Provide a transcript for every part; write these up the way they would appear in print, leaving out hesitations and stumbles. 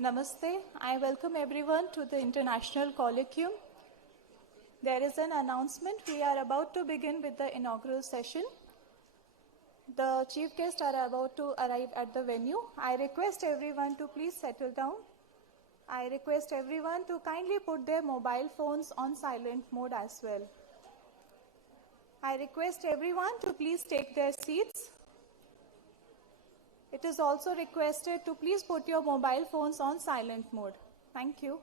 Namaste. I welcome everyone to the International Colloquium. There is an announcement. We are about to begin with the inaugural session. The chief guests are about to arrive at the venue. I request everyone to please settle down. I request everyone to kindly put their mobile phones on silent mode as well. I request everyone to please take their seats. It is also requested to please put your mobile phones on silent mode. Thank you.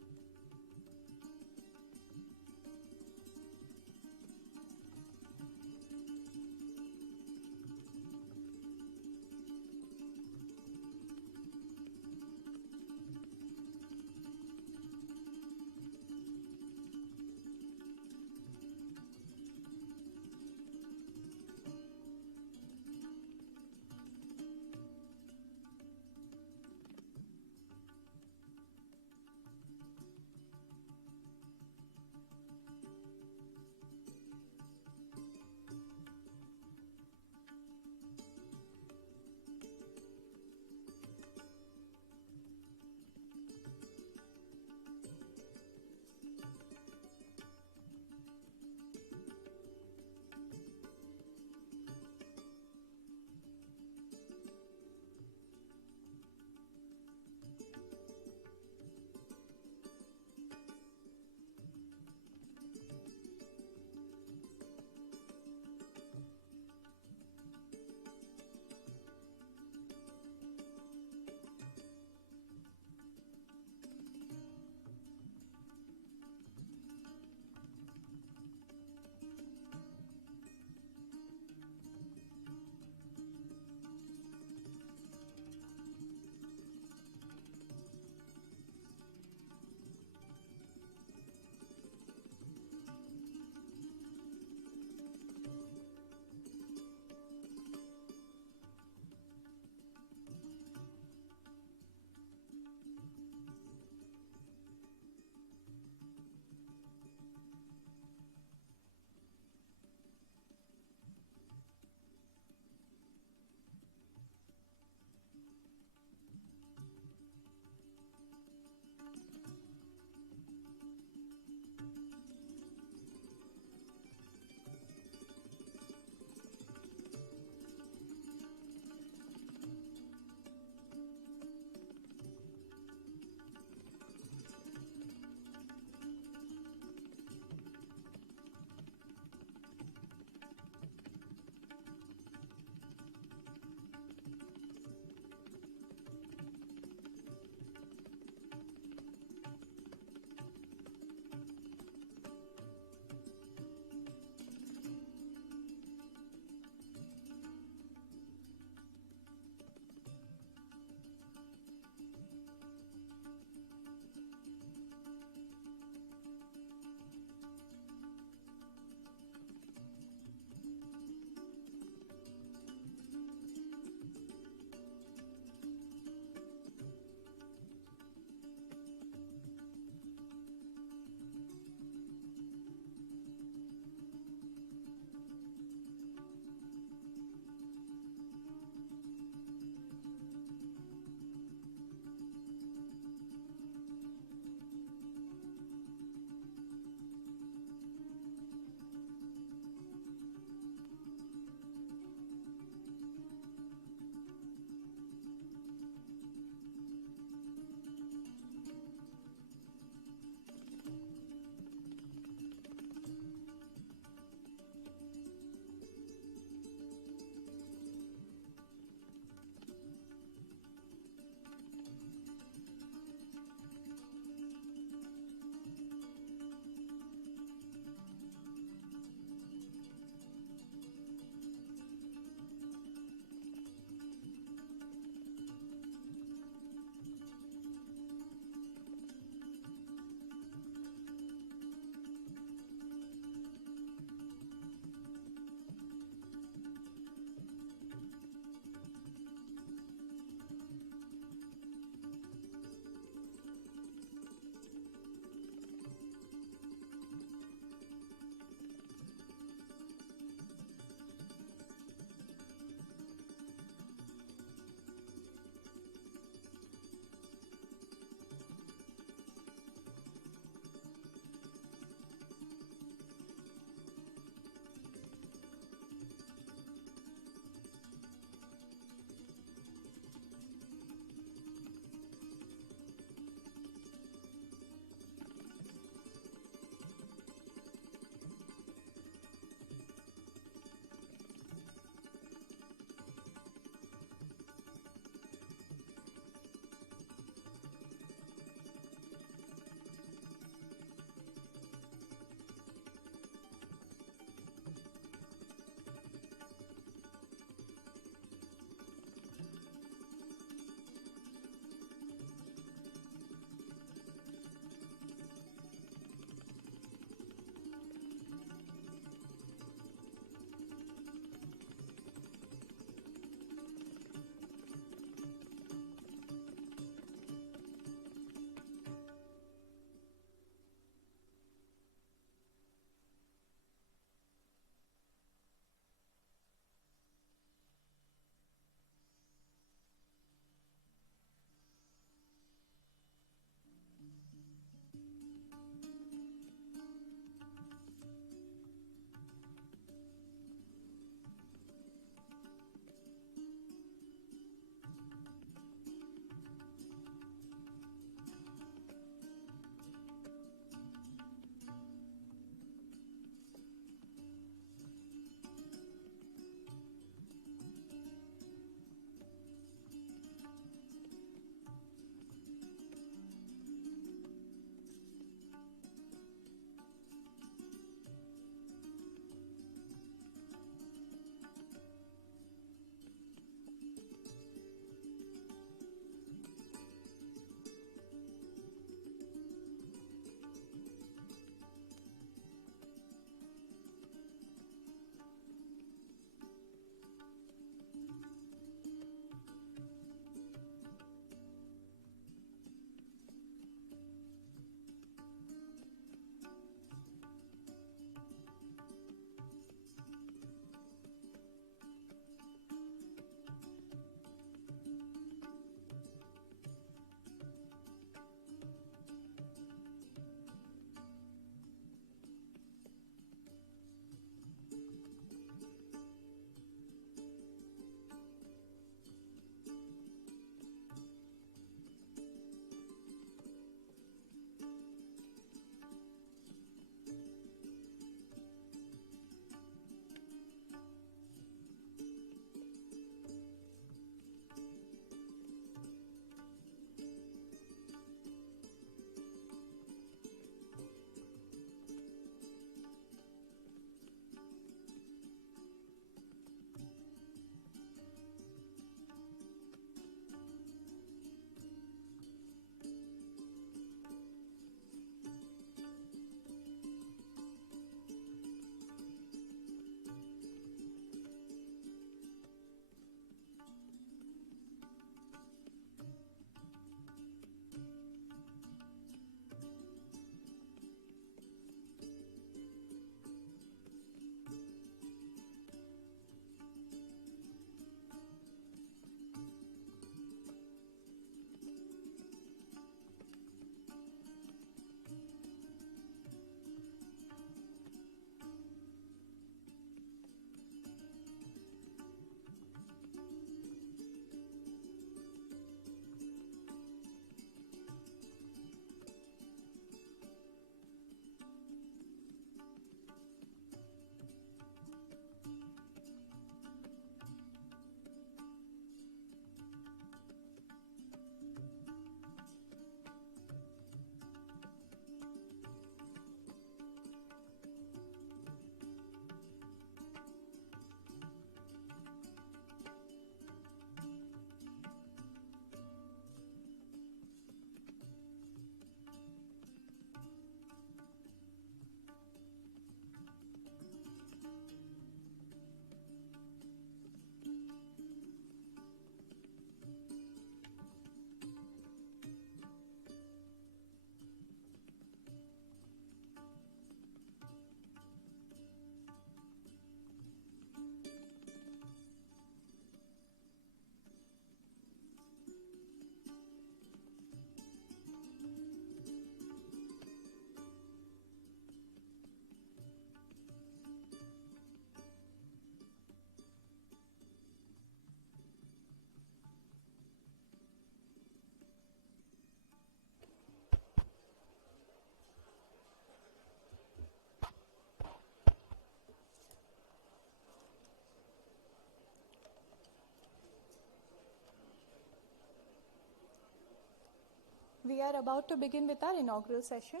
We are about to begin with our inaugural session.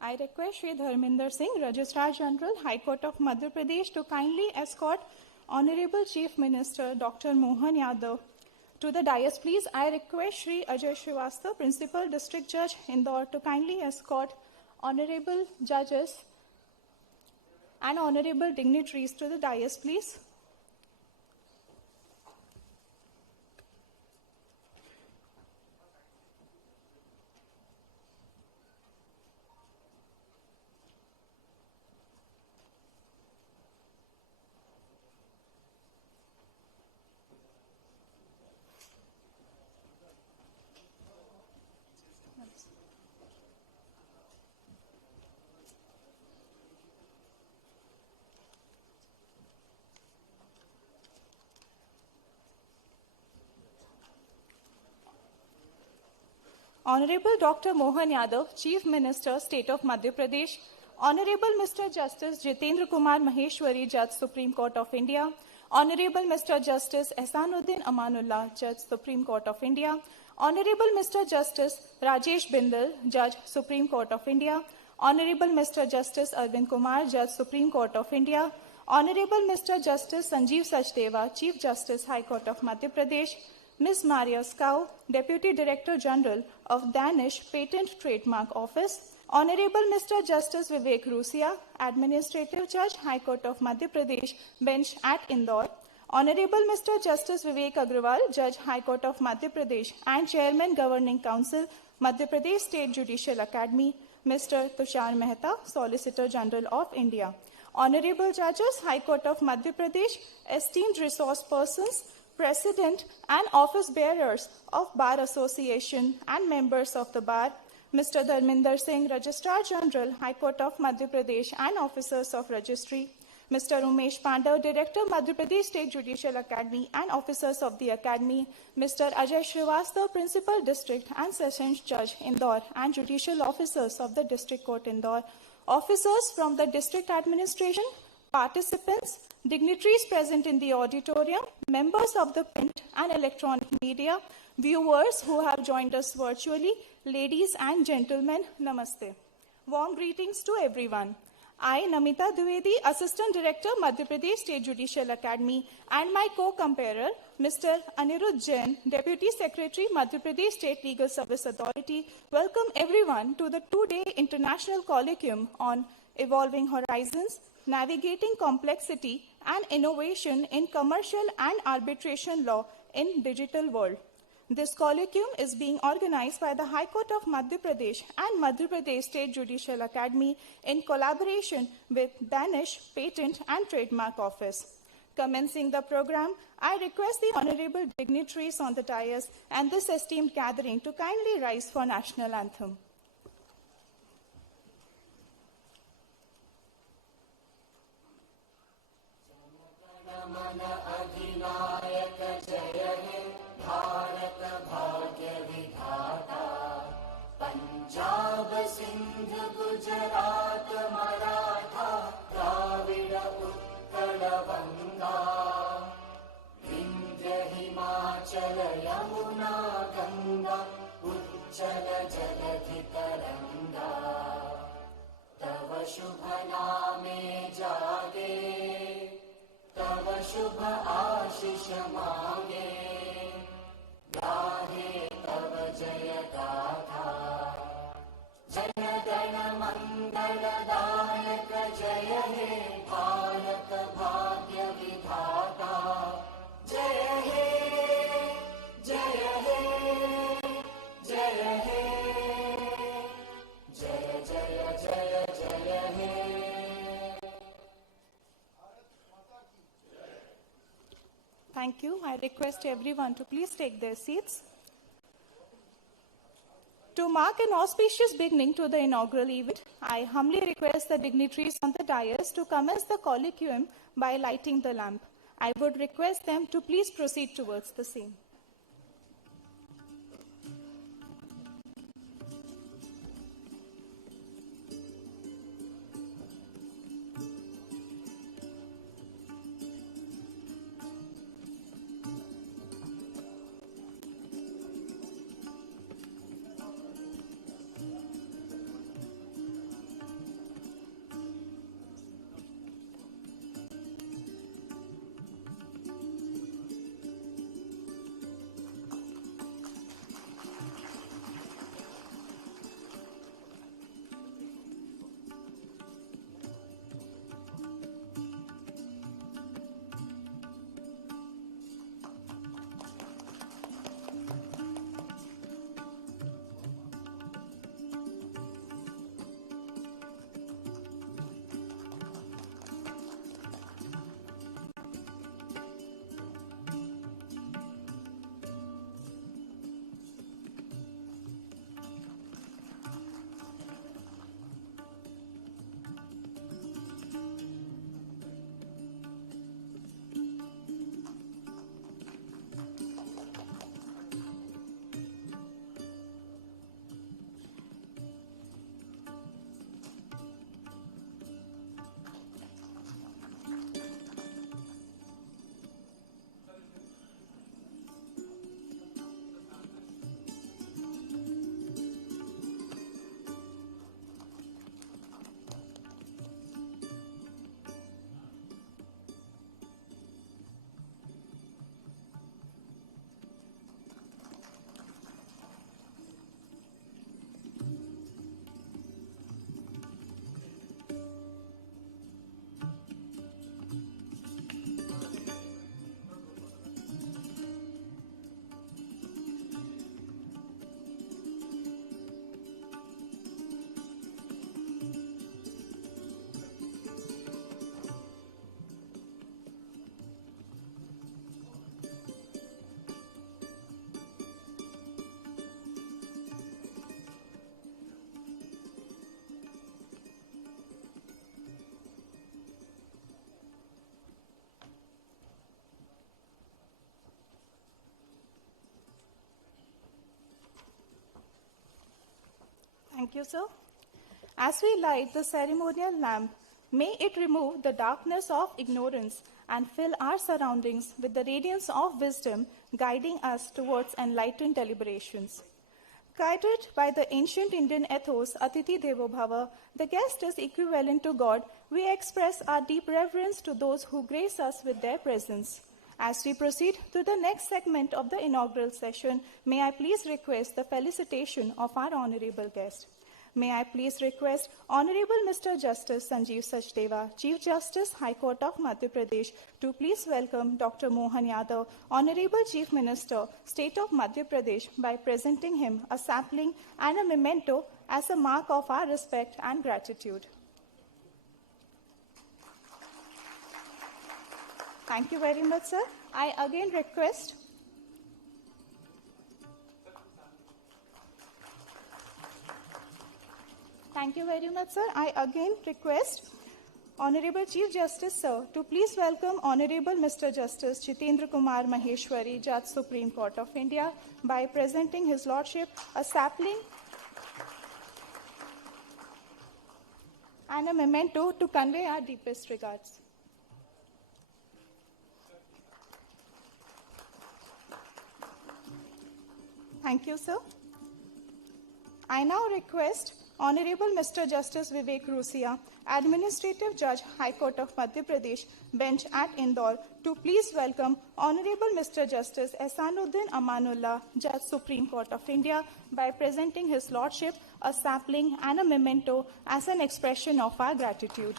I request Shri Dharminder Singh, Registrar General, High Court of Madhya Pradesh, to kindly escort Honorable Chief Minister Dr. Mohan Yadav to the dais, please. I request Shri Ajay Srivastava, Principal District Judge, Indore, to kindly escort Honorable Judges and Honorable Dignitaries to the dais, please. Honorable Dr. Mohan Yadav, Chief Minister, State of Madhya Pradesh, Honorable Mr. Justice Jitendra Kumar Maheshwari, Judge, Supreme Court of India, Honorable Mr. Justice Ehsanuddin Amanullah, Judge, Supreme Court of India, Honorable Mr. Justice Rajesh Bindal, Judge, Supreme Court of India, Honorable Mr. Justice Arvind Kumar, Judge, Supreme Court of India, Honorable Mr. Justice Sanjeev Sachdeva, Chief Justice, High Court of Madhya Pradesh, Ms. Maria Skau, Deputy Director General of Danish Patent Trademark Office, Honorable Mr. Justice Vivek Rusia, Administrative Judge, High Court of Madhya Pradesh, Bench at Indore, Honorable Mr. Justice Vivek Agrawal, Judge, High Court of Madhya Pradesh and Chairman Governing Council, Madhya Pradesh State Judicial Academy, Mr. Tushar Mehta, Solicitor General of India, Honorable Judges, High Court of Madhya Pradesh, esteemed resource persons, President and office bearers of Bar Association and members of the Bar, Mr. Dharminder Singh, Registrar General, High Court of Madhya Pradesh and officers of Registry, Mr. Umesh Pandav, Director, Madhya Pradesh State Judicial Academy and officers of the Academy, Mr. Ajay Srivastava, Principal District and Sessions Judge, Indore, and judicial officers of the District Court, Indore, officers from the District Administration, participants, dignitaries present in the auditorium, members of the print and electronic media, viewers who have joined us virtually, ladies and gentlemen, namaste. Warm greetings to everyone. I, Namita Dwivedi, Assistant Director, Madhya Pradesh State Judicial Academy, and my co-comparer, Mr. Anirudh Jain, Deputy Secretary, Madhya Pradesh State Legal Service Authority, welcome everyone to the two-day International Colloquium on Evolving Horizons, Navigating Complexity and Innovation in Commercial and Arbitration Law in Digital World. This colloquium is being organized by the High Court of Madhya Pradesh and Madhya Pradesh State Judicial Academy in collaboration with Danish Patent and Trademark Office. Commencing the program, I request the honorable dignitaries on the dais and this esteemed gathering to kindly rise for national anthem. Punjab Sindh Gujarat Maratha Dravida Utkal बंगा विंध्य हिमाचल यमुना गंगा उच्चल जलधि तरंगा तव शुभ नामे जागे तव शुभ आशीष मांगे गाहे तव जय गाथा जन गण मंगल दायक जय हे भारत भाग्य विधाता जय हे जय हे जय हे जय जय जय जय हे. Thank you. I request everyone to please take their seats. To mark an auspicious beginning to the inaugural event, I humbly request the dignitaries on the dais to commence the colloquium by lighting the lamp. I would request them to please proceed towards the same. Thank you, sir. As we light the ceremonial lamp, may it remove the darkness of ignorance and fill our surroundings with the radiance of wisdom, guiding us towards enlightened deliberations. Guided by the ancient Indian ethos, Atiti Devo Bhava, the guest is equivalent to God, we express our deep reverence to those who grace us with their presence. As we proceed to the next segment of the inaugural session, may I please request the felicitation of our honorable guest. May I please request Honorable Mr. Justice Sanjeev Sachdeva, Chief Justice, High Court of Madhya Pradesh, to please welcome Dr. Mohan Yadav, Honorable Chief Minister, State of Madhya Pradesh, by presenting him a sapling and a memento as a mark of our respect and gratitude. Thank you very much, sir. I again request Thank you very much, sir. I again request Honorable Chief Justice, sir, to please welcome Honorable Mr. Justice Jitendra Kumar Maheshwari, Judge Supreme Court of India, by presenting His Lordship a sapling and a memento to convey our deepest regards. Thank you, sir. I now request Honorable Mr. Justice Vivek Rusia, Administrative Judge, High Court of Madhya Pradesh, Bench at Indore, to please welcome Honorable Mr. Justice Ehsanuddin Amanullah, Judge, Supreme Court of India, by presenting His Lordship a sapling and a memento as an expression of our gratitude.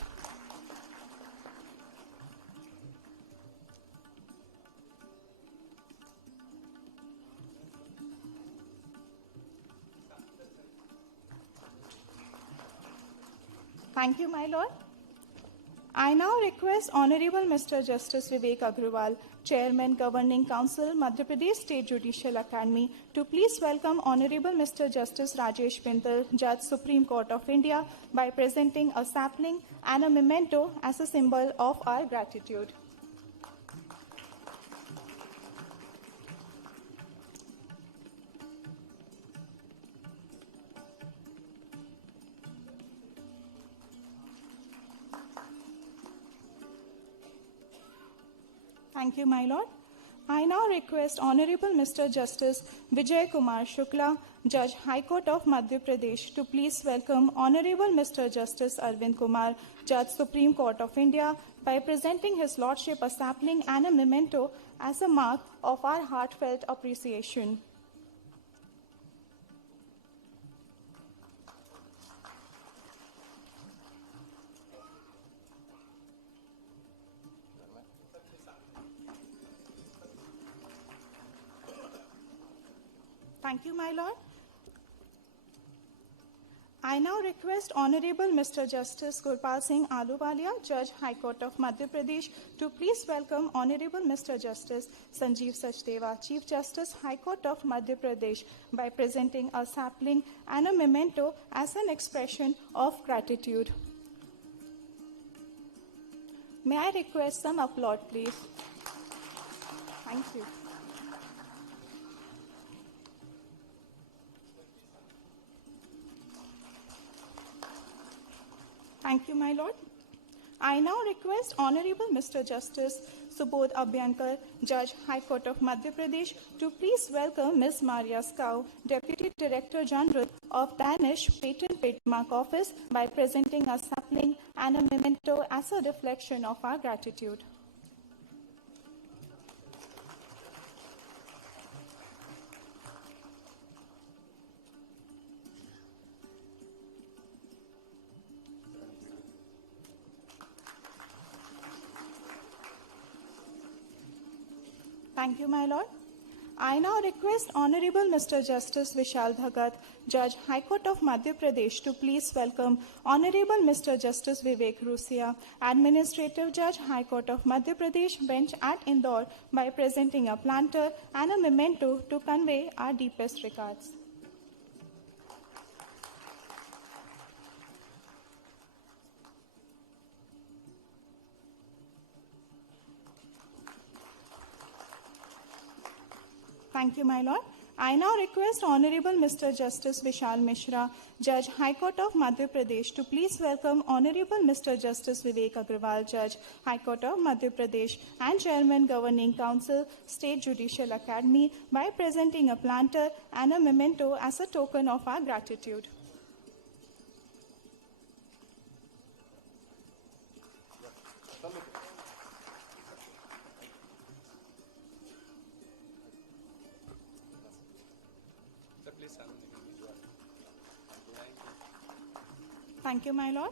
Thank you, my Lord. I now request Honorable Mr. Justice Vivek Agrawal, Chairman, Governing Council, Madhya Pradesh State Judicial Academy, to please welcome Honorable Mr. Justice Rajesh Bindal, Judge, Supreme Court of India, by presenting a sapling and a memento as a symbol of our gratitude. Thank you, my lord. I now request Honorable Mr. Justice Vijay Kumar Shukla, Judge High Court of Madhya Pradesh, to please welcome Honorable Mr. Justice Arvind Kumar, Judge Supreme Court of India, by presenting His Lordship a sapling and a memento as a mark of our heartfelt appreciation. Thank you, my lord. I now request Honorable Mr. Justice Gurpal Singh Ahluwalia, Judge High Court of Madhya Pradesh, to please welcome Honorable Mr. Justice Sanjeev Sachdeva, Chief Justice, High Court of Madhya Pradesh, by presenting a sapling and a memento as an expression of gratitude. May I request some applause, please? Thank you. Thank you, my lord. I now request Honorable Mr. Justice Subodh Abhyankar, Judge, High Court of Madhya Pradesh, to please welcome Ms. Maria Skau, Deputy Director General of Danish Patent Trademark Office, by presenting a sapling and a memento as a reflection of our gratitude. Thank you, my lord. I now request Honorable Mr. Justice Vishal Bhagat, Judge, High Court of Madhya Pradesh, to please welcome Honorable Mr. Justice Vivek Rusia, Administrative Judge, High Court of Madhya Pradesh, Bench at Indore, by presenting a planter and a memento to convey our deepest regards. Thank you, my lord. I now request Honorable Mr. Justice Vishal Mishra, Judge, High Court of Madhya Pradesh, to please welcome Honorable Mr. Justice Vivek Agrawal, Judge, High Court of Madhya Pradesh, and Chairman, Governing Council, State Judicial Academy, by presenting a planter and a memento as a token of our gratitude. Thank you, my lord.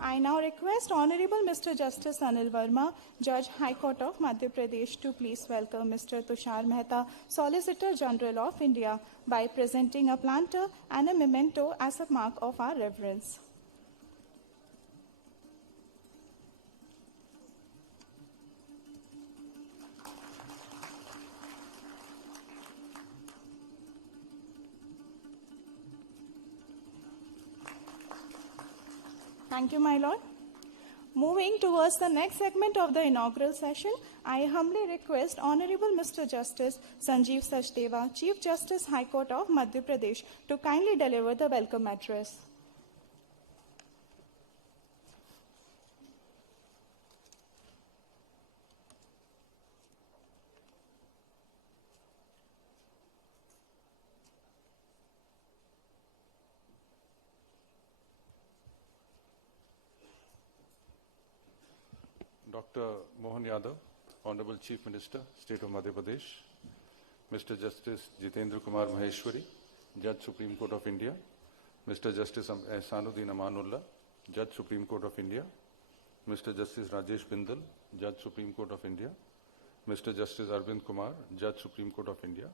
I now request Honorable Mr. Justice Anil Verma, Judge, High Court of Madhya Pradesh, to please welcome Mr. Tushar Mehta, Solicitor General of India, by presenting a planter and a memento as a mark of our reverence. Thank you, my lord. Moving towards the next segment of the inaugural session, I humbly request Honorable Mr. Justice Sanjeev Sachdeva, Chief Justice, High Court of Madhya Pradesh, to kindly deliver the welcome address. Dr. Mohan Yadav, Honorable Chief Minister, State of Madhya Pradesh, Mr. Justice Jitendra Kumar Maheshwari, Judge, Supreme Court of India, Mr. Justice Ehsanuddin Amanullah, Judge, Supreme Court of India, Mr. Justice Rajesh Bindal, Judge, Supreme Court of India, Mr. Justice Arvind Kumar, Judge, Supreme Court of India,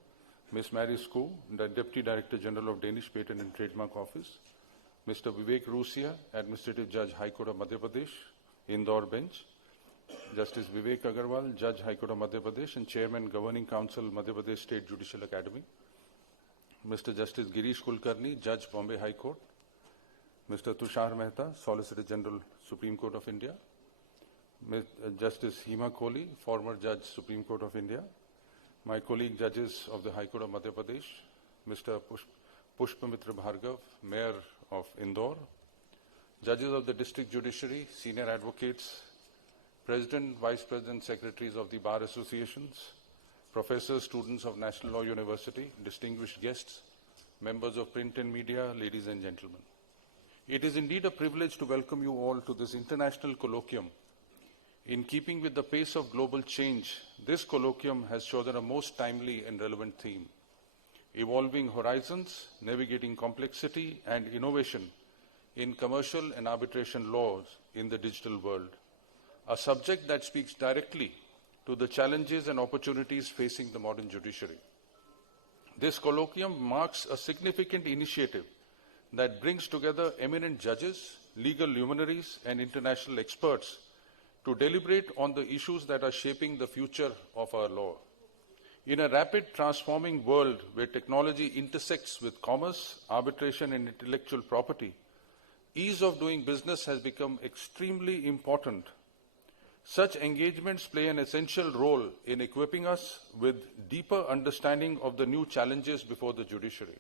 Ms. Mary Skau, the Deputy Director General of Danish Patent and Trademark Office, Mr. Vivek Rusia, Administrative Judge, High Court of Madhya Pradesh, Indore Bench, Justice Vivek Agarwal, Judge, High Court of Madhya Pradesh, and Chairman, Governing Council, Madhya Pradesh State Judicial Academy, Mr. Justice Girish Kulkarni, Judge, Bombay High Court, Mr. Tushar Mehta, Solicitor General, Supreme Court of India, Justice Hima Kohli, former Judge, Supreme Court of India, my colleague judges of the High Court of Madhya Pradesh, Mr. Pushpamitra Bhargav, Mayor of Indore, judges of the District Judiciary, senior advocates, President, Vice President, Secretaries of the Bar Associations, professors, students of National Law University, distinguished guests, members of print and media, ladies and gentlemen. It is indeed a privilege to welcome you all to this international colloquium. In keeping with the pace of global change, this colloquium has chosen a most timely and relevant theme: evolving horizons, navigating complexity and innovation in commercial and arbitration laws in the digital world, a subject that speaks directly to the challenges and opportunities facing the modern judiciary. This colloquium marks a significant initiative that brings together eminent judges, legal luminaries, and international experts to deliberate on the issues that are shaping the future of our law. In a rapid transforming world where technology intersects with commerce, arbitration, and intellectual property, ease of doing business has become extremely important. Such engagements play an essential role in equipping us with deeper understanding of the new challenges before the judiciary.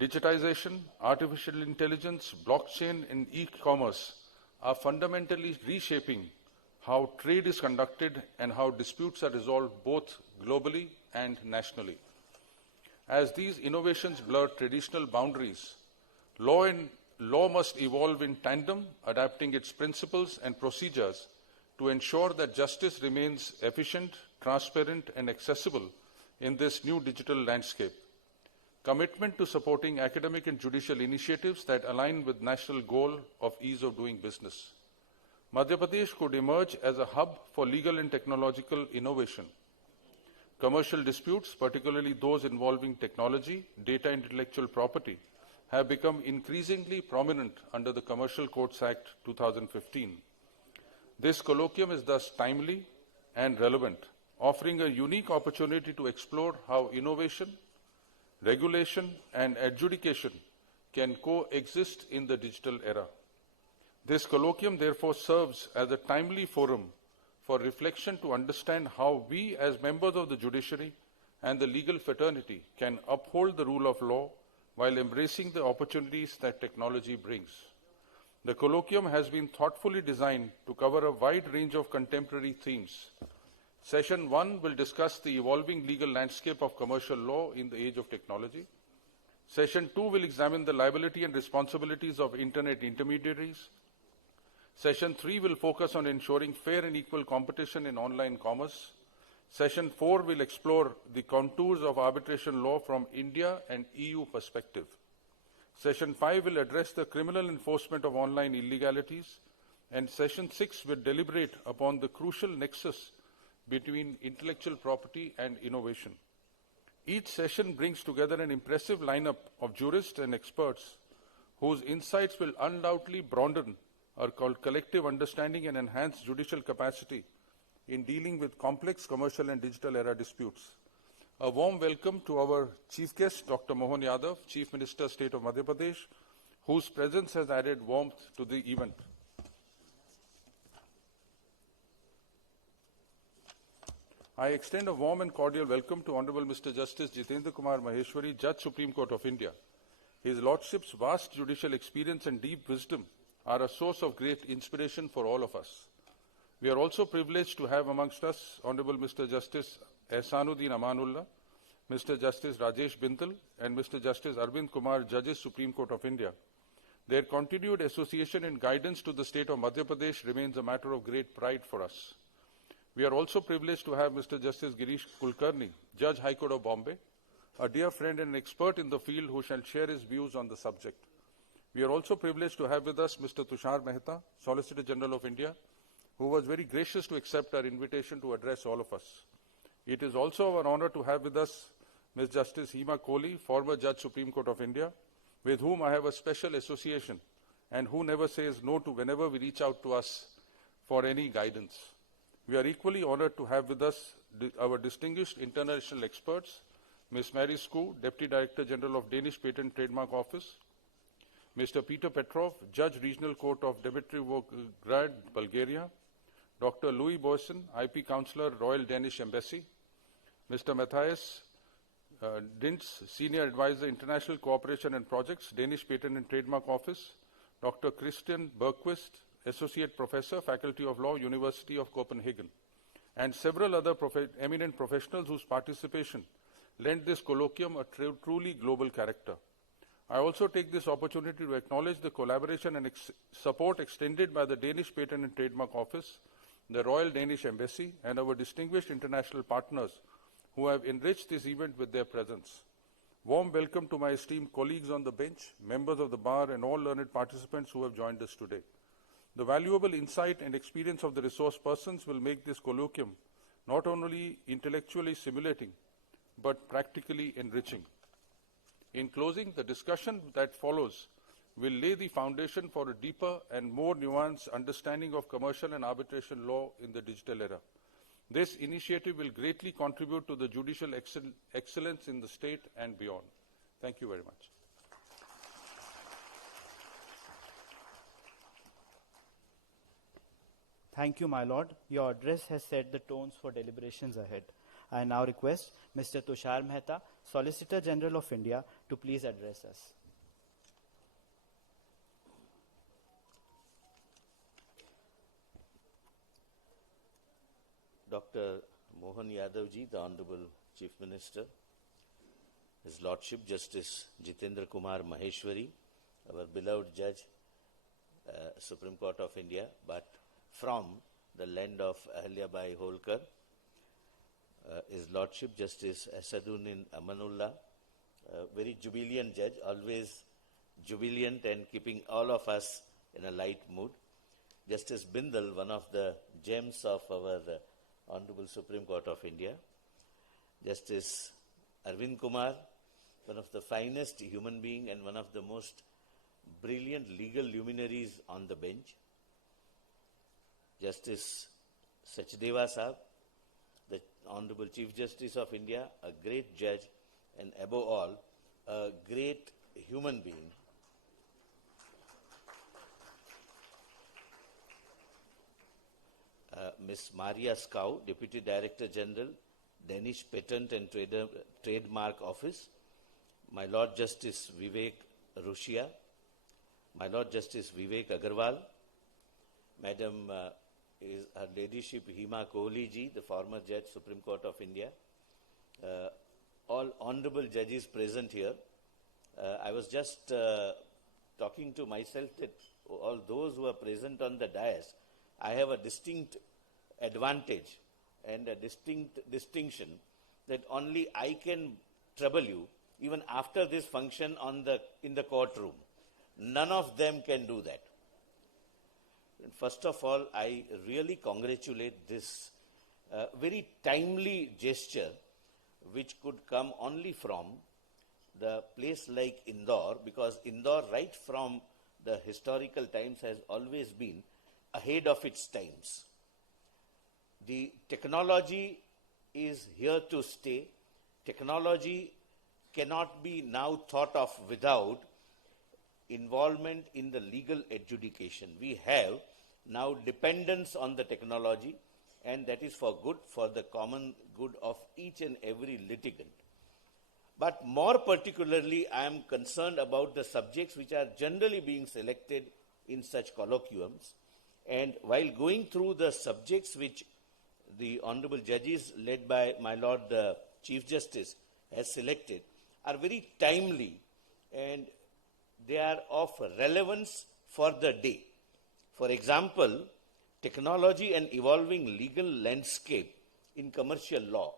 Digitization, artificial intelligence, blockchain, and e-commerce are fundamentally reshaping how trade is conducted and how disputes are resolved both globally and nationally. As these innovations blur traditional boundaries, law must evolve in tandem, adapting its principles and procedures to ensure that justice remains efficient, transparent, and accessible in this new digital landscape. Commitment to supporting academic and judicial initiatives that align with national goal of ease of doing business. Madhya Pradesh could emerge as a hub for legal and technological innovation. Commercial disputes, particularly those involving technology, data, and intellectual property, have become increasingly prominent under the Commercial Courts Act 2015. This colloquium is thus timely and relevant, offering a unique opportunity to explore how innovation, regulation, and adjudication can coexist in the digital era. This colloquium therefore serves as a timely forum for reflection to understand how we as members of the judiciary and the legal fraternity can uphold the rule of law while embracing the opportunities that technology brings. The colloquium has been thoughtfully designed to cover a wide range of contemporary themes. Session 1 will discuss the evolving legal landscape of commercial law in the age of technology. Session 2 will examine the liability and responsibilities of Internet intermediaries. Session 3 will focus on ensuring fair and equal competition in online commerce. Session 4 will explore the contours of arbitration law from India and EU perspective. Session 5 will address the criminal enforcement of online illegalities, and Session 6 will deliberate upon the crucial nexus between intellectual property and innovation. Each session brings together an impressive lineup of jurists and experts whose insights will undoubtedly broaden our collective understanding and enhance judicial capacity in dealing with complex commercial and digital era disputes. A warm welcome to our Chief Guest, Dr. Mohan Yadav, Chief Minister, State of Madhya Pradesh, whose presence has added warmth to the event. I extend a warm and cordial welcome to Honorable Mr. Justice Jitendra Kumar Maheshwari, Judge, Supreme Court of India. His Lordship's vast judicial experience and deep wisdom are a source of great inspiration for all of us. We are also privileged to have amongst us Honorable Mr. Justice Ehsanuddin Amanullah, Mr. Justice Rajesh Bindal, and Mr. Justice Arvind Kumar, Judges, Supreme Court of India. Their continued association and guidance to the state of Madhya Pradesh remains a matter of great pride for us. We are also privileged to have Mr. Justice Girish Kulkarni, Judge, High Court of Bombay, a dear friend and an expert in the field who shall share his views on the subject. We are also privileged to have with us Mr. Tushar Mehta, Solicitor General of India, who was very gracious to accept our invitation to address all of us. It is also our honor to have with us Ms. Justice Hema Kohli, former Judge, Supreme Court of India, with whom I have a special association and who never says no to whenever we reach out to us for any guidance. We are equally honored to have with us our distinguished international experts, Ms. Mary Skoo, Deputy Director General of Danish Patent Trademark Office, Mr. Peter Petrov, Judge, Regional Court of Dimitrovgrad, Bulgaria, Dr. Louis Boyson, IP Counselor, Royal Danish Embassy, Mr. Matthias Dintz, Senior Advisor, International Cooperation and Projects, Danish Patent and Trademark Office, Dr. Christian Bergquist, Associate Professor, Faculty of Law, University of Copenhagen, and several other eminent professionals whose participation lent this colloquium a truly global character. I also take this opportunity to acknowledge the collaboration and support extended by the Danish Patent and Trademark Office, the Royal Danish Embassy, and our distinguished international partners who have enriched this event with their presence. Warm welcome to my esteemed colleagues on the bench, members of the bar, and all learned participants who have joined us today. The valuable insight and experience of the resource persons will make this colloquium not only intellectually stimulating, but practically enriching. In closing, the discussion that follows will lay the foundation for a deeper and more nuanced understanding of commercial and arbitration law in the digital era. This initiative will greatly contribute to the judicial excellence in the state and beyond. Thank you very much. Thank you, my lord. Your address has set the tones for deliberations ahead. I now request Mr. Tushar Mehta, Solicitor General of India, to please address us. Dr. Mohan Yadavji, the Honorable Chief Minister, His Lordship Justice Jitendra Kumar Maheshwari, our beloved Judge, Supreme Court of India, but from the land of Ahilyabai Holkar, His Lordship Justice Asaduddin Amanullah, very jubilant judge, always jubilant and keeping all of us in a light mood. Justice Bindal, one of the gems of our Honorable Supreme Court of India. Justice Arvind Kumar, one of the finest human beings and one of the most brilliant legal luminaries on the bench. Justice Sachdeva Sahab, the Honorable Chief Justice of India, a great judge and above all, a great human being. Ms. Maria Skau, Deputy Director General, Danish Patent and Trademark Office, my Lord Justice Vivek Rushia, my Lord Justice Vivek Agarwal, Madam is Her Ladyship Hima Kohli ji, the former Judge, Supreme Court of India, all honorable judges present here. I was just talking to myself that all those who are present on the dais, I have a distinct advantage and a distinct distinction that only I can trouble you even after this function in the courtroom. None of them can do that. And first of all, I really congratulate this very timely gesture which could come only from the place like Indore, because Indore right from the historical times has always been ahead of its times. The technology is here to stay. Technology cannot be now thought of without involvement in the legal adjudication. We have now dependence on the technology, and that is for good, for the common good of each and every litigant. But more particularly, I am concerned about the subjects which are generally being selected in such colloquiums. And while going through the subjects which the honorable judges led by my Lord Chief Justice has selected are very timely and they are of relevance for the day. For example, technology and evolving legal landscape in commercial law.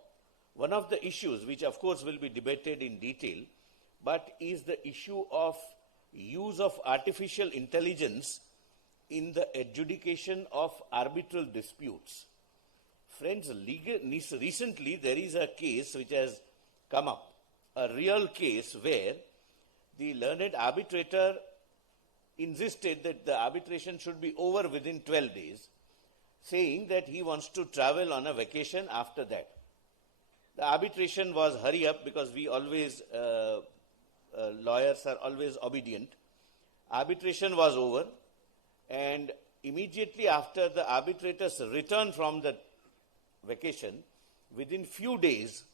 One of the issues which of course will be debated in detail, but is the issue of use of artificial intelligence in the adjudication of arbitral disputes. Friends, recently there is a case which has come up, a real case where the learned arbitrator insisted that the arbitration should be over within 12 days, saying that he wants to travel on a vacation after that. The arbitration was hurry up because we always, lawyers are always obedient. Arbitration was over, and immediately after the arbitrator's return from the vacation, within few days,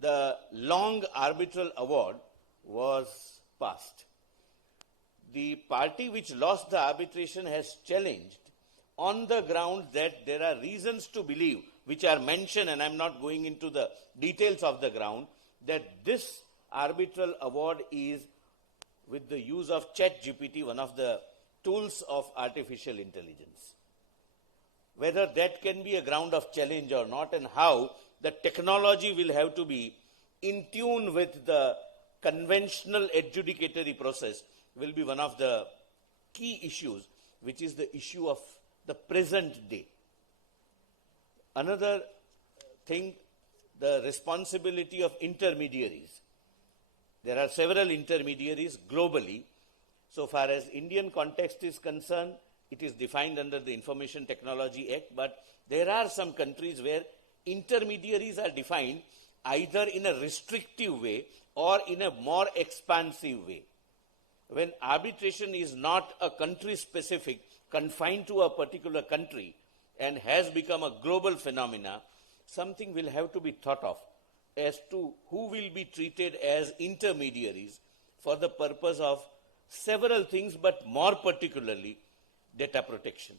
the long arbitral award was passed. The party which lost the arbitration has challenged on the ground that there are reasons to believe, which are mentioned, and I'm not going into the details of the ground, that this arbitral award is with the use of ChatGPT, one of the tools of artificial intelligence. Whether that can be a ground of challenge or not, and how the technology will have to be in tune with the conventional adjudicatory process will be one of the key issues, which is the issue of the present day. Another thing, the responsibility of intermediaries. There are several intermediaries globally. So far as Indian context is concerned, it is defined under the Information Technology Act, but there are some countries where intermediaries are defined either in a restrictive way or in a more expansive way. When arbitration is not a country-specific, confined to a particular country, and has become a global phenomena, something will have to be thought of as to who will be treated as intermediaries for the purpose of several things, but more particularly data protection.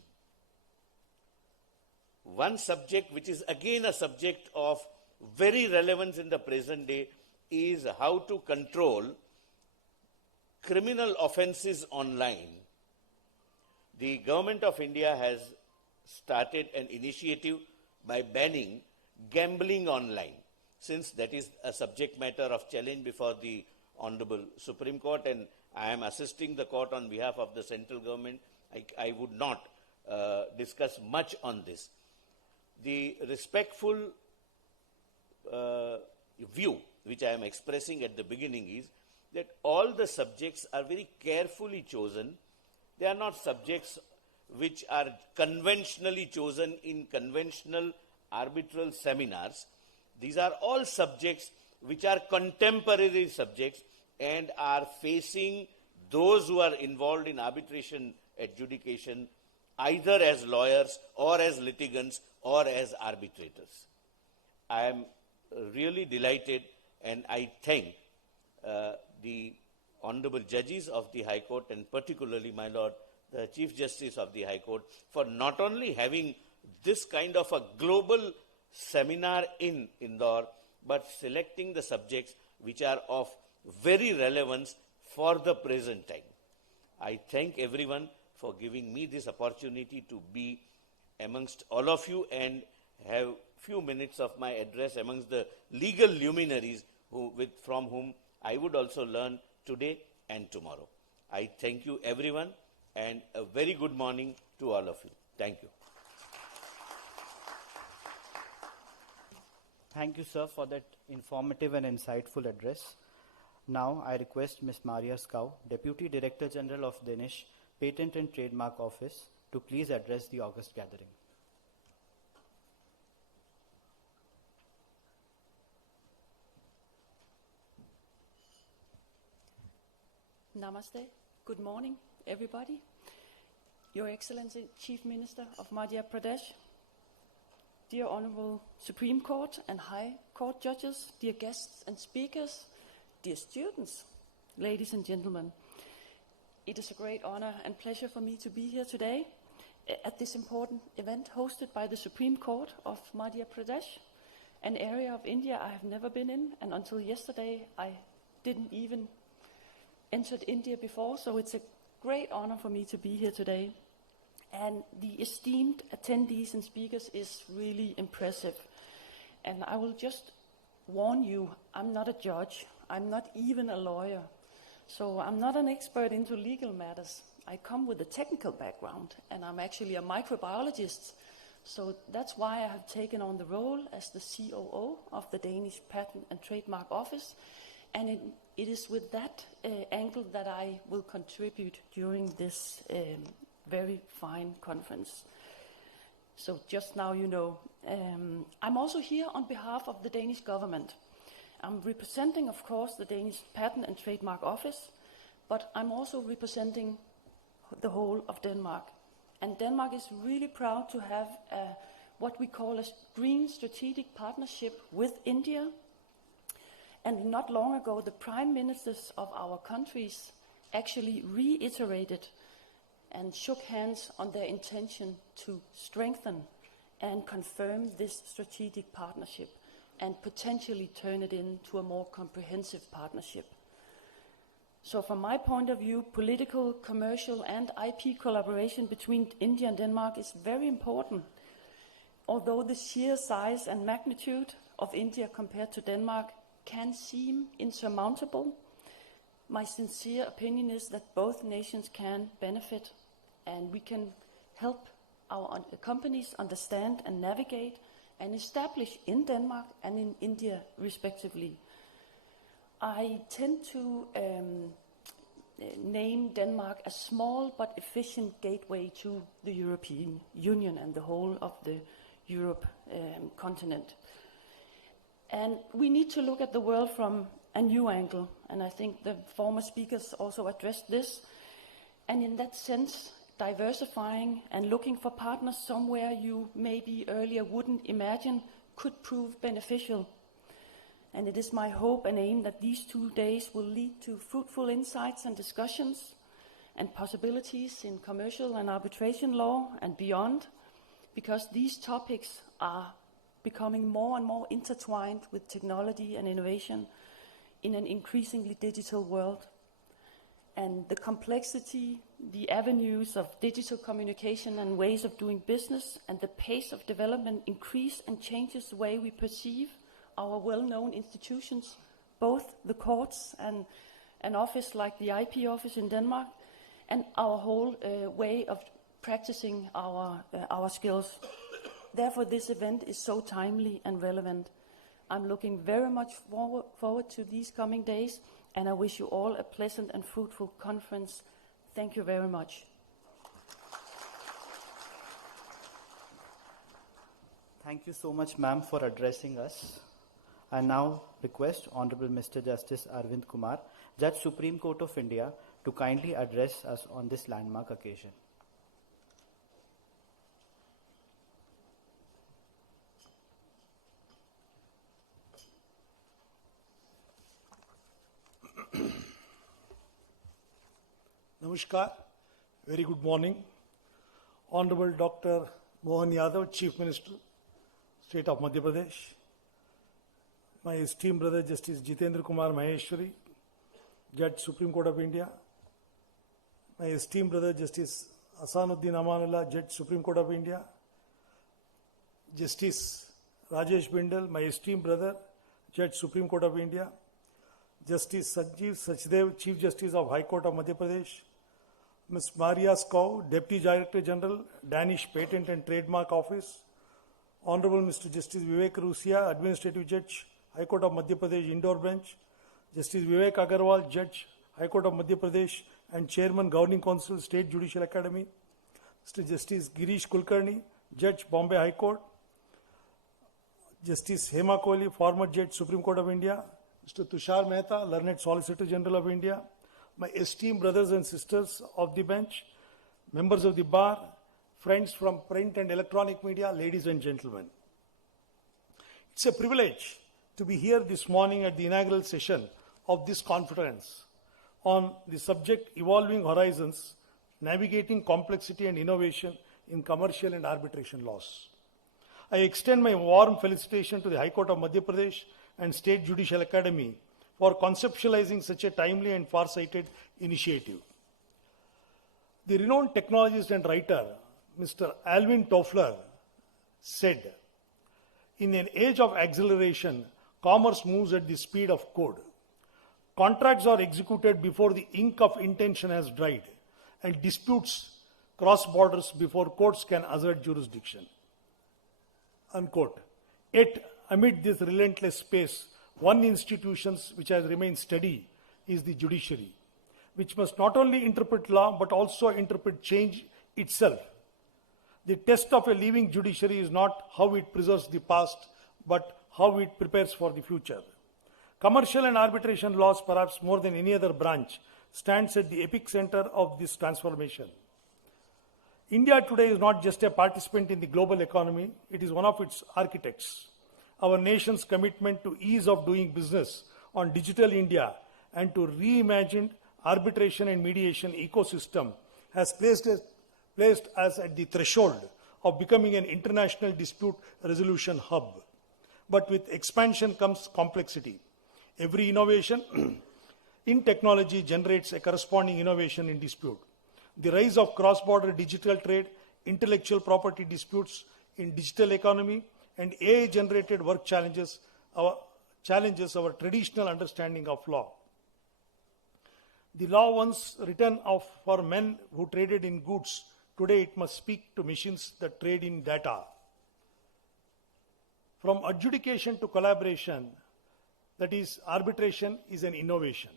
One subject which is again a subject of very relevance in the present day is how to control criminal offences online. The Government of India has started an initiative by banning gambling online, since that is a subject matter of challenge before the Honorable Supreme Court, and I am assisting the court on behalf of the central government. I would not discuss much on this. The respectful view which I am expressing at the beginning is that all the subjects are very carefully chosen. They are not subjects which are conventionally chosen in conventional arbitral seminars. These are all subjects which are contemporary subjects and are facing those who are involved in arbitration adjudication either as lawyers or as litigants or as arbitrators. I am really delighted, and I thank the Honorable Judges of the High Court, and particularly my Lord, the Chief Justice of the High Court, for not only having this kind of a global seminar in Indore, but selecting the subjects which are of very relevance for the present time. I thank everyone for giving me this opportunity to be amongst all of you and have few minutes of my address amongst the legal luminaries from whom I would also learn today and tomorrow. I thank you everyone, and a very good morning to all of you. Thank you. Thank you, sir, for that informative and insightful address. Now, I request Ms. Maria Skau, Deputy Director General of Danish Patent and Trademark Office, to please address the August gathering. Namaste. Good morning, everybody. Your Excellency, Chief Minister of Madhya Pradesh, dear Honorable Supreme Court and High Court judges, dear guests and speakers, dear students, ladies and gentlemen. It is a great honor and pleasure for me to be here today at this important event hosted by the Supreme Court of Madhya Pradesh, an area of India I have never been in, and until yesterday I didn't even entered India before, so it's a great honor for me to be here today. And the esteemed attendees and speakers is really impressive. And I will just warn you, I'm not a judge, I'm not even a lawyer, so I'm not an expert into legal matters. I come with a technical background, and I'm actually a microbiologist, so that's why I have taken on the role as the COO of the Danish Patent and Trademark Office, and it is with that angle that I will contribute during this very fine conference. So just now you know. I'm also here on behalf of the Danish government. I'm representing, of course, the Danish Patent and Trademark Office, but I'm also representing the whole of Denmark. And Denmark is really proud to have what we call a green strategic partnership with India. And not long ago, the prime ministers of our countries actually reiterated and shook hands on their intention to strengthen and confirm this strategic partnership and potentially turn it into a more comprehensive partnership. So from my point of view, political, commercial and IP collaboration between India and Denmark is very important. Although the sheer size and magnitude of India compared to Denmark can seem insurmountable, my sincere opinion is that both nations can benefit, and we can help our companies understand and navigate and establish in Denmark and in India respectively. I tend to name Denmark a small but efficient gateway to the European Union and the whole of the Europe continent. And we need to look at the world from a new angle, and I think the former speakers also addressed this. And in that sense, diversifying and looking for partners somewhere you maybe earlier wouldn't imagine could prove beneficial. And it is my hope and aim that these 2 days will lead to fruitful insights and discussions and possibilities in commercial and arbitration law and beyond, because these topics are becoming more and more intertwined with technology and innovation in an increasingly digital world. And the complexity, the avenues of digital communication and ways of doing business and the pace of development increase and changes the way we perceive our well-known institutions, both the courts and an office like the IP office in Denmark, and our whole way of practicing our skills. Therefore, this event is so timely and relevant. I'm looking very much forward to these coming days, and I wish you all a pleasant and fruitful conference. Thank you very much. Thank you so much, ma'am, for addressing us. I now request Honorable Mr. Justice Arvind Kumar, Judge Supreme Court of India, to kindly address us on this landmark occasion. Namaskar, very good morning. Honorable Dr. Mohan Yadav, Chief Minister, State of Madhya Pradesh. My esteemed brother Justice Jitendra Kumar Maheshwari, Judge Supreme Court of India. My esteemed brother Justice Asanuddin Amanullah, Judge Supreme Court of India. Justice Rajesh Bindal, my esteemed brother, Judge Supreme Court of India. Justice Sanjeev Sachdev, Chief Justice of High Court of Madhya Pradesh. Ms. Maria Skau, Deputy Director General, Danish Patent and Trademark Office. Honorable Mr. Justice Vivek Rusia, Administrative Judge, High Court of Madhya Pradesh, Indoor Bench. Justice Vivek Agarwal, Judge, High Court of Madhya Pradesh and Chairman, Governing Council, State Judicial Academy. Mr. Justice Girish Kulkarni, Judge, Bombay High Court. Justice Hema Kohli, former Judge, Supreme Court of India. Mr. Tushar Mehta, Learned Solicitor General of India. My esteemed brothers and sisters of the bench, members of the bar, friends from print and electronic media, ladies and gentlemen. It's a privilege to be here this morning at the inaugural session of this conference on the subject Evolving Horizons, Navigating Complexity and Innovation in Commercial and Arbitration Laws. I extend my warm felicitation to the High Court of Madhya Pradesh and State Judicial Academy for conceptualizing such a timely and far-sighted initiative. The renowned technologist and writer, Mr. Alvin Toffler, said, "In an age of acceleration, commerce moves at the speed of code. Contracts are executed before the ink of intention has dried, and disputes cross borders before courts can assert jurisdiction." Unquote. Yet, amid this relentless pace, one institution which has remained steady is the judiciary, which must not only interpret law but also interpret change itself. The test of a living judiciary is not how it preserves the past, but how it prepares for the future. Commercial and arbitration laws, perhaps more than any other branch, stands at the epicenter of this transformation. India today is not just a participant in the global economy, it is one of its architects. Our nation's commitment to ease of doing business on digital India and to reimagined arbitration and mediation ecosystem has placed us at the threshold of becoming an international dispute resolution hub. But with expansion comes complexity. Every innovation in technology generates a corresponding innovation in dispute. The rise of cross-border digital trade, intellectual property disputes in digital economy, and AI-generated work challenges our traditional understanding of law. The law once written for men who traded in goods, today it must speak to machines that trade in data. From adjudication to collaboration, that is, arbitration is an innovation.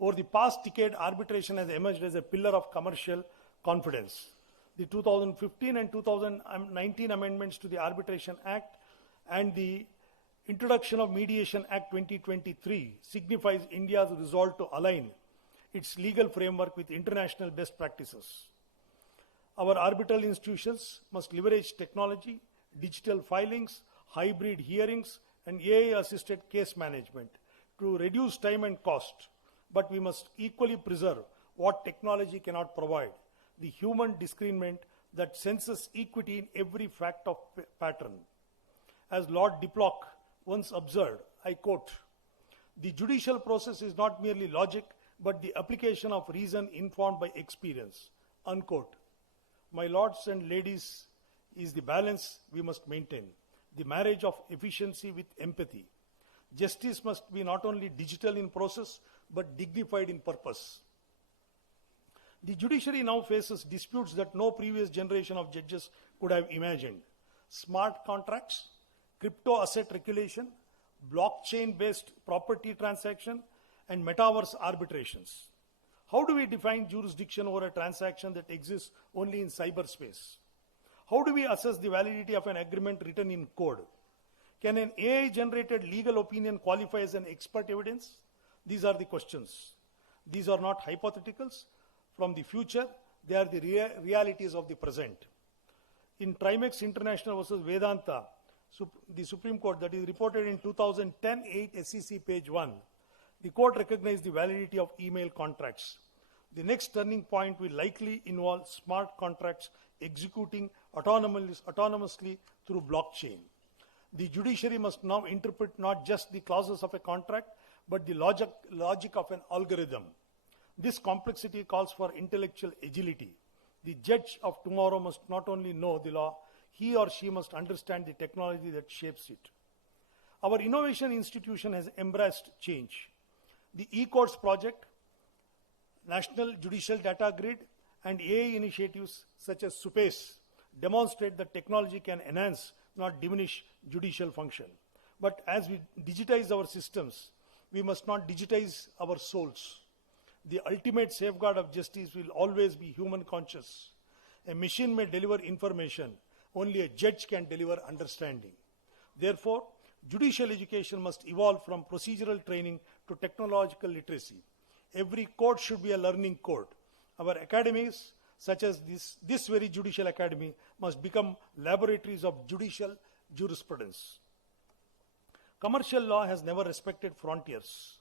Over the past decade, arbitration has emerged as a pillar of commercial confidence. The 2015 and 2019 amendments to the Arbitration Act and the introduction of Mediation Act 2023 signifies India's resolve to align its legal framework with international best practices. Our arbitral institutions must leverage technology, digital filings, hybrid hearings, and AI-assisted case management to reduce time and cost. But we must equally preserve what technology cannot provide, the human discernment that senses equity in every fact of pattern. As Lord Diplock once observed, I quote, "The judicial process is not merely logic, but the application of reason informed by experience," unquote. My lords and ladies, is the balance we must maintain, the marriage of efficiency with empathy. Justice must be not only digital in process, but dignified in purpose. The judiciary now faces disputes that no previous generation of judges could have imagined. Smart contracts, crypto asset regulation, blockchain-based property transaction, and metaverse arbitrations. How do we define jurisdiction over a transaction that exists only in cyberspace? How do we assess the validity of an agreement written in code? Can an AI-generated legal opinion qualify as an expert evidence? These are the questions. These are not hypotheticals from the future, they are the realities of the present. In Trimex International versus Vedanta, the Supreme Court, that is reported in 2010-8 SEC page 1, the court recognized the validity of email contracts. The next turning point will likely involve smart contracts executing autonomously through blockchain. The judiciary must now interpret not just the clauses of a contract, but the logic of an algorithm. This complexity calls for intellectual agility. The judge of tomorrow must not only know the law, he or she must understand the technology that shapes it. Our innovation institution has embraced change. The e-courts project, National Judicial Data Grid, and AI initiatives such as SUPACE demonstrate that technology can enhance, not diminish, judicial function. But as we digitize our systems, we must not digitize our souls. The ultimate safeguard of justice will always be human conscious. A machine may deliver information, only a judge can deliver understanding. Therefore, judicial education must evolve from procedural training to technological literacy. Every court should be a learning court. Our academies, such as this very Judicial Academy, must become laboratories of judicial jurisprudence. Commercial law has never respected frontiers.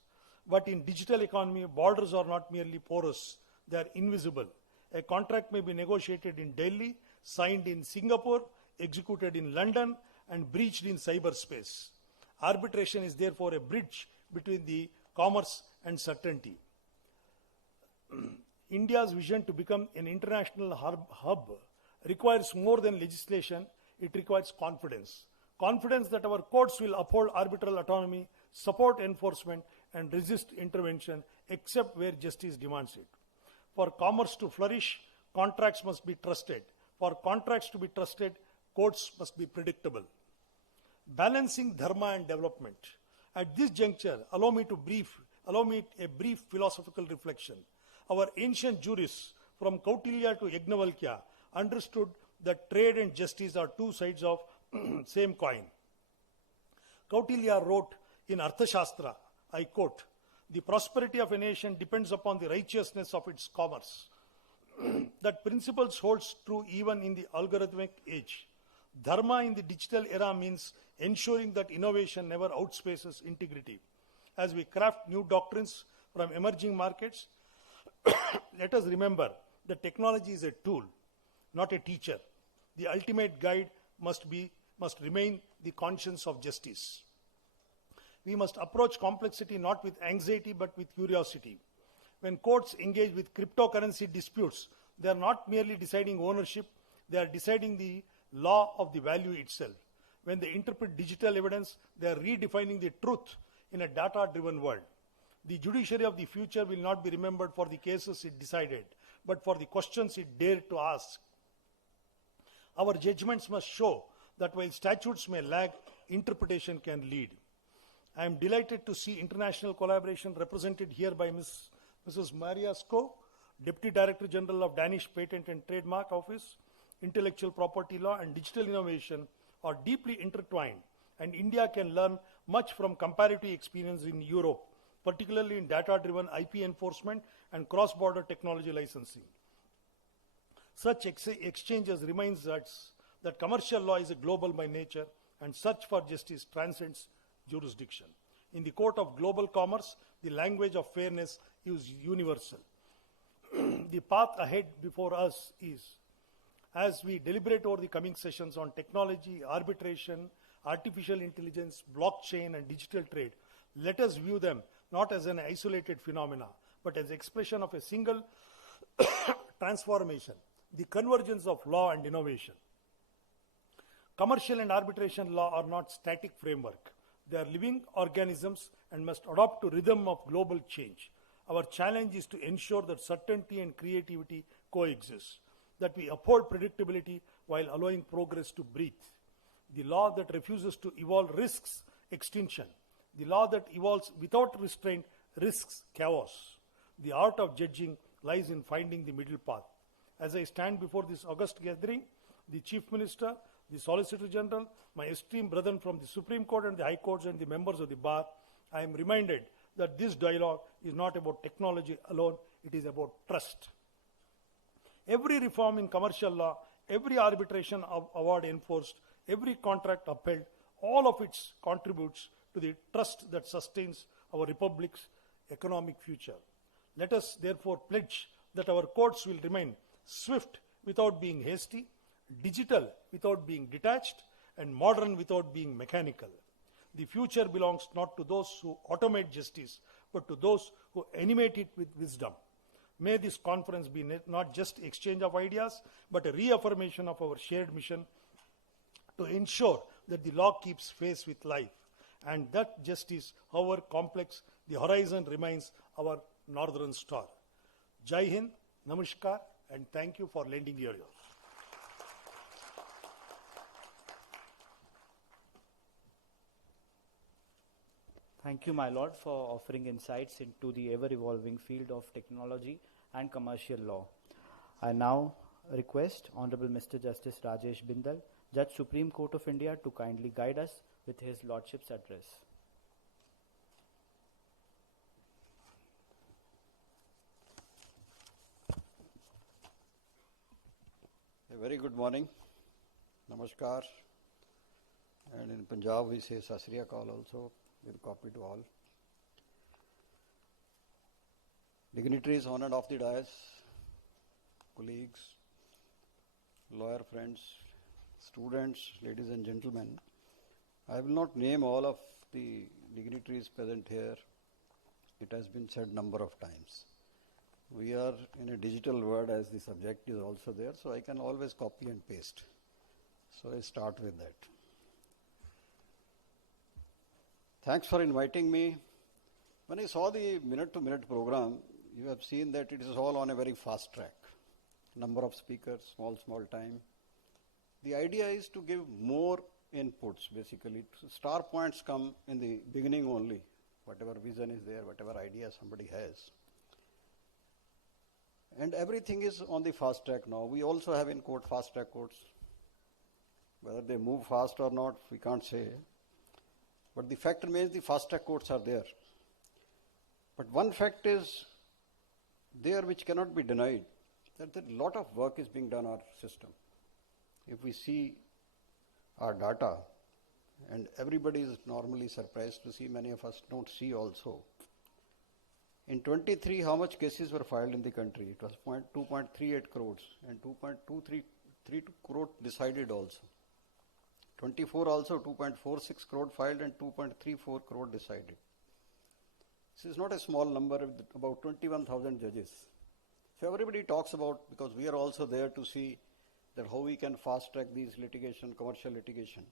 But in digital economy, borders are not merely porous, they are invisible. A contract may be negotiated in Delhi, signed in Singapore, executed in London, and breached in cyberspace. Arbitration is therefore a bridge between the commerce and certainty. India's vision to become an international hub requires more than legislation, it requires confidence. Confidence that our courts will uphold arbitral autonomy, support enforcement, and resist intervention except where justice demands it. For commerce to flourish, contracts must be trusted. For contracts to be trusted, courts must be predictable. Balancing dharma and development. At this juncture, allow me a brief philosophical reflection. Our ancient jurists, from Kautilya to Yajnavalkya, understood that trade and justice are two sides of same coin. Kautilya wrote in Arthashastra, I quote, "The prosperity of a nation depends upon the righteousness of its commerce." That principle holds true even in the algorithmic age. Dharma in the digital era means ensuring that innovation never outspaces integrity. As we craft new doctrines from emerging markets, let us remember The technology is a tool, not a teacher. The ultimate guide must remain the conscience of justice. We must approach complexity not with anxiety but with curiosity. When courts engage with cryptocurrency disputes, they are not merely deciding ownership, they are deciding the law of the value itself. When they interpret digital evidence, they are redefining the truth in a data-driven world. The judiciary of the future will not be remembered for the cases it decided, but for the questions it dared to ask. Our judgments must show that while statutes may lag, interpretation can lead. I am delighted to see international collaboration represented here by Mrs. Maria Sko, Deputy Director General of Danish Patent and Trademark Office. Intellectual property law and digital innovation are deeply intertwined, and India can learn much from comparative experience in Europe, particularly in data-driven IP enforcement and cross-border technology licensing. Such exchanges reminds us that commercial law is global by nature and search for justice transcends jurisdiction. In the court of global commerce, the language of fairness is universal. The path ahead before us is, as we deliberate over the coming sessions on technology, arbitration, artificial intelligence, blockchain, and digital trade, let us view them not as an isolated phenomena, but as expression of a single transformation, the convergence of law and innovation. Commercial and arbitration law are not static framework. They are living organisms and must adapt to rhythm of global change. Our challenge is to ensure that certainty and creativity coexist, that we uphold predictability while allowing progress to breathe. The law that refuses to evolve risks extinction. The law that evolves without restraint risks chaos. The art of judging lies in finding the middle path. As I stand before this august gathering, the Chief Minister, the Solicitor General, my esteemed brethren from the Supreme Court and the High Courts and the members of the Bar, I am reminded that this dialogue is not about technology alone, it is about trust. Every reform in commercial law, every arbitration award enforced, every contract upheld, all of it contributes to the trust that sustains our Republic's economic future. Let us therefore pledge that our courts will remain swift without being hasty, digital without being detached, and modern without being mechanical. The future belongs not to those who automate justice, but to those who animate it with wisdom. May this conference be not just exchange of ideas, but a reaffirmation of our shared mission to ensure that the law keeps pace with life, and that justice, however complex, the horizon remains our northern star. Jai Hind, Namaskar, and thank you for lending your ear. Thank you, my Lord, for offering insights into the ever-evolving field of technology and commercial law. I now request Honorable Mr. Justice Rajesh Bindal, Judge Supreme Court of India, to kindly guide us with his Lordship's address. A very good morning, Namaskar, and in Punjab we say Sat Sri Akal also, with copy to all. Dignitaries honored of the dais, colleagues, lawyer friends, students, ladies and gentlemen, I will not name all of the dignitaries present here. It has been said number of times. We are in a digital world, as the subject is also there, so I can always copy and paste. So I start with that. Thanks for inviting me. When I saw the minute-to-minute program, you have seen that it is all on a very fast track. Number of speakers, small time. The idea is to give more inputs, basically. Star points come in the beginning only. Whatever vision is there, whatever idea somebody has. And everything is on the fast track now. We also have in court fast track courts. Whether they move fast or not, we can't say. But the fact remains the fast track courts are there. But one fact is there which cannot be denied, that a lot of work is being done on our system. If we see our data, and everybody is normally surprised to see, many of us don't see also. In 23, how much cases were filed in the country? It was 2.38 crores and 2.232 crore decided also. 24 also 2.46 crore filed and 2.34 crore decided. This is not a small number with about 21,000 judges. So everybody talks about, because we are also there to see that how we can fast track these litigation, commercial litigation,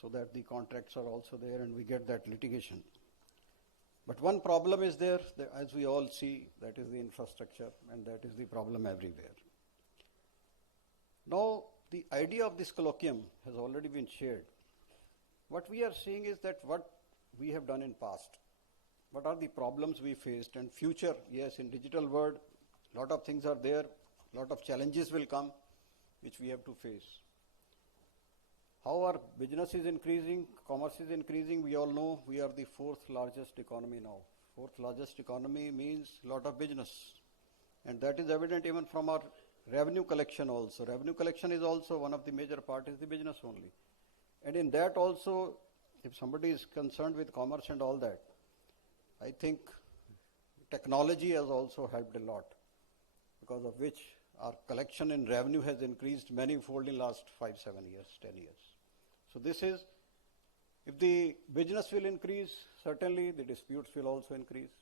so that the contracts are also there and we get that litigation. But one problem is there, as we all see, that is the infrastructure, and that is the problem everywhere. Now, the idea of this colloquium has already been shared. What we are seeing is that what we have done in past, what are the problems we faced, and future, yes, in digital world, lot of things are there, lot of challenges will come, which we have to face. How our business is increasing, commerce is increasing, we all know we are the fourth largest economy now. Fourth largest economy means lot of business. And that is evident even from our revenue collection also. Revenue collection is also one of the major part is the business only. And in that also, if somebody is concerned with commerce and all that, I think technology has also helped a lot, because of which our collection in revenue has increased manifold in last 5-7 years, 10 years. So this is, if the business will increase, certainly the disputes will also increase.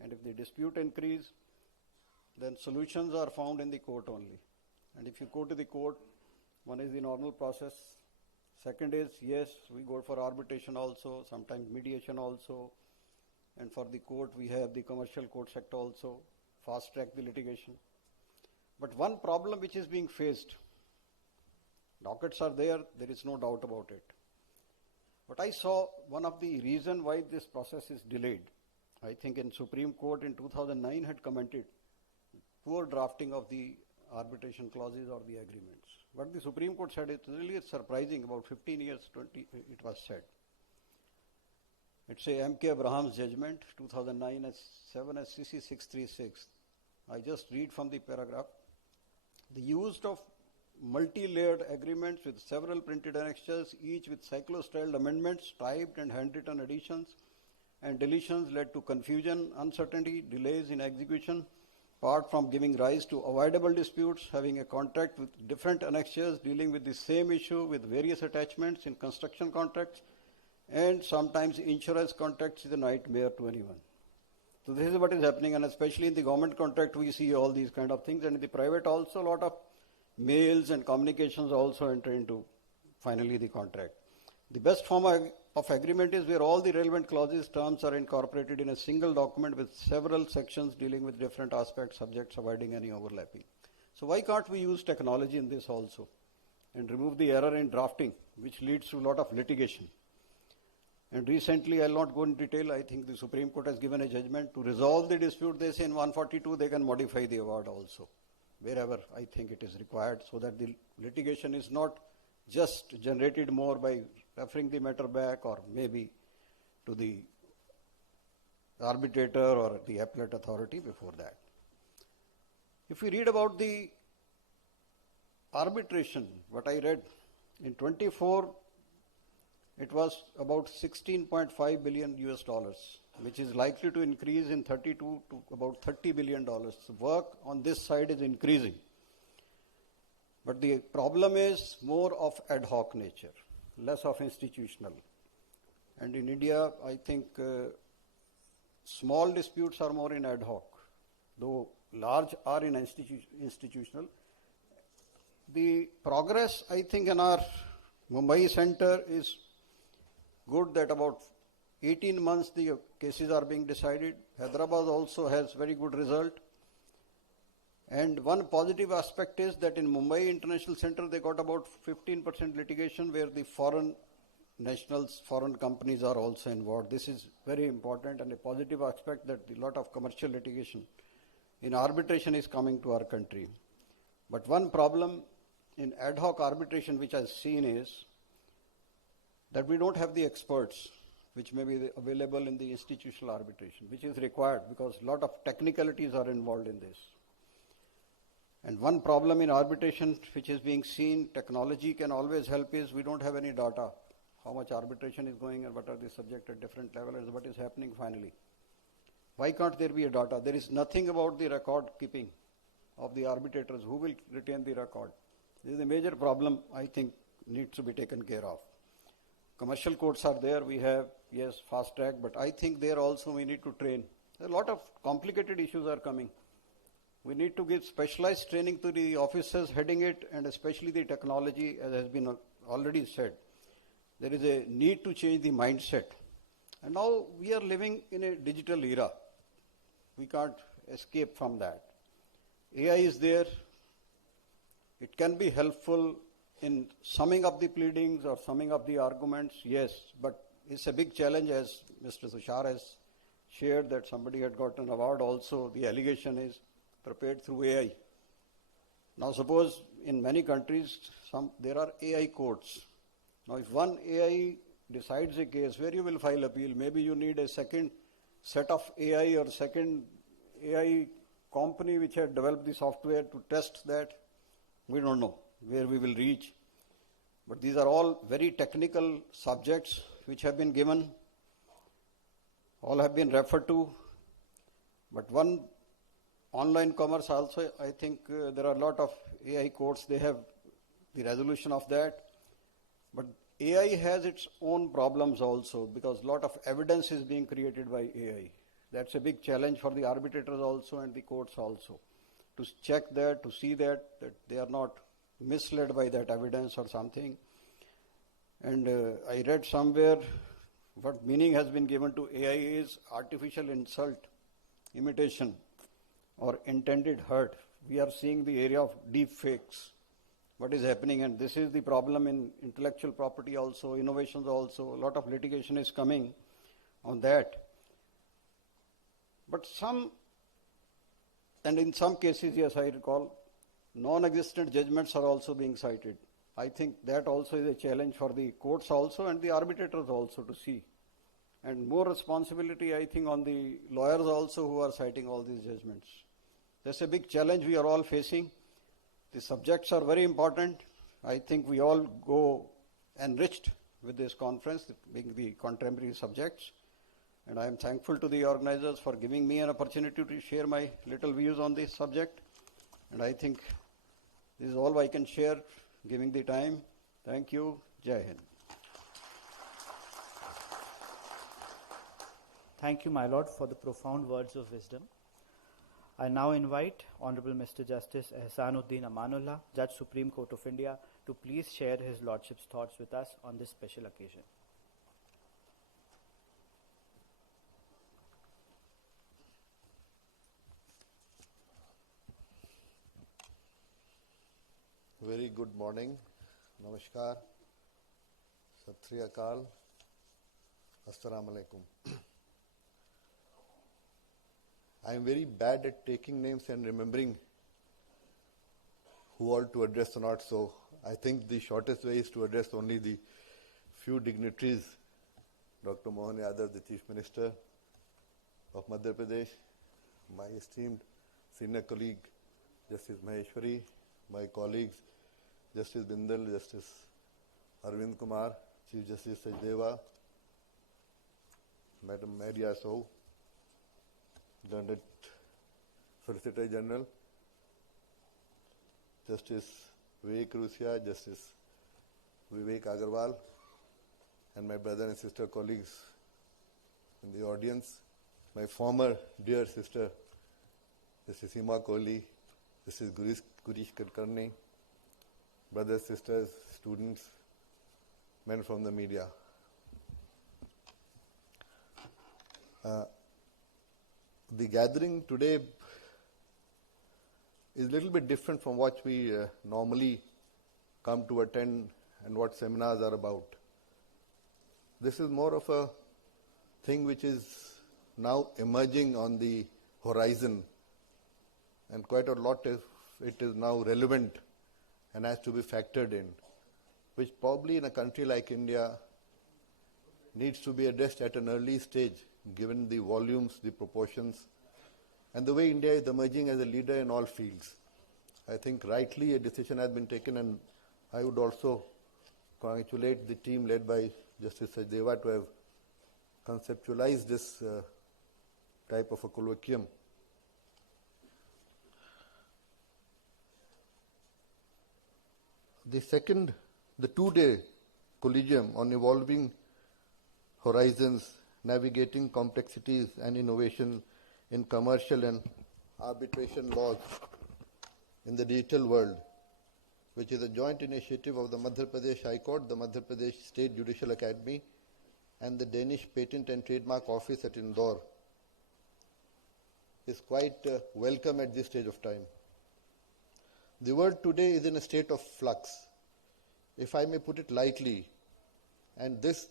And if the dispute increase, then solutions are found in the court only. And if you go to the court, one is the normal process. Second is, yes, we go for arbitration also, sometimes mediation also. And for the court, we have the commercial court sector also, fast track the litigation. But one problem which is being faced, dockets are there is no doubt about it. But I saw one of the reason why this process is delayed. I think in Supreme Court in 2009 had commented poor drafting of the arbitration clauses or the agreements. What the Supreme Court said is really surprising, about 15 years, 20, it was said. It's a M.K. Abraham's judgment, 2009 as 7 SCC 636. I just read from the paragraph. The use of multi-layered agreements with several printed annexures, each with cyclo-styled amendments, typed and handwritten additions and deletions led to confusion, uncertainty, delays in execution, apart from giving rise to avoidable disputes, having a contract with different annexures dealing with the same issue with various attachments in construction contracts, and sometimes insurance contracts is a nightmare to anyone. So this is what is happening, and especially in the government contract we see all these kind of things, and in the private also a lot of mails and communications also enter into finally the contract. The best form of agreement is where all the relevant clauses, terms are incorporated in a single document with several sections dealing with different aspects, subjects, avoiding any overlapping. So why can't we use technology in this also and remove the error in drafting, which leads to a lot of litigation? And recently, I'll not go in detail, I think the Supreme Court has given a judgment to resolve the dispute. They say in 142 they can modify the award also, wherever I think it is required, so that the litigation is not just generated more by referring the matter back or maybe to the arbitrator or the appellate authority before that. If we read about the arbitration, what I read, in 24, it was about 16.5 billion US dollars, which is likely to increase in 32 to about $30 billion. So work on this side is increasing. But the problem is more of ad hoc nature, less of institutional. And in India, I think small disputes are more in ad hoc, though large are in institutional. The progress, I think, in our Mumbai center is good, that about 18 months the cases are being decided. Hyderabad also has very good result. And one positive aspect is that in Mumbai International Center they got about 15% litigation where the foreign nationals, foreign companies are also involved. This is very important and a positive aspect, that a lot of commercial litigation in arbitration is coming to our country. But one problem in ad hoc arbitration which I've seen is that we don't have the experts which may be available in the institutional arbitration, which is required because a lot of technicalities are involved in this. And one problem in arbitration which is being seen, technology can always help, is we don't have any data, how much arbitration is going and what are the subjects at different levels and what is happening finally. Why can't there be a data? There is nothing about the record keeping of the arbitrators. Who will retain the record? This is a major problem, I think, needs to be taken care of. Commercial courts are there. We have, yes, fast track, but I think there also we need to train. A lot of complicated issues are coming. We need to give specialized training to the officers heading it, and especially the technology, as has been already said. There is a need to change the mindset. And now we are living in a digital era. We can't escape from that. AI is there. It can be helpful in summing up the pleadings or summing up the arguments, yes, but it's a big challenge, as Mr. Tushar has shared, that somebody had got an award also. The allegation is prepared through AI. Now suppose in many countries there are AI courts. Now if one AI decides a case, where you will file appeal, maybe you need a second set of AI or second AI company which had developed the software to test that. We don't know where we will reach. But these are all very technical subjects which have been given. All have been referred to. But one, online commerce also, I think there are a lot of AI courts, they have the resolution of that. But AI has its own problems also, because a lot of evidence is being created by AI. That's a big challenge for the arbitrators also and the courts also, to check that, to see that they are not misled by that evidence or something. And I read somewhere what meaning has been given to AI is artificial insult, imitation, or intended hurt. We are seeing the area of deep fakes, what is happening, and this is the problem in intellectual property also, innovations also. A lot of litigation is coming on that. But in some cases, yes, I recall, non-existent judgments are also being cited. I think that also is a challenge for the courts also and the arbitrators also to see. And more responsibility, I think, on the lawyers also who are citing all these judgments. That's a big challenge we are all facing. The subjects are very important. I think we all go enriched with this conference, being the contemporary subjects. And I am thankful to the organizers for giving me an opportunity to share my little views on this subject. And I think this is all I can share, giving the time. Thank you. Jai Hind. Thank you, my lord, for the profound words of wisdom. I now invite Honorable Mr. Justice Ehsanuddin Amanullah, Judge Supreme Court of India, to please share his lordship's thoughts with us on this special occasion. Very good morning. Namaskar. Sat Sri Akal. Assalamu alaikum. I am very bad at taking names and remembering who all to address or not, so I think the shortest way is to address only the few dignitaries. Dr. Mohan Yadav, the Chief Minister of Madhya Pradesh, my esteemed senior colleague Justice Maheshwari, my colleagues Justice Bindal, Justice Arvind Kumar, Chief Justice Sajdeva, Madam Madhya Sow, Learned Solicitor General, Justice Vivek Rusia, Justice Vivek Agarwal, and my brother and sister colleagues in the audience, my former dear sister, Justice Seema Kohli, Justice Gurish Kulkarni, brothers, sisters, students, men from the media. The gathering today is a little bit different from what we normally come to attend and what seminars are about. This is more of a thing which is now emerging on the horizon, and quite a lot of it is now relevant and has to be factored in, which probably in a country like India needs to be addressed at an early stage, given the volumes, the proportions, and the way India is emerging as a leader in all fields. I think rightly a decision has been taken, and I would also congratulate the team led by Justice Sajdeva to have conceptualized this type of a colloquium. The two-day collegium on evolving horizons, navigating complexities and innovation in commercial and arbitration laws in the digital world, which is a joint initiative of the Madhya Pradesh High Court, the Madhya Pradesh State Judicial Academy, and the Danish Patent and Trademark Office at Indore, is quite welcome at this stage of time. The world today is in a state of flux, if I may put it lightly, and this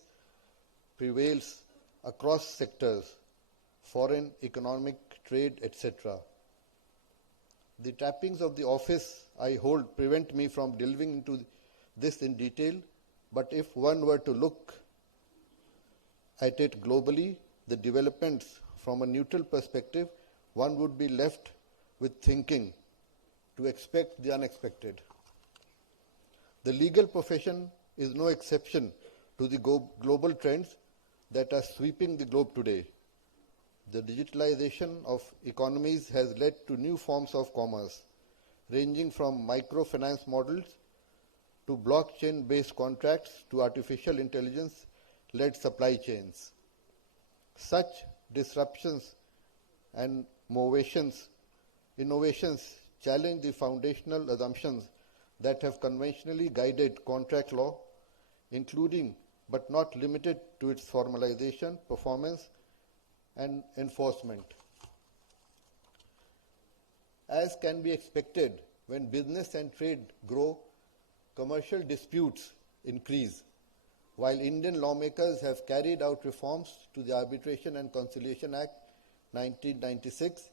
prevails across sectors, foreign, economic, trade, etc. The trappings of the office I hold prevent me from delving into this in detail, but if one were to look at it globally, the developments from a neutral perspective, one would be left with thinking to expect the unexpected. The legal profession is no exception to the global trends that are sweeping the globe today. The digitalization of economies has led to new forms of commerce, ranging from microfinance models to blockchain-based contracts to artificial intelligence-led supply chains. Such disruptions and innovations challenge the foundational assumptions that have conventionally guided contract law, including but not limited to its formalization, performance, and enforcement. As can be expected, when business and trade grow, commercial disputes increase. While Indian lawmakers have carried out reforms to the Arbitration and Conciliation Act 1996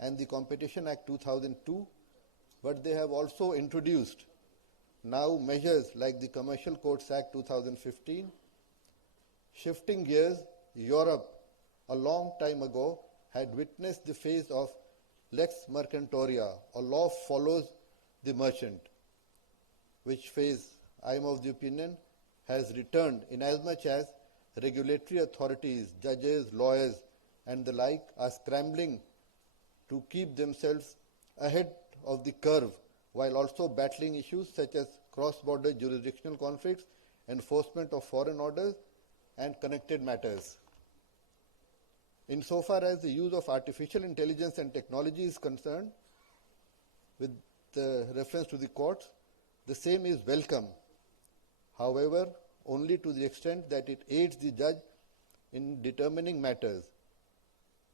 and the Competition Act 2002, but they have also introduced now measures like the Commercial Courts Act 2015. Shifting gears, Europe, a long time ago, had witnessed the phase of lex mercantoria, or law follows the merchant, which phase, I am of the opinion, has returned inasmuch as regulatory authorities, judges, lawyers, and the like are scrambling to keep themselves ahead of the curve while also battling issues such as cross-border jurisdictional conflicts, enforcement of foreign orders, and connected matters. Insofar as the use of artificial intelligence and technology is concerned, with reference to the courts, the same is welcome. However, only to the extent that it aids the judge in determining matters.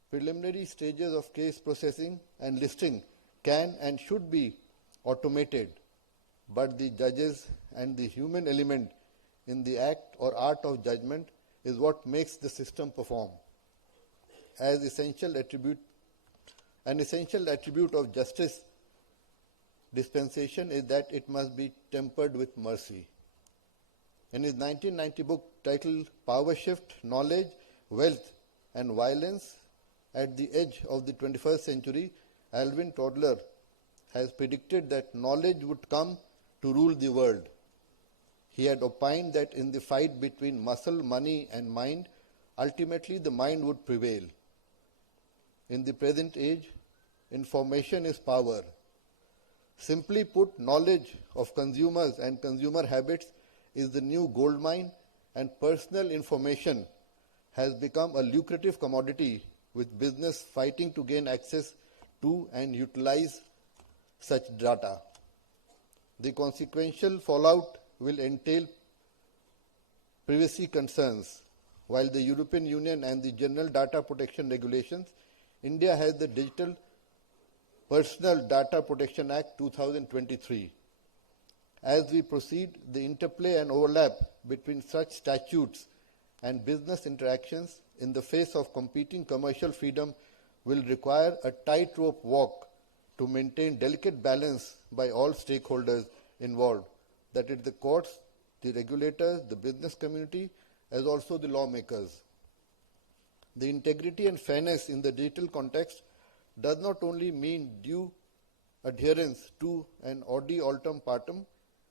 Preliminary stages of case processing and listing can and should be automated, but the judges and the human element in the act or art of judgment is what makes the system perform. An essential attribute of justice dispensation is that it must be tempered with mercy. In his 1990 book titled Power Shift, Knowledge, Wealth and Violence at the Edge of the 21st Century, Alvin Toffler has predicted that knowledge would come to rule the world. He had opined that in the fight between muscle, money and mind, ultimately the mind would prevail. In the present age, information is power. Simply put, knowledge of consumers and consumer habits is the new gold mine, and personal information has become a lucrative commodity, with business fighting to gain access to and utilize such data. The consequential fallout will entail privacy concerns. While the European Union and the General Data Protection Regulations, India has the Digital Personal Data Protection Act 2023. As we proceed, the interplay and overlap between such statutes and business interactions in the face of competing commercial freedom will require a tightrope walk to maintain delicate balance by all stakeholders involved, that is the courts, the regulators, the business community, as also the lawmakers. The integrity and fairness in the digital context does not only mean due adherence to an odi altum partum,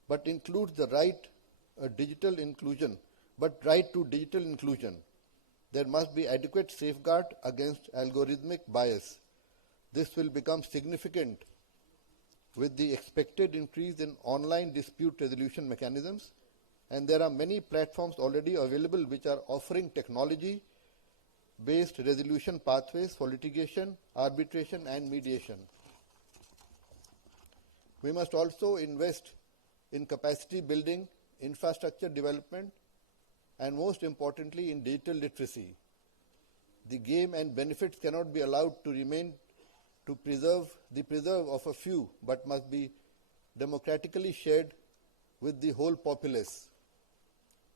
but includes the right to digital inclusion. there must be adequate safeguard against algorithmic bias. This will become significant with the expected increase in online dispute resolution mechanisms, and there are many platforms already available which are offering technology-based resolution pathways for litigation, arbitration, and mediation. We must also invest in capacity building, infrastructure development, and most importantly in digital literacy. The game and benefits cannot be allowed to remain to preserve of a few, but must be democratically shared with the whole populace.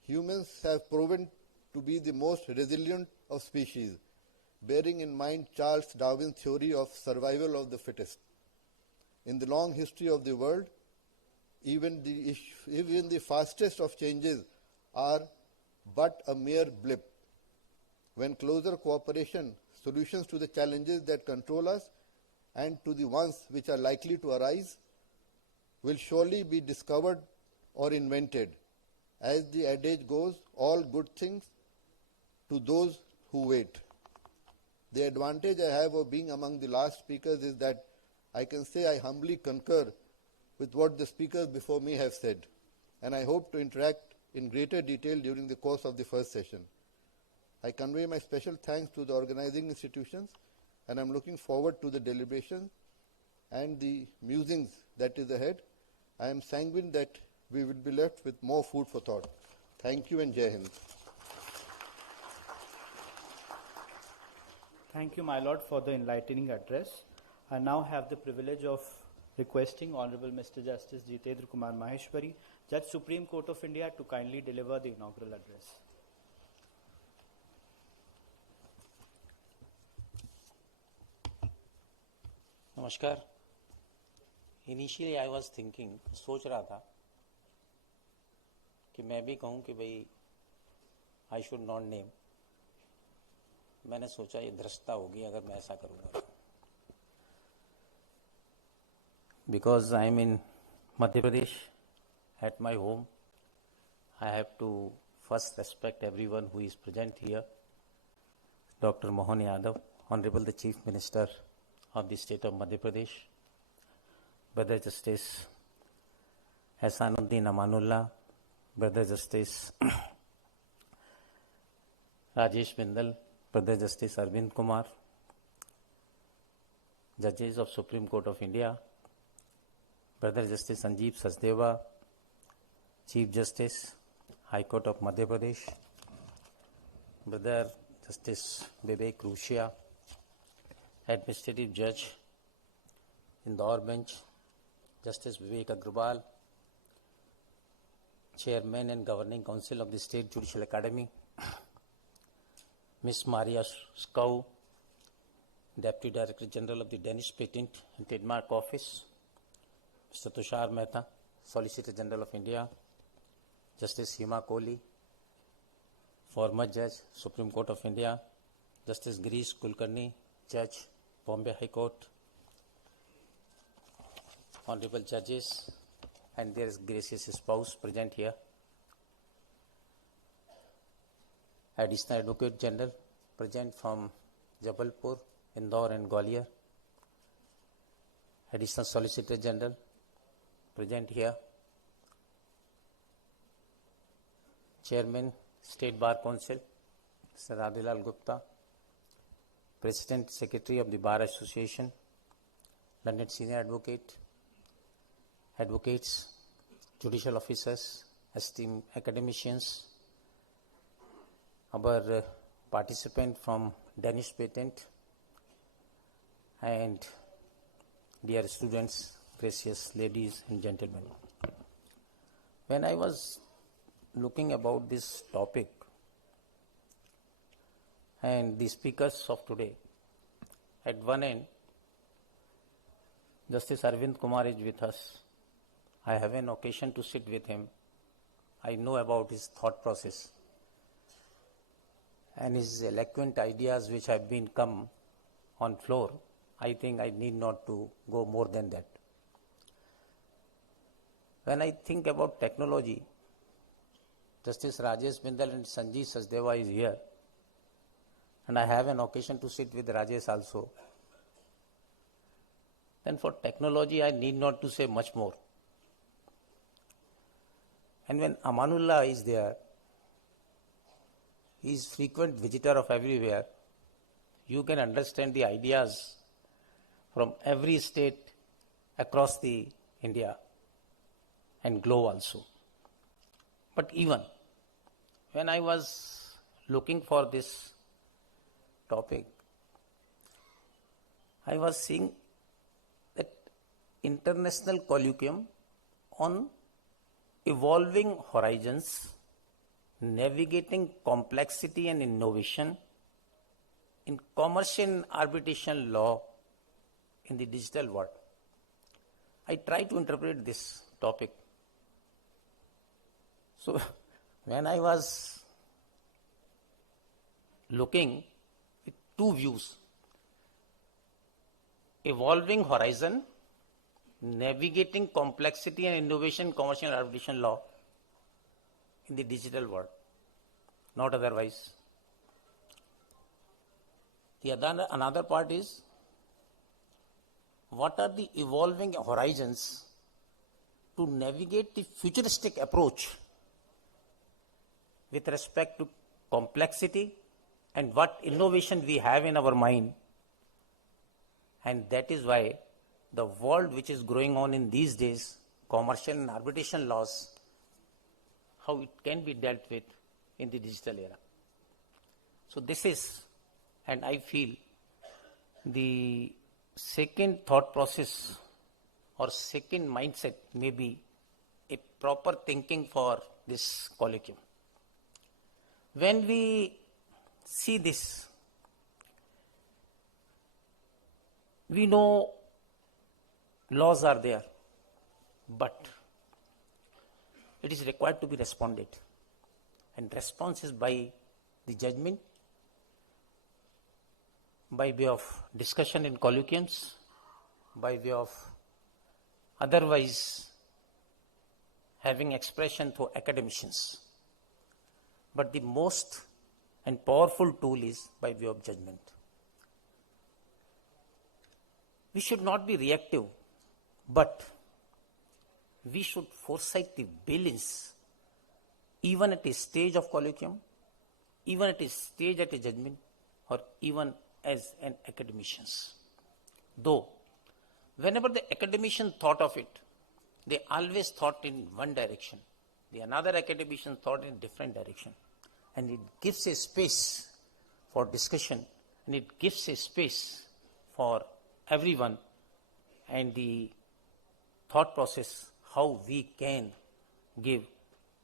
Humans have proven to be the most resilient of species, bearing in mind Charles Darwin's theory of survival of the fittest. In the long history of the world, even the fastest of changes are but a mere blip. When closer cooperation, solutions to the challenges that control us and to the ones which are likely to arise will surely be discovered or invented. As the adage goes, all good things to those who wait. The advantage I have of being among the last speakers is that I can say I humbly concur with what the speakers before me have said, and I hope to interact in greater detail during the course of the first session. I convey my special thanks to the organizing institutions, and I'm looking forward to the deliberations and the musings that is ahead. I am sanguine that we will be left with more food for thought. Thank you and Jai Hind. Thank you, my lord, for the enlightening address. I now have the privilege of requesting Honorable Mr. Justice Jitendra Kumar Maheshwari, Judge Supreme Court of India, to kindly deliver the inaugural address. नमस्कार. Initially I was thinking, सोच रहा था कि मैं भी कहूँ कि भाई I should not name. मैंने सोचा ये धृष्टता होगी अगर मैं ऐसा करूँगा. Because I am in Madhya Pradesh at my home, I have to first respect everyone who is present here. Dr. Mohan Yadav, Honorable the Chief Minister of the state of Madhya Pradesh, Brother Justice Amanullah, Brother Justice Rajesh Bindal, Brother Justice Arvind Kumar, Judges of Supreme Court of India, Brother Justice Sanjeev Sachdeva, Chief Justice, High Court of Madhya Pradesh, Brother Justice Vivek Rushia, Administrative Judge, Indore Bench, Justice Vivek Agrawal, Chairman and Governing Council of the State Judicial Academy, Ms. Maria Skau, Deputy Director General of the Danish Patent and Trademark Office, Mr. Tushar Mehta, Solicitor General of India, Justice Hima Kohli, former Judge, Supreme Court of India, Justice Girish Kulkarni, Judge, Bombay High Court, Honorable Judges, and their gracious spouse present here, Additional Advocate General present from Jabalpur, Indore and Gwalior, Additional Solicitor General present here, Chairman, State Bar Council, Mr. Radhilal Gupta, President, Secretary of the Bar Association, learned senior advocate, advocates, judicial officers, esteemed academicians, our participant from Danish Patent, and dear students, gracious ladies and gentlemen. When I was looking about this topic and the speakers of today, at one end, Justice Arvind Kumar is with us. I have an occasion to sit with him. I know about his thought process and his eloquent ideas which have been come on floor. I think I need not to go more than that. When I think about technology, Justice Rajesh Bindal and Sanjeev Sachdeva is here. and I have an occasion to sit with Rajesh also, then for technology I need not to say much more. And when Amanullah is there, he is frequent visitor of everywhere. You can understand the ideas from every state across the India and globe also. But even when I was looking for this topic, I was seeing that international colloquium on evolving horizons, navigating complexity and innovation in commercial and arbitration law in the digital world. I try to interpret this topic. So when I was looking with two views, evolving horizon, navigating complexity and innovation, commercial and arbitration law in the digital world, not otherwise. Another part is, what are the evolving horizons to navigate the futuristic approach with respect to complexity and what innovation we have in our mind. And that is why the world which is growing on in these days, commercial and arbitration laws, how it can be dealt with in the digital era. So this is, and I feel the second thought process or second mindset may be a proper thinking for this colloquium. When we see this, we know laws are there, but it is required to be responded. And response is by the judgment, by way of discussion in colloquiums, by way of otherwise having expression through academicians. But the most and powerful tool is by way of judgment. We should not be reactive, but we should foresight the balance even at a stage of colloquium, even at a stage at a judgment, or even as an academicians. Though, whenever the academician thought of it, they always thought in one direction. The another academician thought in different direction. And it gives a space for discussion, and it gives a space for everyone and the thought process how we can give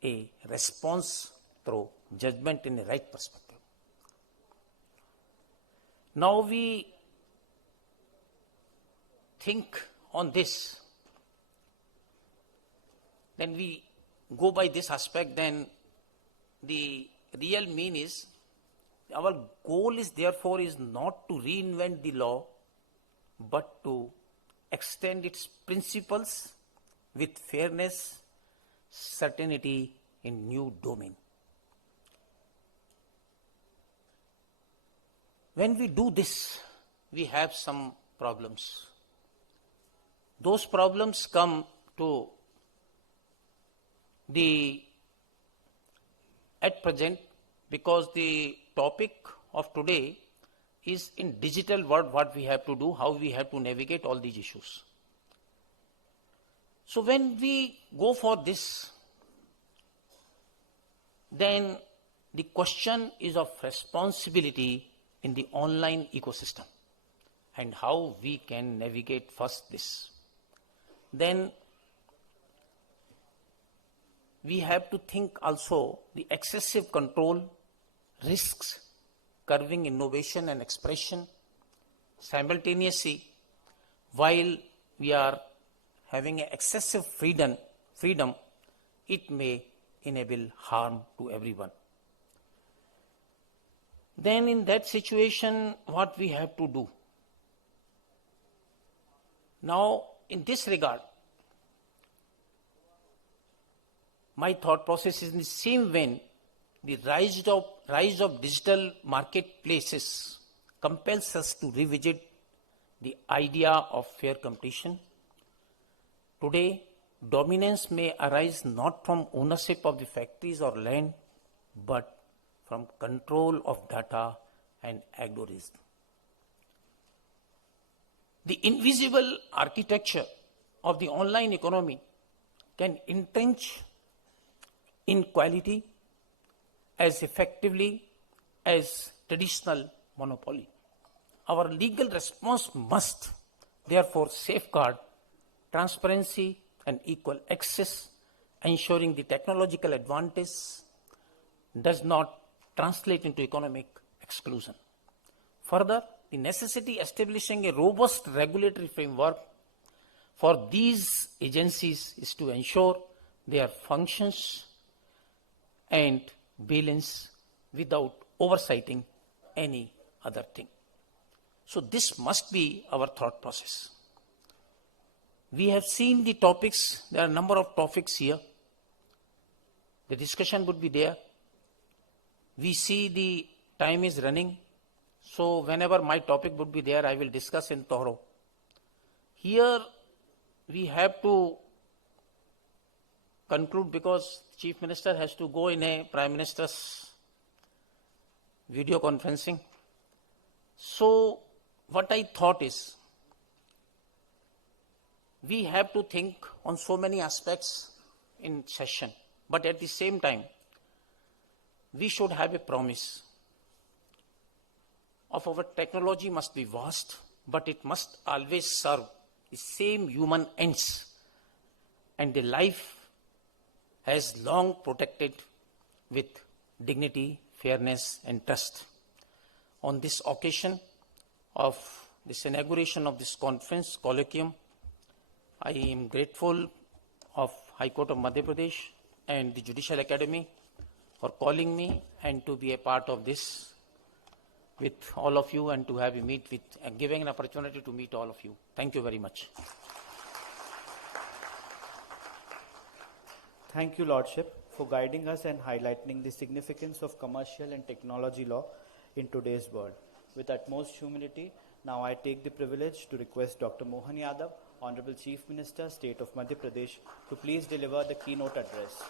a response through judgment in the right perspective. Now we think on this, then we go by this aspect, then the real mean is, our goal is therefore is not to reinvent the law, but to extend its principles with fairness, certainty in new domain. When we do this, we have some problems. Those problems come to the at present because the topic of today is in digital world, what we have to do, how we have to navigate all these issues. So when we go for this, then the question is of responsibility in the online ecosystem and how we can navigate first this. Then we have to think also the excessive control, risks, curbing innovation and expression. Simultaneously, while we are having excessive freedom, it may enable harm to everyone. Then in that situation, what we have to do? Now, in this regard, my thought process is in the same vein, the rise of digital marketplaces compels us to revisit the idea of fair competition. Today, dominance may arise not from ownership of the factories or land, but from control of data and algorithms. The invisible architecture of the online economy can entrench inequality as effectively as traditional monopoly. Our legal response must therefore safeguard transparency and equal access, ensuring the technological advantage does not translate into economic exclusion. Further, the necessity establishing a robust regulatory framework for these agencies is to ensure their functions and balance without oversighting any other thing. So this must be our thought process. We have seen the topics. There are a number of topics here. The discussion would be there. We see the time is running. So whenever my topic would be there, I will discuss in thorough. Here we have to conclude because Chief Minister has to go in a Prime Minister's video conferencing. So what I thought is, we have to think on so many aspects in session, but at the same time, we should have a promise of our technology must be vast, but it must always serve the same human ends and the life as long protected with dignity, fairness and trust. On this occasion of this inauguration of this conference, colloquium, I am grateful of High Court of Madhya Pradesh and the Judicial Academy for calling me and to be a part of this with all of you and to have a meet with, giving an opportunity to meet all of you. Thank you very much. Thank you, Lordship, for guiding us and highlighting the significance of commercial and technology law in today's world. With utmost humility, now I take the privilege to request Dr. Mohan Yadav, Honorable Chief Minister, State of Madhya Pradesh, to please deliver the keynote address.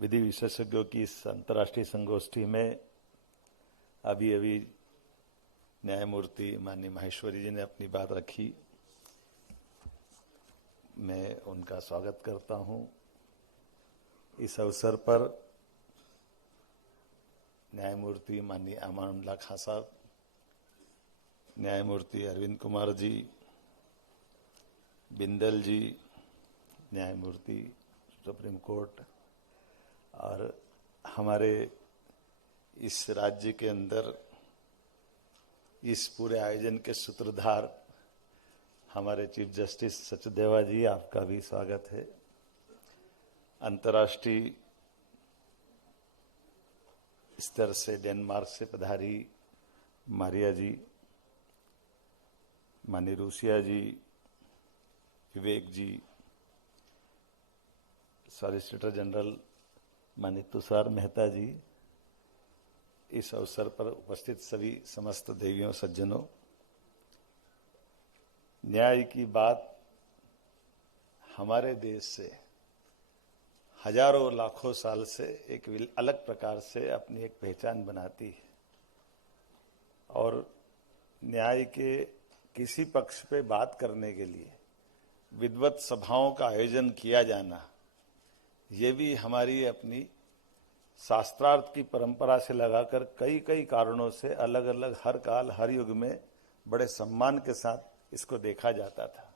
विधि विशेषज्ञों की इस अंतर्राष्ट्रीय संगोष्ठी में अभी अभी न्यायमूर्ति माननीय माहेश्वरी जी ने अपनी बात रखी। मैं उनका स्वागत करता हूं। इस अवसर पर न्यायमूर्ति माननीय अमानुल्लाह खान साहब, न्यायमूर्ति अरविंद कुमार जी, बिंदल जी, न्यायमूर्ति सुप्रीम कोर्ट और हमारे इस राज्य के अंदर इस पूरे आयोजन के सूत्रधार हमारे चीफ जस्टिस सचदेवा जी, आपका भी स्वागत है। अंतर्राष्ट्रीय स्तर से डेनमार्क से पधारी मारिया जी, माननीय रूसिया जी, विवेक जी, सॉलिसिटर जनरल माननीय तुषार मेहता जी, इस अवसर पर उपस्थित सभी समस्त देवियों सज्जनों, न्याय की बात हमारे देश से हजारों लाखों साल से एक अलग प्रकार से अपनी एक पहचान बनाती है और न्याय के किसी पक्ष पे बात करने के लिए विद्वत सभाओं का आयोजन किया जाना, ये भी हमारी अपनी शास्त्रार्थ की परंपरा से लगाकर कई कई कारणों से अलग अलग हर काल हर युग में बड़े सम्मान के साथ इसको देखा जाता था।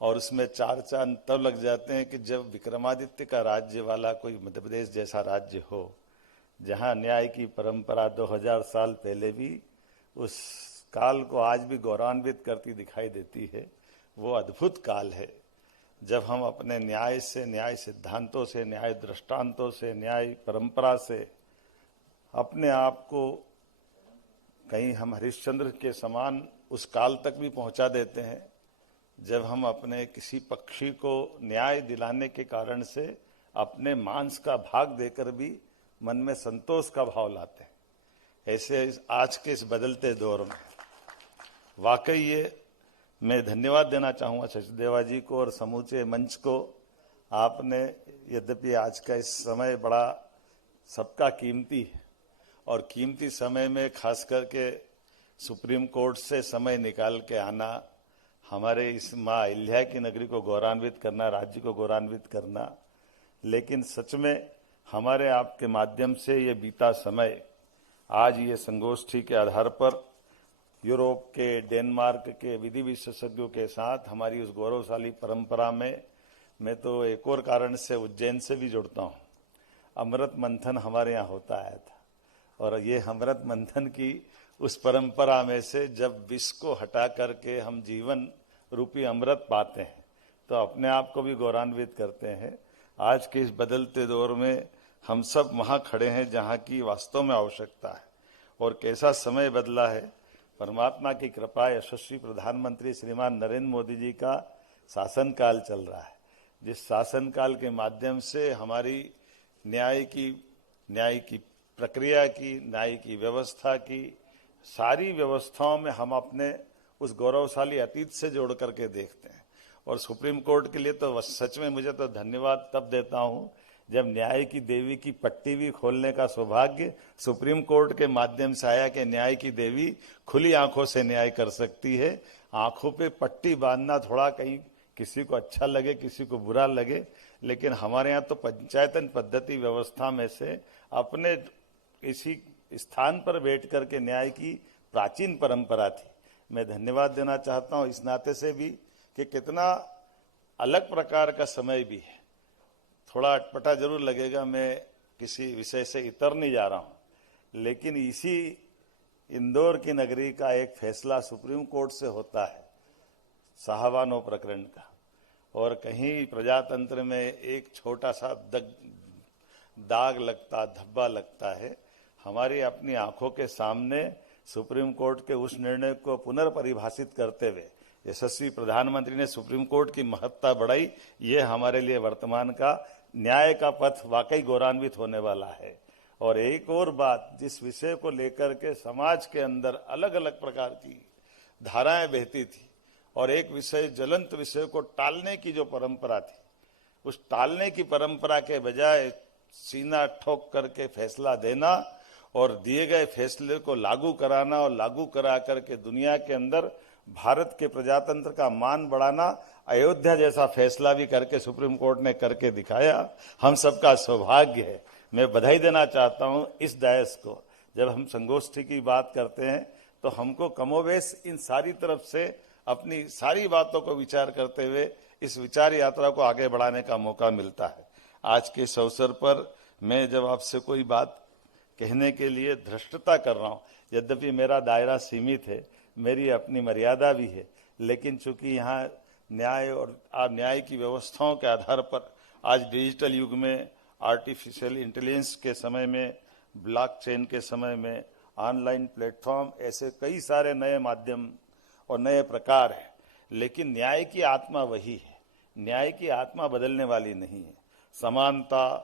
और उसमें चार चांद तब लग जाते हैं कि जब विक्रमादित्य का राज्य वाला कोई मध्य प्रदेश जैसा राज्य हो, जहां न्याय की परंपरा 2000 साल पहले भी उस काल को आज भी गौरवान्वित करती दिखाई देती है। वो अद्भुत काल है जब हम अपने न्याय से, न्याय सिद्धांतों से, न्याय दृष्टांतों से, न्याय परंपरा से अपने आप को कहीं हम हरिश्चंद्र के समान उस काल तक भी पहुंचा देते हैं जब हम अपने किसी पक्षी को न्याय दिलाने के कारण से अपने मांस का भाग देकर भी मन में संतोष का भाव लाते हैं। ऐसे आज के इस बदलते दौर में वाकई ये मैं धन्यवाद देना चाहूँगा सचदेवा जी को और समूचे मंच को। आपने यद्यपि आज का इस समय बड़ा सबका कीमती है और कीमती समय में खास करके सुप्रीम कोर्ट से समय निकाल के आना, हमारे इस माँ अहिल्या की नगरी को गौरवान्वित करना, राज्य को गौरवान्वित करना, लेकिन सच में हमारे आपके माध्यम से ये बीता समय आज ये संगोष्ठी के आधार पर यूरोप के, डेनमार्क के विधि विशेषज्ञों के साथ हमारी उस गौरवशाली परंपरा में मैं तो एक और कारण से उज्जैन से भी जुड़ता हूँ। अमृत मंथन हमारे यहाँ होता आया था और ये अमृत मंथन की उस परंपरा में से जब विष को हटा करके हम जीवन रूपी अमृत पाते हैं तो अपने आप को भी गौरवान्वित करते हैं। आज के इस बदलते दौर में हम सब वहाँ खड़े हैं जहाँ की वास्तव में आवश्यकता है और कैसा समय बदला है। परमात्मा की कृपा, यशस्वी प्रधानमंत्री श्रीमान नरेंद्र मोदी जी का शासनकाल चल रहा है, जिस शासनकाल के माध्यम से हमारी न्याय की प्रक्रिया की, न्याय की व्यवस्था की सारी व्यवस्थाओं में हम अपने उस गौरवशाली अतीत से जोड़ करके देखते हैं। और सुप्रीम कोर्ट के लिए तो सच में मुझे तो धन्यवाद तब देता हूं जब न्याय की देवी की पट्टी भी खोलने का सौभाग्य सुप्रीम कोर्ट के माध्यम से आया कि न्याय की देवी खुली आंखों से न्याय कर सकती है। आंखों पे पट्टी बांधना थोड़ा कहीं किसी को अच्छा लगे, किसी को बुरा लगे, लेकिन हमारे यहाँ तो पंचायतन पद्धति व्यवस्था में से अपने इसी स्थान पर बैठ करके न्याय की प्राचीन परंपरा थी। मैं धन्यवाद देना चाहता हूँ इस नाते से भी कि कितना अलग प्रकार का समय भी है। थोड़ा अटपटा जरूर लगेगा, मैं किसी विषय से इतर नहीं जा रहा हूँ, लेकिन इसी इंदौर की नगरी का एक फैसला सुप्रीम कोर्ट से होता है साहबानो प्रकरण का, और कहीं प्रजातंत्र में एक छोटा सा दाग लगता, धब्बा लगता है। हमारी अपनी आंखों के सामने सुप्रीम कोर्ट के उस निर्णय को पुनर्परिभाषित करते हुए यशस्वी प्रधानमंत्री ने सुप्रीम कोर्ट की महत्ता बढ़ाई। ये हमारे लिए वर्तमान का न्याय का पथ वाकई गौरवान्वित होने वाला है। और एक और बात, जिस विषय को लेकर के समाज के अंदर अलग अलग प्रकार की धाराएं बहती थी और एक विषय ज्वलंत विषय को टालने की जो परंपरा थी, उस टालने की परंपरा के बजाय सीना ठोक करके फैसला देना और दिए गए फैसले को लागू कराना और लागू करा करके दुनिया के अंदर भारत के प्रजातंत्र का मान बढ़ाना, अयोध्या जैसा फैसला भी करके सुप्रीम कोर्ट ने करके दिखाया। हम सबका सौभाग्य है। मैं बधाई देना चाहता हूं इस डायस को। जब हम संगोष्ठी की बात करते हैं तो हमको कमोबेश इन सारी तरफ से अपनी सारी बातों को विचार करते हुए इस विचार यात्रा को आगे बढ़ाने का मौका मिलता है। आज के इस अवसर पर मैं जब आपसे कोई बात कहने के लिए धृष्टता कर रहा हूँ, यद्यपि मेरा दायरा सीमित है, मेरी अपनी मर्यादा भी है, लेकिन चूंकि यहाँ न्याय और न्याय की व्यवस्थाओं के आधार पर आज डिजिटल युग में, आर्टिफिशियल इंटेलिजेंस के समय में, ब्लॉकचेन के समय में, ऑनलाइन प्लेटफॉर्म, ऐसे कई सारे नए माध्यम और नए प्रकार हैं, लेकिन न्याय की आत्मा वही है। न्याय की आत्मा बदलने वाली नहीं है। समानता,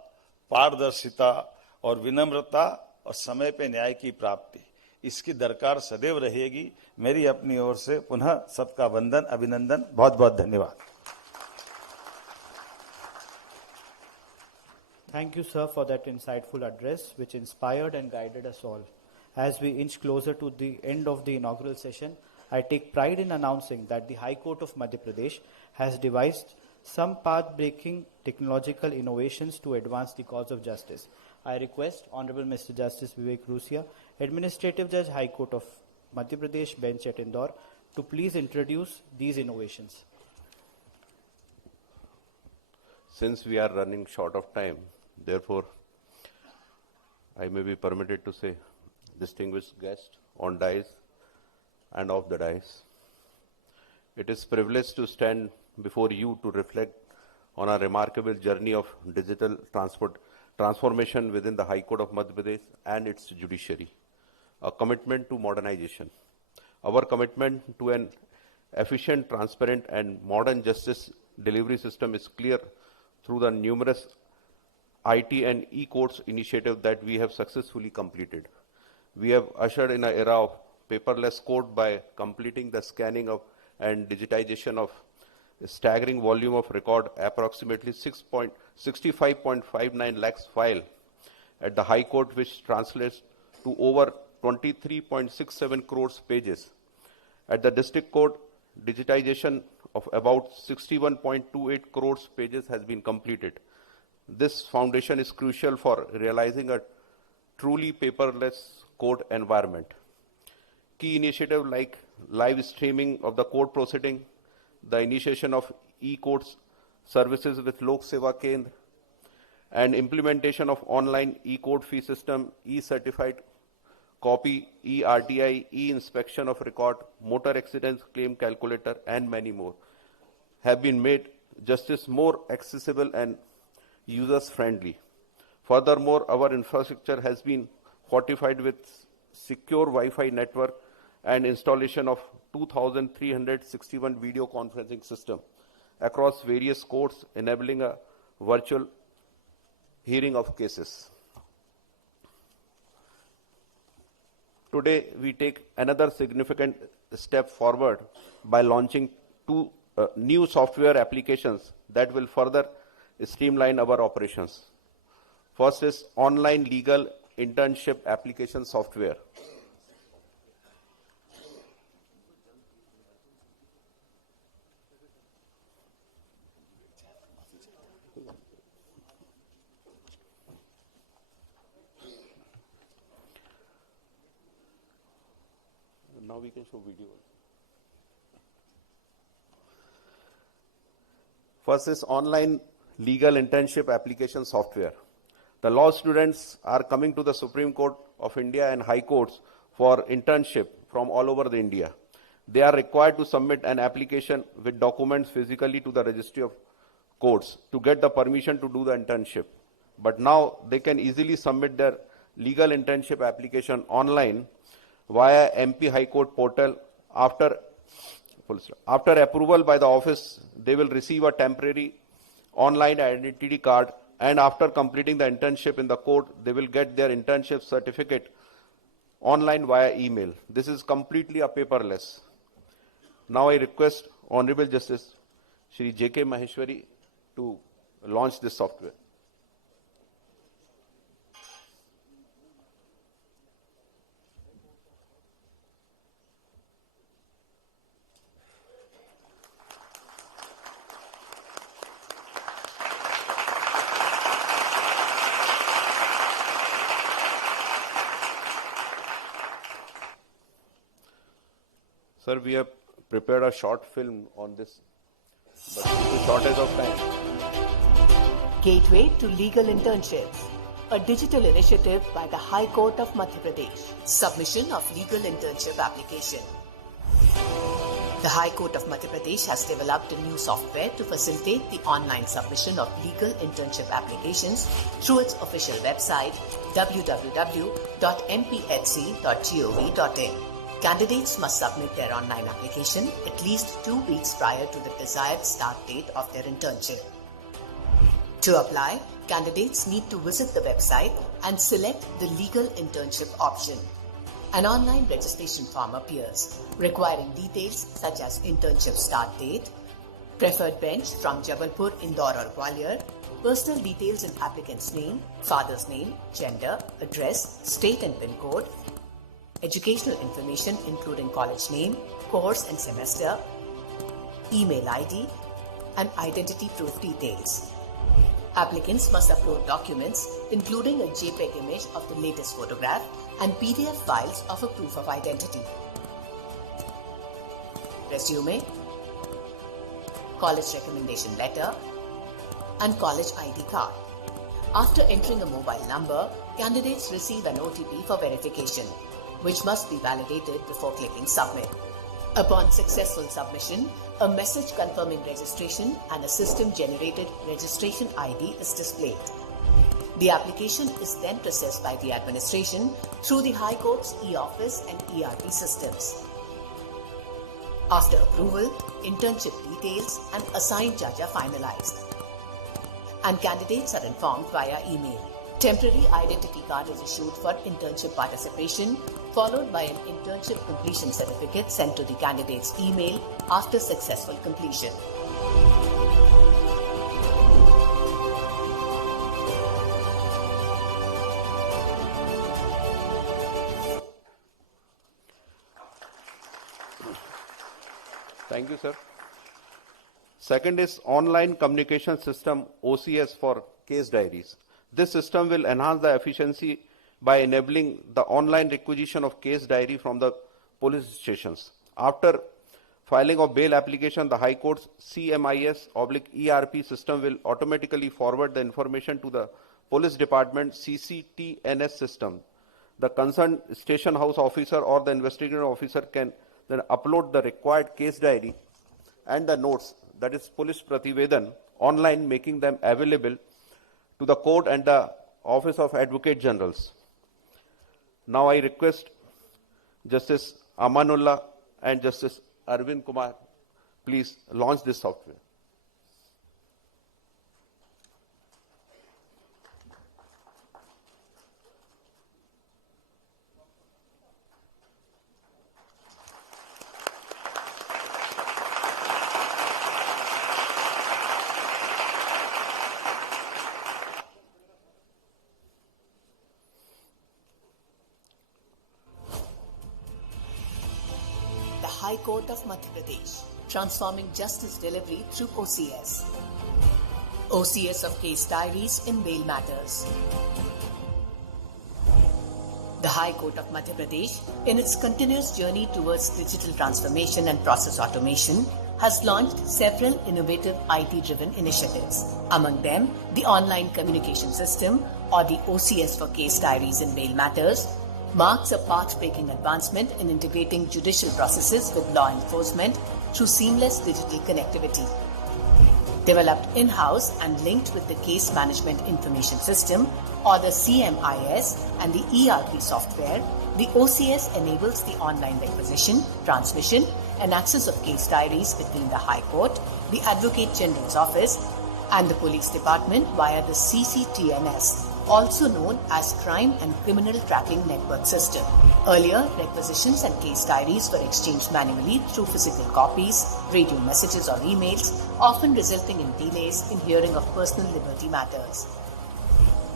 पारदर्शिता और विनम्रता और समय पे न्याय की प्राप्ति, इसकी दरकार सदैव रहेगी। मेरी अपनी ओर से पुनः सबका वंदन, अभिनंदन, बहुत बहुत धन्यवाद। Thank you, sir, for that insightful address, which inspired and guided us all. As we inch closer to the end of the inaugural session, I take pride in announcing that the High Court of Madhya Pradesh has devised some path-breaking technological innovations to advance the cause of justice. I request Honorable Mr. Justice Vivek Rusia, Administrative Judge, High Court of Madhya Pradesh, Bench at Indore, to please introduce these innovations. Since we are running short of time, therefore, I may be permitted to say, distinguished guest on dais and off the dais, it is privilege to stand before you to reflect on a remarkable journey of digital transformation within the High Court of Madhya Pradesh and its judiciary, a commitment to modernization. Our commitment to an efficient, transparent, and modern justice delivery system is clear through the numerous IT and e-courts initiatives that we have successfully completed. We have ushered in an era of paperless court by completing the scanning of and digitization of a staggering volume of record, approximately 65.59 lakhs file at the High Court, which translates to over 23.67 crores pages. At the District Court, digitization of about 61.28 crores pages has been completed. This foundation is crucial for realizing a truly paperless court environment. Key initiatives like live streaming of the court proceeding, the initiation of e-courts services with Lok Seva Kendra, and implementation of online e-court fee system, e-certified copy, e-RTI, e-inspection of record, motor accidents claim calculator, and many more, have been made justice more accessible and users-friendly. Furthermore, our infrastructure has been fortified with secure Wi-Fi network and installation of 2,361 video conferencing system across various courts, enabling a virtual hearing of cases. Today, we take another significant step forward by launching two new software applications that will further streamline our operations. First is online legal internship application software. Now we can show video. First is online legal internship application software. The law students are coming to the Supreme Court of India and High Courts for internship from all over the India. They are required to submit an application with documents physically to the Registry of Courts to get the permission to do the internship. But now they can easily submit their legal internship application online via MP High Court portal. After approval by the office, they will receive a temporary online identity card, and after completing the internship in the court, they will get their internship certificate online via email. This is completely a paperless. Now I request Honorable Justice Shri J.K. Maheshwari to launch this software. Sir, we have prepared a short film on this, but due to shortage of time. Gateway to Legal Internships, a digital initiative by the High Court of Madhya Pradesh. Submission of legal internship application. The High Court of Madhya Pradesh has developed a new software to facilitate the online submission of legal internship applications through its official website www.mphc.gov.in. Candidates must submit their online application at least 2 weeks prior to the desired start date of their internship. To apply, candidates need to visit the website and select the legal internship option. An online registration form appears, requiring details such as internship start date, preferred bench from Jabalpur, Indore or Gwalior, personal details in applicant's name, father's name, gender, address, state and PIN code, educational information including college name, course and semester, email ID, and identity proof details. Applicants must upload documents including a JPEG image of the latest photograph and PDF files of a proof of identity. Resume, college recommendation letter, and college ID card. After entering a mobile number, candidates receive an OTP for verification, which must be validated before clicking submit. Upon successful submission, a message confirming registration and a system-generated registration ID is displayed. The application is then processed by the administration through the High Court's e-Office and ERP systems. After approval, internship details and assigned judge are finalized, and candidates are informed via email. Temporary identity card is issued for internship participation, followed by an internship completion certificate sent to the candidate's email after successful completion. Thank you, sir. Second is online communication system, OCS, for case diaries. This system will enhance the efficiency by enabling the online requisition of case diary from the police stations. After filing of bail application, the High Court's CMIS/ERP system will automatically forward the information to the Police Department CCTNS system. The concerned station house officer or the investigating officer can then upload the required case diary and the notes, that is police prativedan, online, making them available to the court and the Office of Advocate Generals. Now I request Justice Amanullah and Justice Arvind Kumar, please launch this software. High Court of Madhya Pradesh, transforming justice delivery through OCS. OCS of case diaries in bail matters. The High Court of Madhya Pradesh, in its continuous journey towards digital transformation and process automation, has launched several innovative IT-driven initiatives. Among them, the Online Communication System, or the OCS for case diaries in bail matters, marks a path-breaking advancement in integrating judicial processes with law enforcement through seamless digital connectivity. Developed in-house and linked with the Case Management Information System, or the CMIS, and the ERP software, the OCS enables the online requisition, transmission, and access of case diaries between the High Court, the Advocate General's Office, and the Police Department via the CCTNS, also known as Crime and Criminal Tracking Network System. Earlier, requisitions and case diaries were exchanged manually through physical copies, radio messages or emails, often resulting in delays in hearing of personal liberty matters.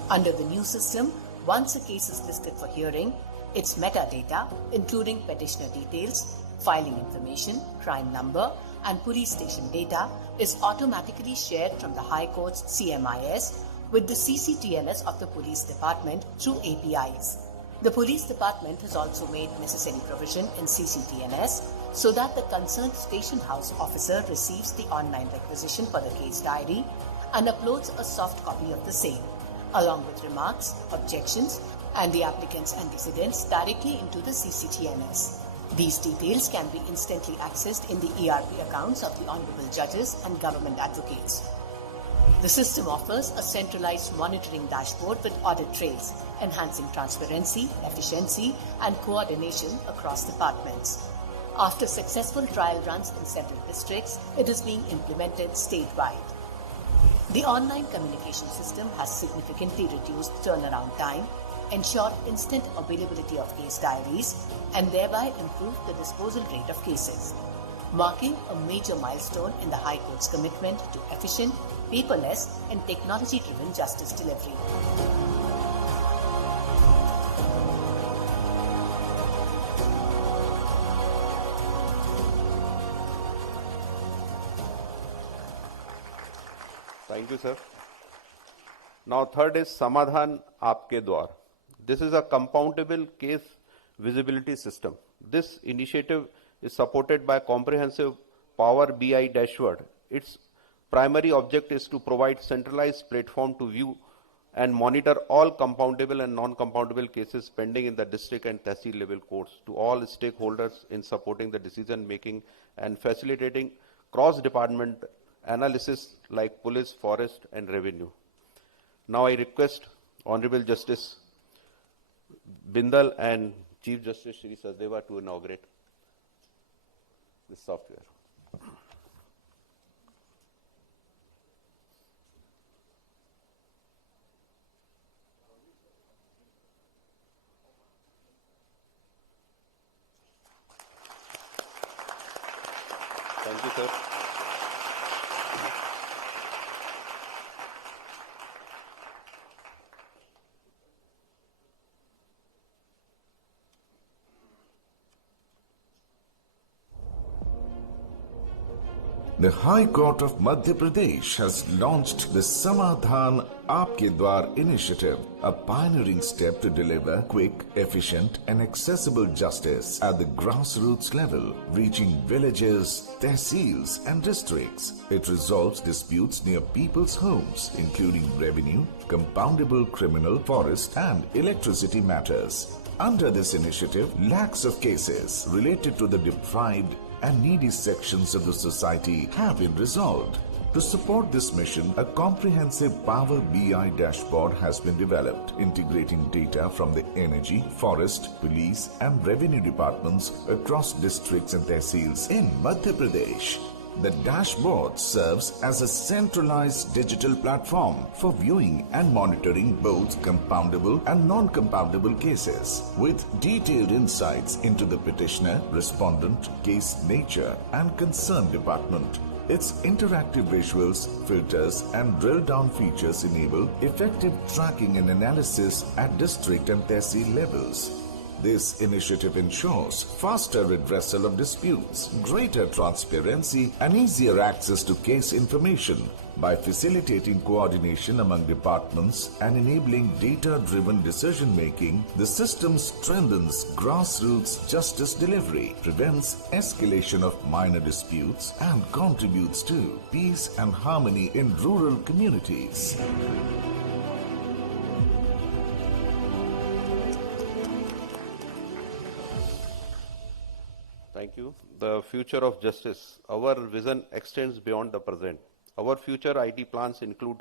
Under the new system, once a case is listed for hearing, its metadata, including petitioner details, filing information, crime number, and police station data, is automatically shared from the High Court's CMIS with the CCTNS of the Police Department through APIs. The Police Department has also made necessary provision in CCTNS so that the concerned station house officer receives the online requisition for the case diary and uploads a soft copy of the same, along with remarks, objections, and the applicant's antecedents directly into the CCTNS. These details can be instantly accessed in the ERP accounts of the honorable judges and government advocates. The system offers a centralized monitoring dashboard with audit trails, enhancing transparency, efficiency, and coordination across departments. After successful trial runs in several districts, it is being implemented statewide. The online communication system has significantly reduced turnaround time, ensured instant availability of case diaries, and thereby improved the disposal rate of cases, marking a major milestone in the High Court's commitment to efficient, paperless, and technology-driven justice delivery. Thank you, sir. Now, third is Samadhan Aapke Dwar. This is a compoundable case visibility system. This initiative is supported by a comprehensive Power BI dashboard. Its primary object is to provide centralized platform to view and monitor all compoundable and non-compoundable cases pending in the district and tehsil level courts to all stakeholders in supporting the decision making and facilitating cross-department analysis like police, forest, and revenue. Now I request Honorable Justice Bindal and Chief Justice Shri Sachdeva to inaugurate. this software. Thank you, sir. The High Court of Madhya Pradesh has launched the Samadhan Aapke Dwar initiative, a pioneering step to deliver quick, efficient and accessible justice at the grassroots level, reaching villages, tehsils and districts. It resolves disputes near people's homes, including revenue, compoundable criminal, forest and electricity matters. Under this initiative, lakhs of cases related to the deprived and needy sections of the society have been resolved. To support this mission, a comprehensive Power BI dashboard has been developed, integrating data from the energy, forest, police and revenue departments across districts and tehsils in Madhya Pradesh. The dashboard serves as a centralized digital platform for viewing and monitoring both compoundable and non-compoundable cases, with detailed insights into the petitioner, respondent, case nature and concerned department. Its interactive visuals, filters and drill-down features enable effective tracking and analysis at district and tehsil levels. This initiative ensures faster redressal of disputes, greater transparency and easier access to case information by facilitating coordination among departments and enabling data-driven decision-making. The system strengthens grassroots justice delivery, prevents escalation of minor disputes and contributes to peace and harmony in rural communities. Thank you. The future of justice. Our vision extends beyond the present. Our future IT plans include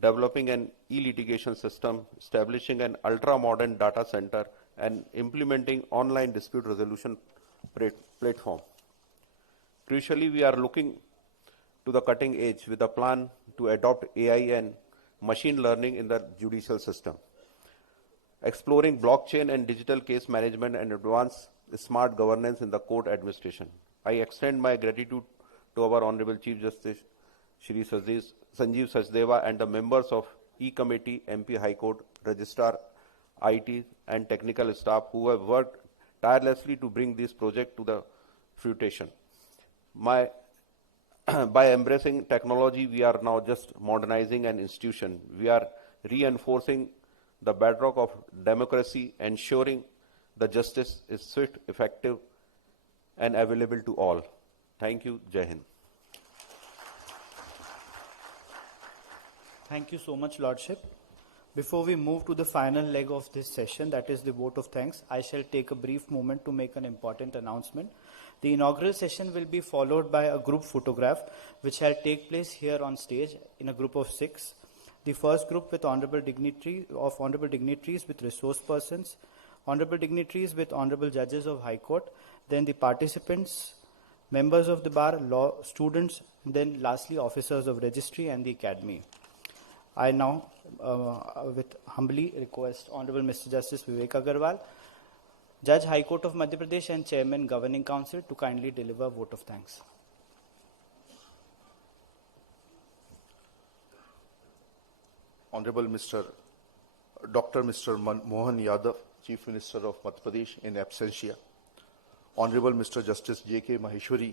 developing an e-litigation system, establishing an ultra-modern data center, and implementing online dispute resolution platform. Crucially, we are looking to the cutting edge with a plan to adopt AI and machine learning in the judicial system, exploring blockchain and digital case management and advanced smart governance in the court administration. I extend my gratitude to our Honorable Chief Justice Shri Sanjeev Sachdeva and the members of E-Committee, MP High Court, Registrar, IT and technical staff who have worked tirelessly to bring this project to the fruition. By embracing technology, we are now just modernizing an institution. We are reinforcing the bedrock of democracy, ensuring the justice is swift, effective, and available to all. Thank you. Jai Hind. Thank you so much, Lordship. Before we move to the final leg of this session, that is the vote of thanks, I shall take a brief moment to make an important announcement. The inaugural session will be followed by a group photograph, which shall take place here on stage in a group of 6. The first group with honorable dignitaries with resource persons, honorable dignitaries with honorable judges of High Court, then the participants, members of the bar, law students, then lastly officers of registry and the academy. I now with humbly request Honorable Mr. Justice Vivek Agarwal, Judge High Court of Madhya Pradesh and Chairman Governing Council to kindly deliver vote of thanks. Honorable Dr. Mr. Mohan Yadav, Chief Minister of Madhya Pradesh in absentia. Honorable Mr. Justice J.K. Maheshwari,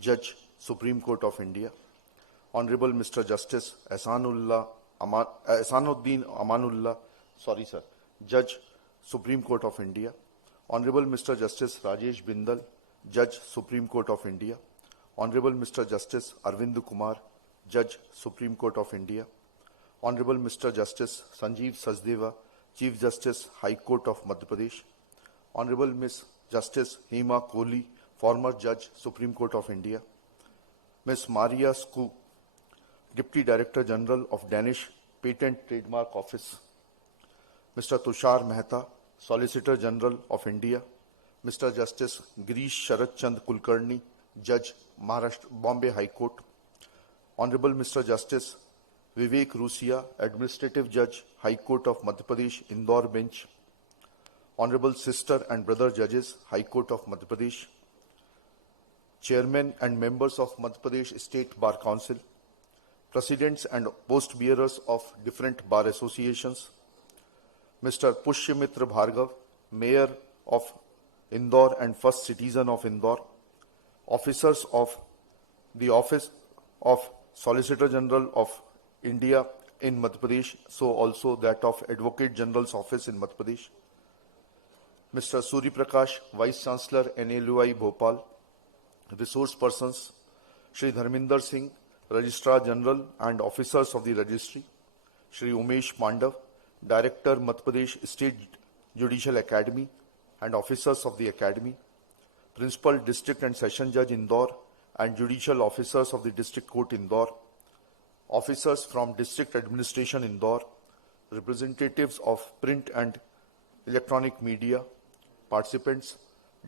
Judge, Supreme Court of India. Honorable Mr. Justice Ahsanuddin Amanullah, Judge, Supreme Court of India. Honorable Mr. Justice Rajesh Bindal, Judge, Supreme Court of India. Honorable Mr. Justice Arvind Kumar, Judge, Supreme Court of India. Honorable Mr. Justice Sanjeev Sachdeva, Chief Justice, High Court of Madhya Pradesh. Honorable Ms. Justice Hema Kohli, former Judge, Supreme Court of India. Ms. Maria Sku, Deputy Director General of Danish Patent Trademark Office. Mr. Tushar Mehta, Solicitor General of India. Mr. Justice Girish Sharat Chand Kulkarni, Judge, Maharashtra, Bombay High Court, Honorable Mr. Justice Vivek Rusia, Administrative Judge, High Court of Madhya Pradesh, Indore Bench, Honorable Sister and Brother Judges, High Court of Madhya Pradesh, Chairmen and members of Madhya Pradesh State Bar Council, Presidents and Post Bearers of different bar associations, Mr. Pushyamitra Bhargav, Mayor of Indore and First Citizen of Indore, officers of the Office of Solicitor General of India in Madhya Pradesh, so also that of Advocate General's Office in Madhya Pradesh, Mr. Suri Prakash, Vice Chancellor, NLUI Bhopal, resource persons, Shri Dharminder Singh, Registrar General and officers of the Registry, Shri Umesh Mandav, Director, Madhya Pradesh State Judicial Academy and officers of the Academy, Principal District and Session Judge Indore and Judicial Officers of the District Court Indore, officers from District Administration Indore, representatives of print and electronic media, participants,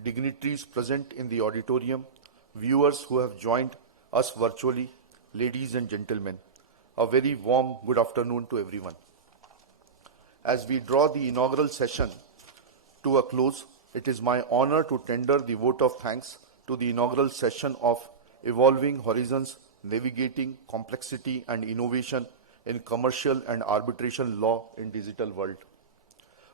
dignitaries present in the auditorium, viewers who have joined us virtually, ladies and gentlemen, a very warm good afternoon to everyone. As we draw the inaugural session to a close, it is my honor to tender the vote of thanks to the inaugural session of Evolving Horizons, Navigating Complexity and Innovation in Commercial and Arbitration Law in Digital World.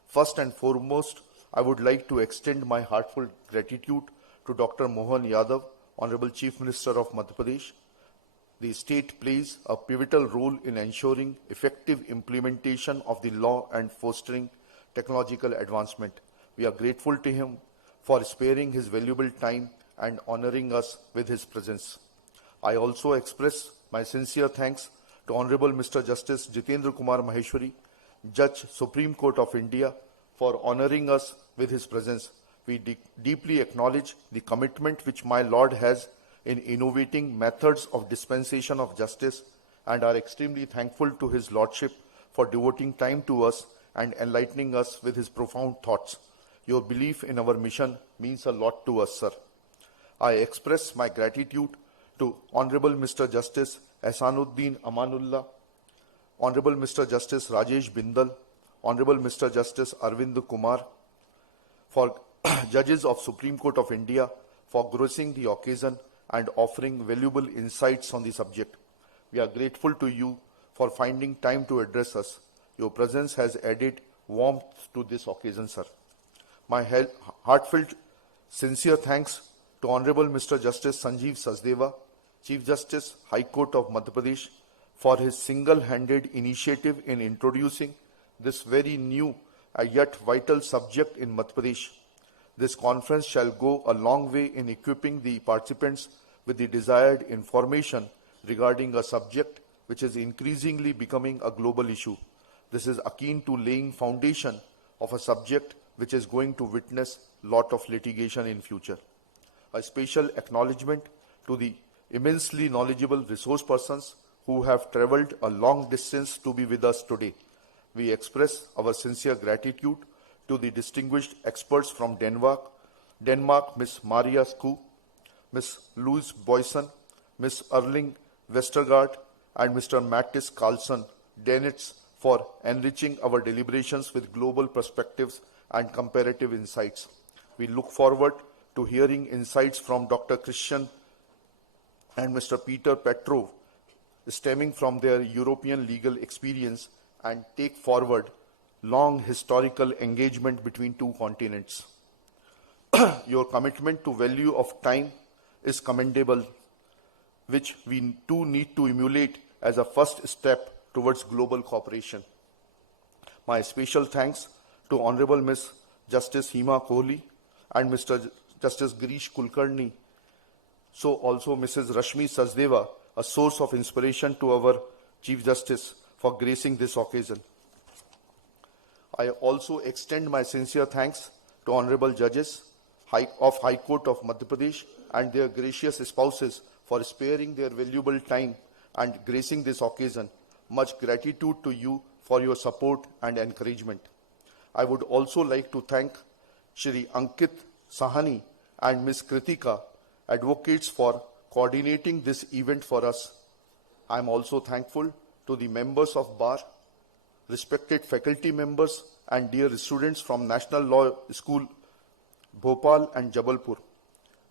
First and foremost, I would like to extend my heartfelt gratitude to Dr. Mohan Yadav, Honorable Chief Minister of Madhya Pradesh. The state plays a pivotal role in ensuring effective implementation of the law and fostering technological advancement. We are grateful to him for sparing his valuable time and honoring us with his presence. I also express my sincere thanks to Honorable Mr. Justice Jitendra Kumar Maheshwari, Judge, Supreme Court of India, for honoring us with his presence. We deeply acknowledge the commitment which my Lord has in innovating methods of dispensation of justice and are extremely thankful to his Lordship for devoting time to us and enlightening us with his profound thoughts. Your belief in our mission means a lot to us, sir. I express my gratitude to Honorable Mr. Justice Ehsanuddin Amanullah, Honorable Mr. Justice Rajesh Bindal, Honorable Mr. Justice Arvind Kumar, for judges of Supreme Court of India, for gracing the occasion and offering valuable insights on the subject. We are grateful to you for finding time to address us. Your presence has added warmth to this occasion, sir. My heartfelt, sincere thanks to Honorable Mr. Justice Sanjeev Sachdeva, Chief Justice, High Court of Madhya Pradesh, for his single-handed initiative in introducing this very new yet vital subject in Madhya Pradesh. This conference shall go a long way in equipping the participants with the desired information regarding a subject which is increasingly becoming a global issue. This is akin to laying foundation of a subject which is going to witness lot of litigation in future. A special acknowledgement to the immensely knowledgeable resource persons who have traveled a long distance to be with us today. We express our sincere gratitude to the distinguished experts from Denmark, Ms. Maria Skov, Ms. Louise Boyson, Ms. Erling Westergaard, and Mr. Mattis Carlson, Danish, for enriching our deliberations with global perspectives and comparative insights. We look forward to hearing insights from Dr. Christian and Mr. Peter Petrov, stemming from their European legal experience, and take forward long historical engagement between two continents. Your commitment to value of time is commendable, which we too need to emulate as a first step towards global cooperation. My special thanks to Honorable Ms. Justice Hima Kohli and Mr. Justice Girish Kulkarni, so also Mrs. Rashmi Sachdeva, a source of inspiration to our Chief Justice, for gracing this occasion. I also extend my sincere thanks to Honorable Judges of High Court of Madhya Pradesh and their gracious spouses for sparing their valuable time and gracing this occasion. Much gratitude to you for your support and encouragement. I would also like to thank Shri Ankit Sahani and Ms. Kritika advocates for coordinating this event for us. I am also thankful to the members of Bar, respected faculty members and dear students from National Law School, Bhopal and Jabalpur.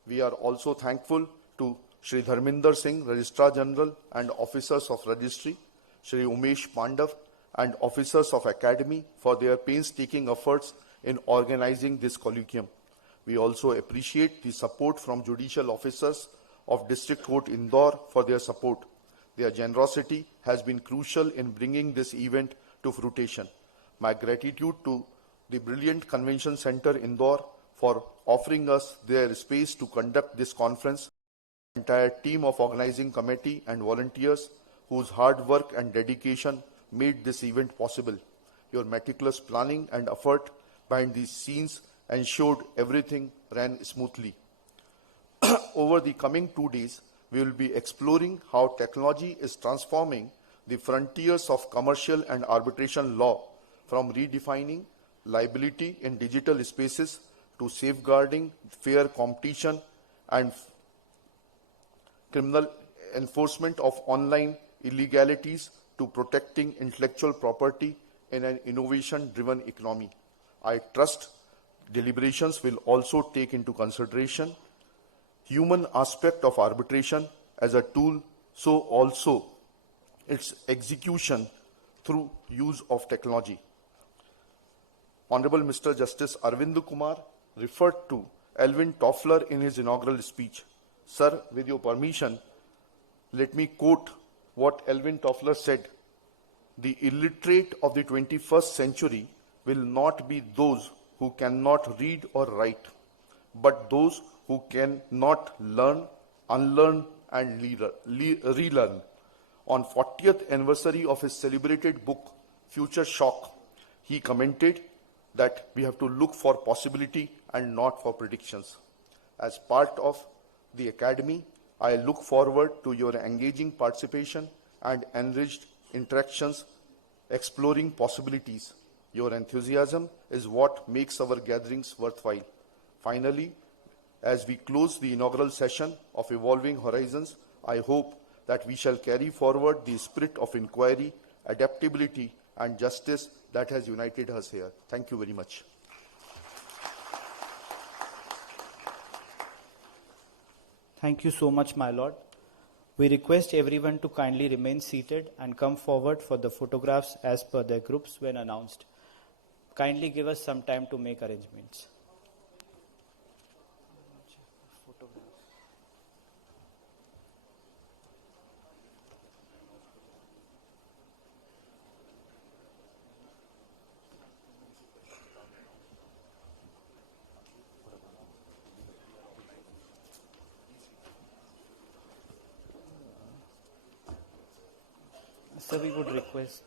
We are also thankful to Shri Dharminder Singh, Registrar General and Officers of Registry, Shri Umesh Pandav and Officers of Academy for their painstaking efforts in organizing this colloquium. We also appreciate the support from judicial officers of District Court Indore for their support. Their generosity has been crucial in bringing this event to fruition. My gratitude to the brilliant Convention Center Indore for offering us their space to conduct this conference, the entire team of organizing committee and volunteers whose hard work and dedication made this event possible. Your meticulous planning and effort behind these scenes ensured everything ran smoothly. Over the coming 2 days, we will be exploring how technology is transforming the frontiers of commercial and arbitration law, from redefining liability in digital spaces to safeguarding fair competition and criminal enforcement of online illegalities to protecting intellectual property in an innovation-driven economy. I trust deliberations will also take into consideration human aspect of arbitration as a tool, so also its execution through use of technology. Honorable Mr. Justice Arvind Kumar referred to Alvin Toffler in his inaugural speech. Sir, with your permission, let me quote what Alvin Toffler said. The illiterate of the 21st century will not be those who cannot read or write, but those who cannot learn, unlearn, and relearn. On 40th anniversary of his celebrated book, Future Shock, he commented that we have to look for possibility and not for predictions. As part of the Academy, I look forward to your engaging participation and enriched interactions exploring possibilities. Your enthusiasm is what makes our gatherings worthwhile. Finally, as we close the inaugural session of Evolving Horizons, I hope that we shall carry forward the spirit of inquiry, adaptability, and justice that has united us here. Thank you very much. Thank you so much, my lord. We request everyone to kindly remain seated and come forward for the photographs as per their groups when announced. Kindly give us some time to make arrangements. So we would request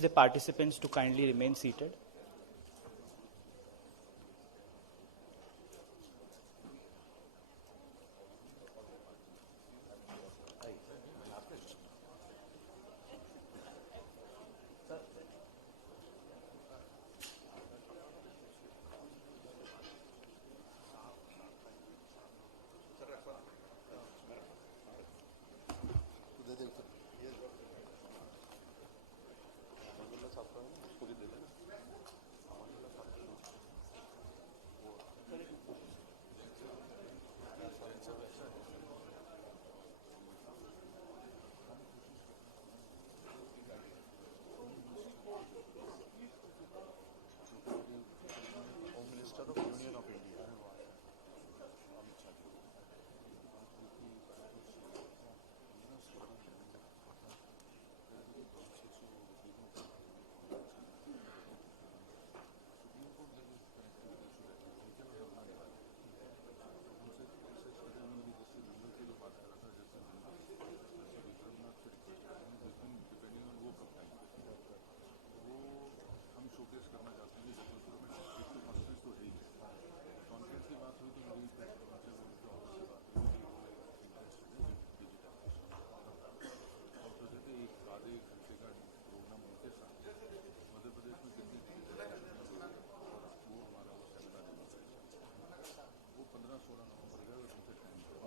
the participants to kindly remain seated.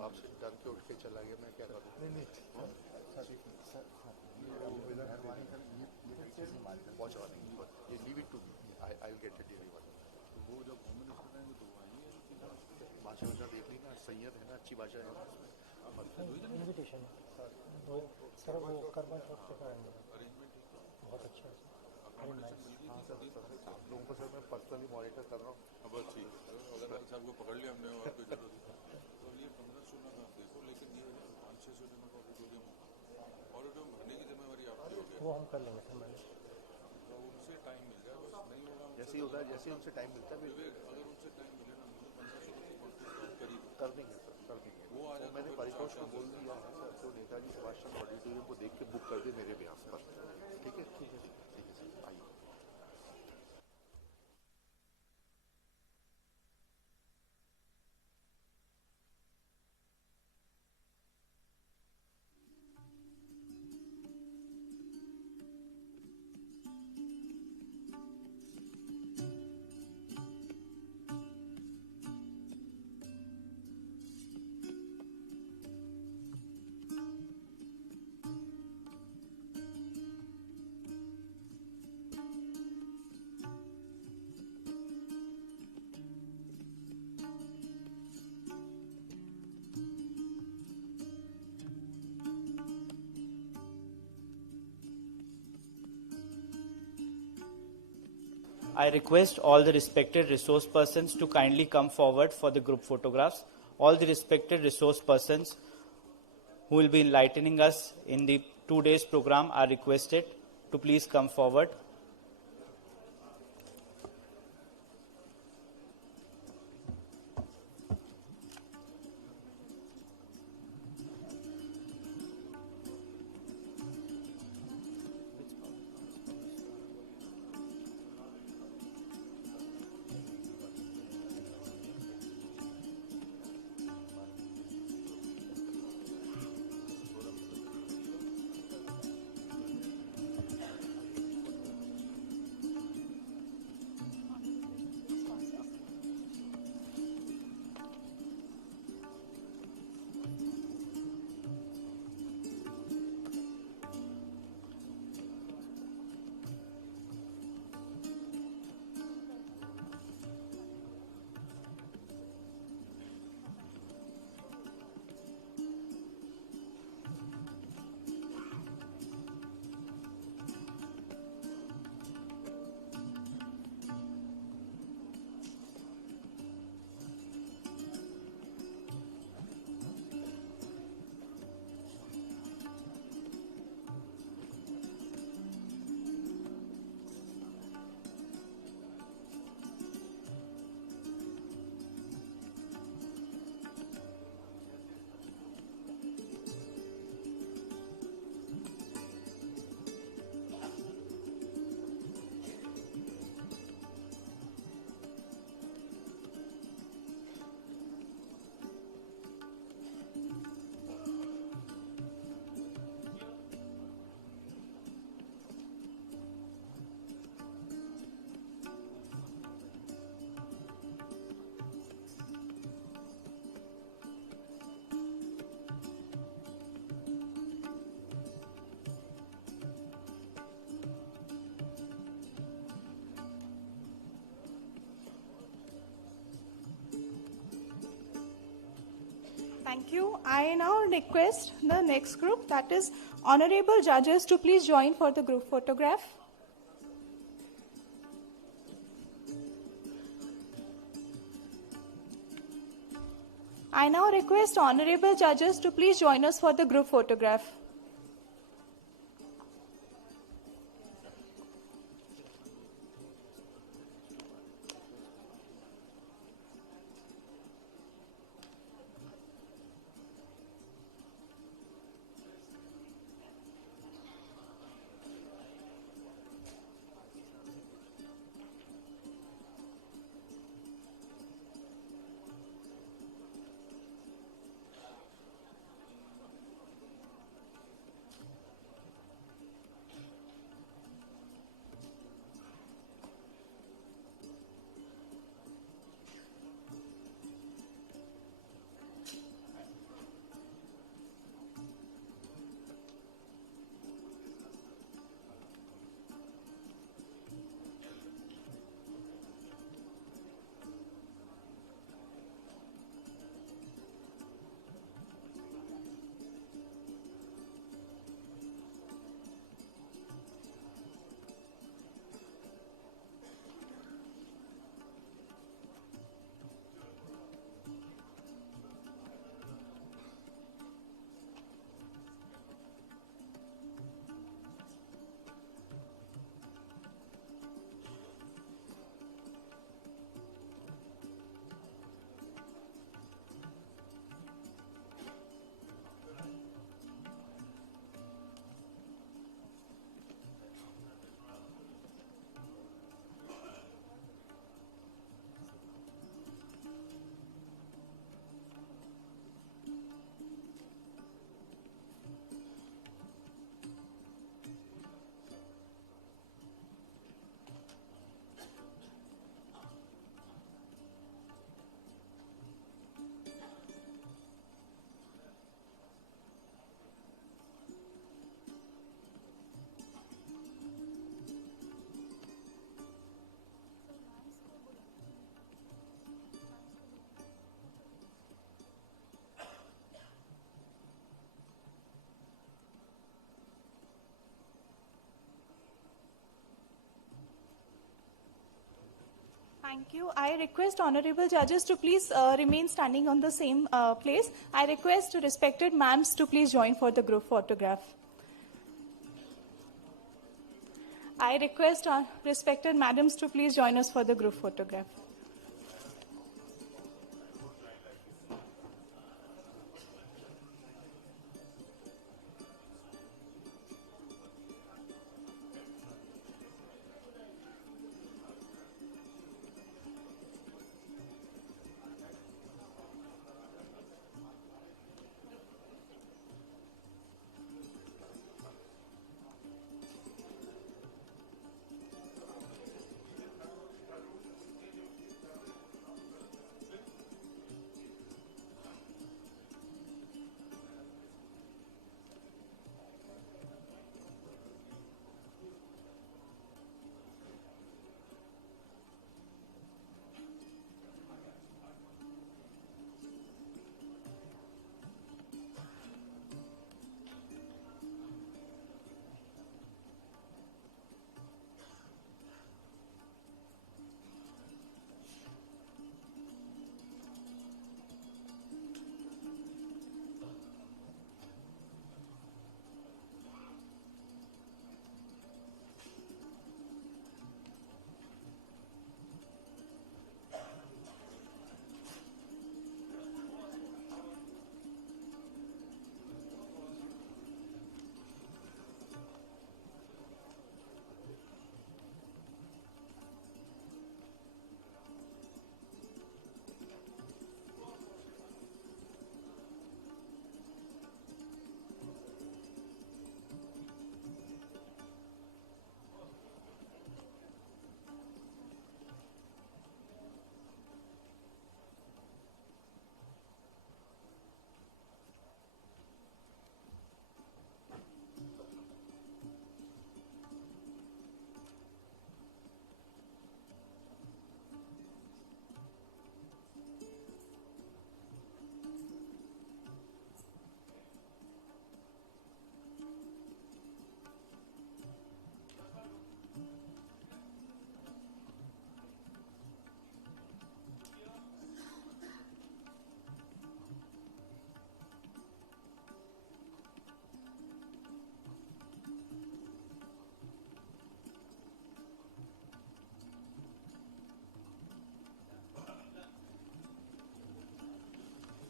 आपसे डर के उठ के चला गया, मैं क्या करूँ? नहीं पहुँचा नहीं, ये leave it to me, I will get it everyone. वो जब होम मिनिस्टर रहेंगे तो वो आएंगे, भाषा भाषा देख ली ना, संयत है ना, अच्छी भाषा है ना। इन्विटेशन सर वो करवा चौथ पे कराएंगे, बहुत अच्छा है सर। हाँ सर, आप लोगों को सर मैं पर्सनली मॉनिटर कर रहा हूँ। बस ठीक है, अगर भाई साहब को पकड़ लिया हमने और कोई जरूरत नहीं, तो ये 15-16 का देखो, लेकिन ये 500-600 जन का ऑडिटोरियम और जो भरने की जिम्मेवारी आपकी होगी, वो हम कर लेंगे सर। मैंने तो उनसे टाइम मिल जाए, बस नहीं होगा जैसे ही होता है, जैसे ही उनसे टाइम मिलता है, अगर उनसे टाइम मिले ना, 1500 करीब कर देंगे सर, कर देंगे। वो आ जाए, मैंने परितोष को बोल दिया है सर, तो नेताजी सुभाष चंद्र ऑडिटोरियम को देख के बुक कर दे मेरे ब्याह पर। ठीक है, ठीक है, ठीक है सर, आइए। I request all the respected resource persons to kindly come forward for the group photographs. All the respected resource persons who will be enlightening us in the 2 days program are requested to please come forward. Thank you. I now request the next group, that is honorable judges, to please join for the group photograph. I now request honorable judges to please join us for the group photograph. Thank you. I request honorable judges to please remain standing on the same place. I request respected ma'ams to please join for the group photograph. I request respected madams to please join us for the group photograph.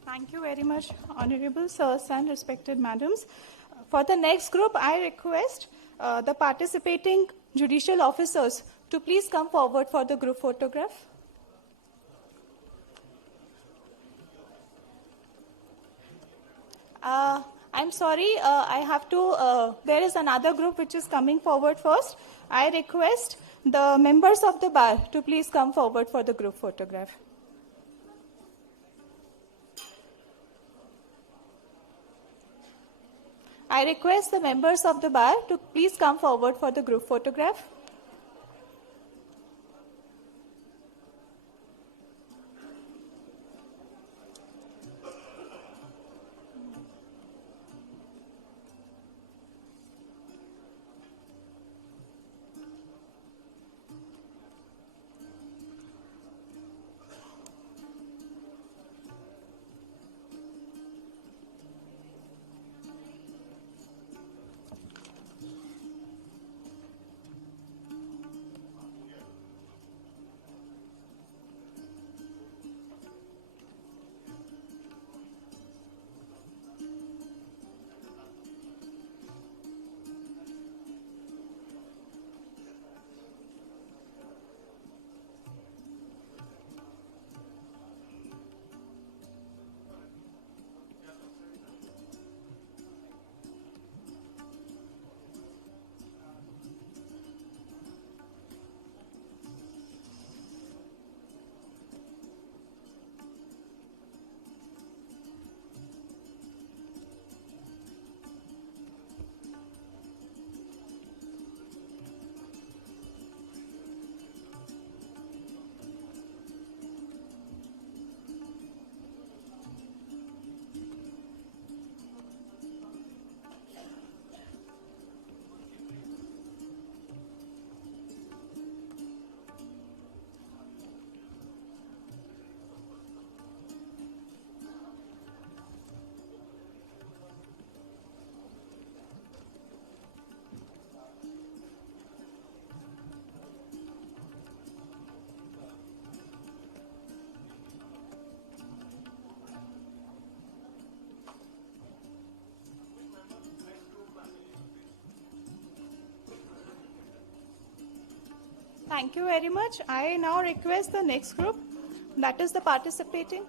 Thank you very much, honorable sirs and respected madams. For the next group, I request the participating judicial officers to please come forward for the group photograph. I'm sorry, I have to, there is another group which is coming forward first. I request the members of the bar to please come forward for the group photograph. I request the members of the bar to please come forward for the group photograph. Thank you very much. I now request the next group, that is the participating.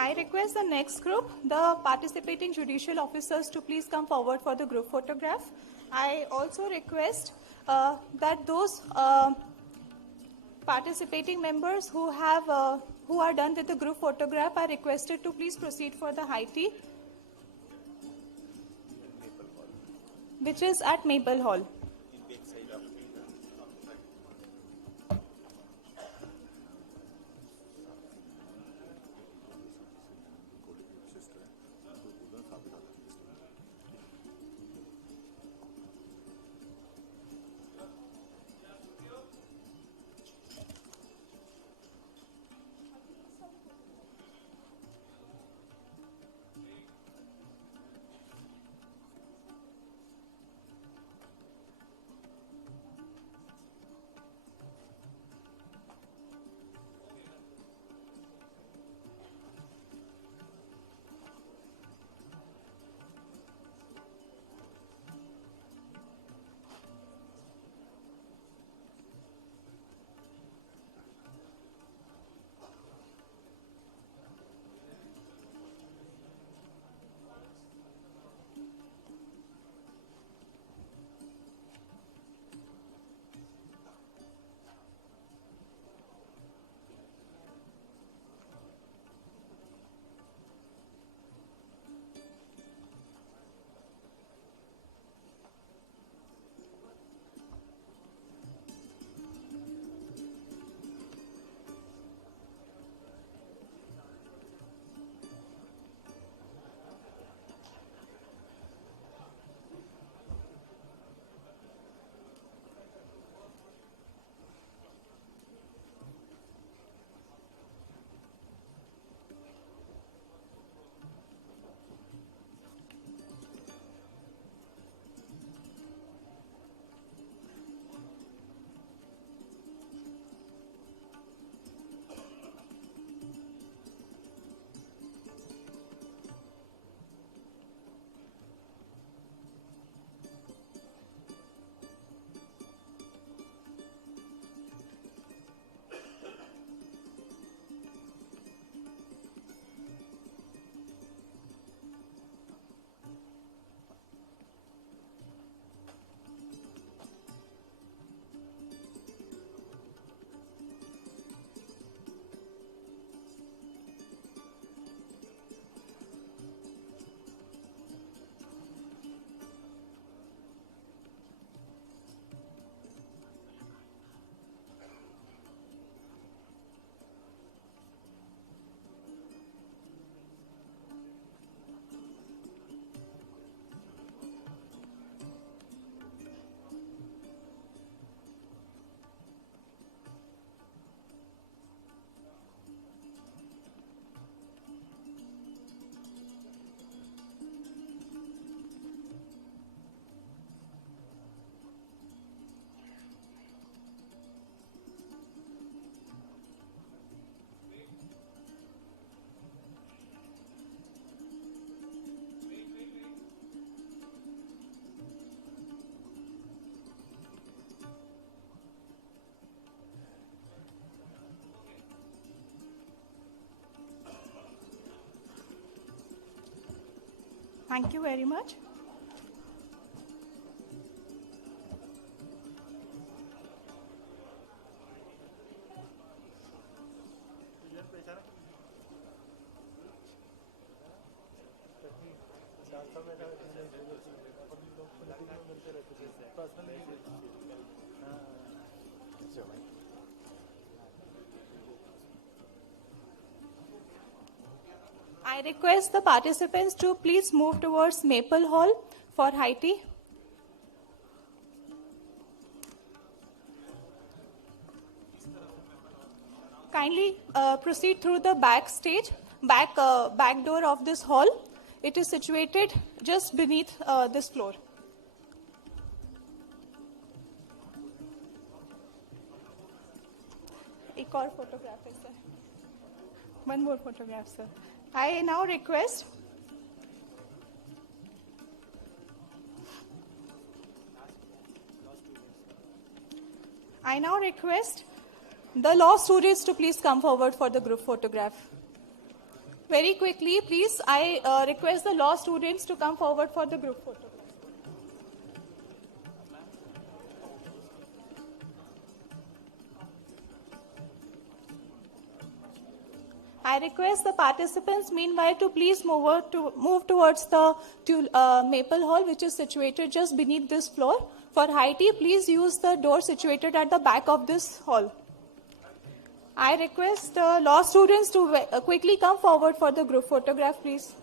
I request the next group, the participating judicial officers, to please come forward for the group photograph. I also request that those participating members who are done with the group photograph are requested to please proceed for the high tea, which is at Maple Hall. Thank you very much. I request the participants to please move towards Maple Hall for high tea. Kindly proceed through the back door of this hall. It is situated just beneath this floor. एक और photograph है sir. One more photograph, sir. I now request the law students to please come forward for the group photograph. Very quickly, please, I request the law students to come forward for the group photograph. I request the participants, meanwhile, to please move towards the Maple Hall, which is situated just beneath this floor. For high tea, please use the door situated at the back of this hall. I request the law students to quickly come forward for the group photograph, please.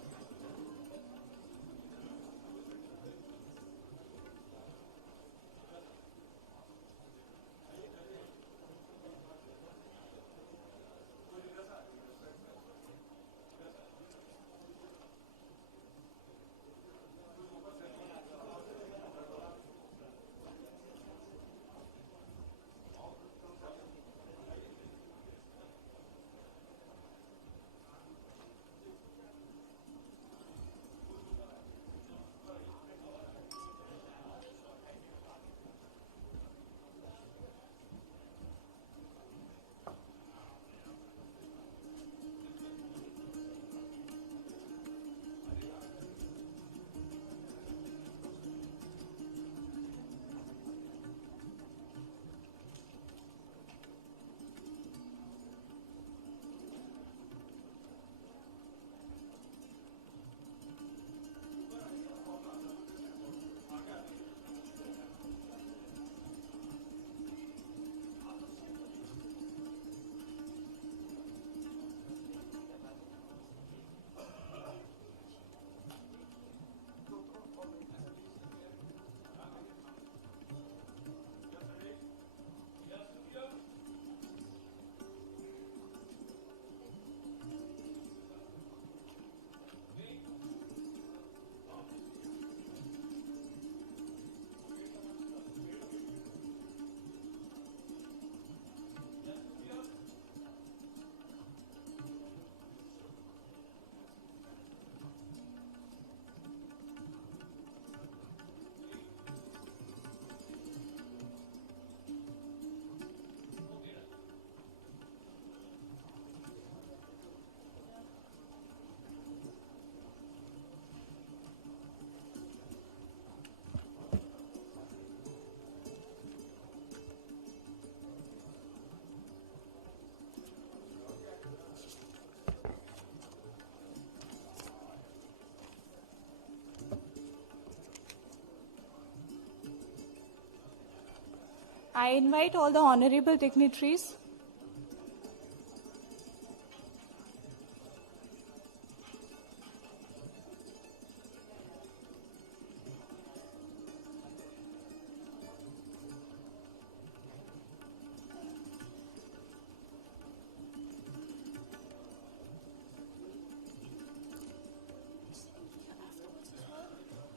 I invite all the honorable dignitaries.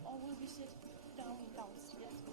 Or will we sit downstairs?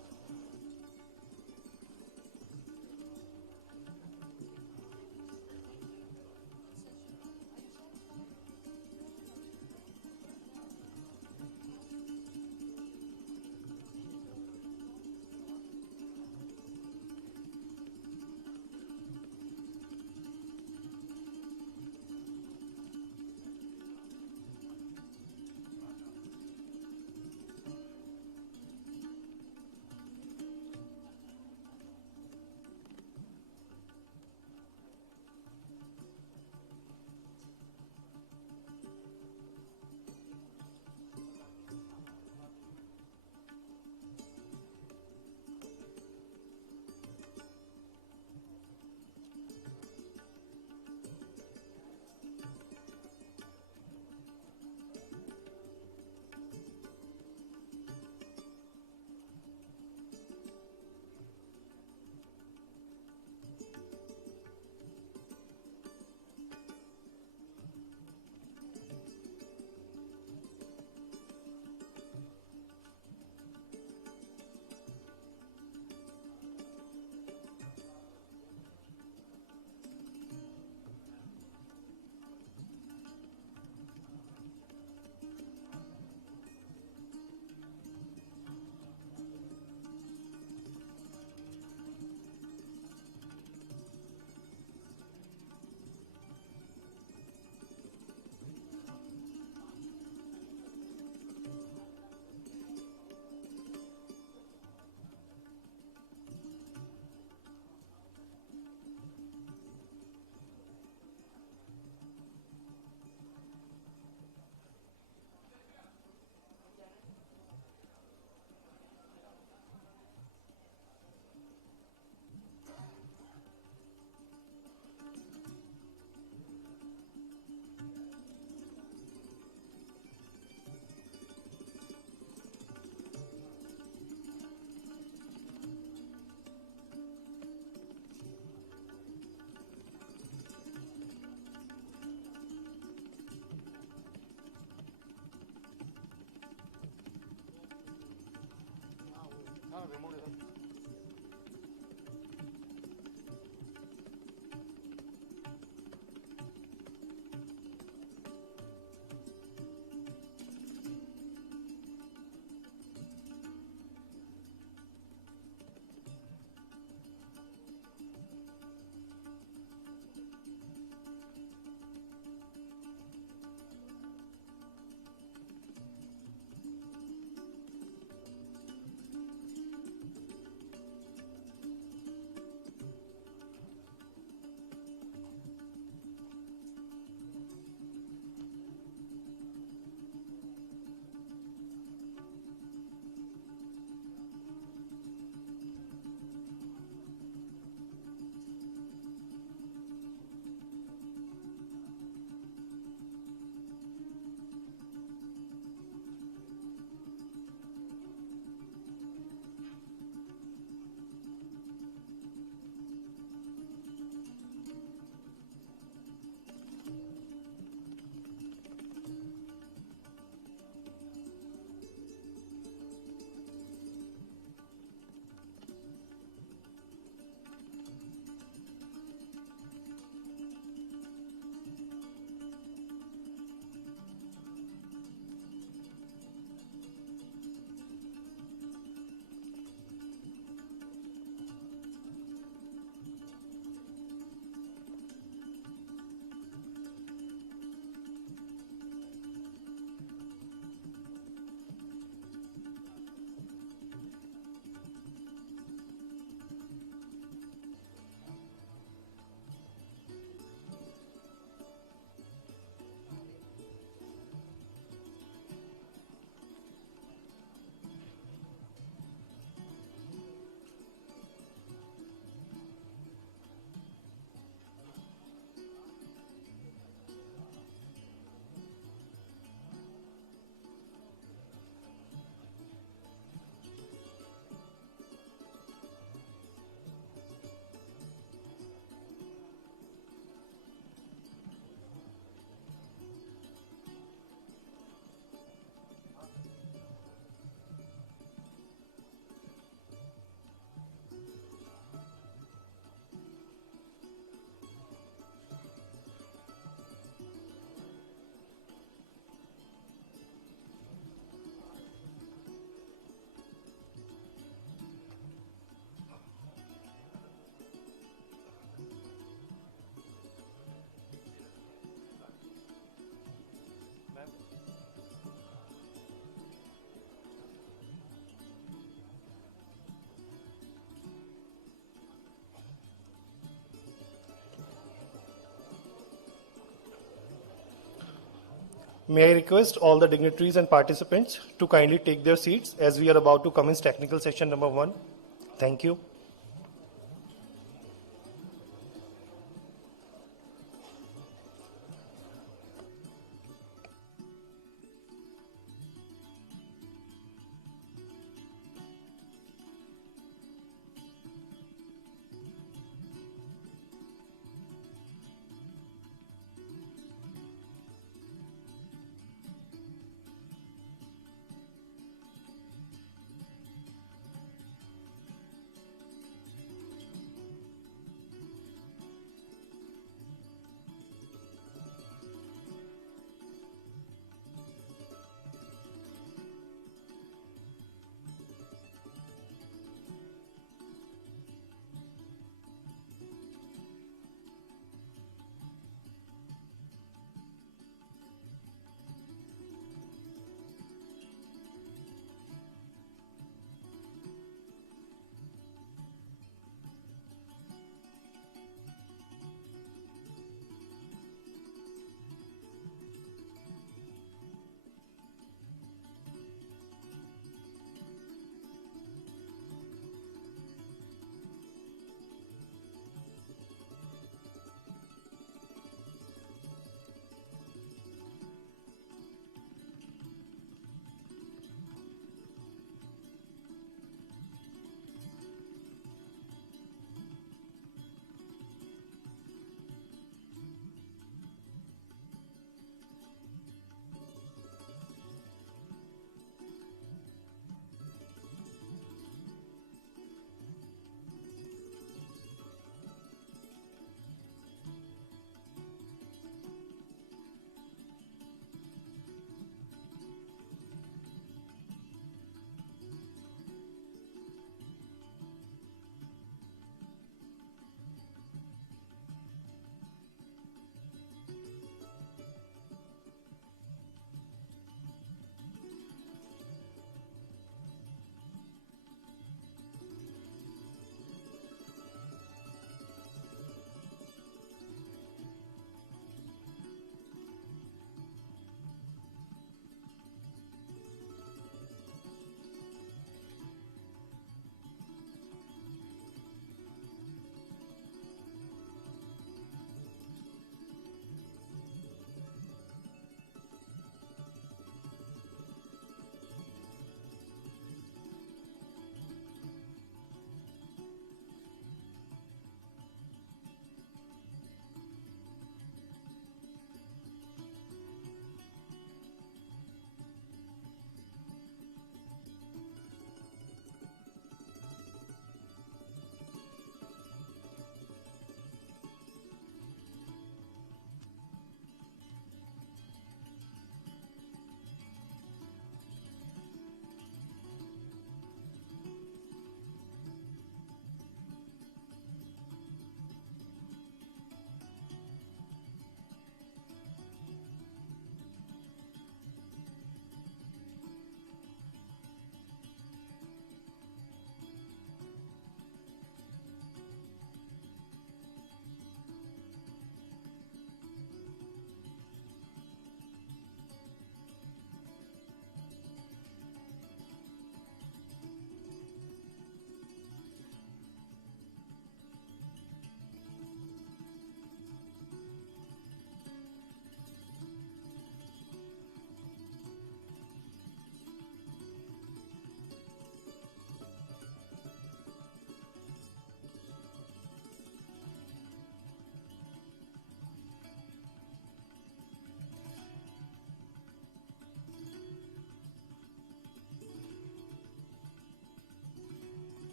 May I request all the dignitaries and participants to kindly take their seats as we are about to commence technical session number 1. Thank you.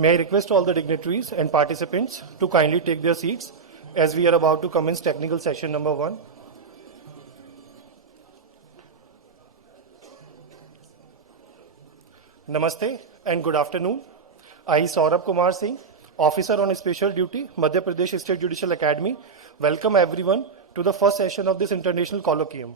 May I request all the dignitaries and participants to kindly take their seats as we are about to commence technical session number 1. Namaste and good afternoon. I, Saurabh Kumar Singh, Officer on Special Duty, Madhya Pradesh State Judicial Academy, welcome everyone to the first session of this international colloquium.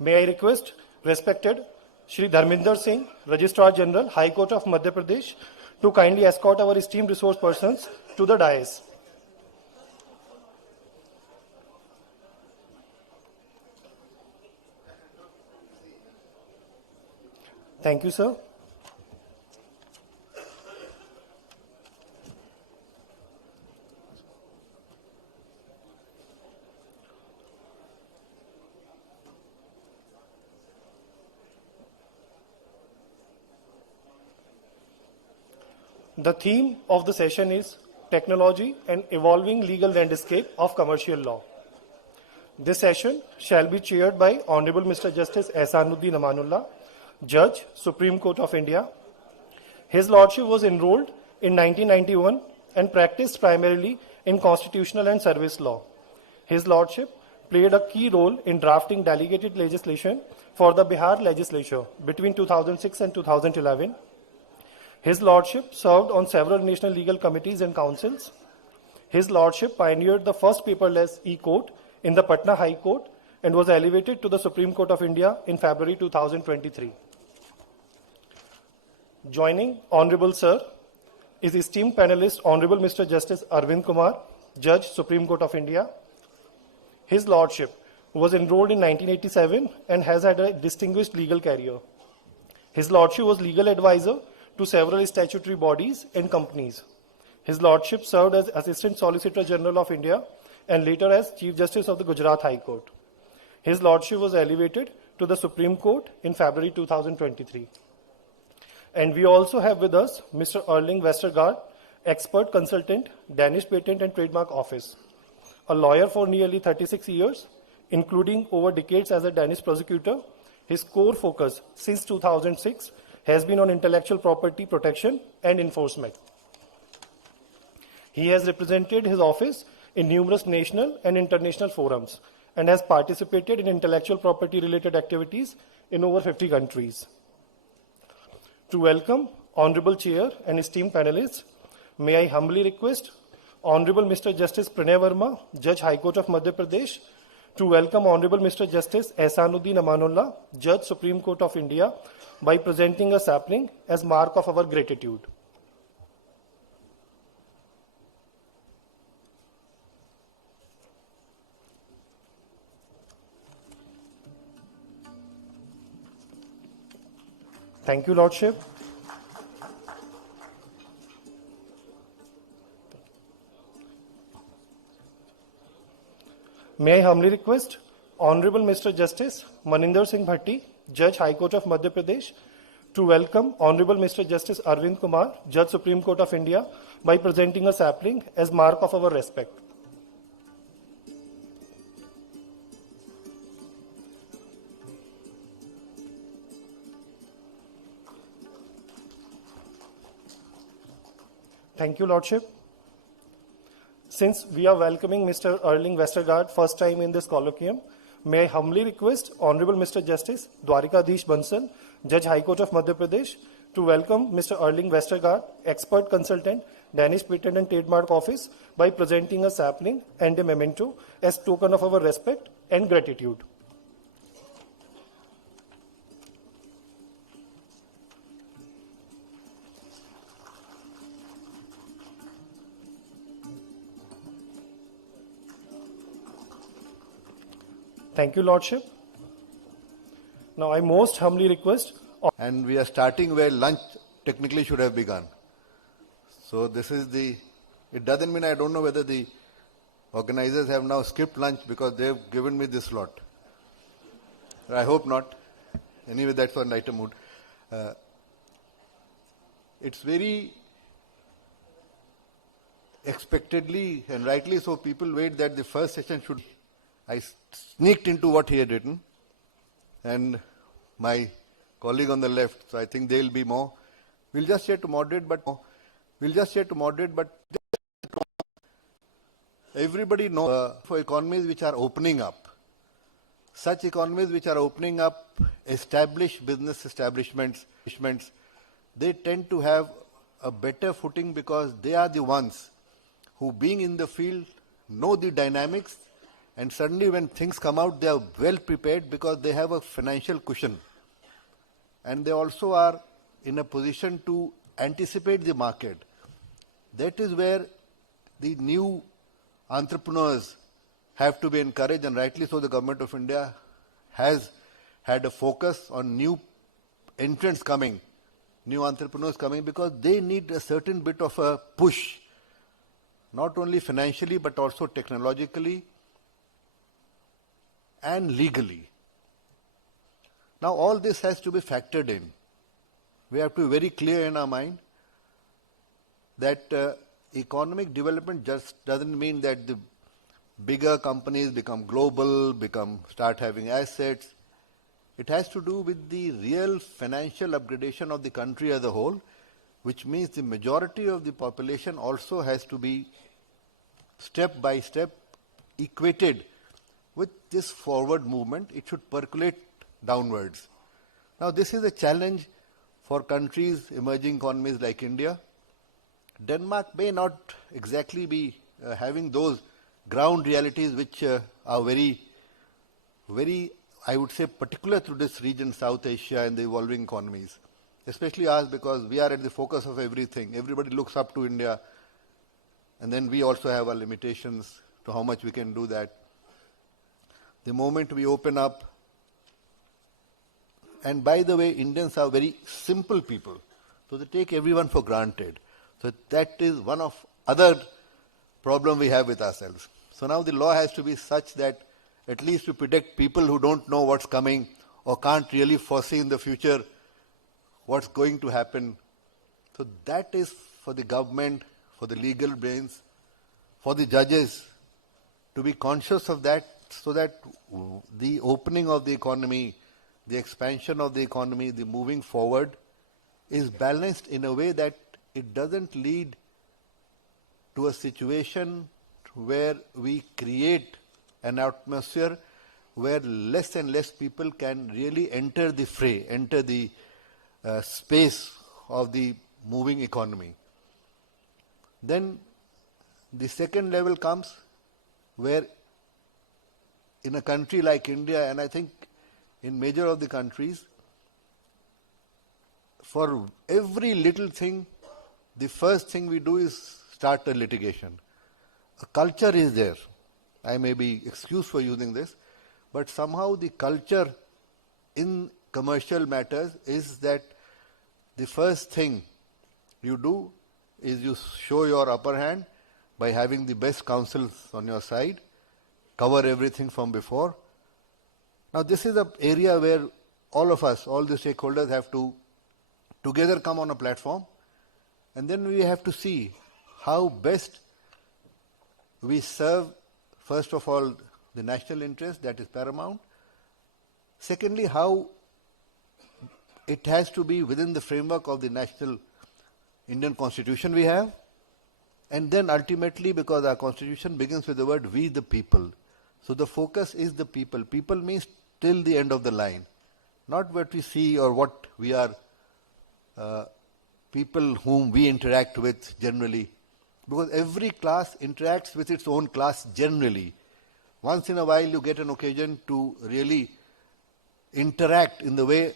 May I request respected Shri Dharminder Singh, Registrar General, High Court of Madhya Pradesh, to kindly escort our esteemed resource persons to the dais. Thank you, sir. The theme of the session is Technology and Evolving Legal Landscape of Commercial Law. This session shall be chaired by Honorable Mr. Justice Ehsanuddin Amanullah, Judge, Supreme Court of India. His Lordship was enrolled in 1991 and practiced primarily in constitutional and service law. His Lordship played a key role in drafting delegated legislation for the Bihar legislature between 2006 and 2011. His Lordship served on several national legal committees and councils. His Lordship pioneered the first paperless e-court in the Patna High Court and was elevated to the Supreme Court of India in February 2023. Joining Honorable Sir is esteemed panelist Honorable Mr. Justice Arvind Kumar, Judge, Supreme Court of India. His Lordship was enrolled in 1987 and has had a distinguished legal career. His Lordship was legal advisor to several statutory bodies and companies. His Lordship served as Assistant Solicitor General of India and later as Chief Justice of the Gujarat High Court. His Lordship was elevated to the Supreme Court in February 2023. And we also have with us Mr. Erling Westergaard, Expert Consultant, Danish Patent and Trademark Office, a lawyer for nearly 36 years, including over decades as a Danish prosecutor. His core focus since 2006 has been on intellectual property protection and enforcement. He has represented his office in numerous national and international forums and has participated in intellectual property related activities in over 50 countries. To welcome Honorable Chair and esteemed panelists, may I humbly request Honorable Mr. Justice Pranay Verma, Judge, High Court of Madhya Pradesh, to welcome Honorable Mr. Justice Ehsanuddin Amanullah, Judge, Supreme Court of India, by presenting a sapling as mark of our gratitude. Thank you, Lordship. May I humbly request Honorable Mr. Justice Maninder Singh Bhatti, Judge, High Court of Madhya Pradesh, to welcome Honorable Mr. Justice Arvind Kumar, Judge, Supreme Court of India, by presenting a sapling as mark of our respect. Thank you, Lordship. Since we are welcoming Mr. Erling Westergaard first time in this colloquium, may I humbly request Honorable Mr. Justice Dwarikadhish Bansal, Judge, High Court of Madhya Pradesh, to welcome Mr. Erling Westergaard, Expert Consultant, Danish Patent and Trademark Office, by presenting a sapling and a memento as token of our respect and gratitude. Thank you, Lordship. Now, I most humbly request. And we are starting where lunch technically should have begun. So this is it doesn't mean I don't know whether the organizers have now skipped lunch because they've given me this slot. I hope not. Anyway, that's for lighter mood. It's very expectedly and rightly so people wait that the first session should. I sneaked into what he had written, and my colleague on the left, so I think there will be more. We'll just try to moderate, but We'll just try to moderate, but everybody knows for economies which are opening up, such economies which are opening up, established business establishments, they tend to have a better footing because they are the ones who, being in the field, know the dynamics, and suddenly when things come out, they are well prepared because they have a financial cushion. And they also are in a position to anticipate the market. That is where the new entrepreneurs have to be encouraged, and rightly so the Government of India has had a focus on new entrants coming, new entrepreneurs coming, because they need a certain bit of a push, not only financially but also technologically and legally. Now all this has to be factored in. We have to be very clear in our mind that economic development just doesn't mean that the bigger companies become global, start having assets. It has to do with the real financial upgradation of the country as a whole, which means the majority of the population also has to be step by step equated with this forward movement. It should percolate downwards. Now this is a challenge for countries, emerging economies like India. Denmark may not exactly be having those ground realities which are very, I would say, particular to this region, South Asia and the evolving economies. Especially us, because we are at the focus of everything. Everybody looks up to India, and then we also have our limitations to how much we can do that. The moment we open up, and by the way, Indians are very simple people, so they take everyone for granted. So that is one of other problem we have with ourselves. So now the law has to be such that at least to protect people who don't know what's coming or can't really foresee in the future what's going to happen. So that is for the government, for the legal brains, for the judges to be conscious of that, so that the opening of the economy, the expansion of the economy, the moving forward is balanced in a way that it doesn't lead to a situation where we create an atmosphere where less and less people can really enter the fray, enter the space of the moving economy. Then the second level comes where in a country like India, and I think in major of the countries, for every little thing, the first thing we do is start a litigation. A culture is there. I may be excused for using this, but somehow the culture in commercial matters is that the first thing you do is you show your upper hand by having the best counsels on your side, cover everything from before. Now this is an area where all of us, all the stakeholders have to together come on a platform, and then we have to see how best we serve, first of all, the national interest, that is paramount. Secondly, how it has to be within the framework of the national Indian constitution we have. And then ultimately, because our constitution begins with the word we the people. So the focus is the people. People means till the end of the line. Not what we see or what we are, people whom we interact with generally. Because every class interacts with its own class generally. Once in a while you get an occasion to really interact in the way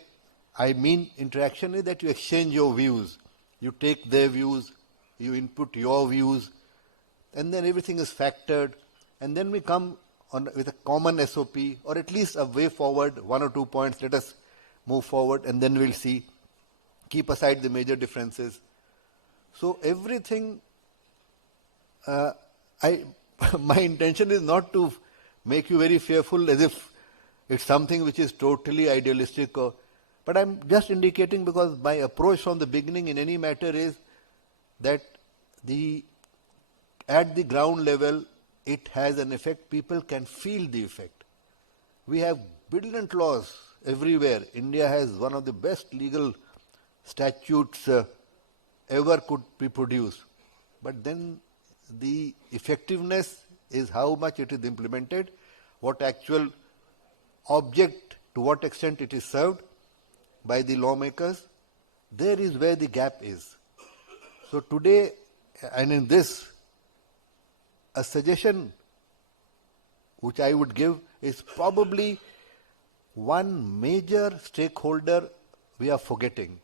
I mean interaction is that you exchange your views. You take their views, you input your views, and then everything is factored. And then we come on with a common SOP, or at least a way forward, 1 or 2 points, let us move forward, and then we'll see. Keep aside the major differences. So everything, my intention is not to make you very fearful as if it's something which is totally idealistic, but I'm just indicating, because my approach from the beginning in any matter is that at the ground level, it has an effect. People can feel the effect. We have brilliant laws everywhere. India has one of the best legal statutes ever could be produced. But then the effectiveness is how much it is implemented, what actual object, to what extent it is served by the lawmakers. There is where the gap is. So today, and in this, a suggestion which I would give is probably one major stakeholder we are forgetting.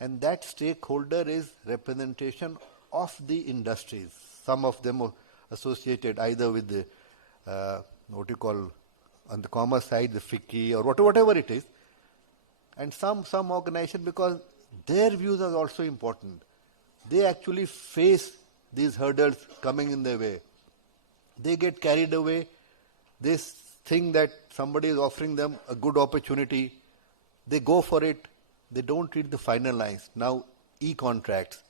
And that stakeholder is representation of the industries. Some of them are associated either with the, what you call, on the commerce side, the FICCI or whatever it is. And some organization, because their views are also important. They actually face these hurdles coming in their way. They get carried away. They think that somebody is offering them a good opportunity. They go for it. They don't read the final lines. Now, e-contracts.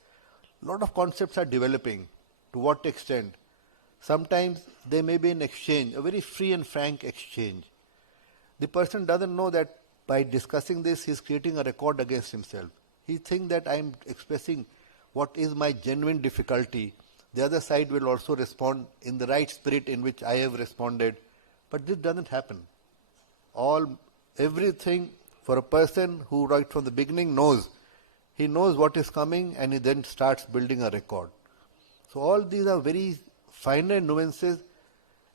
A lot of concepts are developing. To what extent? Sometimes there may be an exchange, a very free and frank exchange. The person doesn't know that by discussing this, he's creating a record against himself. He thinks that I'm expressing what is my genuine difficulty. The other side will also respond in the right spirit in which I have responded. But this doesn't happen. Everything for a person who right from the beginning knows, he knows what is coming and he then starts building a record. So all these are very finer nuances,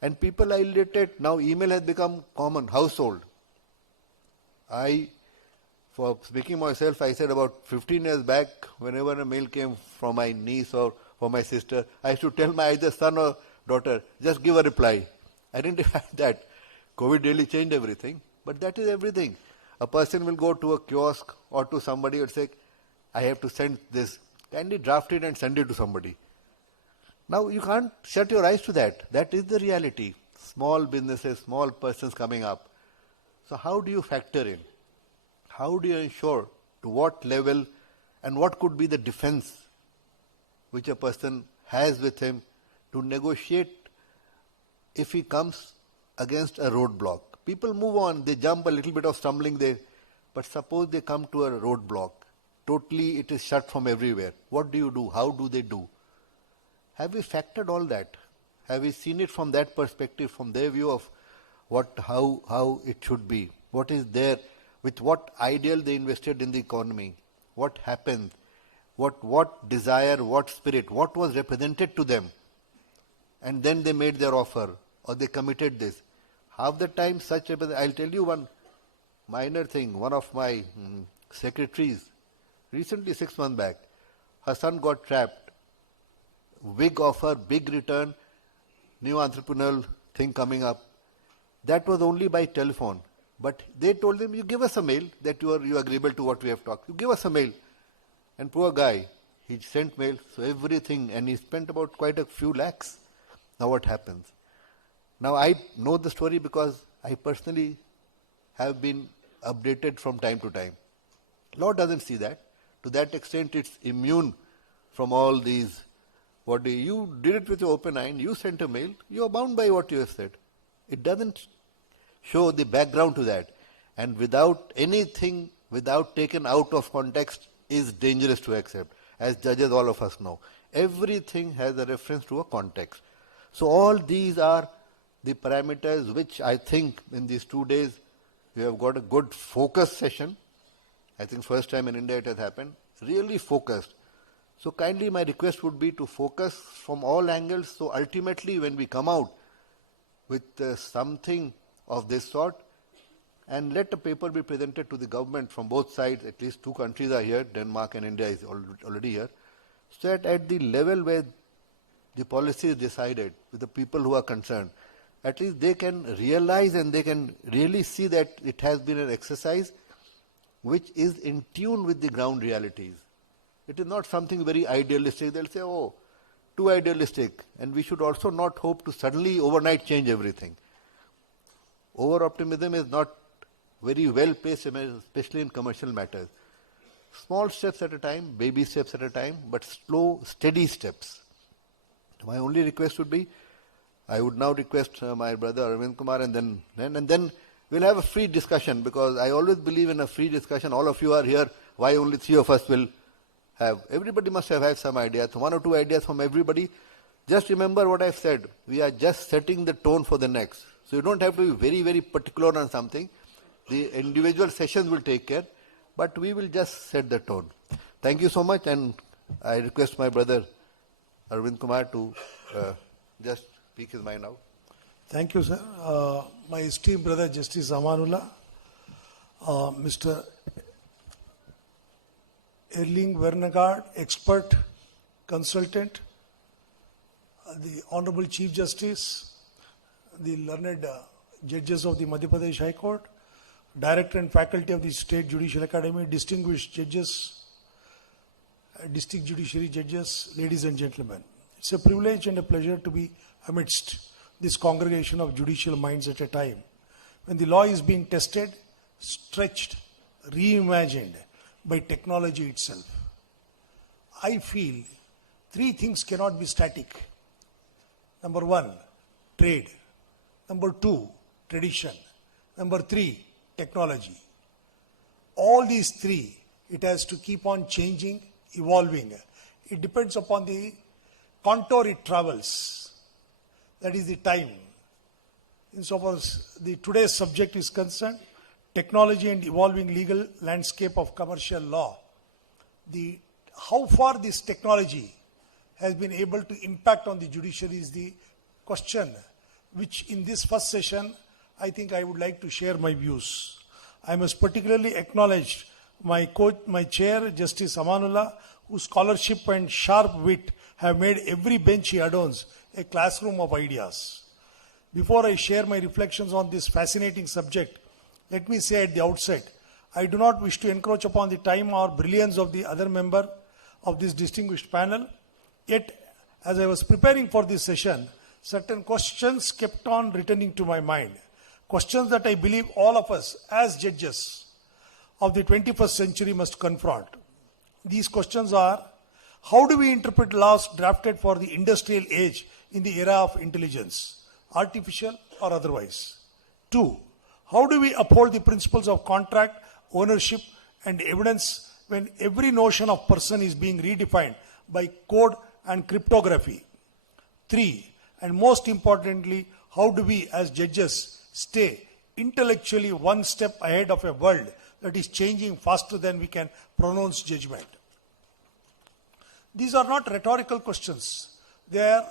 and people are illiterate. Now email has become common, household. For speaking myself, I said about 15 years back, whenever a mail came from my niece or from my sister, I used to tell my either son or daughter, just give a reply. I didn't have that. COVID really changed everything, but that is everything. A person will go to a kiosk or to somebody and say, I have to send this. Kindly draft it and send it to somebody. Now you can't shut your eyes to that. That is the reality. Small businesses, small persons coming up. So how do you factor in? How do you ensure to what level and what could be the defense which a person has with him to negotiate if he comes against a roadblock? People move on, they jump a little bit of stumbling there, but suppose they come to a roadblock. Totally it is shut from everywhere. What do you do? How do they do? Have we factored all that? Have we seen it from that perspective, from their view of how it should be? What is there? With what ideal they invested in the economy? What happened? What desire, what spirit, what was represented to them? And then they made their offer or they committed this. Half the time I'll tell you one minor thing. One of my secretaries, recently 6 months back, her son got trapped. Big offer, big return, new entrepreneurial thing coming up. That was only by telephone. But they told him, you give us a mail that you are agreeable to what we have talked. You give us a mail. And poor guy, he sent mail, so everything, and he spent about quite a few lakhs. Now what happens? Now I know the story because I personally have been updated from time to time. Law doesn't see that. To that extent, it's immune from all these. You did it with your open eye, you sent a mail, you are bound by what you have said. It doesn't show the background to that. And without anything, without taken out of context, is dangerous to accept. As judges, all of us know. Everything has a reference to a context. So all these are the parameters which I think in these 2 days we have got a good focus session. I think first time in India it has happened. Really focused. So kindly my request would be to focus from all angles. So ultimately when we come out with something of this sort, and let a paper be presented to the government from both sides, at least 2 countries are here, Denmark and India is already here, so that at the level where the policy is decided with the people who are concerned, at least they can realize and they can really see that it has been an exercise which is in tune with the ground realities. It is not something very idealistic. They'll say, oh, too idealistic. And we should also not hope to suddenly overnight change everything. Over-optimism is not very well placed, especially in commercial matters. Small steps at a time, baby steps at a time, but slow, steady steps. My only request would be, I would now request my brother Arvind Kumar and then we'll have a free discussion, because I always believe in a free discussion. All of you are here. Why only 3 of us will have. Everybody must have had some ideas, one or two ideas from everybody. Just remember what I said. We are just setting the tone for the next. So you don't have to be very, very particular on something. The individual sessions will take care, but we will just set the tone. Thank you so much, and I request my brother Arvind Kumar to just speak his mind out. Thank you, sir. My esteemed brother, Justice Amanullah, Mr. Erling Vernegard, expert, consultant, the Honorable Chief Justice, the learned judges of the Madhya Pradesh High Court, Director and Faculty of the State Judicial Academy, distinguished judges, district judiciary judges, ladies and gentlemen. It's a privilege and a pleasure to be amidst this congregation of judicial minds at a time when the law is being tested, stretched, reimagined by technology itself. I feel three things cannot be static. Number one, trade. Number two, tradition. Number three, technology. All these three, it has to keep on changing, evolving. It depends upon the contour it travels. That is the time. Insofar as today's subject is concerned, technology and evolving legal landscape of commercial law. How far this technology has been able to impact on the judiciary is the question which in this first session I think I would like to share my views. I must particularly acknowledge my chair, Justice Amanullah, whose scholarship and sharp wit have made every bench he adorns a classroom of ideas. Before I share my reflections on this fascinating subject, let me say at the outset, I do not wish to encroach upon the time or brilliance of the other member of this distinguished panel. Yet, as I was preparing for this session, certain questions kept on returning to my mind. Questions that I believe all of us, as judges of the 21st century, must confront. These questions are: how do we interpret laws drafted for the industrial age in the era of intelligence, artificial or otherwise? 2. How do we uphold the principles of contract, ownership, and evidence when every notion of person is being redefined by code and cryptography? 3. And most importantly, how do we as judges stay intellectually one step ahead of a world that is changing faster than we can pronounce judgment? These are not rhetorical questions. They are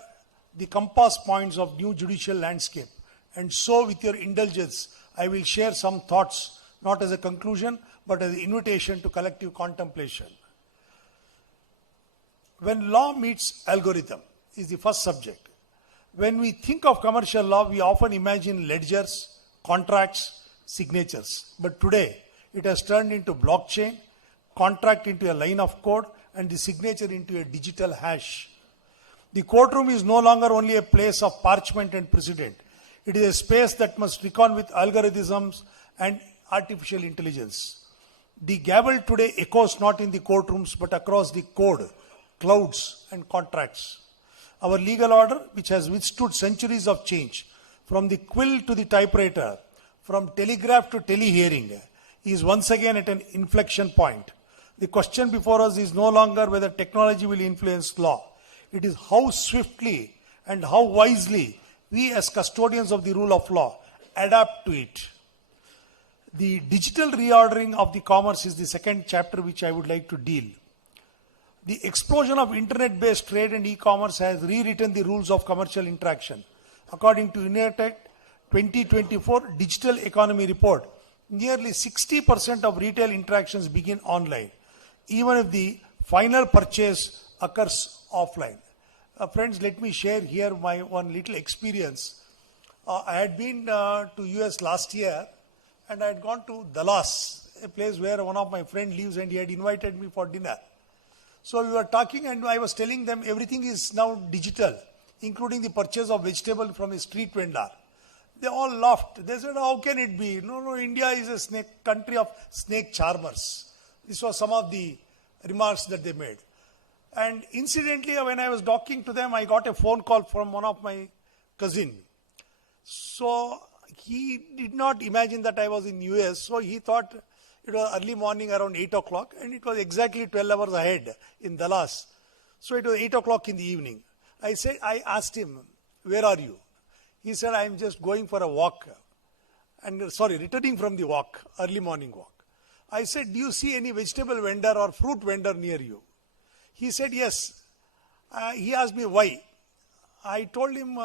the compass points of new judicial landscape. And so, with your indulgence, I will share some thoughts, not as a conclusion, but as an invitation to collective contemplation. When law meets algorithm is the first subject. When we think of commercial law, we often imagine ledgers, contracts, signatures. But today, it has turned into blockchain, contract into a line of code, and the signature into a digital hash. The courtroom is no longer only a place of parchment and precedent. It is a space that must reckon with algorithms and artificial intelligence. The gavel today echoes not in the courtrooms but across the code, clouds, and contracts. Our legal order, which has withstood centuries of change, from the quill to the typewriter, from telegraph to telehearing, is once again at an inflection point. The question before us is no longer whether technology will influence law. It is how swiftly and how wisely we as custodians of the rule of law adapt to it. The digital reordering of the commerce is the second chapter which I would like to deal. The explosion of internet-based trade and e-commerce has rewritten the rules of commercial interaction. According to Keynote 2024 Digital Economy Report, nearly 60% of retail interactions begin online, even if the final purchase occurs offline. Friends, let me share here my one little experience. I had been to US last year, and I had gone to Dallas, a place where one of my friends lives, and he had invited me for dinner. So we were talking, and I was telling them everything is now digital, including the purchase of vegetable from a street vendor. They all laughed. They said, how can it be? No, India is a country of snake charmers. This was some of the remarks that they made. And incidentally, when I was talking to them, I got a phone call from one of my cousin. So he did not imagine that I was in US. So he thought, It was early morning around 8 o'clock, and it was exactly 12 hours ahead in Dallas. So it was 8 o'clock in the evening. I asked him, where are you? He said, I am just going for a walk. Returning from the walk, early morning walk. I said, do you see any vegetable vendor or fruit vendor near you? He said, yes. He asked me why. I told him,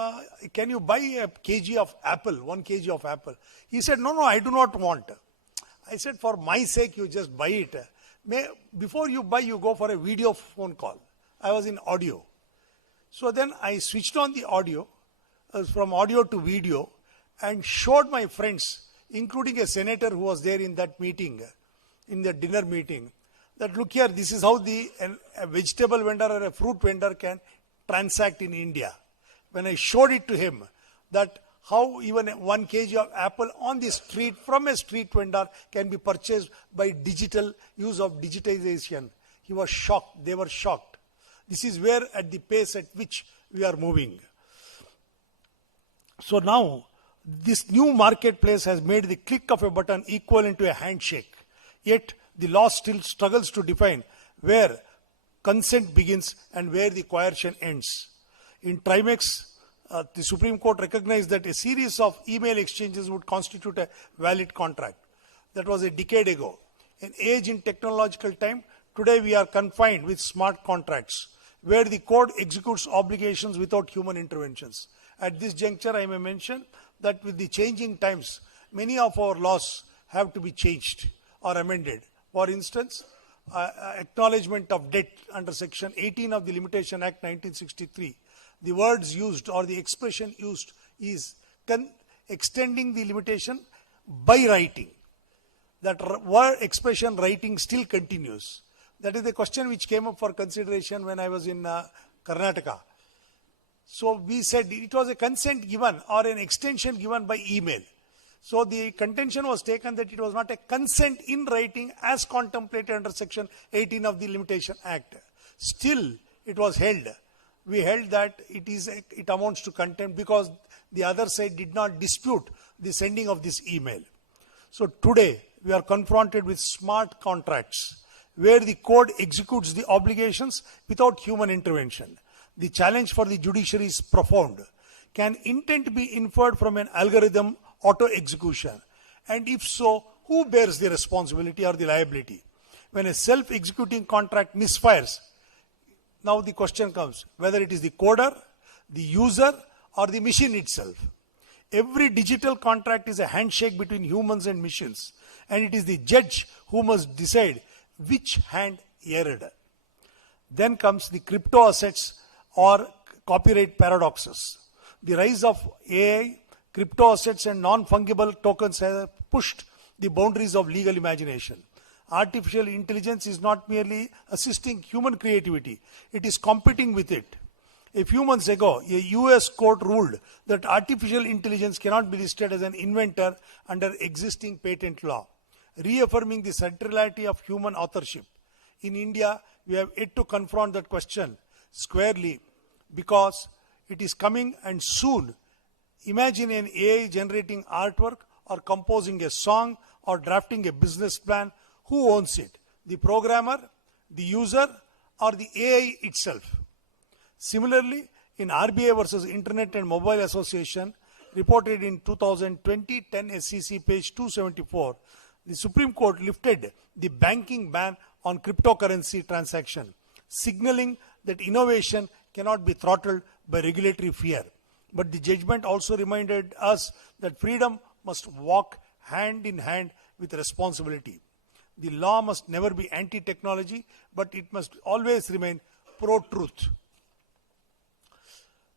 can you buy a kg of apple, 1 kg of apple? He said, no, I do not want. I said, for my sake, you just buy it. Before you buy, you go for a video phone call. I was in audio. So then I switched on the audio, from audio to video, and showed my friends, including a senator who was there in that meeting, in the dinner meeting, that look here, this is how a vegetable vendor or a fruit vendor can transact in India. When I showed it to him, that how even 1 kg of apple on the street from a street vendor can be purchased by use of digitization. He was shocked. They were shocked. This is where at the pace at which we are moving. So now, this new marketplace has made the click of a button equivalent to a handshake. Yet, the law still struggles to define where consent begins and where the coercion ends. In Trimex, the Supreme Court recognized that a series of email exchanges would constitute a valid contract. That was a decade ago. An age in technological time, today we are confined with smart contracts, where the code executes obligations without human interventions. At this juncture, I may mention that with the changing times, many of our laws have to be changed or amended. For instance, acknowledgement of debt under Section 18 of the Limitation Act 1963. The words used or the expression used is extending the limitation by writing. That word expression writing still continues. That is the question which came up for consideration when I was in Karnataka. So we said it was a consent given or an extension given by email. So the contention was taken that it was not a consent in writing as contemplated under Section 18 of the Limitation Act. Still, it was held. We held that it amounts to contempt because the other side did not dispute the sending of this email. So today, we are confronted with smart contracts where the code executes the obligations without human intervention. The challenge for the judiciary is profound. Can intent be inferred from an algorithm auto-execution? And if so, who bears the responsibility or the liability? When a self-executing contract misfires, now the question comes, whether it is the coder, the user, or the machine itself. Every digital contract is a handshake between humans and machines, and it is the judge who must decide which hand erred. Then comes the crypto assets or copyright paradoxes. The rise of AI, crypto assets, and non-fungible tokens have pushed the boundaries of legal imagination. Artificial intelligence is not merely assisting human creativity, it is competing with it. A few months ago, a US court ruled that artificial intelligence cannot be listed as an inventor under existing patent law, reaffirming the centrality of human authorship. In India, we have yet to confront that question squarely because it is coming and soon. Imagine an AI generating artwork or composing a song or drafting a business plan. Who owns it? The programmer, the user, or the AI itself? Similarly, in RBI versus Internet and Mobile Association, reported in 2020, 10 SCC page 274, the Supreme Court lifted the banking ban on cryptocurrency transaction, signaling that innovation cannot be throttled by regulatory fear. But the judgment also reminded us that freedom must walk hand in hand with responsibility. The law must never be anti-technology, but it must always remain pro-truth.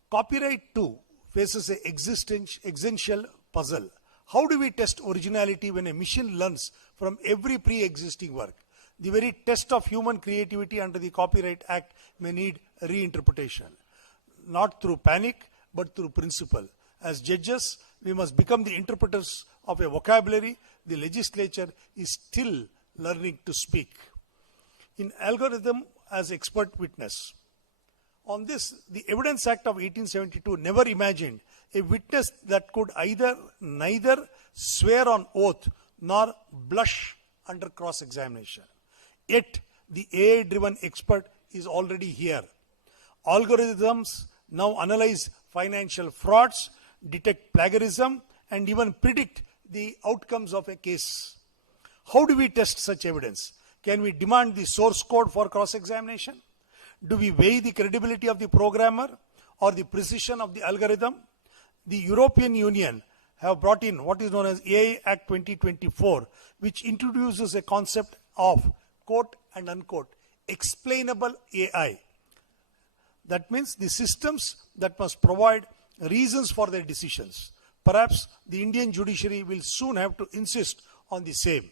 Copyright too faces an existential puzzle. How do we test originality when a machine learns from every pre-existing work? The very test of human creativity under the Copyright Act may need reinterpretation. Not through panic, but through principle. As judges, we must become the interpreters of a vocabulary the legislature is still learning to speak. In algorithm as expert witness. On this, the Evidence Act of 1872 never imagined a witness that could neither swear on oath nor blush under cross-examination. Yet, the AI-driven expert is already here. Algorithms now analyze financial frauds, detect plagiarism, and even predict the outcomes of a case. How do we test such evidence? Can we demand the source code for cross-examination? Do we weigh the credibility of the programmer or the precision of the algorithm? The European Union have brought in what is known as AI Act 2024, which introduces a concept of, quote and unquote, explainable AI. That means the systems that must provide reasons for their decisions. Perhaps the Indian judiciary will soon have to insist on the same.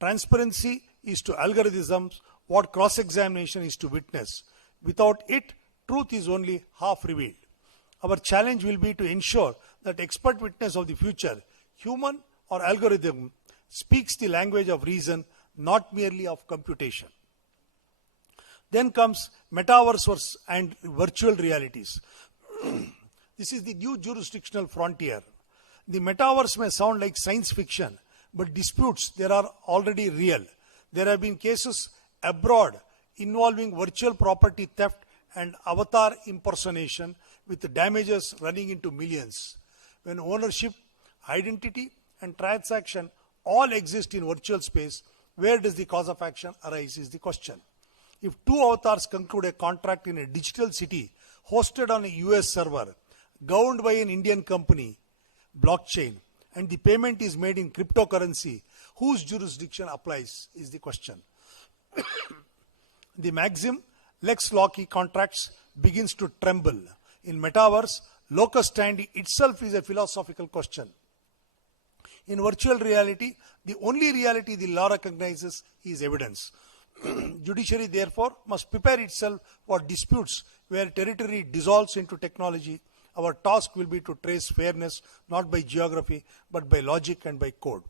Transparency is to algorithms what cross-examination is to witness. Without it, truth is only half revealed. Our challenge will be to ensure that expert witness of the future, human or algorithm, speaks the language of reason, not merely of computation. Then comes metaverse and virtual realities. This is the new jurisdictional frontier. The metaverse may sound like science fiction, but disputes there are already real. There have been cases abroad involving virtual property theft and avatar impersonation with the damages running into millions. When ownership, identity, and transaction all exist in virtual space, where does the cause of action arise is the question. If two avatars conclude a contract in a digital city hosted on a US server, governed by an Indian company, blockchain, and the payment is made in cryptocurrency, whose jurisdiction applies is the question. The maxim lex loci contracts begins to tremble. In metaverse, locus standi itself is a philosophical question. In virtual reality, the only reality the law recognizes is evidence. Judiciary, therefore, must prepare itself for disputes where territory dissolves into technology. Our task will be to trace fairness not by geography but by logic and by code.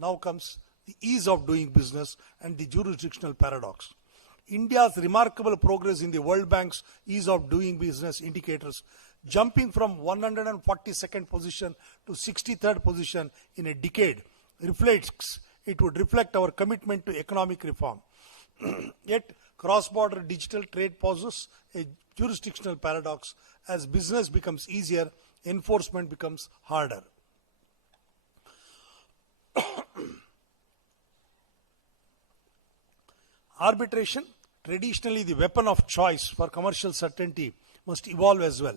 Now comes the ease of doing business and the jurisdictional paradox. India's remarkable progress in the World Bank's ease of doing business indicators, jumping from 142nd position to 63rd position in a decade, would reflect our commitment to economic reform. Yet, cross-border digital trade poses a jurisdictional paradox. As business becomes easier, enforcement becomes harder. Arbitration, traditionally the weapon of choice for commercial certainty, must evolve as well.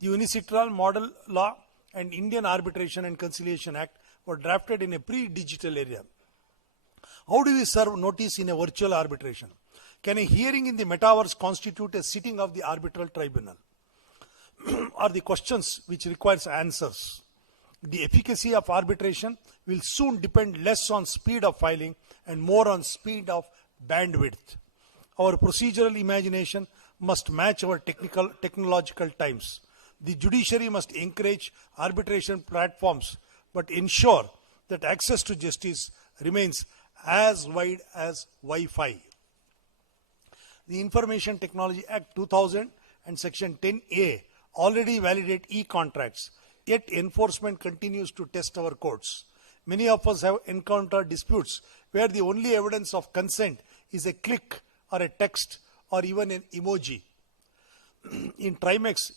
The Unicitral Model Law and Indian Arbitration and Conciliation Act were drafted in a pre-digital era. How do we serve notice in a virtual arbitration? Can a hearing in the metaverse constitute a sitting of the arbitral tribunal? Are the questions which requires answers. The efficacy of arbitration will soon depend less on speed of filing and more on speed of bandwidth. Our procedural imagination must match our technological times. The judiciary must encourage arbitration platforms but ensure that access to justice remains as wide as Wi-Fi. The Information Technology Act 2000 and Section 10A already validate e-contracts, yet enforcement continues to test our courts. Many of us have encountered disputes where the only evidence of consent is a click or a text or even an emoji. In Trimex,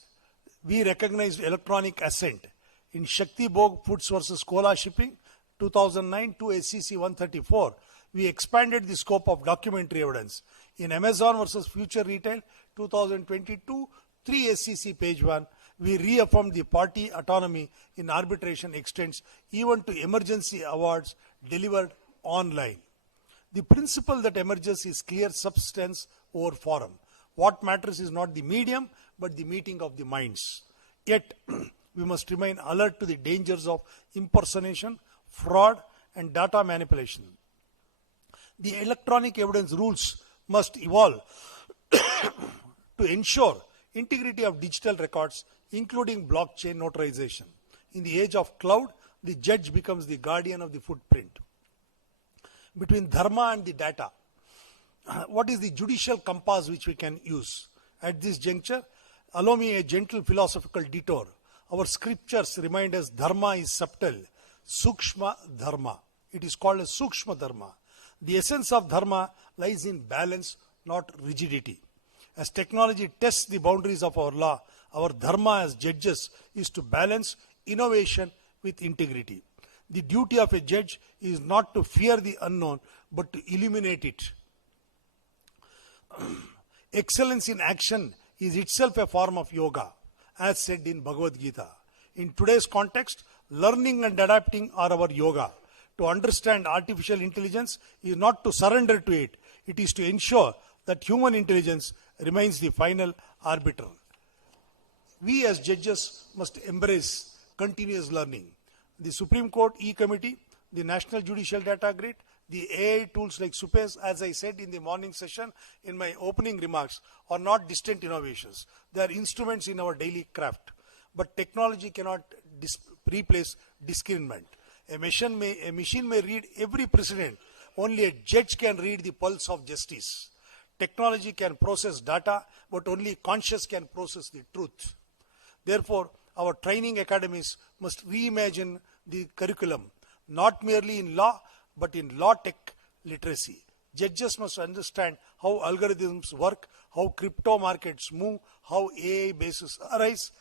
we recognized electronic assent. In Shakti Bhog Foods versus Kola Shipping, 2009 to SCC 134, we expanded the scope of documentary evidence. In Amazon versus Future Retail, 2022, 3 SCC page 1, we reaffirmed the party autonomy in arbitration extends even to emergency awards delivered online. The principle that emerges is clear substance over forum. What matters is not the medium, but the meeting of the minds. Yet, we must remain alert to the dangers of impersonation, fraud, and data manipulation. The electronic evidence rules must evolve to ensure integrity of digital records, including blockchain notarization. In the age of cloud, the judge becomes the guardian of the footprint. Between dharma and the data, what is the judicial compass which we can use? At this juncture, allow me a gentle philosophical detour. Our scriptures remind us dharma is subtle, sukshma dharma. It is called as Sukshma Dharma. The essence of Dharma lies in balance, not rigidity. As technology tests the boundaries of our law, our Dharma as judges is to balance innovation with integrity. The duty of a judge is not to fear the unknown, but to illuminate it. Excellence in action is itself a form of yoga, as said in Bhagavad Gita. In today's context, learning and adapting are our yoga. To understand artificial intelligence is not to surrender to it. It is to ensure that human intelligence remains the final arbiter. We as judges must embrace continuous learning. The Supreme Court E-Committee, the National Judicial Data Grid, the AI tools like SUPES, as I said in the morning session in my opening remarks, are not distant innovations. They are instruments in our daily craft. But technology cannot replace discernment. A machine may read every precedent. Only a judge can read the pulse of justice. Technology can process data, but only conscience can process the truth. Therefore, our training academies must reimagine the curriculum, not merely in law, but in law tech literacy. Judges must understand how algorithms work, how crypto markets move, how AI bases arise.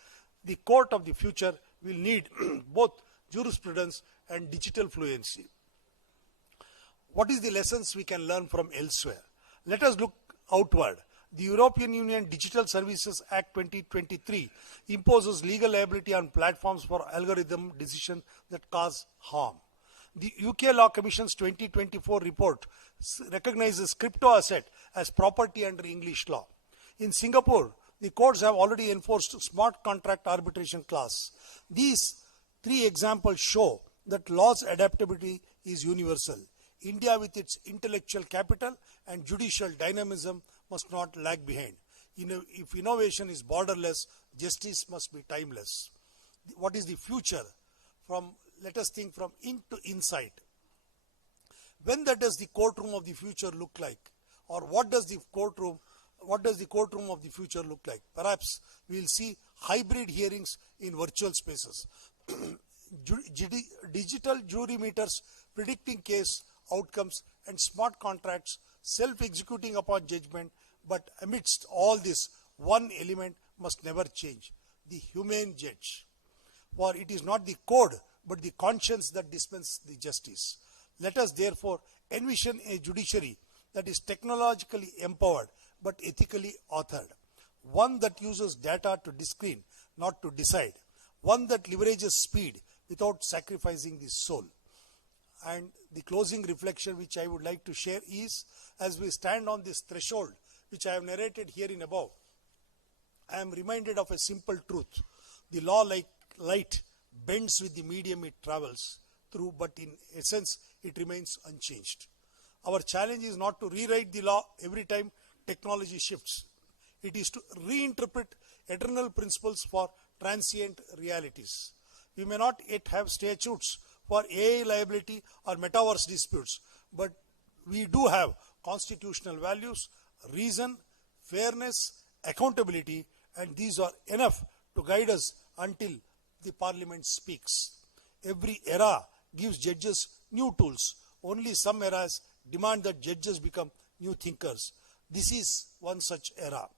The court of the future will need both jurisprudence and digital fluency. What is the lessons we can learn from elsewhere? Let us look outward. The European Union Digital Services Act 2023 imposes legal liability on platforms for algorithm decisions that cause harm. The UK Law Commission's 2024 report recognizes crypto asset as property under English law. In Singapore, the courts have already enforced smart contract arbitration clause. These three examples show that law's adaptability is universal. India, with its intellectual capital and judicial dynamism, must not lag behind. If innovation is borderless, justice must be timeless. What is the future? Let us think from in to inside. When does the courtroom of the future look like? Or what does the courtroom of the future look like? Perhaps we will see hybrid hearings in virtual spaces. Digital jury meters predicting case outcomes and smart contracts self-executing upon judgment. But amidst all this, one element must never change: the humane judge. For it is not the code, but the conscience that dispenses the justice. Let us therefore envision a judiciary that is technologically empowered but ethically authored. One that uses data to discern, not to decide. One that leverages speed without sacrificing the soul. And the closing reflection which I would like to share is, as we stand on this threshold, which I have narrated here in above, I am reminded of a simple truth. The law, like light, bends with the medium it travels through, but in essence, it remains unchanged. Our challenge is not to rewrite the law every time technology shifts. It is to reinterpret eternal principles for transient realities. We may not yet have statutes for AI liability or metaverse disputes, but we do have constitutional values, reason, fairness, accountability, and these are enough to guide us until the Parliament speaks. Every era gives judges new tools. Only some eras demand that judges become new thinkers. This is one such era.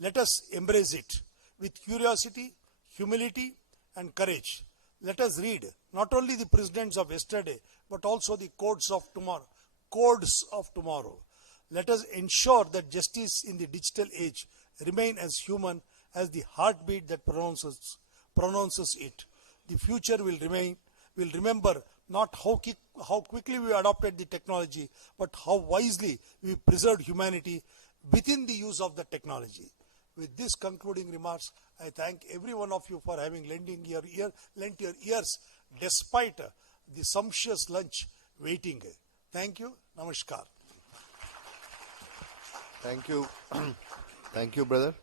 Let us embrace it with curiosity, humility, and courage. Let us read not only the precedents of yesterday, but also the codes of tomorrow. Let us ensure that justice in the digital age remain as human as the heartbeat that pronounces it. The future will remember not how quickly we adopted the technology, but how wisely we preserved humanity within the use of the technology. With this concluding remarks, I thank every one of you for having lent your ears despite the sumptuous lunch waiting. Thank you. Namaskar. Thank you. Thank you, brother.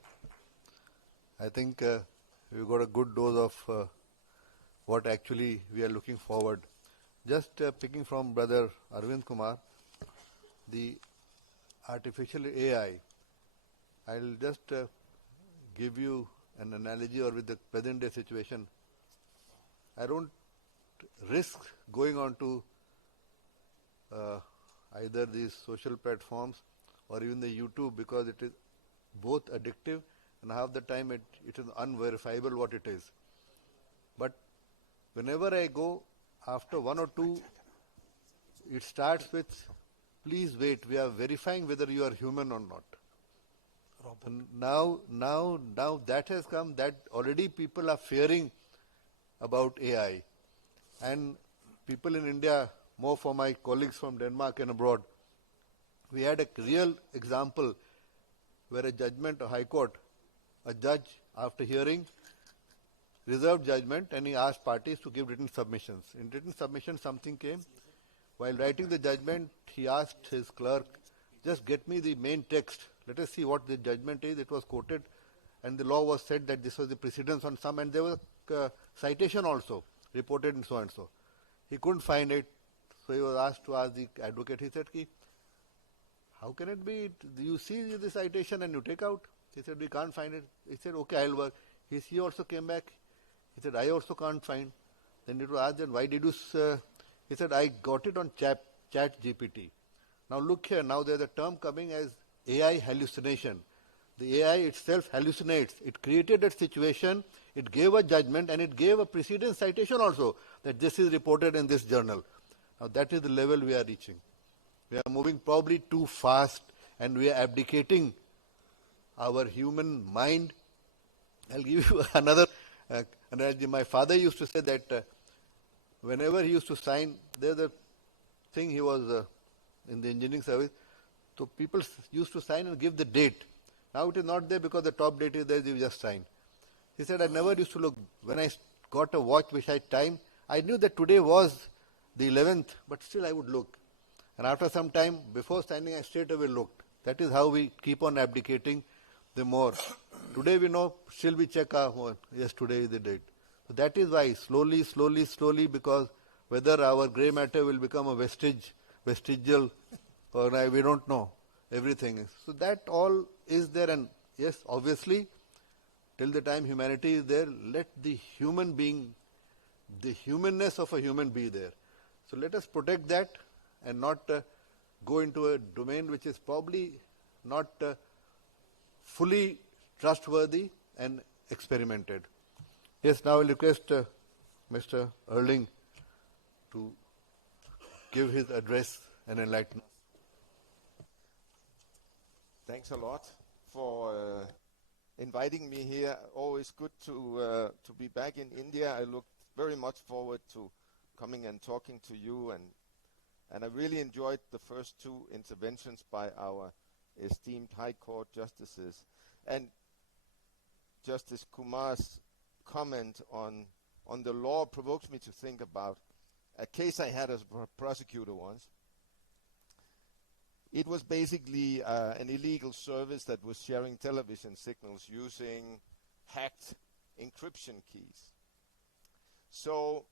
I think we got a good dose of what actually we are looking forward. Just picking from brother Arvind Kumar, the artificial AI, I'll just give you an analogy, or with the present day situation. I don't risk going on to either these social platforms or even the YouTube, because it is both addictive and half the time it is unverifiable what it is. But whenever I go, after one or two, it starts with, please wait, we are verifying whether you are human or not. And now that has come, that already people are fearing about AI. And people in India, more for my colleagues from Denmark and abroad, we had a real example where a judgment, a high court, a judge, after hearing, reserved judgment, and he asked parties to give written submissions. In written submission, something came. While writing the judgment, he asked his clerk, just get me the main text. Let us see what the judgment is. It was quoted, and the law was said that this was the precedence on some, and there was a citation also, reported and so and so. He couldn't find it, so he was asked to ask the advocate. He said, how can it be? You see the citation and you take out? He said, we can't find it. He said, okay, I'll work. He also came back. He said, I also can't find. Then it was asked, then why did you... He said, I got it on chat GPT. Now look here, now there's a term coming as AI hallucination. The AI itself hallucinates. It created a situation, it gave a judgment, and it gave a precedent citation also, that this is reported in this journal. Now that is the level we are reaching. We are moving probably too fast, and we are abdicating our human mind. I'll give you another analogy. My father used to say that whenever he used to sign, there's a thing, he was in the engineering service, so people used to sign and give the date. Now it is not there because the top date is there, you just sign. He said, I never used to look. When I got a watch which had time, I knew that today was the 11th, but still I would look. And after some time, before signing, I straight away looked. That is how we keep on abdicating the more. Today we know, still we check yes, today is the date. So that is why slowly, because whether our grey matter will become a vestigial, or we don't know, everything. So that all is there, and yes, obviously, till the time humanity is there, let the human being, the humanness of a human be there. So let us protect that and not go into a domain which is probably not fully trustworthy and experimented. Yes, now I will request Mr. Erling to give his address and enlighten us. Thanks a lot for inviting me here. Always good to be back in India. I look very much forward to coming and talking to you, and I really enjoyed the first two interventions by our esteemed High Court justices. And Justice Kumar's comment on the law provokes me to think about a case I had as a prosecutor once. It was basically an illegal service that was sharing television signals using hacked encryption keys. So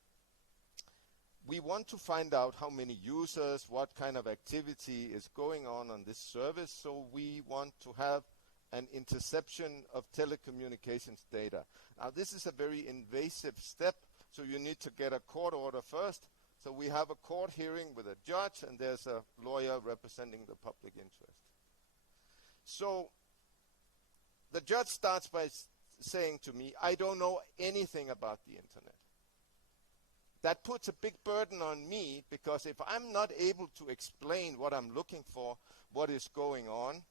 we want to find out how many users, what kind of activity is going on this service. So we want to have an interception of telecommunications data. Now this is a very invasive step, so you need to get a court order first. So we have a court hearing with a judge, and there's a lawyer representing the public interest. So the judge starts by saying to me, I don't know anything about the internet. That puts a big burden on me, because if I'm not able to explain what I'm looking for, what is going on,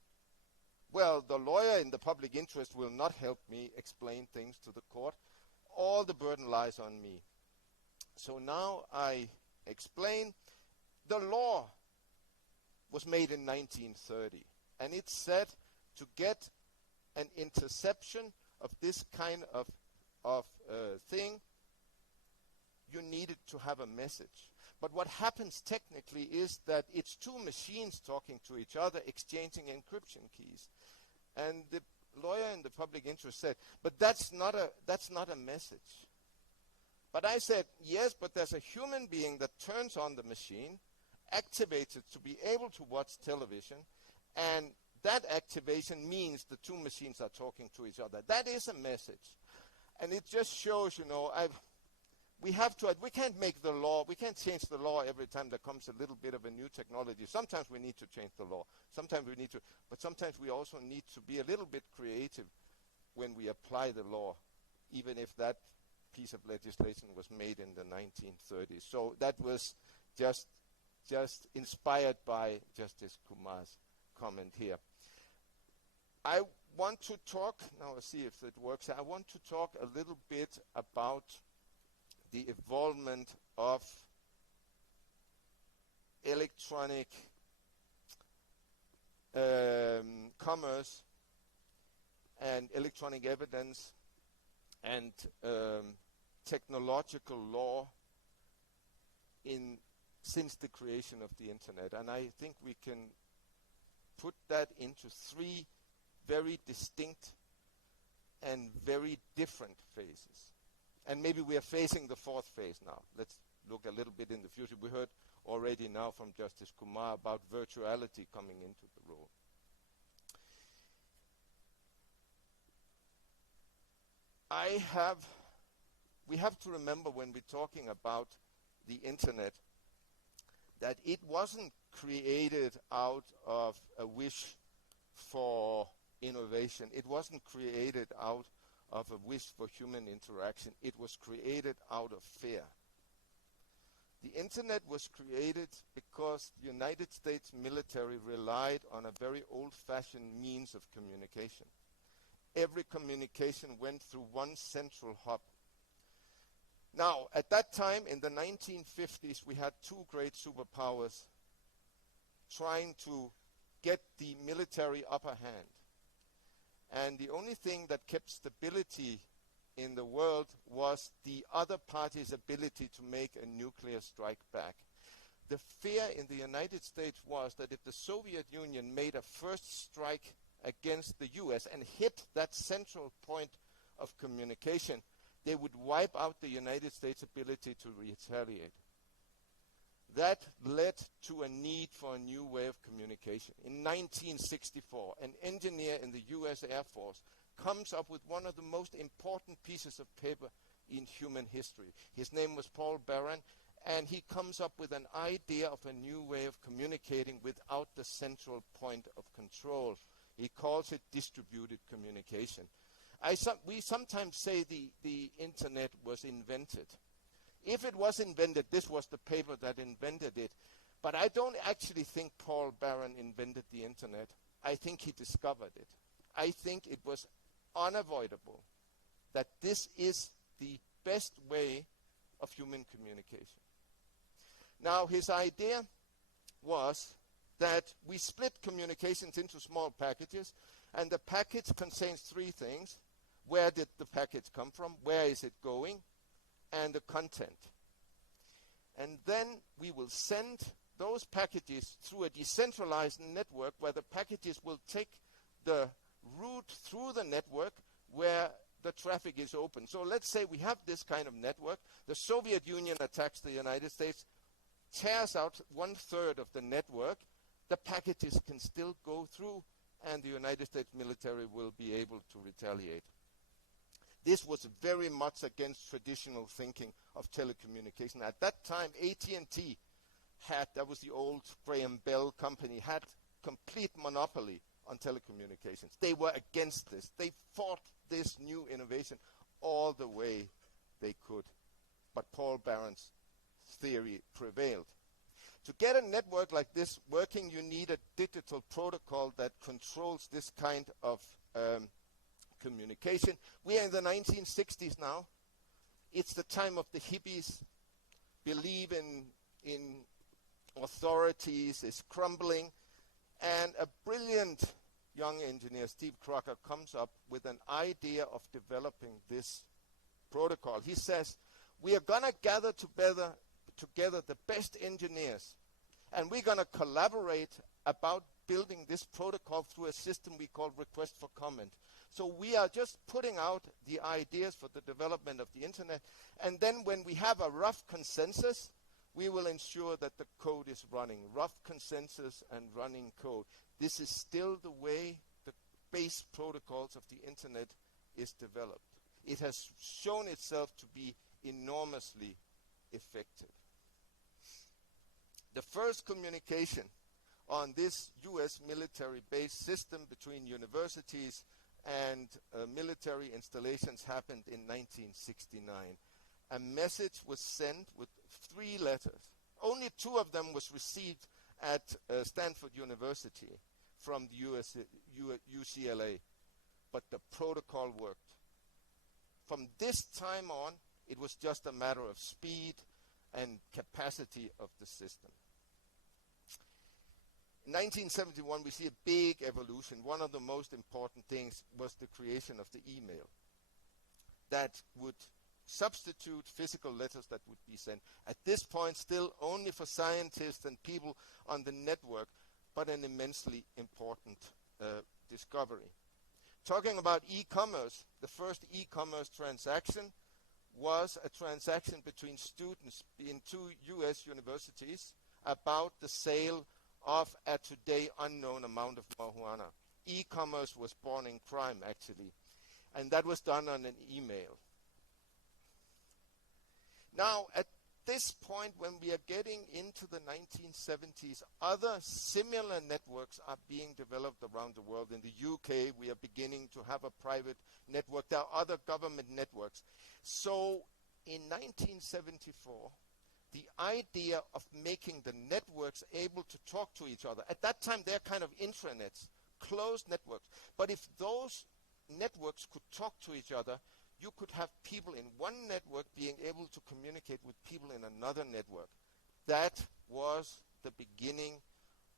well, the lawyer in the public interest will not help me explain things to the court. All the burden lies on me. So now I explain. The law was made in 1930, and it said to get an interception of this kind of thing, you needed to have a message. But what happens technically is that it's two machines talking to each other, exchanging encryption keys. And the lawyer in the public interest said, but that's not a message. But I said, yes, but there's a human being that turns on the machine, activates it to be able to watch television, and that activation means the two machines are talking to each other. That is a message. And it just shows, we have to, we can't make the law, we can't change the law every time there comes a little bit of a new technology. Sometimes we need to change the law. Sometimes we need to, but sometimes we also need to be a little bit creative when we apply the law, even if that piece of legislation was made in the 1930s. So that was just inspired by Justice Kumar's comment here. I want to talk, now I'll see if it works, I want to talk a little bit about the involvement of electronic commerce and electronic evidence and technological law since the creation of the internet. And I think we can put that into three very distinct and very different phases. And maybe we are facing the fourth phase now. Let's look a little bit in the future. We heard already now from Justice Kumar about virtuality coming into the role. We have to remember when we're talking about the internet that it wasn't created out of a wish for innovation. It wasn't created out of a wish for human interaction. It was created out of fear. The internet was created because the United States military relied on a very old-fashioned means of communication. Every communication went through one central hub. Now, at that time, in the 1950s, we had two great superpowers trying to get the military upper hand. And the only thing that kept stability in the world was the other party's ability to make a nuclear strike back. The fear in the United States was that if the Soviet Union made a first strike against the US and hit that central point of communication, they would wipe out the United States' ability to retaliate. That led to a need for a new way of communication. In 1964, an engineer in the US Air Force comes up with one of the most important pieces of paper in human history. His name was Paul Baran, and he comes up with an idea of a new way of communicating without the central point of control. He calls it distributed communication. We sometimes say the internet was invented. If it was invented, this was the paper that invented it. But I don't actually think Paul Baran invented the internet. I think he discovered it. I think it was unavoidable that this is the best way of human communication. Now, his idea was that we split communications into small packages, and the package contains three things. Where did the package come from? Where is it going? And the content. And then we will send those packages through a decentralized network where the packages will take the route through the network where the traffic is open. So let's say we have this kind of network. The Soviet Union attacks the United States, tears out 1/3 of the network. The packages can still go through, and the United States military will be able to retaliate. This was very much against traditional thinking of telecommunication. At that time, AT&T had, that was the old Graham Bell company, had complete monopoly on telecommunications. They were against this. They fought this new innovation all the way they could. But Paul Baran's theory prevailed. To get a network like this working, you need a digital protocol that controls this kind of communication. We are in the 1960s now. It's the time of the hippies. Believe in authorities is crumbling. And a brilliant young engineer, Steve Crocker, comes up with an idea of developing this protocol. He says, we are going to gather together the best engineers, and we're going to collaborate about building this protocol through a system we call request for comment. So we are just putting out the ideas for the development of the internet, and then when we have a rough consensus, we will ensure that the code is running. Rough consensus and running code. This is still the way the base protocols of the internet is developed. It has shown itself to be enormously effective. The first communication on this US military-based system between universities and military installations happened in 1969. A message was sent with 3 letters. Only 2 of them was received at Stanford University from the UCLA, but the protocol worked. From this time on, it was just a matter of speed and capacity of the system. In 1971, we see a big evolution. One of the most important things was the creation of the email that would substitute physical letters that would be sent. At this point, still only for scientists and people on the network, but an immensely important discovery. Talking about e-commerce, the first e-commerce transaction was a transaction between students in 2 US universities about the sale of a today unknown amount of marijuana. E-commerce was born in crime, actually, and that was done on an email. Now, at this point, when we are getting into the 1970s, other similar networks are being developed around the world. In the UK, we are beginning to have a private network. There are other government networks. So, in 1974, the idea of making the networks able to talk to each other, at that time they're kind of intranets, closed networks. But if those networks could talk to each other, you could have people in one network being able to communicate with people in another network. That was the beginning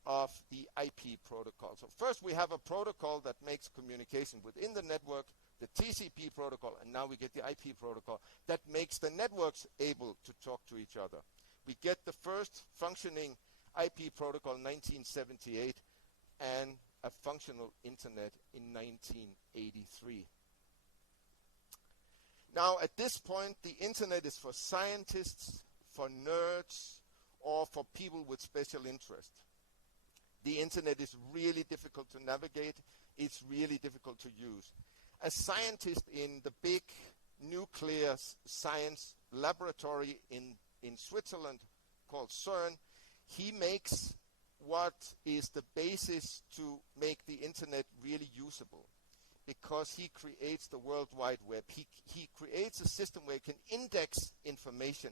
of the IP protocol. So first we have a protocol that makes communication within the network, the TCP protocol, and now we get the IP protocol that makes the networks able to talk to each other. We get the first functioning IP protocol in 1978 and a functional internet in 1983. Now, at this point, the internet is for scientists, for nerds, or for people with special interest. The internet is really difficult to navigate. It's really difficult to use. A scientist in the big nuclear science laboratory in Switzerland called CERN, he makes what is the basis to make the internet really usable, because he creates the World Wide Web. He creates a system where you can index information,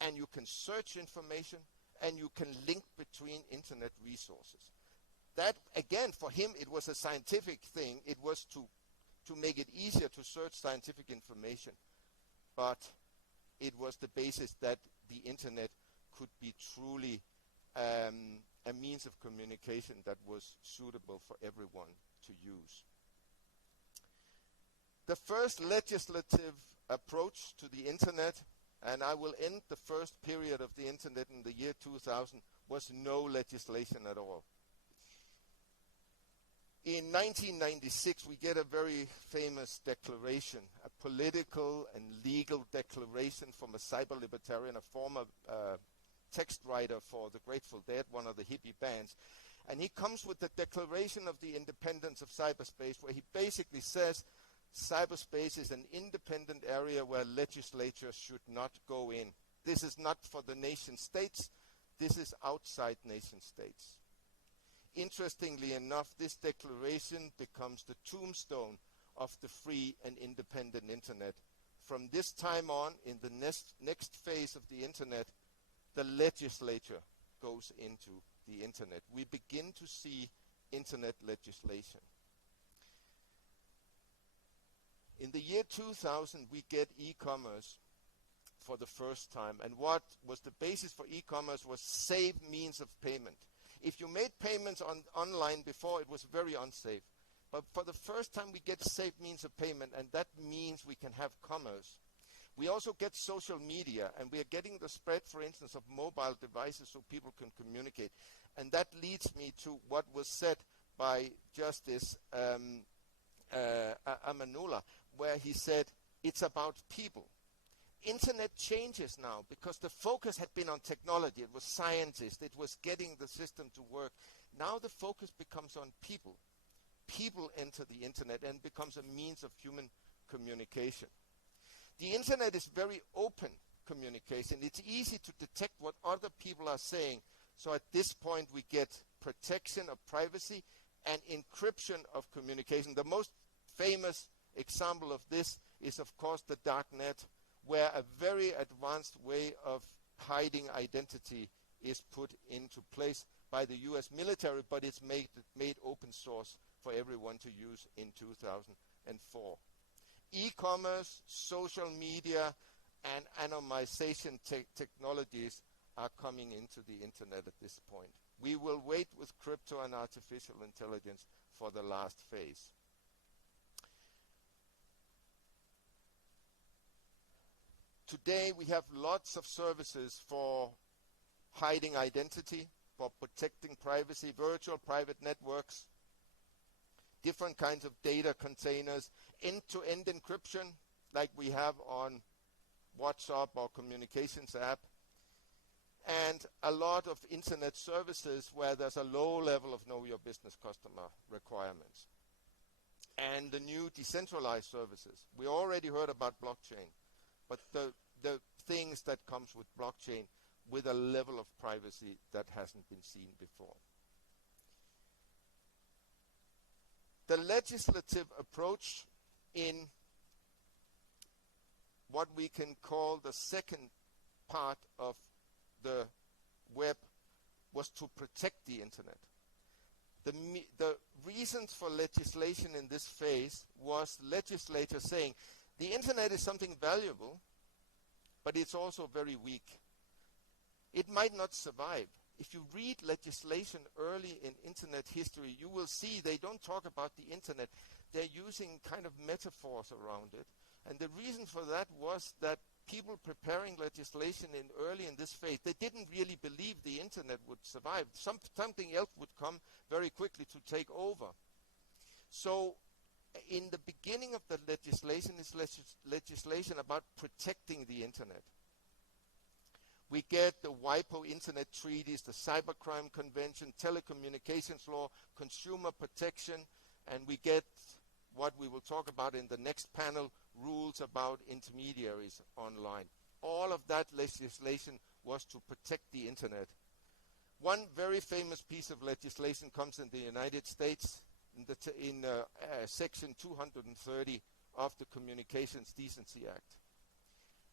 and you can search information, and you can link between internet resources. That, again, for him, it was a scientific thing. It was to make it easier to search scientific information. But it was the basis that the internet could be truly a means of communication that was suitable for everyone to use. The first legislative approach to the internet, and I will end the first period of the internet in the year 2000, was no legislation at all. In 1996, we get a very famous declaration, a political and legal declaration from a cyber libertarian, a former text writer for the Grateful Dead, one of the hippie bands. And he comes with the Declaration of the Independence of Cyberspace, where he basically says cyberspace is an independent area where legislatures should not go in. This is not for the nation states. This is outside nation states. Interestingly enough, this declaration becomes the tombstone of the free and independent internet. From this time on, in the next phase of the internet, the legislature goes into the internet. We begin to see internet legislation. In the year 2000, we get e-commerce for the first time. And what was the basis for e-commerce was safe means of payment. If you made payments online before, it was very unsafe. But for the first time, we get safe means of payment, and that means we can have commerce. We also get social media, and we are getting the spread, for instance, of mobile devices so people can communicate. And that leads me to what was said by Justice Amanullah, where he said, it's about people. Internet changes now because the focus had been on technology. It was scientists. It was getting the system to work. Now the focus becomes on people. People enter the internet and becomes a means of human communication. The internet is very open communication. It's easy to detect what other people are saying. So at this point we get protection of privacy and encryption of communication. The most famous example of this is of course the dark net, where a very advanced way of hiding identity is put into place by the US military, but it's made open source for everyone to use in 2004. E-commerce, social media, and anonymization technologies are coming into the internet at this point. We will wait with crypto and artificial intelligence for the last phase. Today we have lots of services for hiding identity, for protecting privacy, virtual private networks, different kinds of data containers, end-to-end encryption like we have on WhatsApp or communications app, and a lot of internet services where there's a low level of know your business customer requirements. And the new decentralized services. We already heard about blockchain, but the things that comes with blockchain with a level of privacy that hasn't been seen before. The legislative approach in what we can call the second part of the web was to protect the internet. The reasons for legislation in this phase was legislators saying the internet is something valuable, but it's also very weak. It might not survive. If you read legislation early in internet history, you will see they don't talk about the internet. They're using kind of metaphors around it. And the reason for that was that people preparing legislation early in this phase, they didn't really believe the internet would survive. Something else would come very quickly to take over. So in the beginning of the legislation is legislation about protecting the internet. We get the WIPO Internet Treaties, the Cybercrime Convention, Telecommunications Law, Consumer Protection, and we get what we will talk about in the next panel, rules about intermediaries online. All of that legislation was to protect the internet. One very famous piece of legislation comes in the United States in Section 230 of the Communications Decency Act.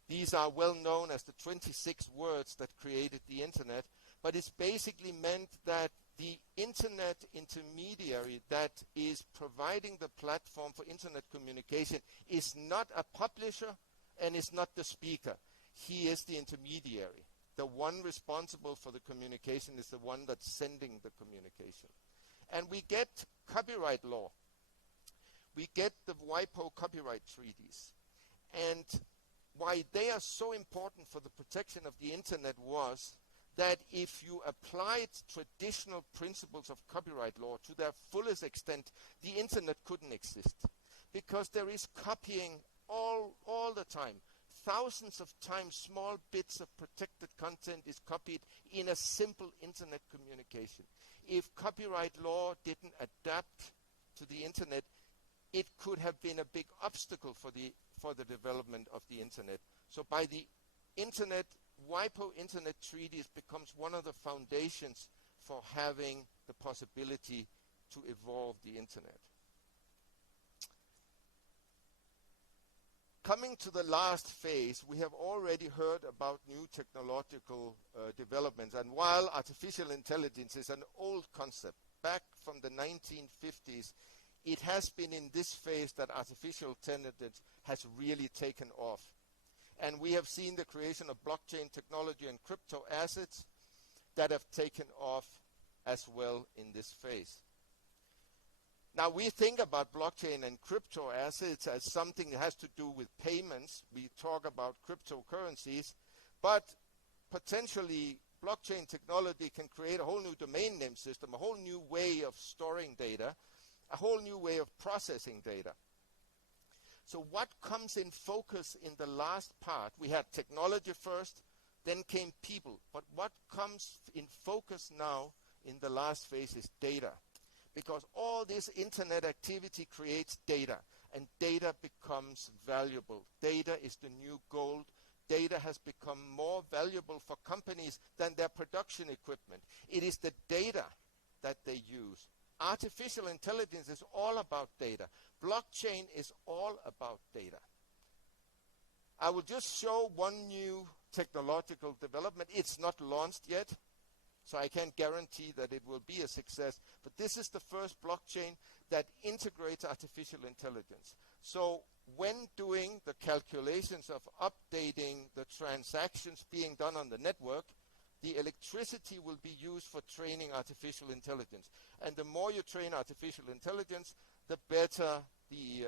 These are well known as the 26 words that created the internet, but it's basically meant that the internet intermediary that is providing the platform for internet communication is not a publisher and is not the speaker. He is the intermediary. The one responsible for the communication is the one that's sending the communication. And we get copyright law. We get the WIPO copyright treaties. And why they are so important for the protection of the internet was that if you applied traditional principles of copyright law to their fullest extent, the internet couldn't exist. Because there is copying all the time. Thousands of times small bits of protected content is copied in a simple internet communication. If copyright law didn't adapt to the internet, it could have been a big obstacle for the development of the internet. So by the internet, WIPO Internet Treaties becomes one of the foundations for having the possibility to evolve the internet. Coming to the last phase, we have already heard about new technological developments. And while artificial intelligence is an old concept, back from the 1950s, it has been in this phase that artificial intelligence has really taken off. And we have seen the creation of blockchain technology and crypto assets that have taken off as well in this phase. Now we think about blockchain and crypto assets as something that has to do with payments. We talk about cryptocurrencies, but potentially blockchain technology can create a whole new domain name system, a whole new way of storing data, a whole new way of processing data. So what comes in focus in the last part? We had technology first, then came people. But what comes in focus now in the last phase is data. Because all this internet activity creates data. and data becomes valuable. Data is the new gold. Data has become more valuable for companies than their production equipment. It is the data that they use. Artificial intelligence is all about data. Blockchain is all about data. I will just show one new technological development. It's not launched yet, so I can't guarantee that it will be a success. But this is the first blockchain that integrates artificial intelligence. So when doing the calculations of updating the transactions being done on the network, the electricity will be used for training artificial intelligence. And the more you train artificial intelligence, the better the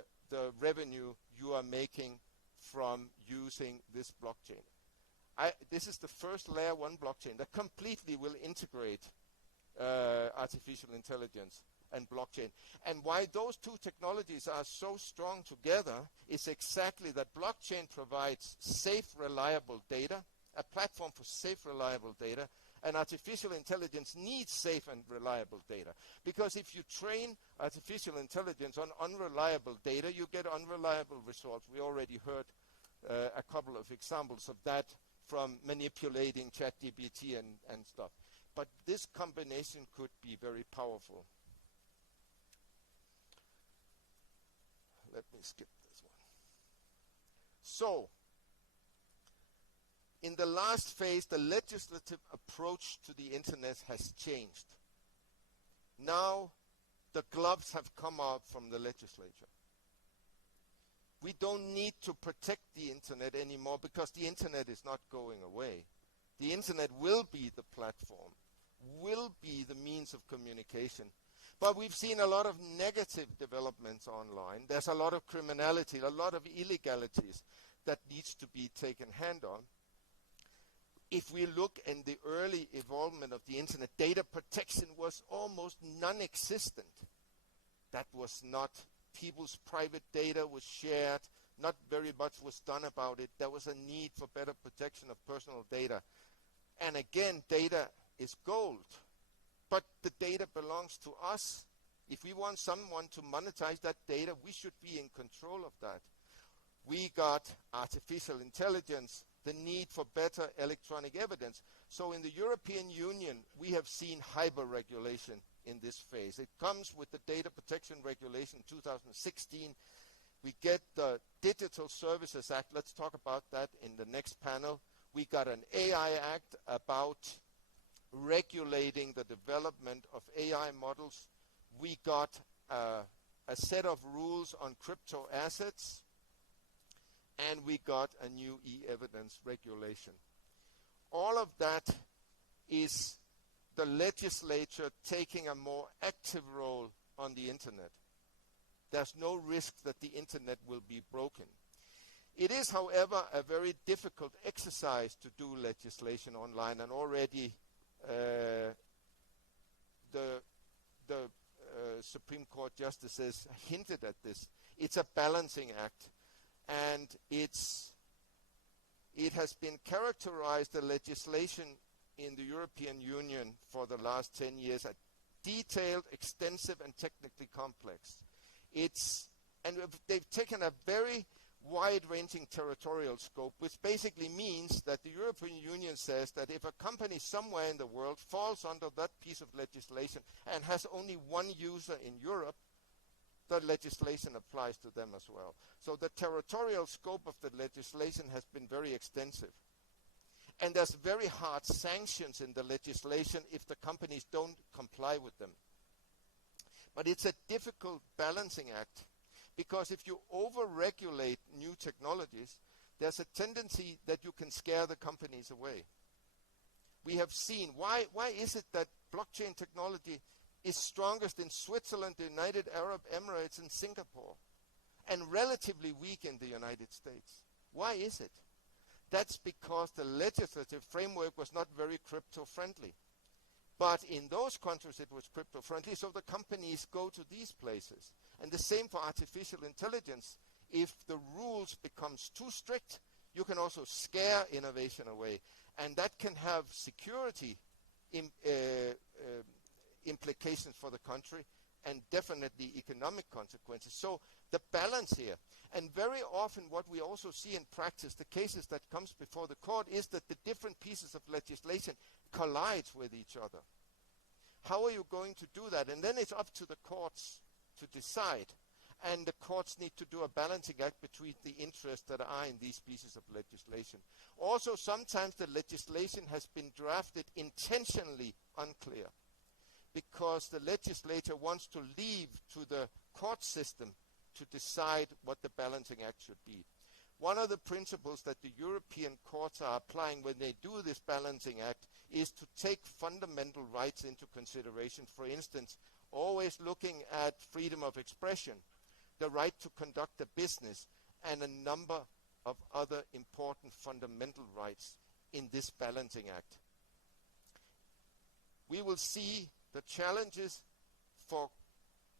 revenue you are making from using this blockchain. This is the first layer 1 blockchain that completely will integrate artificial intelligence and blockchain. And why those two technologies are so strong together is exactly that blockchain provides safe, reliable data, a platform for safe, reliable data, and artificial intelligence needs safe and reliable data. Because if you train artificial intelligence on unreliable data, you get unreliable results. We already heard a couple of examples of that from manipulating ChatGPT and stuff. But this combination could be very powerful. Let me skip this one. So, in the last phase, the legislative approach to the internet has changed. Now, the gloves have come out from the legislature. We don't need to protect the internet anymore because the internet is not going away. The internet will be the platform, will be the means of communication. But we've seen a lot of negative developments online. There's a lot of criminality, a lot of illegalities that needs to be taken hand on. If we look in the early involvement of the internet, data protection was almost non-existent. That was not, people's private data was shared, not very much was done about it. There was a need for better protection of personal data. And again, data is gold. But the data belongs to us. If we want someone to monetize that data, we should be in control of that. We got artificial intelligence, the need for better electronic evidence. So in the European Union, we have seen hyper-regulation in this phase. It comes with the Data Protection Regulation 2016. We get the Digital Services Act. Let's talk about that in the next panel. We got an AI Act about regulating the development of AI models. We got a set of rules on crypto assets, and we got a new e-evidence regulation. All of that is the legislature taking a more active role on the internet. There's no risk that the internet will be broken. It is, however, a very difficult exercise to do legislation online, and already the Supreme Court justices hinted at this. It's a balancing act, and it has been characterized, the legislation in the European Union for the last 10 years, as detailed, extensive, and technically complex. And they've taken a very wide-ranging territorial scope, which basically means that the European Union says that if a company somewhere in the world falls under that piece of legislation and has only one user in Europe, the legislation applies to them as well. So the territorial scope of the legislation has been very extensive. And there's very hard sanctions in the legislation if the companies don't comply with them. But it's a difficult balancing act, because if you over-regulate new technologies, there's a tendency that you can scare the companies away. We have seen, why is it that blockchain technology is strongest in Switzerland, the United Arab Emirates, and Singapore, and relatively weak in the United States? Why is it? That's because the legislative framework was not very crypto-friendly. But in those countries it was crypto-friendly, so the companies go to these places. And the same for artificial intelligence. If the rules becomes too strict, you can also scare innovation away. And that can have security implications for the country, and definitely economic consequences. So the balance here, and very often what we also see in practice, the cases that comes before the court, is that the different pieces of legislation collides with each other. How are you going to do that? And then it's up to the courts to decide. And the courts need to do a balancing act between the interests that are in these pieces of legislation. Also, sometimes the legislation has been drafted intentionally unclear because the legislature wants to leave to the court system to decide what the balancing act should be. One of the principles that the European courts are applying when they do this balancing act is to take fundamental rights into consideration. For instance, always looking at freedom of expression, the right to conduct a business, and a number of other important fundamental rights in this balancing act. We will see the challenges for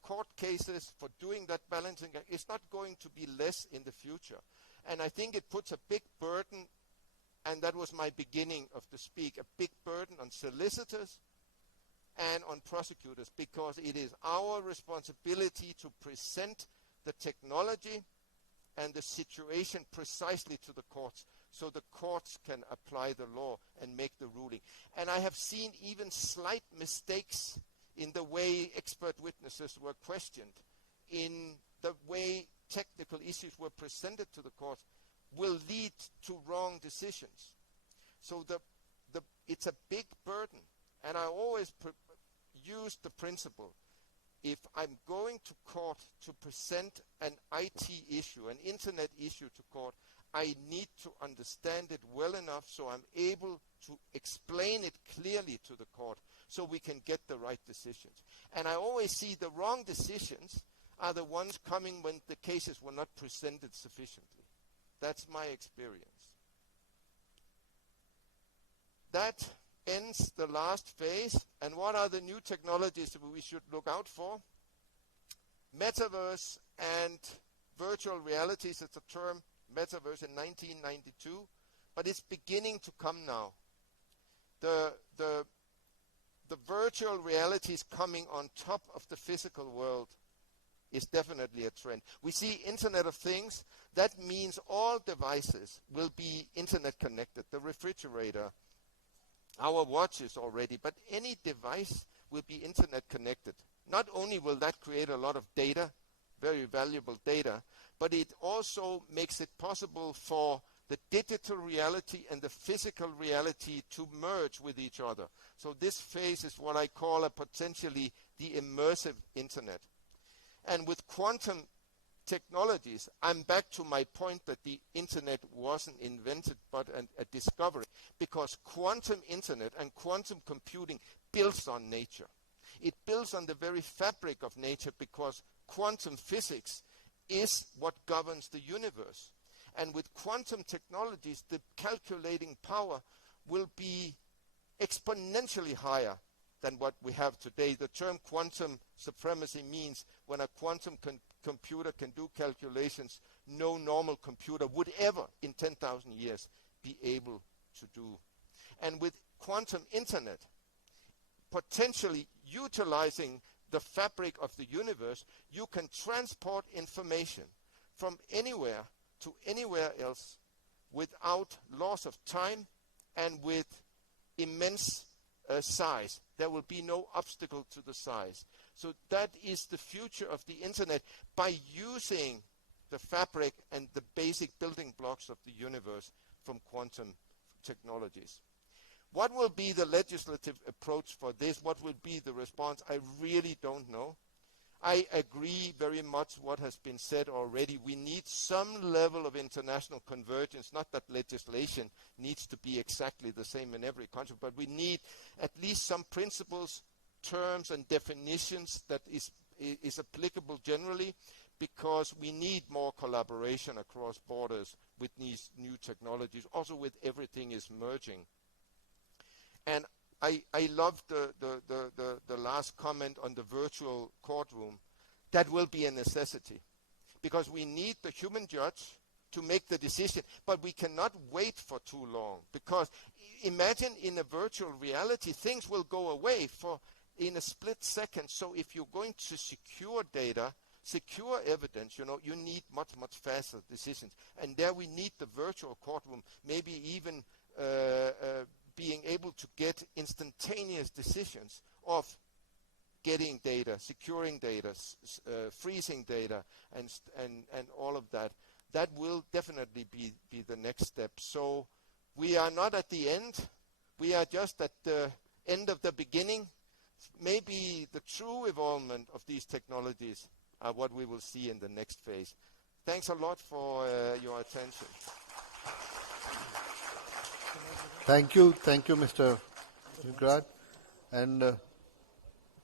court cases for doing that balancing act. It's not going to be less in the future. And I think it puts a big burden, and that was my beginning of the speak, a big burden on solicitors and on prosecutors, because it is our responsibility to present the technology and the situation precisely to the courts, so the courts can apply the law and make the ruling. And I have seen even slight mistakes in the way expert witnesses were questioned, in the way technical issues were presented to the courts, will lead to wrong decisions. So it's a big burden. And I always use the principle, if I'm going to court to present an IT issue, an internet issue to court, I need to understand it well enough so I'm able to explain it clearly to the court so we can get the right decisions. And I always see the wrong decisions are the ones coming when the cases were not presented sufficiently. That's my experience. That ends the last phase. And what are the new technologies that we should look out for? Metaverse and virtual realities. It's a term, metaverse, in 1992, but it's beginning to come now. The virtual realities coming on top of the physical world is definitely a trend. We see Internet of Things. That means all devices will be internet connected. The refrigerator, our watches already, but any device will be internet connected. Not only will that create a lot of data, very valuable data, but it also makes it possible for the digital reality and the physical reality to merge with each other. So this phase is what I call a potentially the immersive internet. And with quantum technologies, I'm back to my point that the internet wasn't invented but a discovery, because quantum internet and quantum computing builds on nature. It builds on the very fabric of nature, because quantum physics is what governs the universe. And with quantum technologies, the calculating power will be exponentially higher than what we have today. The term quantum supremacy means when a quantum computer can do calculations no normal computer would ever in 10,000 years be able to do. And with quantum internet, potentially utilizing the fabric of the universe, you can transport information from anywhere to anywhere else without loss of time and with immense size. There will be no obstacle to the size. So that is the future of the internet, by using the fabric and the basic building blocks of the universe from quantum technologies. What will be the legislative approach for this? What will be the response? I really don't know. I agree very much what has been said already. We need some level of international convergence. Not that legislation needs to be exactly the same in every country, but we need at least some principles, terms, and definitions that is applicable generally, because we need more collaboration across borders with these new technologies, also with everything is merging. And I love the last comment on the virtual courtroom. That will be a necessity, because we need the human judge to make the decision, but we cannot wait for too long, because imagine in a virtual reality, things will go away for in a split second. So if you're going to secure data, secure evidence, you need much, much faster decisions. And there we need the virtual courtroom, maybe even being able to get instantaneous decisions of getting data, securing data, freezing data, and all of that. That will definitely be the next step. So we are not at the end. We are just at the end of the beginning. Maybe the true evolvement of these technologies are what we will see in the next phase. Thanks a lot for your attention. Thank you, Mr. Vikrant. And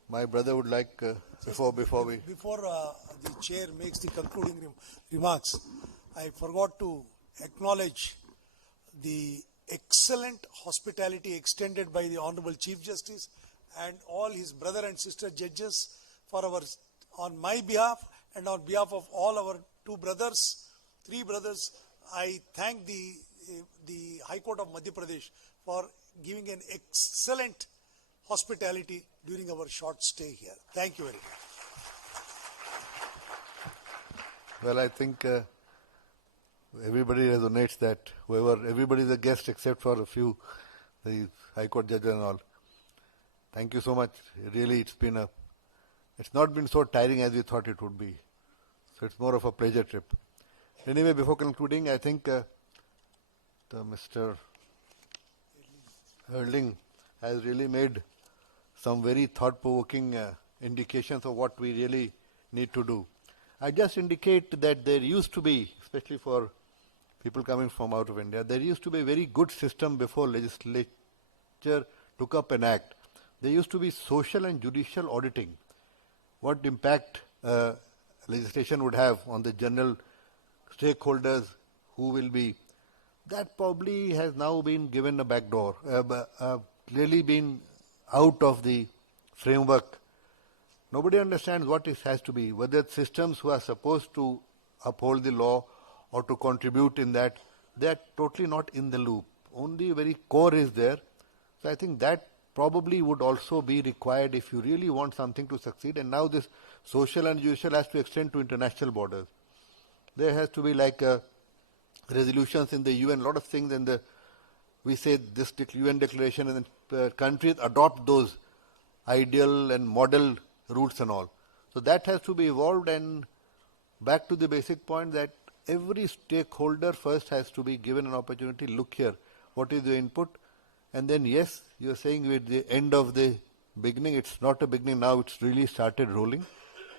my brother would like, before the chair makes the concluding remarks, I forgot to acknowledge the excellent hospitality extended by the Honorable Chief Justice and all his brother and sister judges on my behalf and on behalf of all our three brothers. I thank the High Court of Madhya Pradesh for giving an excellent hospitality during our short stay here. Thank you very much. Well, I think everybody resonates that everybody is a guest except for a few, the High Court judges and all. Thank you so much. Really, it's not been so tiring as we thought it would be. So it's more of a pleasure trip. Anyway, before concluding, I think Mr. Erling has really made some very thought-provoking indications of what we really need to do. I just indicate that there used to be, especially for people coming from out of India, there used to be a very good system before legislature took up an act. There used to be social and judicial auditing. What impact legislation would have on the general stakeholders who will be, that probably has now been given a backdoor, really been out of the framework. Nobody understands what it has to be, whether it's systems who are supposed to uphold the law or to contribute in that, they are totally not in the loop. Only very core is there. So I think that probably would also be required if you really want something to succeed. And now this social and judicial has to extend to international borders. There has to be like resolutions in the UN, a lot of things, and we say this UN declaration, and then countries adopt those ideal and model routes and all. So that has to be evolved, and back to the basic point that every stakeholder first has to be given an opportunity. Look here, what is your input? And then yes, you're saying with the end of the beginning, it's not a beginning now, it's really started rolling.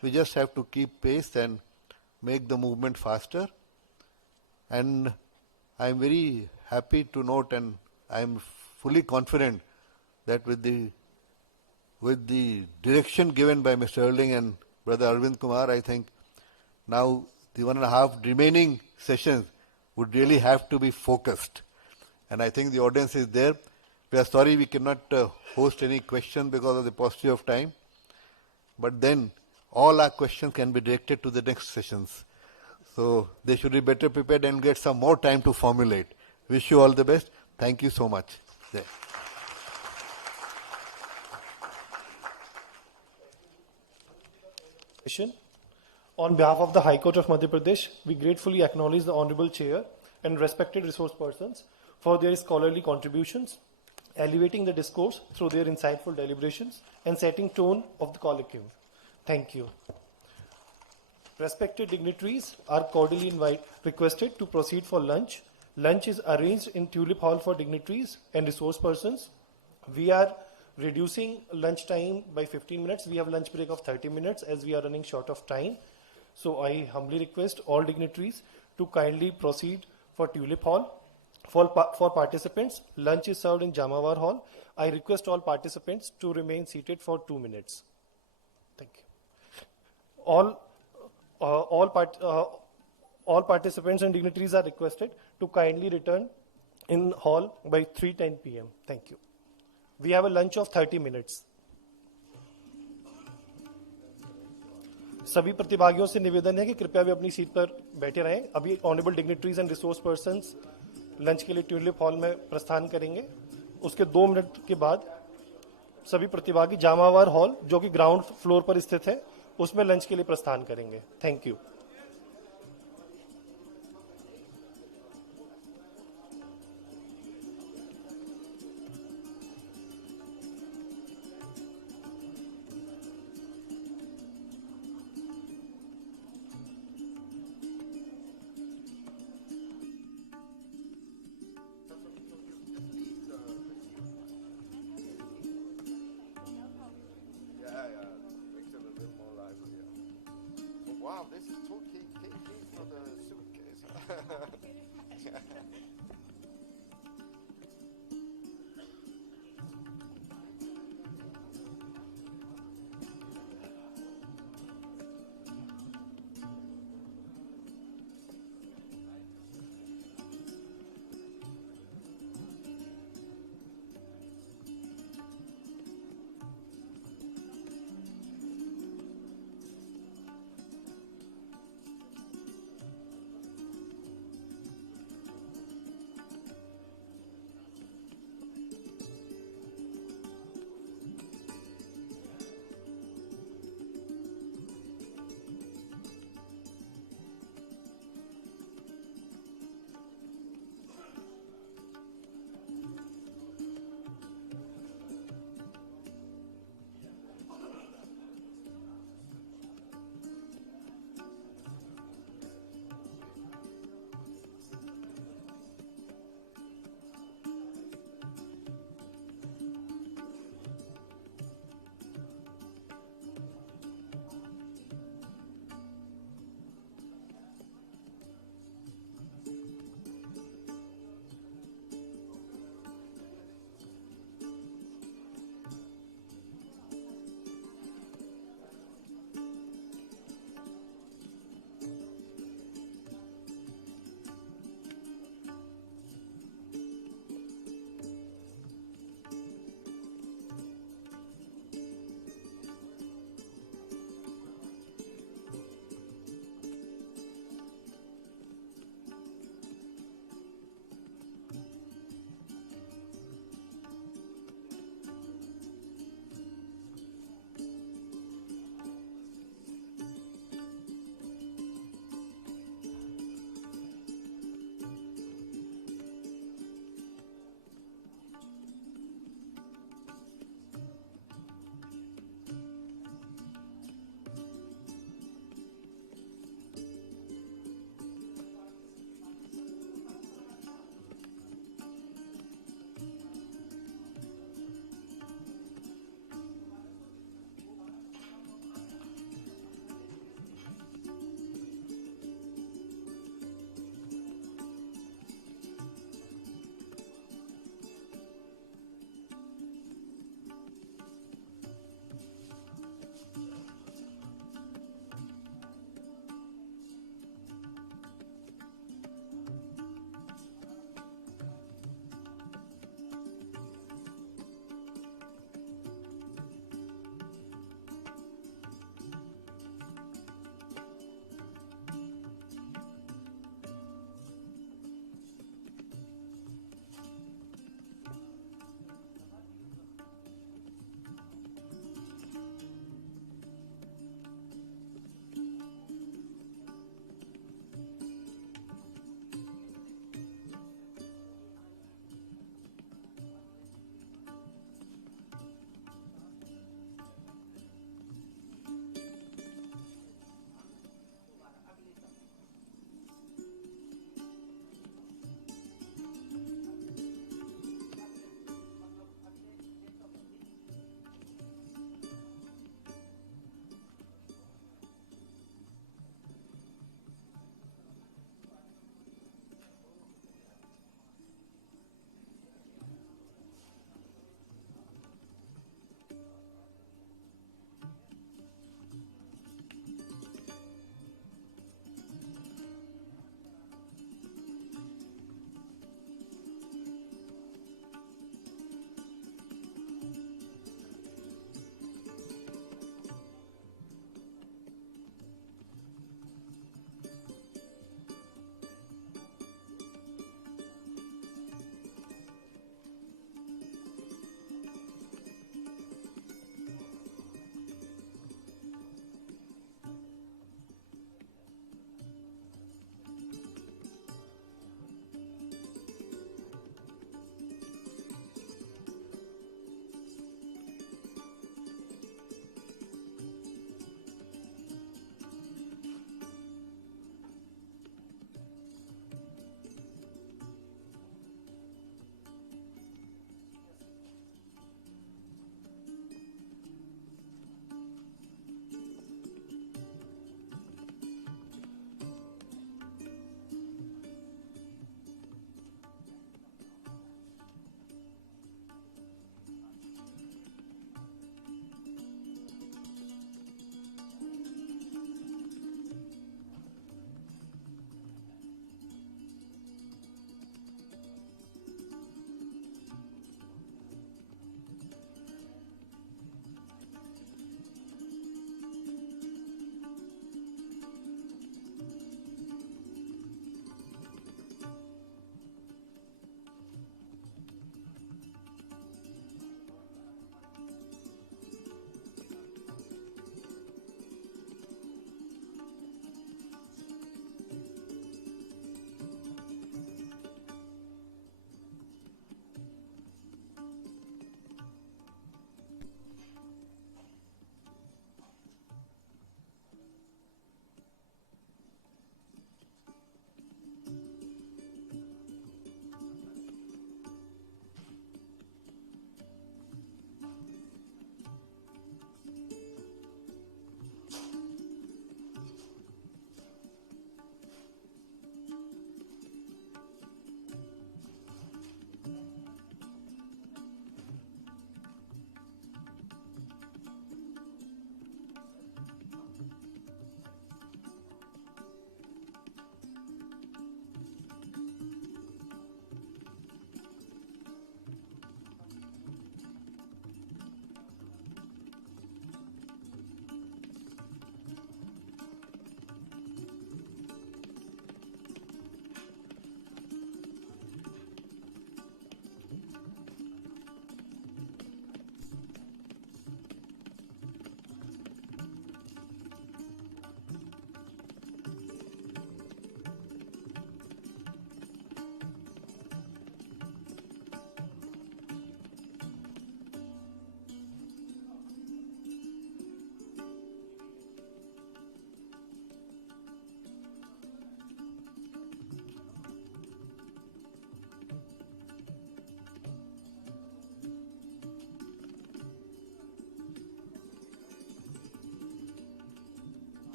We just have to keep pace and make the movement faster. And I'm very happy to note, and I'm fully confident that with the direction given by Mr. Erling and Brother Arvind Kumar, I think now the 1.5 remaining sessions would really have to be focused. And I think the audience is there. We are sorry we cannot host any questions because of the paucity of time. But then all our questions can be directed to the next sessions. So they should be better prepared and get some more time to formulate. Wish you all the best. Thank you so much. There. On behalf of the High Court of Madhya Pradesh, we gratefully acknowledge the Honorable Chair and respected resource persons for their scholarly contributions, elevating the discourse through their insightful deliberations and setting tone of the colloquium. Thank you. Respected dignitaries are cordially requested to proceed for lunch. Lunch is arranged in Tulip Hall for dignitaries and resource persons. We are reducing lunch time by 15 minutes. We have lunch break of 30 minutes as we are running short of time. So I humbly request all dignitaries to kindly proceed for Tulip Hall. For participants, lunch is served in Jamawar Hall. I request all participants to remain seated for 2 minutes. Thank you. All participants and dignitaries are requested to kindly return in hall by 3:10 p.m. Thank you. We have a lunch of 30 minutes. सभी प्रतिभागियों से निवेदन है कि कृपया वे अपनी seat पर बैठे रहें. अभी honourable dignitaries and resource persons lunch के लिए ट्यूलिप हॉल में प्रस्थान करेंगे. उसके 2 मिनट के बाद सभी प्रतिभागी जामावार हॉल जो कि ग्राउंड फ्लोर पर स्थित है उसमें लंच के लिए प्रस्थान करेंगे। Thank you. Wow, this is too key for the suitcase.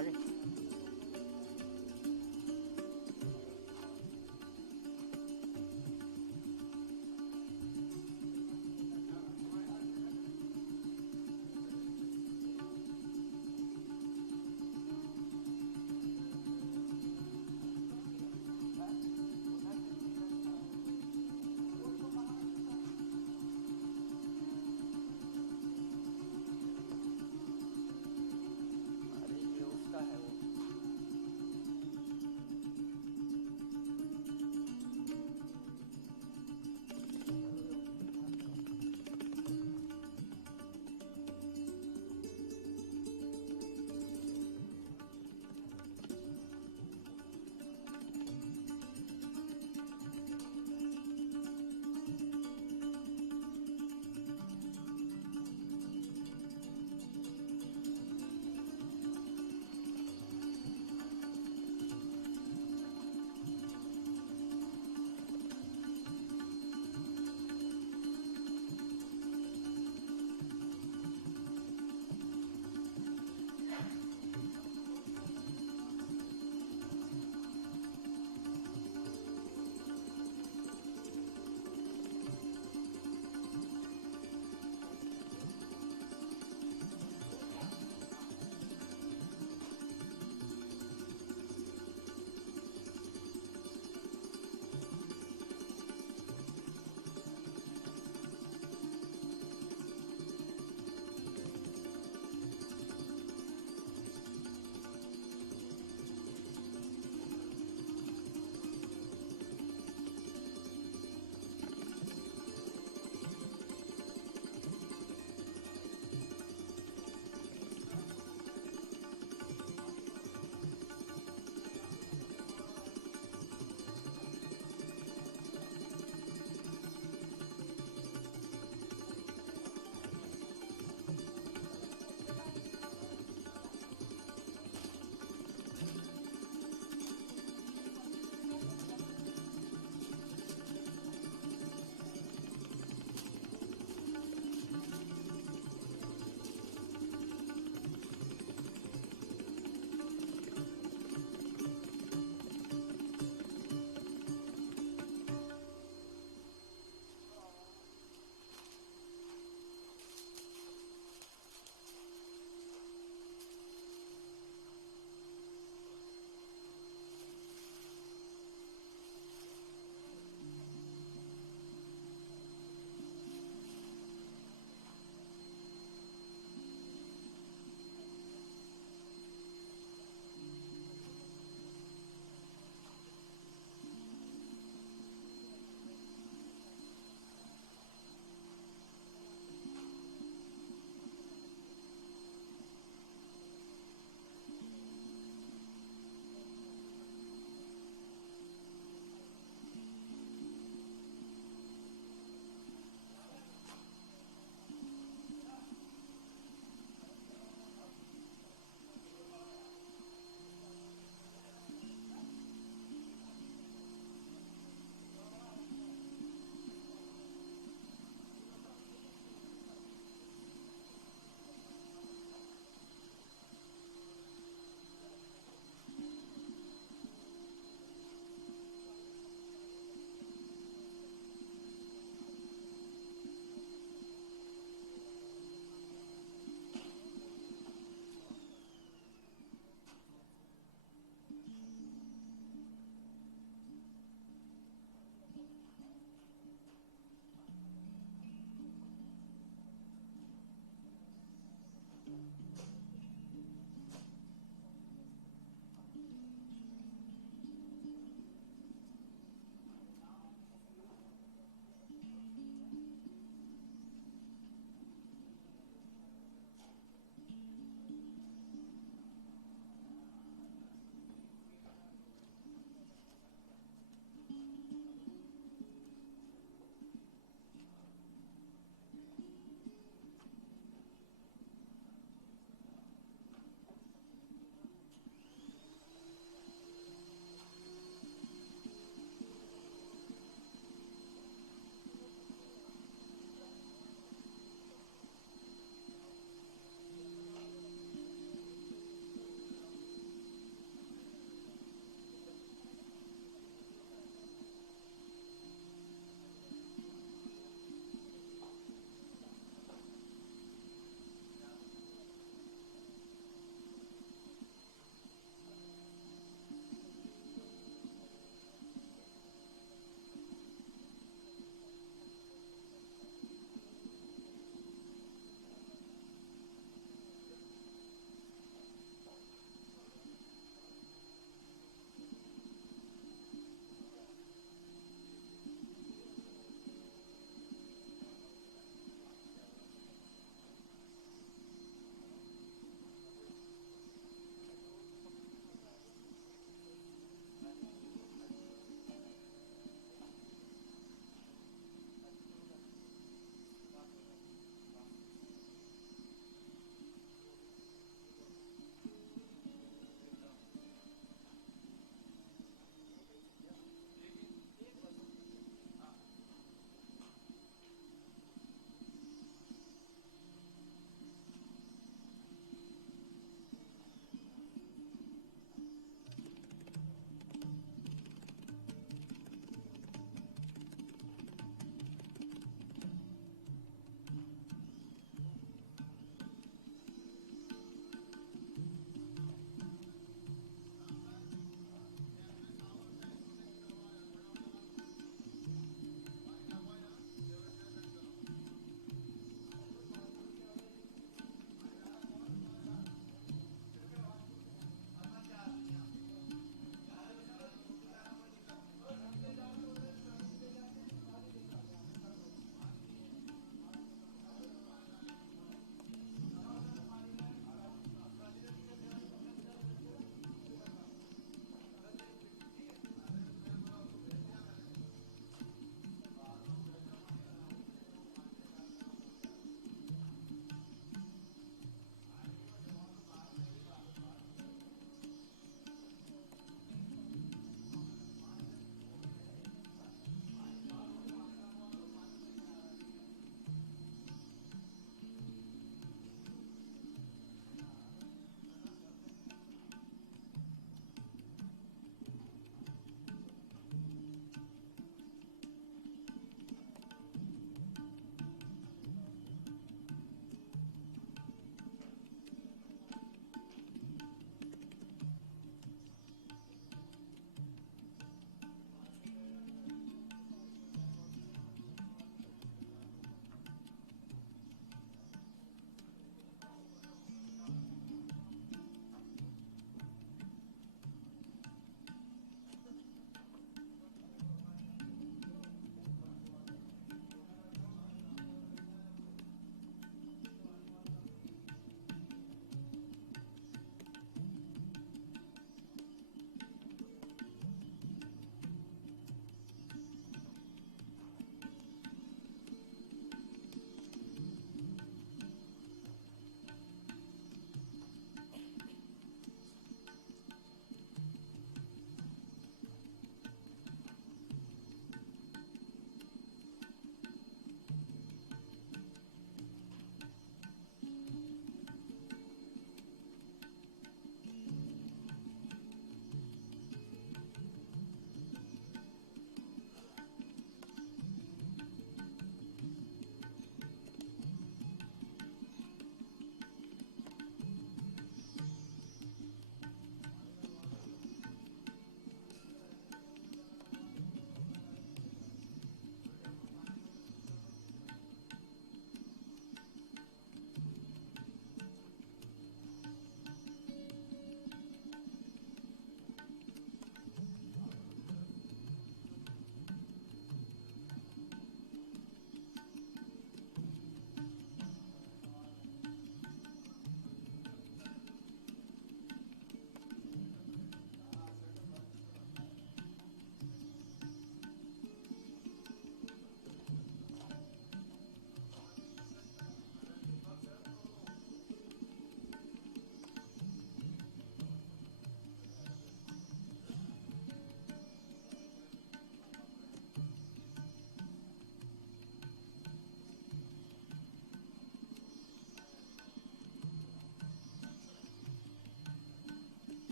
आगे अरे ये उसका है वो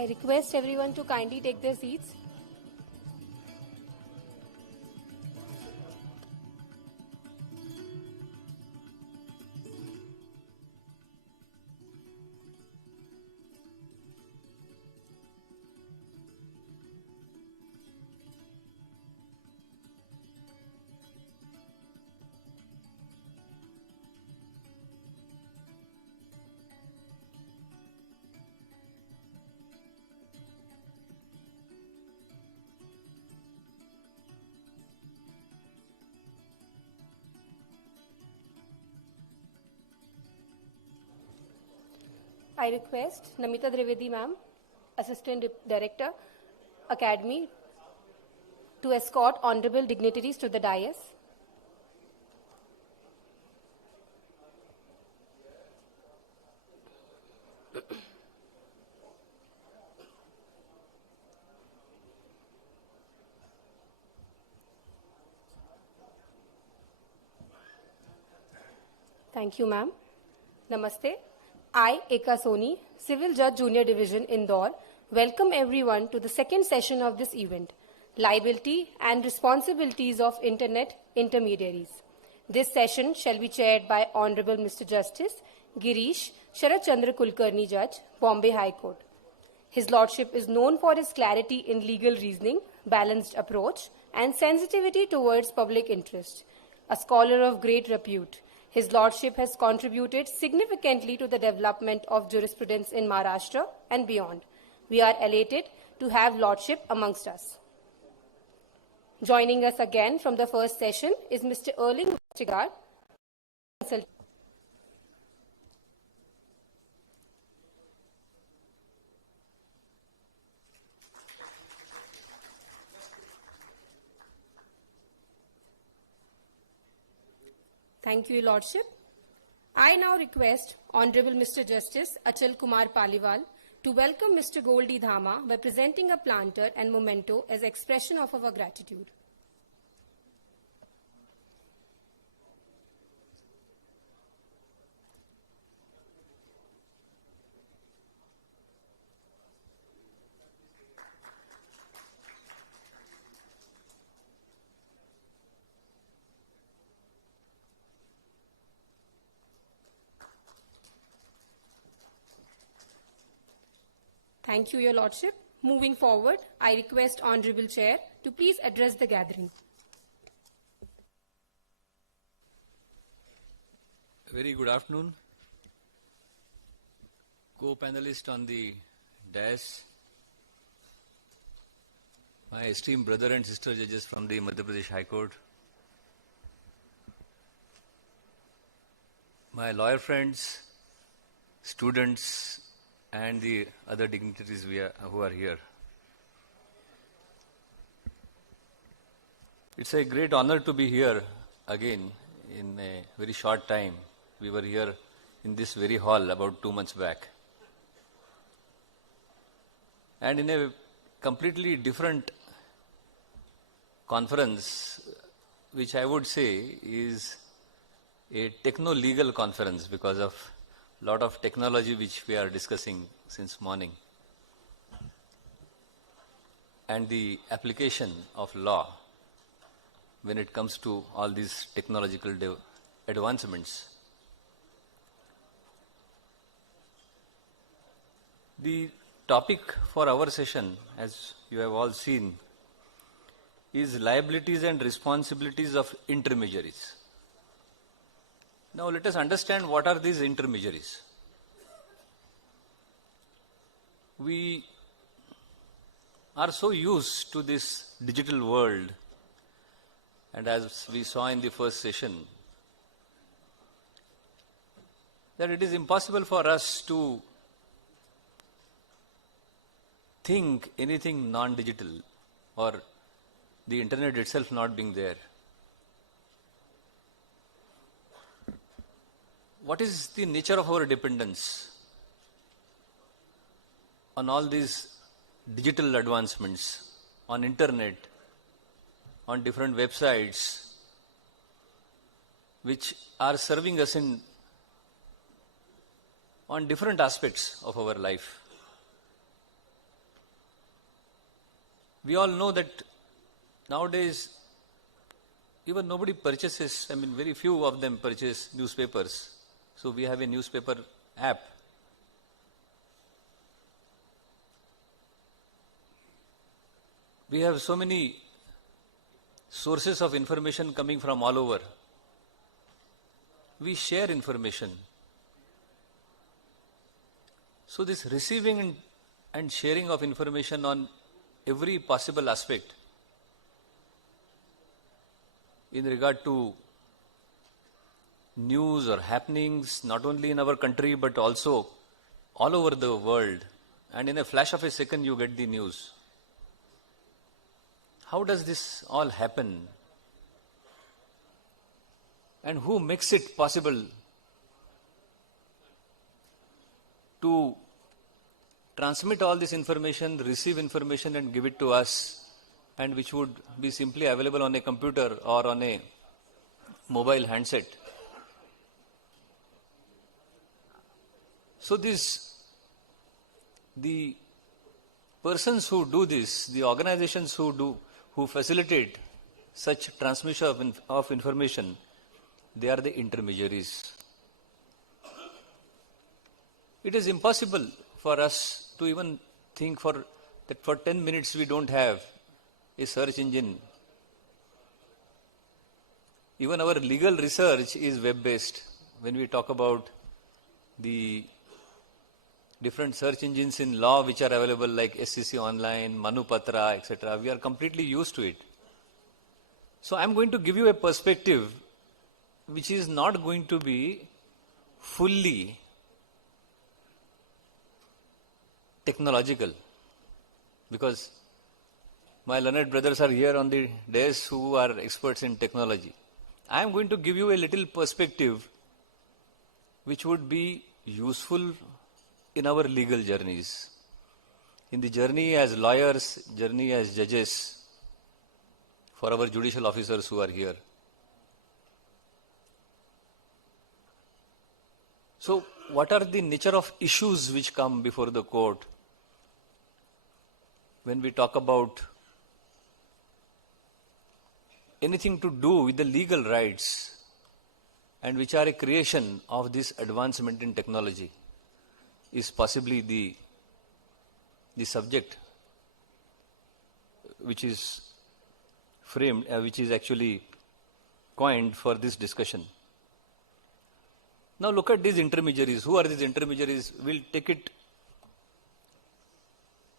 I request everyone to kindly take their seats. I request Namita Trivedi ma'am, Assistant Director, Academy, to escort honorable dignitaries to the dais. Thank you, ma'am. Namaste. I, Eka Soni, Civil Judge Junior Division, Indore, welcome everyone to the second session of this event, Liability and Responsibilities of Internet Intermediaries. This session shall be chaired by Honorable Mr. Justice Girish Sharat Chandra Kulkarni Judge, Bombay High Court. His Lordship is known for his clarity in legal reasoning, balanced approach, and sensitivity towards public interest. A scholar of great repute, His Lordship has contributed significantly to the development of jurisprudence in Maharashtra and beyond. We are elated to have Lordship amongst us. Joining us again from the first session is Mr. Erling Vestergaard. Thank you, Your Lordship. I now request Honorable Mr. Justice Achal Kumar Paliwal to welcome Mr. Goldie Dhama by presenting a planter and memento as expression of our gratitude. Thank you, Your Lordship. Moving forward, I request Honorable Chair to please address the gathering. Very good afternoon. Co-panelist on the dais, my esteemed brother and sister judges from the Madhya Pradesh High Court, my lawyer friends, students, and the other dignitaries who are here. It's a great honor to be here again in a very short time. We were here in this very hall about 2 months back. And in a completely different conference, which I would say is a techno-legal conference because of lot of technology which we are discussing since morning, and the application of law when it comes to all these technological advancements. The topic for our session, as you have all seen, is liabilities and responsibilities of intermediaries. Now let us understand what are these intermediaries. We are so used to this digital world, and as we saw in the first session, that it is impossible for us to think anything non-digital or the internet itself not being there. What is the nature of our dependence on all these digital advancements, on internet, on different websites, which are serving us on different aspects of our life? we all know that nowadays even nobody purchases, very few of them purchase newspapers. So we have a newspaper app. We have so many sources of information coming from all over. We share information. So this receiving and sharing of information on every possible aspect in regard to news or happenings, not only in our country but also all over the world, and in a flash of a second you get the news. How does this all happen? And who makes it possible to transmit all this information, receive information and give it to us, and which would be simply available on a computer or on a mobile handset? So the persons who do this, the organizations who facilitate such transmission of information, they are the intermediaries. It is impossible for us to even think that for 10 minutes we don't have a search engine. Even our legal research is web-based. When we talk about the different search engines in law which are available like SCC Online, Manupatra, etc., we are completely used to it. So I am going to give you a perspective which is not going to be fully technological, because my learned brothers are here on the dais who are experts in technology. I am going to give you a little perspective which would be useful in our legal journeys, in the journey as lawyers, journey as judges, for our judicial officers who are here. So, what are the nature of issues which come before the court when we talk about anything to do with the legal rights and which are a creation of this advancement in technology? Is possibly the subject which is framed, which is actually coined for this discussion. Now look at these intermediaries. Who are these intermediaries? We'll take it,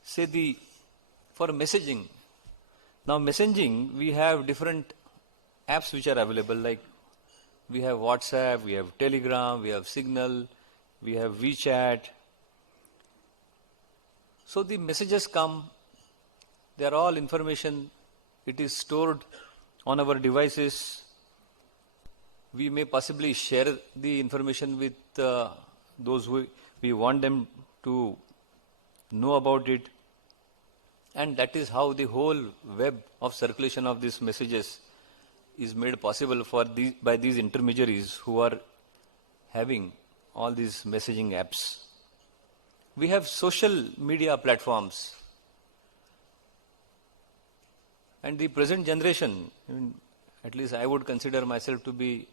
say for messaging. Now messaging, we have different apps which are available, like we have WhatsApp, we have Telegram, we have Signal, we have WeChat. So the messages come, they are all information, it is stored on our devices. We may possibly share the information with those who we want them to know about it. And that is how the whole web of circulation of these messages is made possible by these intermediaries who are having all these messaging apps. We have social media platforms. And the present generation, at least I would consider myself to be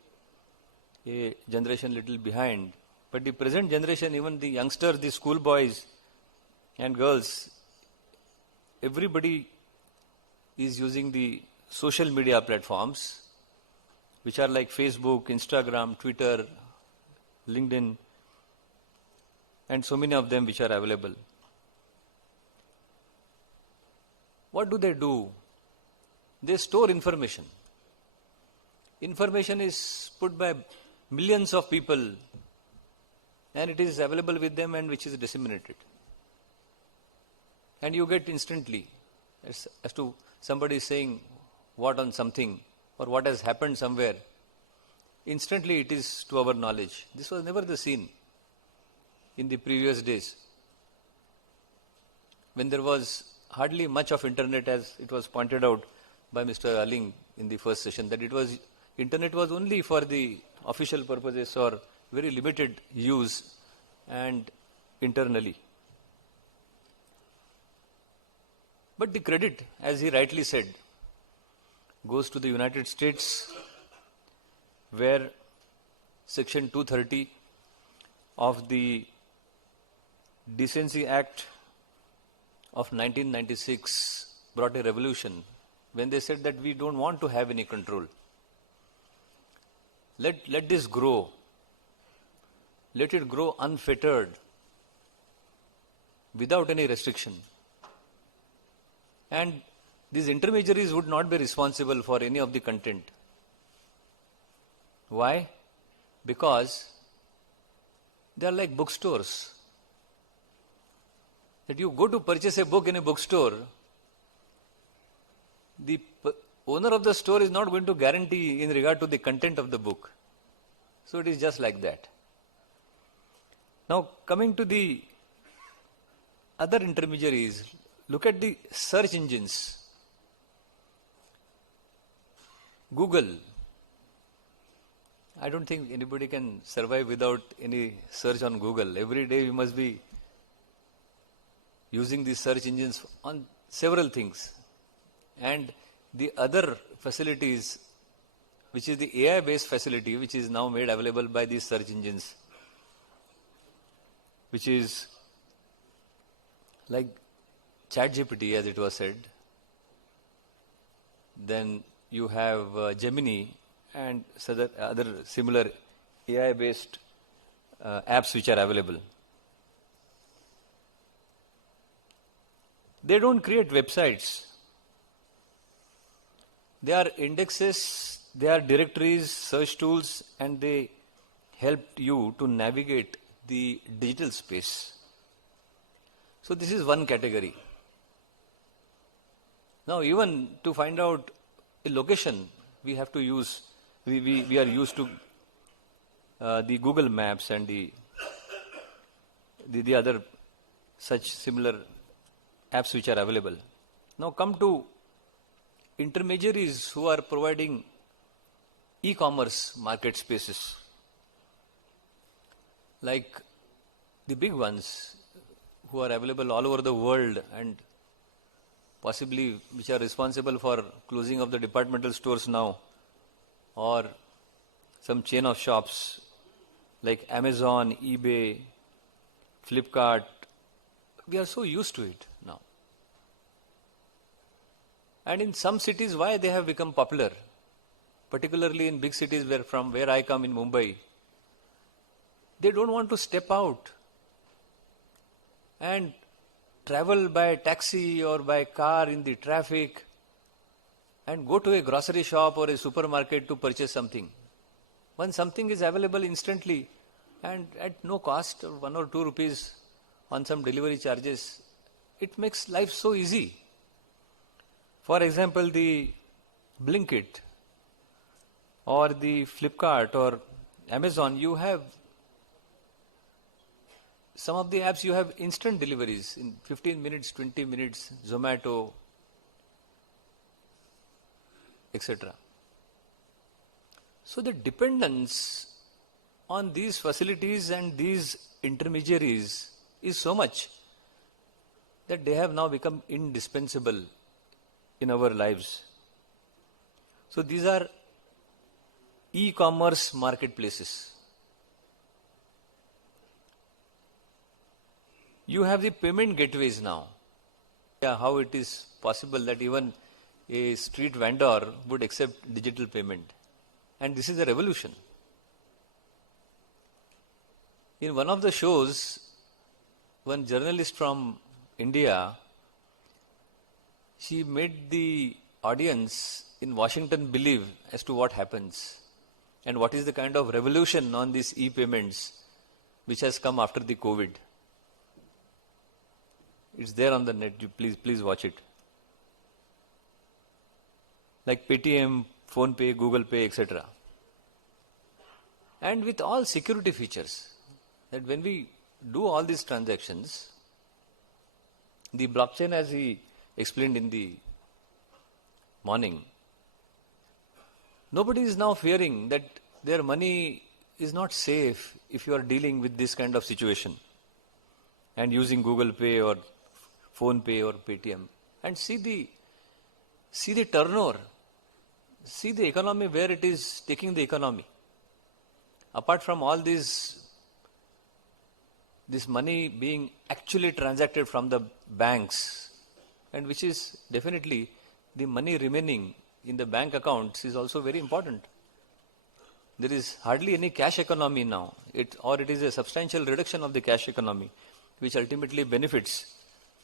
a generation little behind, but the present generation, even the youngsters, the school boys and girls, everybody is using the social media platforms, which are like Facebook, Instagram, Twitter, LinkedIn, and so many of them which are available. What do? They store information. Information is put by millions of people and it is available with them and which is disseminated. And you get instantly as to somebody saying what on something or what has happened somewhere. Instantly it is to our knowledge. This was never the scene in the previous days, when there was hardly much of internet, as it was pointed out by Mr. Aling in the first session, that internet was only for the official purposes or very limited use and internally. But the credit, as he rightly said, goes to the United States, where Section 230 of the Decency Act of 1996 brought a revolution when they said that we don't want to have any control. Let this grow. Let it grow unfettered, without any restriction. And these intermediaries would not be responsible for any of the content. Why? Because they are like bookstores. That you go to purchase a book in a bookstore, the owner of the store is not going to guarantee in regard to the content of the book. So it is just like that. Now coming to the other intermediaries, look at the search engines. Google. I don't think anybody can survive without any search on Google. Every day we must be using these search engines on several things. And the other facilities, which is the AI-based facility, which is now made available by these search engines, which is like ChatGPT, as it was said. Then you have Gemini and other similar AI-based apps which are available. They don't create websites. They are indexes, they are directories, search tools, and they help you to navigate the digital space. So this is one category. Now even to find out a location, we have to use, we are used to the Google Maps and the other such similar apps which are available. Now come to intermediaries who are providing e-commerce market spaces. Like the big ones who are available all over the world and possibly which are responsible for closing of the departmental stores now, or some chain of shops like Amazon, eBay, Flipkart. We are so used to it now. And in some cities, why they have become popular, particularly in big cities from where I come in Mumbai, they don't want to step out and travel by taxi or by car in the traffic and go to a grocery shop or a supermarket to purchase something. When something is available instantly and at no cost, 1 or 2 rupees on some delivery charges, it makes life so easy. For example, the Blinkit or the Flipkart or Amazon, you have some of the apps, you have instant deliveries in 15 minutes, 20 minutes, Zomato, etc. So the dependence on these facilities and these intermediaries is so much that they have now become indispensable in our lives. So these are e-commerce marketplaces. You have the payment gateways now. How it is possible that even a street vendor would accept digital payment. And this is a revolution. In one of the shows, one journalist from India, she made the audience in Washington believe as to what happens and what is the kind of revolution on these e-payments which has come after the COVID. It's there on the net. You please watch it. Like Paytm, PhonePe, Google Pay, etc. And with all security features, that when we do all these transactions, the blockchain, as he explained in the morning, nobody is now fearing that their money is not safe if you are dealing with this kind of situation and using Google Pay or PhonePe or Paytm. and see the turnover, see the economy, where it is taking the economy. Apart from all this money being actually transacted from the banks, and which is definitely the money remaining in the bank accounts is also very important. There is hardly any cash economy now, it is a substantial reduction of the cash economy, which ultimately benefits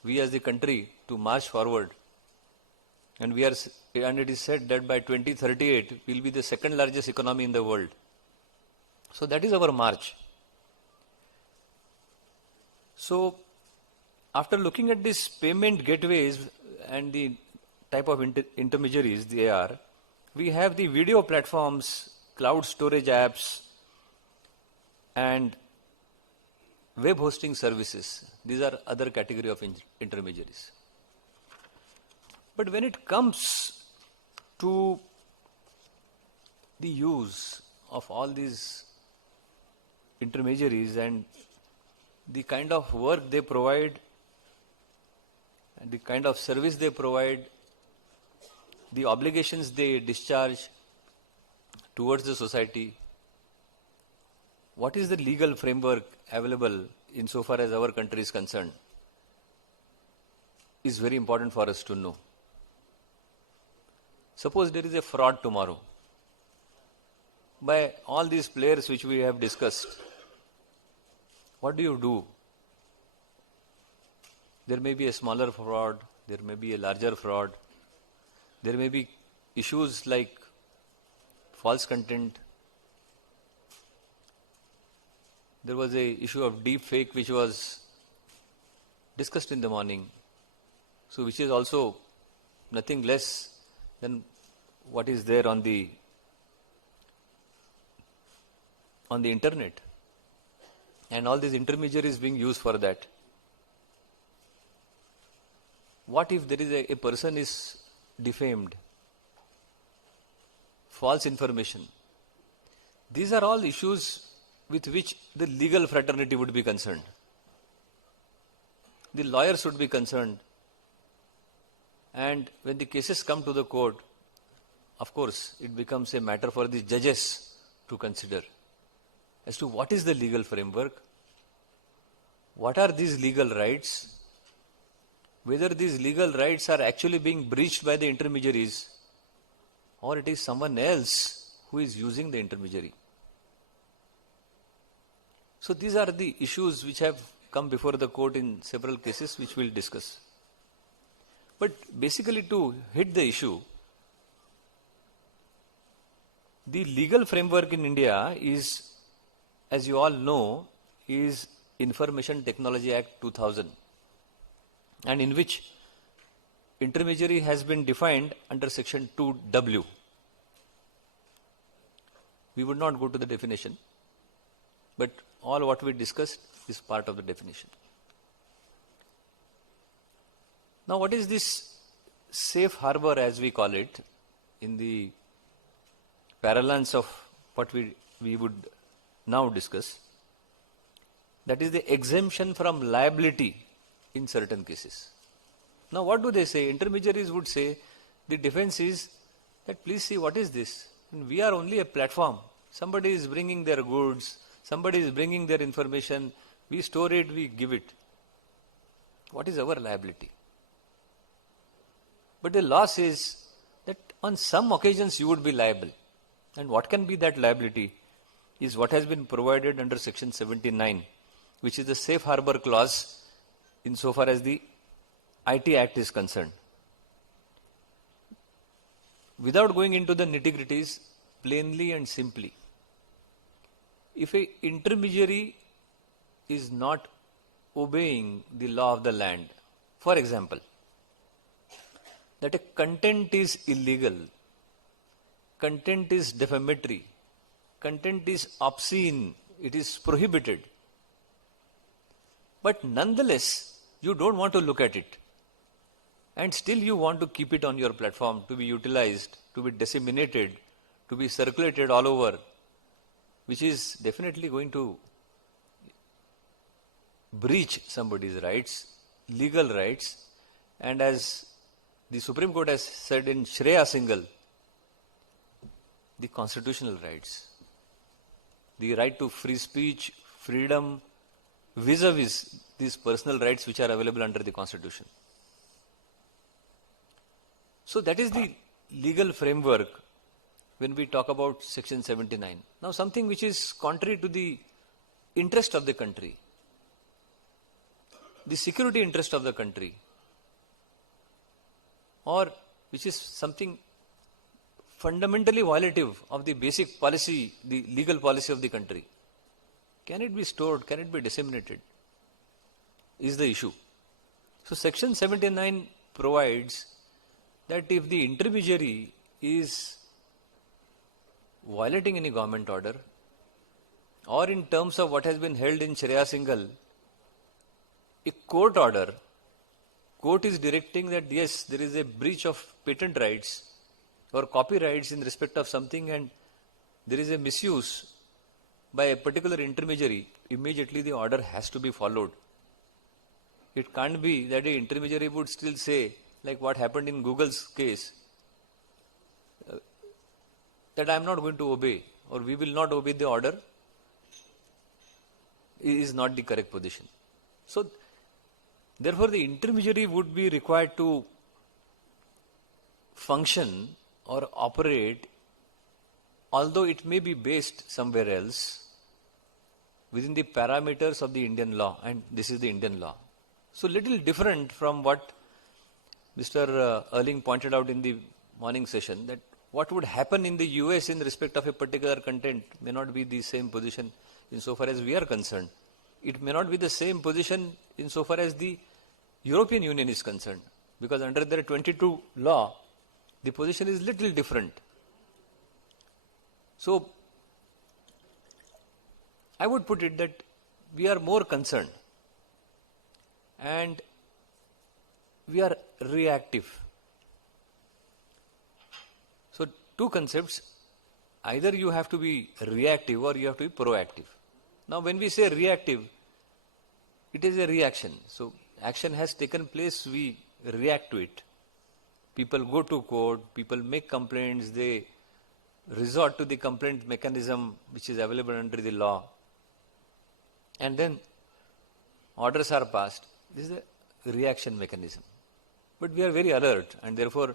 we as the country to march forward. And it is said that by 2038 we will be the second largest economy in the world. So that is our march. So after looking at these payment gateways and the type of intermediaries they are, we have the video platforms, cloud storage apps, and web hosting services. These are other category of intermediaries. But when it comes to the use of all these intermediaries and the kind of work they provide and the kind of service they provide, the obligations they discharge towards the society, what is the legal framework available insofar as our country is concerned, is very important for us to know. Suppose there is a fraud tomorrow by all these players which we have discussed. What do? There may be a smaller fraud, there may be a larger fraud, there may be issues like false content. There was a issue of deep fake which was discussed in the morning. So which is also nothing less than what is there on the internet. And all these intermediaries being used for that. What if there is a person is defamed? False information. These are all issues with which the legal fraternity would be concerned. The lawyers would be concerned. And when the cases come to the court, of course, it becomes a matter for the judges to consider as to what is the legal framework, what are these legal rights, whether these legal rights are actually being breached by the intermediaries or it is someone else who is using the intermediary. So these are the issues which have come before the court in several cases which we'll discuss. But basically to hit the issue, the legal framework in India is, as you all know, is Information Technology Act 2000, and in which intermediary has been defined under section 2W. We would not go to the definition, but all what we discussed is part of the definition. Now what is this safe harbor as we call it in the parallels of what we would now discuss? That is the exemption from liability in certain cases. Now what do they say? Intermediaries would say the defense is that please see what is this? And we are only a platform. Somebody is bringing their goods, somebody is bringing their information, we store it, we give it. What is our liability? But the law says that on some occasions you would be liable. And what can be that liability is what has been provided under section 79, which is the safe harbor clause insofar as the IT Act is concerned. Without going into the nitty-gritties, plainly and simply, if an intermediary is not obeying the law of the land, for example, that a content is illegal, content is defamatory, content is obscene, it is prohibited, but nonetheless you don't want to look at it and still you want to keep it on your platform to be utilized, to be disseminated, to be circulated all over, which is definitely going to breach somebody's rights, legal rights, and as the Supreme Court has said in Shreya Singhal, the constitutional rights, the right to free speech, freedom, vis-a-vis these personal rights which are available under the Constitution. So that is the legal framework when we talk about Section 79. Now something which is contrary to the interest of the country, the security interest of the country, or which is something fundamentally violative of the basic policy, the legal policy of the country. Can it be stored? Can it be disseminated? Is the issue. So Section 79 provides that if the intermediary is violating any government order, or in terms of what has been held in Shreya Singhal, a court order, court is directing that yes, there is a breach of patent rights or copyrights in respect of something and there is a misuse by a particular intermediary, immediately the order has to be followed. It can't be that the intermediary would still say, like what happened in Google's case, that I am not going to obey or we will not obey the order, is not the correct position. So, therefore, the intermediary would be required to function or operate, although it may be based somewhere else, within the parameters of the Indian law, and this is the Indian law. So, little different from what Mr. Erling pointed out in the morning session, that what would happen in the US in respect of a particular content may not be the same position insofar as we are concerned. It may not be the same position insofar as the European Union is concerned, because under their 22 law, the position is little different. So, I would put it that we are more concerned and we are reactive. So, two concepts, either you have to be reactive or you have to be proactive. Now, when we say reactive, it is a reaction. So, action has taken place, we react to it. People go to court, people make complaints, they resort to the complaint mechanism which is available under the law. And then orders are passed. This is a reaction mechanism. But we are very alert and therefore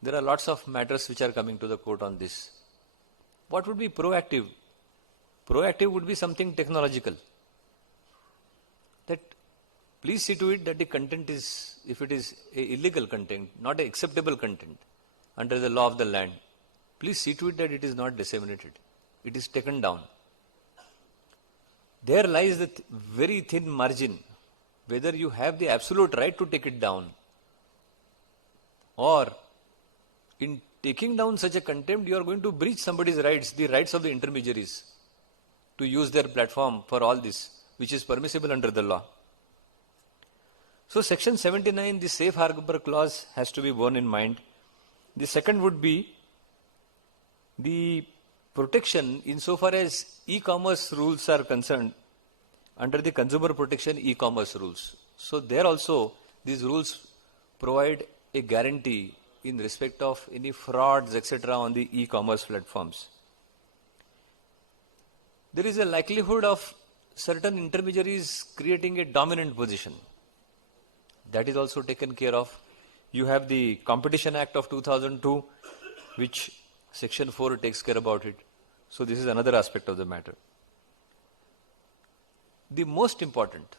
there are lots of matters which are coming to the court on this. What would be proactive? Proactive would be something technological. That please see to it that the content is, if it is a illegal content, not an acceptable content under the law of the land, please see to it that it is not disseminated. It is taken down. There lies the very thin margin, whether you have the absolute right to take it down or in taking down such a content, you are going to breach somebody's rights, the rights of the intermediaries to use their platform for all this, which is permissible under the law. So, Section 79, the safe harbor clause has to be borne in mind. The second would be the protection insofar as e-commerce rules are concerned under the consumer protection e-commerce rules. So, there also these rules provide a guarantee in respect of any frauds, etc. on the e-commerce platforms. There is a likelihood of certain intermediaries creating a dominant position. That is also taken care of. You have the Competition Act of 2002, which Section 4 takes care about it. So this is another aspect of the matter. The most important,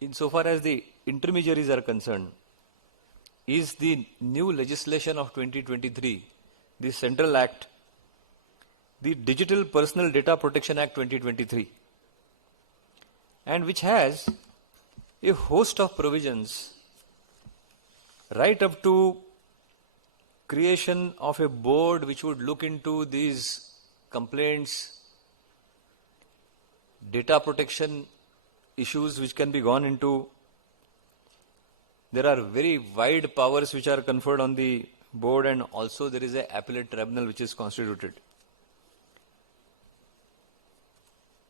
insofar as the intermediaries are concerned, is the new legislation of 2023, the Central Act, the Digital Personal Data Protection Act 2023, and which has a host of provisions right up to creation of a board which would look into these complaints, data protection issues which can be gone into. There are very wide powers which are conferred on the board, and also there is an appellate tribunal which is constituted.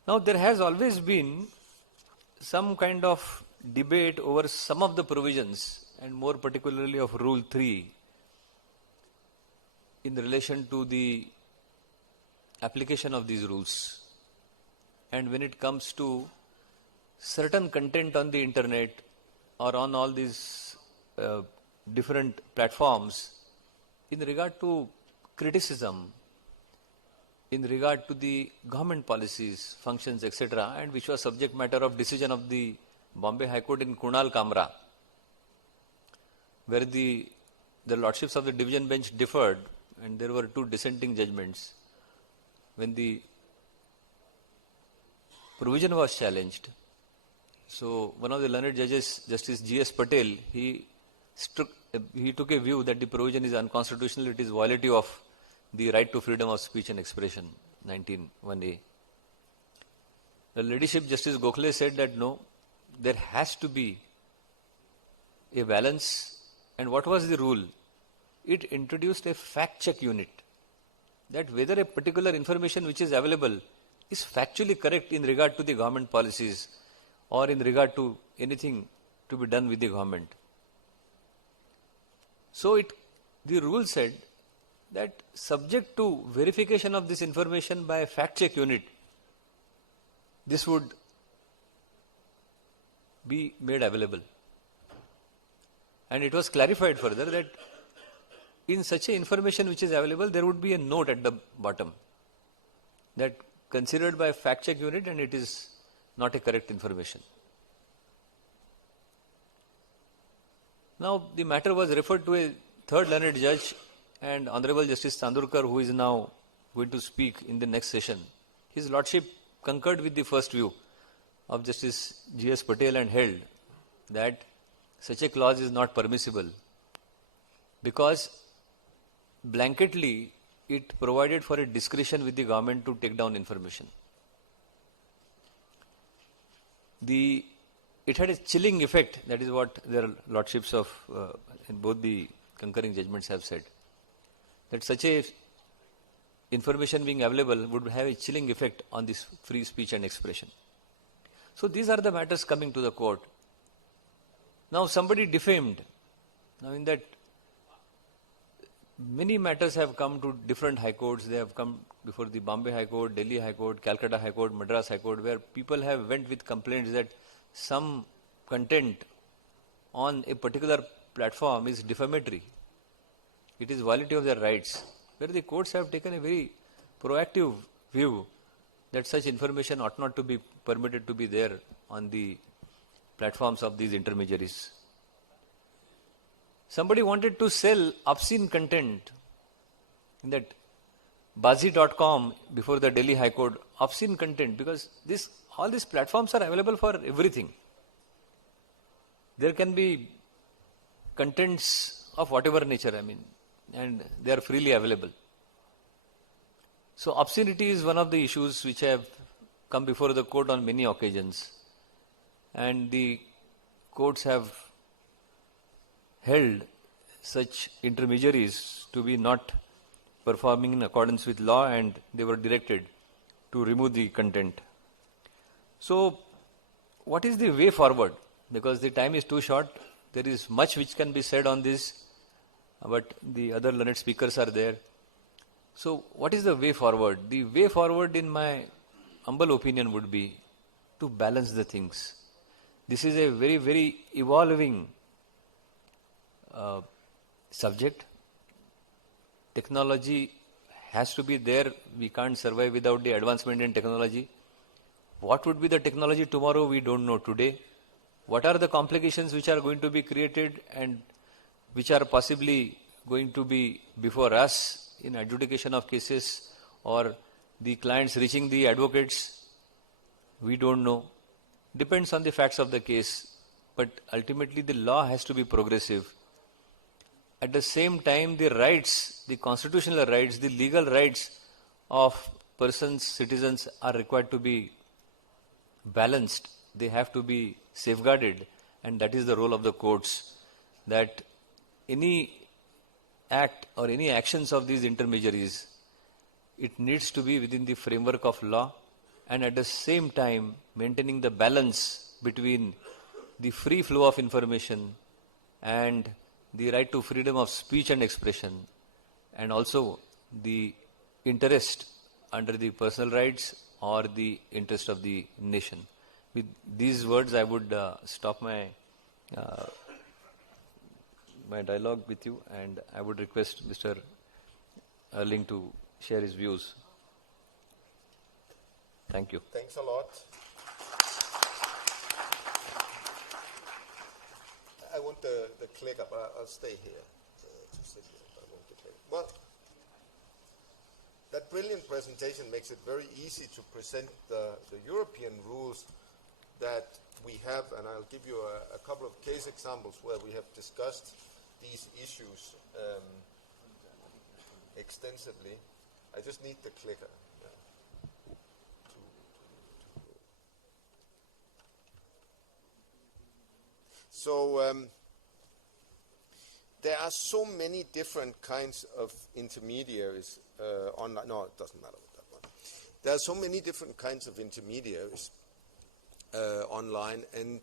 Now there has always been some kind of debate over some of the provisions and more particularly of Rule 3 in relation to the application of these rules. And when it comes to certain content on the internet or on all these different platforms, in regard to criticism, in regard to the government policies, functions, etc., and which was subject matter of decision of the Bombay High Court in Kunal Kamra, where the lordships of the division bench differed and there were 2 dissenting judgments. When the provision was challenged, so one of the learned judges, Justice G.S. Patel, he took a view that the provision is unconstitutional, it is violative of the right to freedom of speech and expression, 19(1)(a). The ladyship Justice Gokhale said that no, there has to be a balance. And what was the rule? It introduced a fact check unit, that whether a particular information which is available is factually correct in regard to the government policies or in regard to anything to be done with the government. So the rule said that subject to verification of this information by a fact check unit, this would be made available. And it was clarified further that in such a information which is available, there would be a note at the bottom that considered by a fact check unit and it is not a correct information. Now the matter was referred to a third learned judge, and Honorable Justice Chandurkar, who is now going to speak in the next session, his lordship concurred with the first view of Justice G.S. Patel and held that such a clause is not permissible because blanketly it provided for a discretion with the government to take down information. It had a chilling effect, that is what their lordships of in both the concurring judgments have said, that such a information being available would have a chilling effect on this free speech and expression. So these are the matters coming to the court. Now somebody defamed. Now in that, many matters have come to different high courts. They have come before the Bombay High Court, Delhi High Court, Calcutta High Court, Madras High Court, where people have went with complaints that some content on a particular platform is defamatory. It is violative of their rights, where the courts have taken a very proactive view that such information ought not to be permitted to be there on the platforms of these intermediaries. Somebody wanted to sell obscene content in that Bazi.com before the Delhi High Court, obscene content, because all these platforms are available for everything. There can be contents of whatever nature, and they are freely available. So obscenity is one of the issues which have come before the court on many occasions, and the courts have held such intermediaries to be not performing in accordance with law, and they were directed to remove the content. So what is the way forward? Because the time is too short, there is much which can be said on this, but the other learned speakers are there. So what is the way forward? The way forward, in my humble opinion, would be to balance the things. This is a very, very evolving subject. Technology has to be there. We can't survive without the advancement in technology. What would be the technology tomorrow? We don't know today. What are the complications which are going to be created and which are possibly going to be before us in adjudication of cases or the clients reaching the advocates? We don't know. Depends on the facts of the case. But ultimately the law has to be progressive. At the same time, the rights, the constitutional rights, the legal rights of persons, citizens are required to be balanced. They have to be safeguarded, and that is the role of the courts, that any act or any actions of these intermediaries, it needs to be within the framework of law, and at the same time maintaining the balance between the free flow of information and the right to freedom of speech and expression, and also the interest under the personal rights or the interest of the nation. With these words, I would stop my my dialogue with you, and I would request Mr. Erling to share his views. Thank you. Thanks a lot. I want the clicker, but I'll stay here. To sit here. I want the clicker. Well, that brilliant presentation makes it very easy to present the European rules that we have, and I'll give you a couple of case examples where we have discussed these issues extensively. I just need the clicker. So there are so many different kinds of intermediaries online. No, it doesn't matter with that one. There are so many different kinds of intermediaries online, and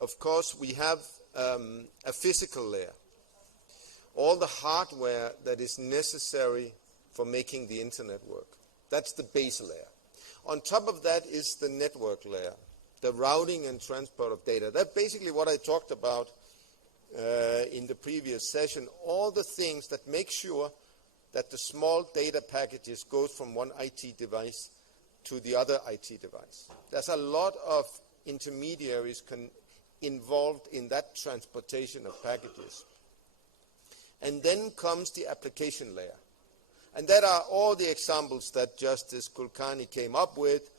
of course we have a physical layer. All the hardware that is necessary for making the internet work. That's the base layer. On top of that is the network layer, the routing and transport of data. That's basically what I talked about in the previous session. All the things that make sure that the small data packages go from one IT device to the other IT device. There's a lot of intermediaries involved in that transportation of packages. And then comes the application layer. And there are all the examples that Justice Kulkarni came up with.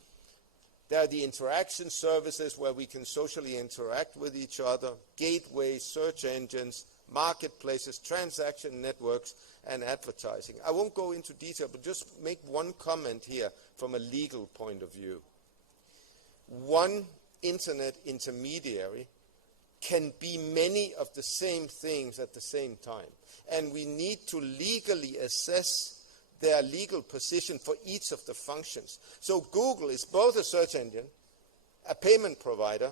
There are the interaction services where we can socially interact with each other, gateways, search engines, marketplaces, transaction networks, and advertising. I won't go into detail, but just make one comment here from a legal point of view. One internet intermediary can be many of the same things at the same time. And we need to legally assess their legal position for each of the functions. So Google is both a search engine, a payment provider,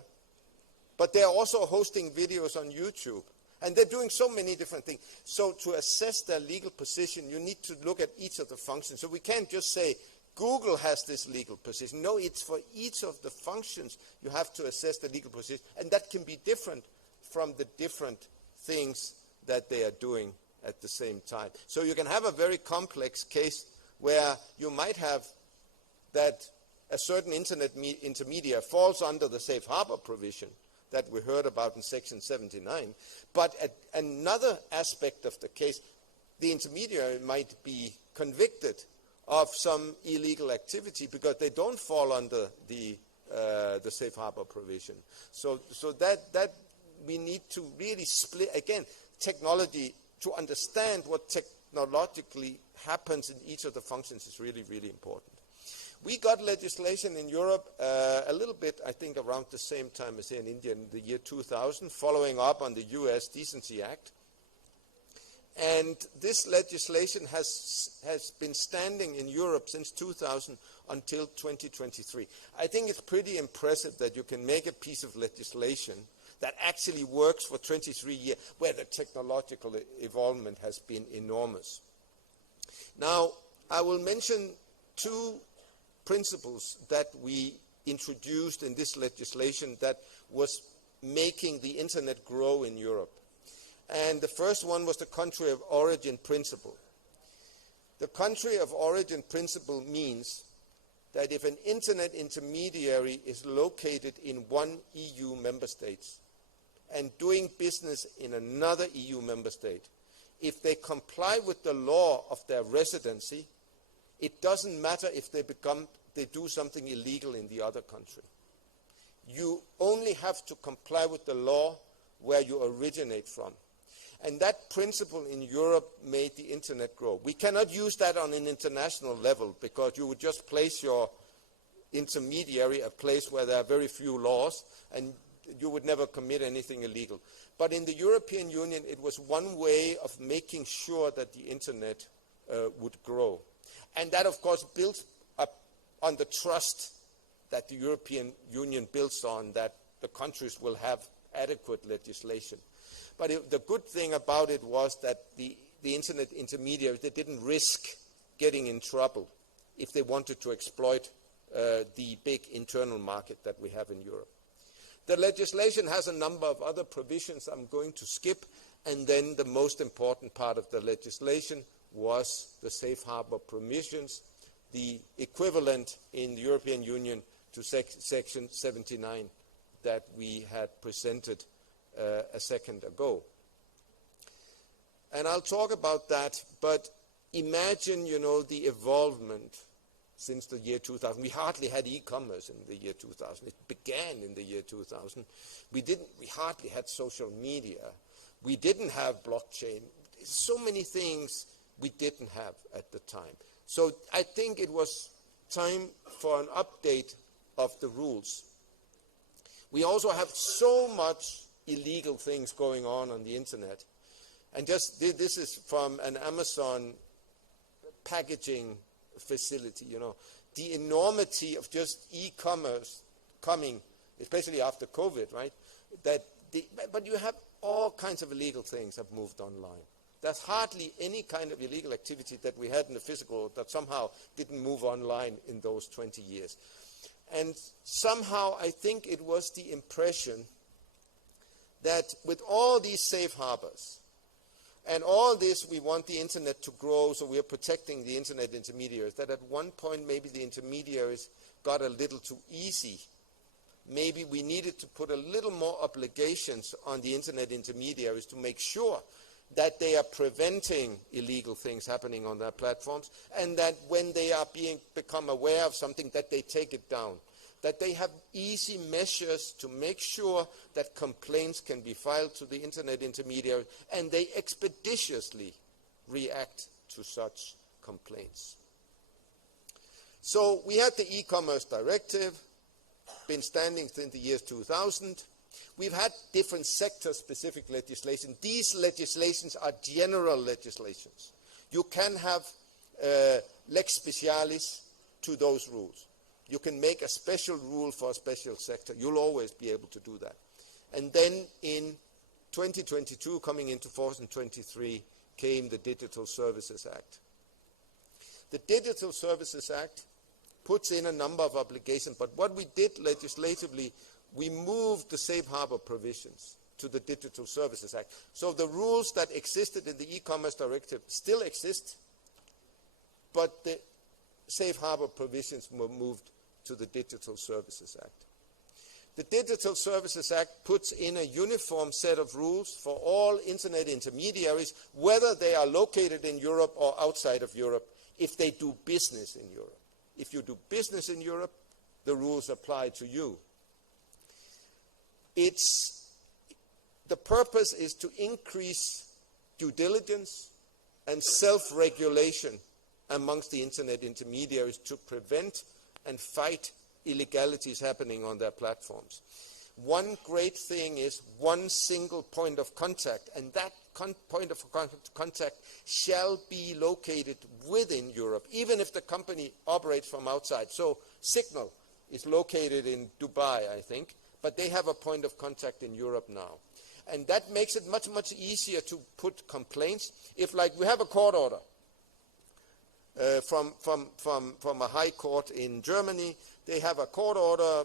but they're also hosting videos on YouTube. And they're doing so many different things. So to assess their legal position, you need to look at each of the functions. So we can't just say, Google has this legal position. No, it's for each of the functions you have to assess the legal position. And that can be different from the different things that they are doing at the same time. So you can have a very complex case where you might have that a certain internet intermediary falls under the safe harbor provision that we heard about in Section 79. But at another aspect of the case, the intermediary might be convicted of some illegal activity because they don't fall under the safe harbor provision. So that we need to really split, again, technology, to understand what technologically happens in each of the functions is really, really important. We got legislation in Europe a little bit, I think, around the same time as here in India in the year 2000, following up on the US Decency Act. And this legislation has been standing in Europe since 2000 until 2023. I think it's pretty impressive that you can make a piece of legislation that actually works for 23 years, where the technological evolvement has been enormous. Now, I will mention two principles that we introduced in this legislation that was making the internet grow in Europe. And the first one was the country of origin principle. The country of origin principle means that if an internet intermediary is located in one EU member state and doing business in another EU member state, if they comply with the law of their residency, it doesn't matter if they do something illegal in the other country. You only have to comply with the law where you originate from. And that principle in Europe made the internet grow. We cannot use that on an international level because you would just place your intermediary a place where there are very few laws and you would never commit anything illegal. But in the European Union, it was one way of making sure that the internet would grow. And that, of course, built up on the trust that the European Union builds on, that the countries will have adequate legislation. But the good thing about it was that the internet intermediaries, they didn't risk getting in trouble if they wanted to exploit the big internal market that we have in Europe. The legislation has a number of other provisions I'm going to skip, and then the most important part of the legislation was the safe harbor provisions, the equivalent in the European Union to Section 79 that we had presented a second ago. And I'll talk about that, but imagine, the evolvement since the year 2000. We hardly had e-commerce in the year 2000. It began in the year 2000. We hardly had social media. We didn't have blockchain. So many things we didn't have at the time. So I think it was time for an update of the rules. We also have so much illegal things going on the internet. And just this is from an Amazon packaging facility, the enormity of just e-commerce coming, especially after COVID, right? But you have all kinds of illegal things have moved online. There's hardly any kind of illegal activity that we had in the physical world that somehow didn't move online in those 20 years. And somehow I think it was the impression that with all these safe harbors and all this, we want the internet to grow, so we are protecting the internet intermediaries, that at one point maybe the intermediaries got a little too easy. Maybe we needed to put a little more obligations on the internet intermediaries to make sure that they are preventing illegal things happening on their platforms, and that when they are become aware of something, that they take it down. That they have easy measures to make sure that complaints can be filed to the internet intermediary, and they expeditiously react to such complaints. So we had the e-commerce directive, been standing since the year 2000. We've had different sector-specific legislation. These legislations are general legislations. You can have lex specialis to those rules. You can make a special rule for a special sector. You'll always be able to do that. And then in 2022, coming into force in 23, came the Digital Services Act. The Digital Services Act puts in a number of obligations, but what we did legislatively, we moved the safe harbor provisions to the Digital Services Act. So the rules that existed in the e-commerce directive still exist, but the safe harbor provisions were moved to the Digital Services Act. The Digital Services Act puts in a uniform set of rules for all internet intermediaries, whether they are located in Europe or outside of Europe, if they do business in Europe. If you do business in Europe, the rules apply to you. The purpose is to increase due diligence and self-regulation amongst the internet intermediaries to prevent and fight illegalities happening on their platforms. One great thing is one single point of contact, and that point of contact shall be located within Europe, even if the company operates from outside. So Signal is located in Dubai, I think, but they have a point of contact in Europe now. And that makes it much, much easier to put complaints. If, like, we have a court order from a high court in Germany, they have a court order.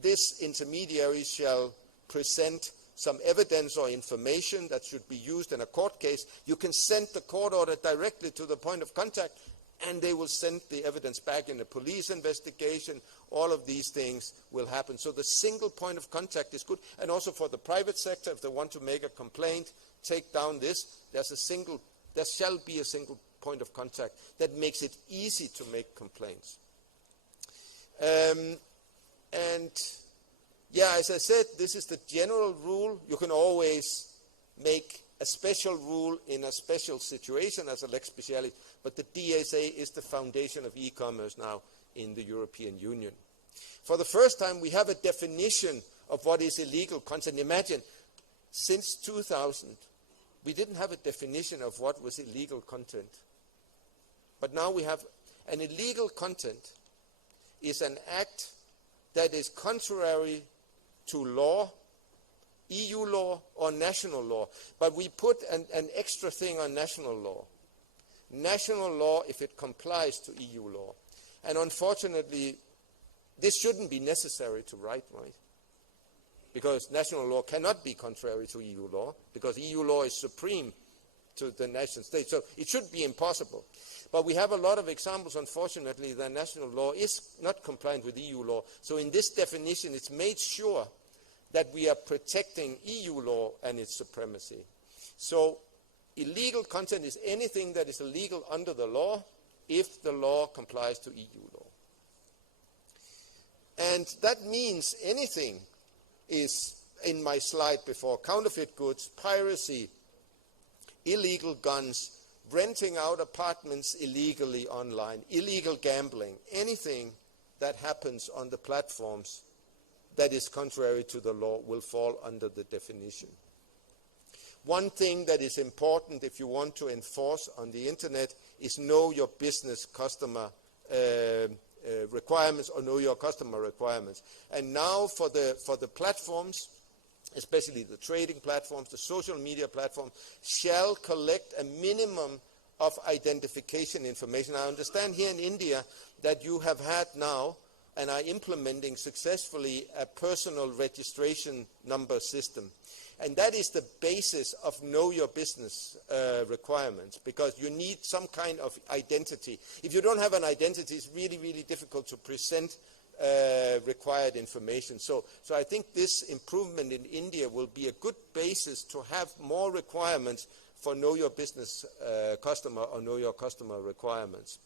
This intermediary shall present some evidence or information that should be used in a court case. You can send the court order directly to the point of contact, and they will send the evidence back in a police investigation. All of these things will happen. So the single point of contact is good. And also for the private sector, if they want to make a complaint, take down this, there shall be a single point of contact that makes it easy to make complaints. As I said, this is the general rule. You can always make a special rule in a special situation as a lex specialis, but the DSA is the foundation of e-commerce now in the European Union. For the first time, we have a definition of what is illegal content. Imagine, since 2000, we didn't have a definition of what was illegal content. But now we have an illegal content is an act that is contrary to law, EU law or national law. But we put an extra thing on national law. National law if it complies to EU law. And unfortunately, this shouldn't be necessary to write, right? Because national law cannot be contrary to EU law, because EU law is supreme to the nation state. So it should be impossible. But we have a lot of examples, unfortunately, that national law is not compliant with EU law. So in this definition, it's made sure that we are protecting EU law and its supremacy. So illegal content is anything that is illegal under the law if the law complies to EU law. And that means anything is in my slide before: counterfeit goods, piracy, illegal guns, renting out apartments illegally online, illegal gambling, anything that happens on the platforms that is contrary to the law will fall under the definition. One thing that is important if you want to enforce on the internet is know your business customer requirements, or know your customer requirements. And now for the platforms, especially the trading platforms, the social media platforms, shall collect a minimum of identification information. I understand here in India that you have had now and are implementing successfully a personal registration number system. And that is the basis of know your business requirements, because you need some kind of identity. If you don't have an identity, it's really, really difficult to present required information. So I think this improvement in India will be a good basis to have more requirements for know your business customer or know your customer requirements.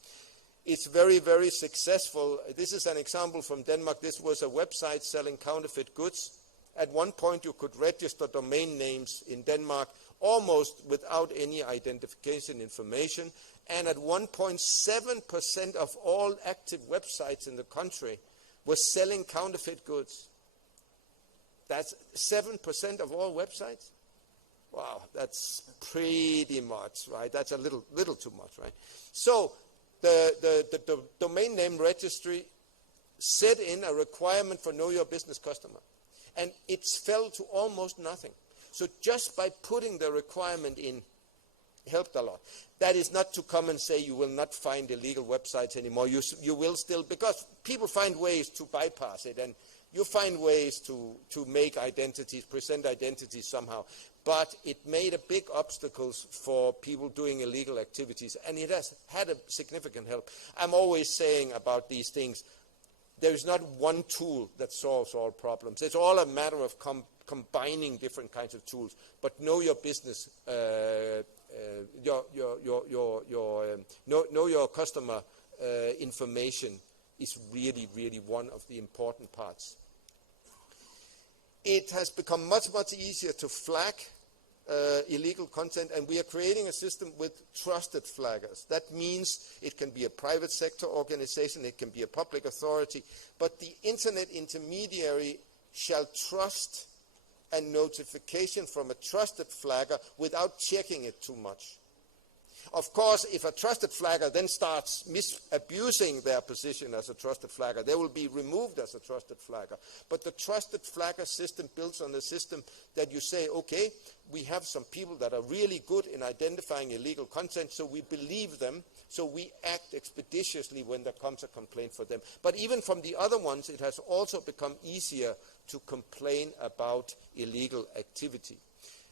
It's very, very successful. This is an example from Denmark. This was a website selling counterfeit goods. At one point, you could register domain names in Denmark almost without any identification information. And at 1.7% of all active websites in the country were selling counterfeit goods. That's 7% of all websites? Wow, that's pretty much, right? That's a little too much, right? So the domain name registry set in a requirement for know your business customer. And it's fell to almost nothing. So just by putting the requirement in, helped a lot. That is not to come and say you will not find illegal websites anymore. You will still, because people find ways to bypass it, and you find ways to make identities, present identities somehow. But it made a big obstacles for people doing illegal activities, and it has had a significant help. I'm always saying about these things, there is not one tool that solves all problems. It's all a matter of combining different kinds of tools. But know your business, know your customer information is really, really one of the important parts. It has become much, much easier to flag illegal content, and we are creating a system with trusted flaggers. That means it can be a private sector organization, it can be a public authority, but the internet intermediary shall trust a notification from a trusted flagger without checking it too much. Of course, if a trusted flagger then starts abusing their position as a trusted flagger, they will be removed as a trusted flagger. But the trusted flagger system builds on the system that you say, okay, we have some people that are really good in identifying illegal content, so we believe them, so we act expeditiously when there comes a complaint for them. But even from the other ones, it has also become easier to complain about illegal activity.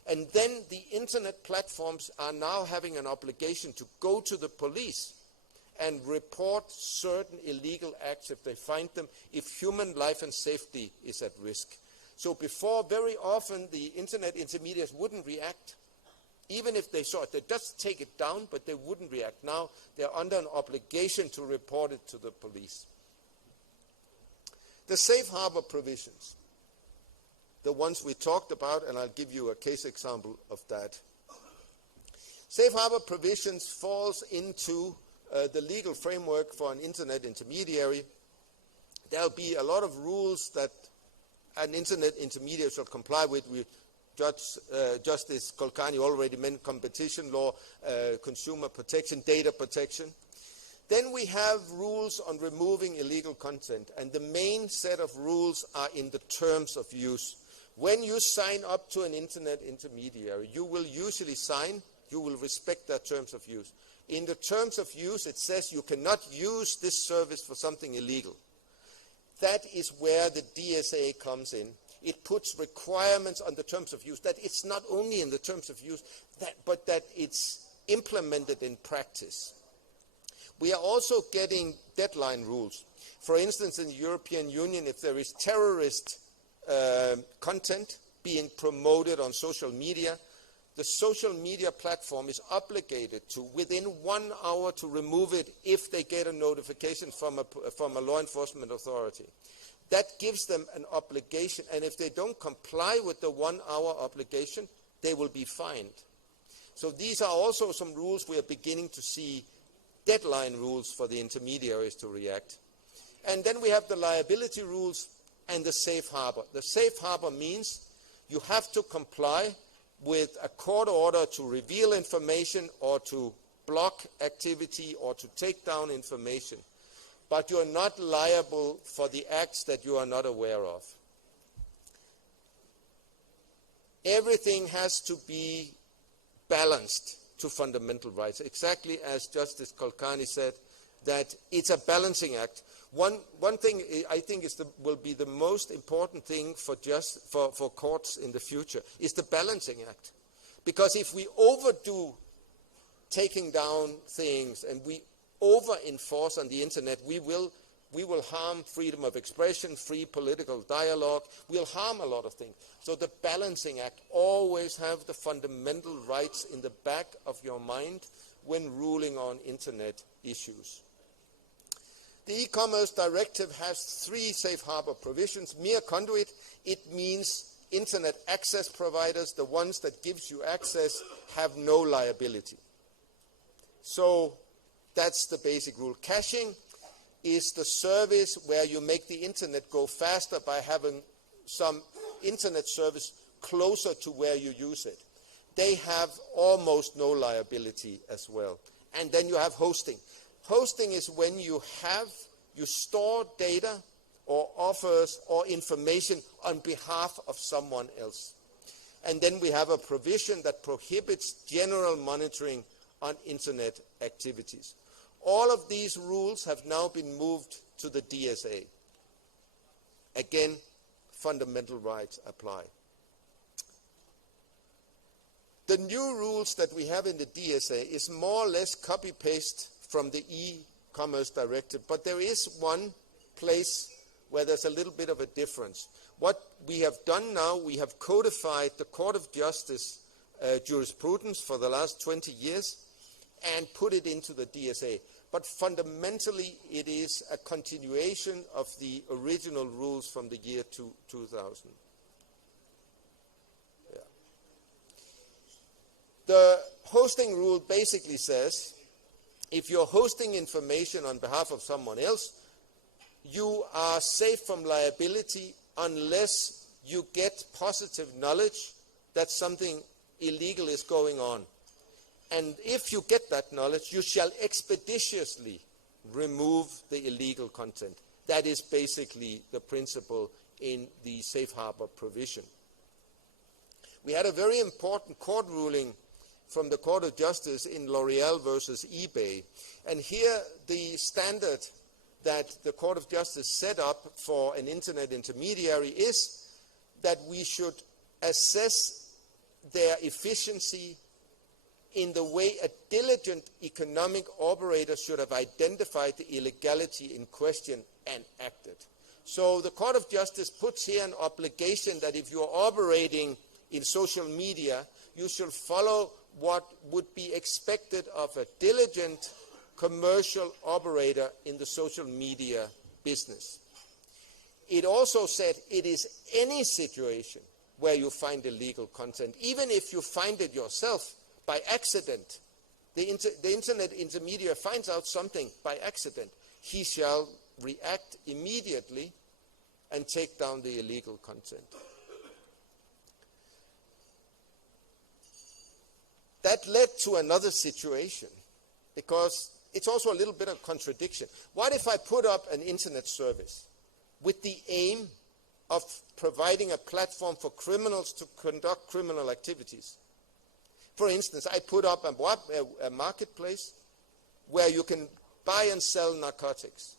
And then the internet platforms are now having an obligation to go to the police and report certain illegal acts if they find them, if human life and safety is at risk. So before, very often the internet intermediaries wouldn't react. Even if they saw it, they'd just take it down, but they wouldn't react. Now they're under an obligation to report it to the police. The safe harbor provisions, the ones we talked about, and I'll give you a case example of that. Safe harbor provisions falls into the legal framework for an internet intermediary. There'll be a lot of rules that an internet intermediary shall comply with. Justice Kolkani already mentioned competition law, consumer protection, data protection. Then we have rules on removing illegal content, and the main set of rules are in the terms of use. When you sign up to an internet intermediary, you will usually sign, you will respect their terms of use. In the terms of use, it says you cannot use this service for something illegal. That is where the DSA comes in. It puts requirements on the terms of use, that it's not only in the terms of use, but that it's implemented in practice. We are also getting deadline rules. For instance, in the European Union, if there is terrorist content being promoted on social media, the social media platform is obligated to, within 1 hour, to remove it if they get a notification from a law enforcement authority. That gives them an obligation, and if they don't comply with the 1 hour obligation, they will be fined. So these are also some rules we are beginning to see, deadline rules for the intermediaries to react. And then we have the liability rules and the safe harbor. The safe harbor means you have to comply with a court order to reveal information or to block activity or to take down information, but you are not liable for the acts that you are not aware of. Everything has to be balanced to fundamental rights, exactly as Justice Kolkani said, that it's a balancing act. One thing I think will be the most important thing for courts in the future is the balancing act. Because if we overdo taking down things and we over-enforce on the internet, we will harm freedom of expression, free political dialogue. We'll harm a lot of things. So the balancing act, always have the fundamental rights in the back of your mind when ruling on internet issues. The e-commerce directive has 3 safe harbor provisions. Mere conduit, it means internet access providers, the ones that gives you access, have no liability. So that's the basic rule. Caching is the service where you make the internet go faster by having some internet service closer to where you use it. They have almost no liability as well. And then you have hosting. Hosting is when you store data or offers or information on behalf of someone else. And then we have a provision that prohibits general monitoring on internet activities. All of these rules have now been moved to the DSA. Again, fundamental rights apply. The new rules that we have in the DSA is more or less copy-paste from the e-commerce directive, but there is one place where there's a little bit of a difference. What we have done now, we have codified the Court of Justice jurisprudence for the last 20 years and put it into the DSA. But fundamentally, it is a continuation of the original rules from the year 2000. Yeah. The hosting rule basically says, if you're hosting information on behalf of someone else, you are safe from liability unless you get positive knowledge that something illegal is going on. And if you get that knowledge, you shall expeditiously remove the illegal content. That is basically the principle in the safe harbor provision. We had a very important court ruling from the Court of Justice in L'Oreal versus eBay. And here the standard that the Court of Justice set up for an internet intermediary is that we should assess their efficiency in the way a diligent economic operator should have identified the illegality in question and acted. So the Court of Justice puts here an obligation that if you're operating in social media, you should follow what would be expected of a diligent commercial operator in the social media business. It also said it is any situation where you find illegal content, even if you find it yourself by accident. The internet intermediary finds out something by accident. He shall react immediately and take down the illegal content. That led to another situation, because it's also a little bit of contradiction. What if I put up an internet service with the aim of providing a platform for criminals to conduct criminal activities. For instance, I put up a marketplace where you can buy and sell narcotics.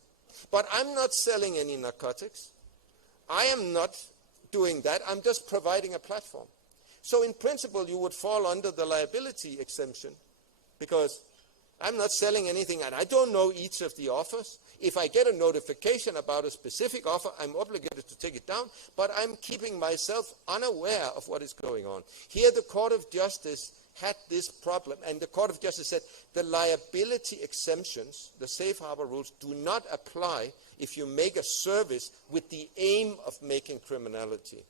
But I'm not selling any narcotics. I am not doing that. I'm just providing a platform. So in principle, you would fall under the liability exemption because I'm not selling anything and I don't know each of the offers. If I get a notification about a specific offer, I'm obligated to take it down, but I'm keeping myself unaware of what is going on. Here the Court of Justice had this problem, and the Court of Justice said the liability exemptions, the safe harbor rules, do not apply if you make a service with the aim of making criminality.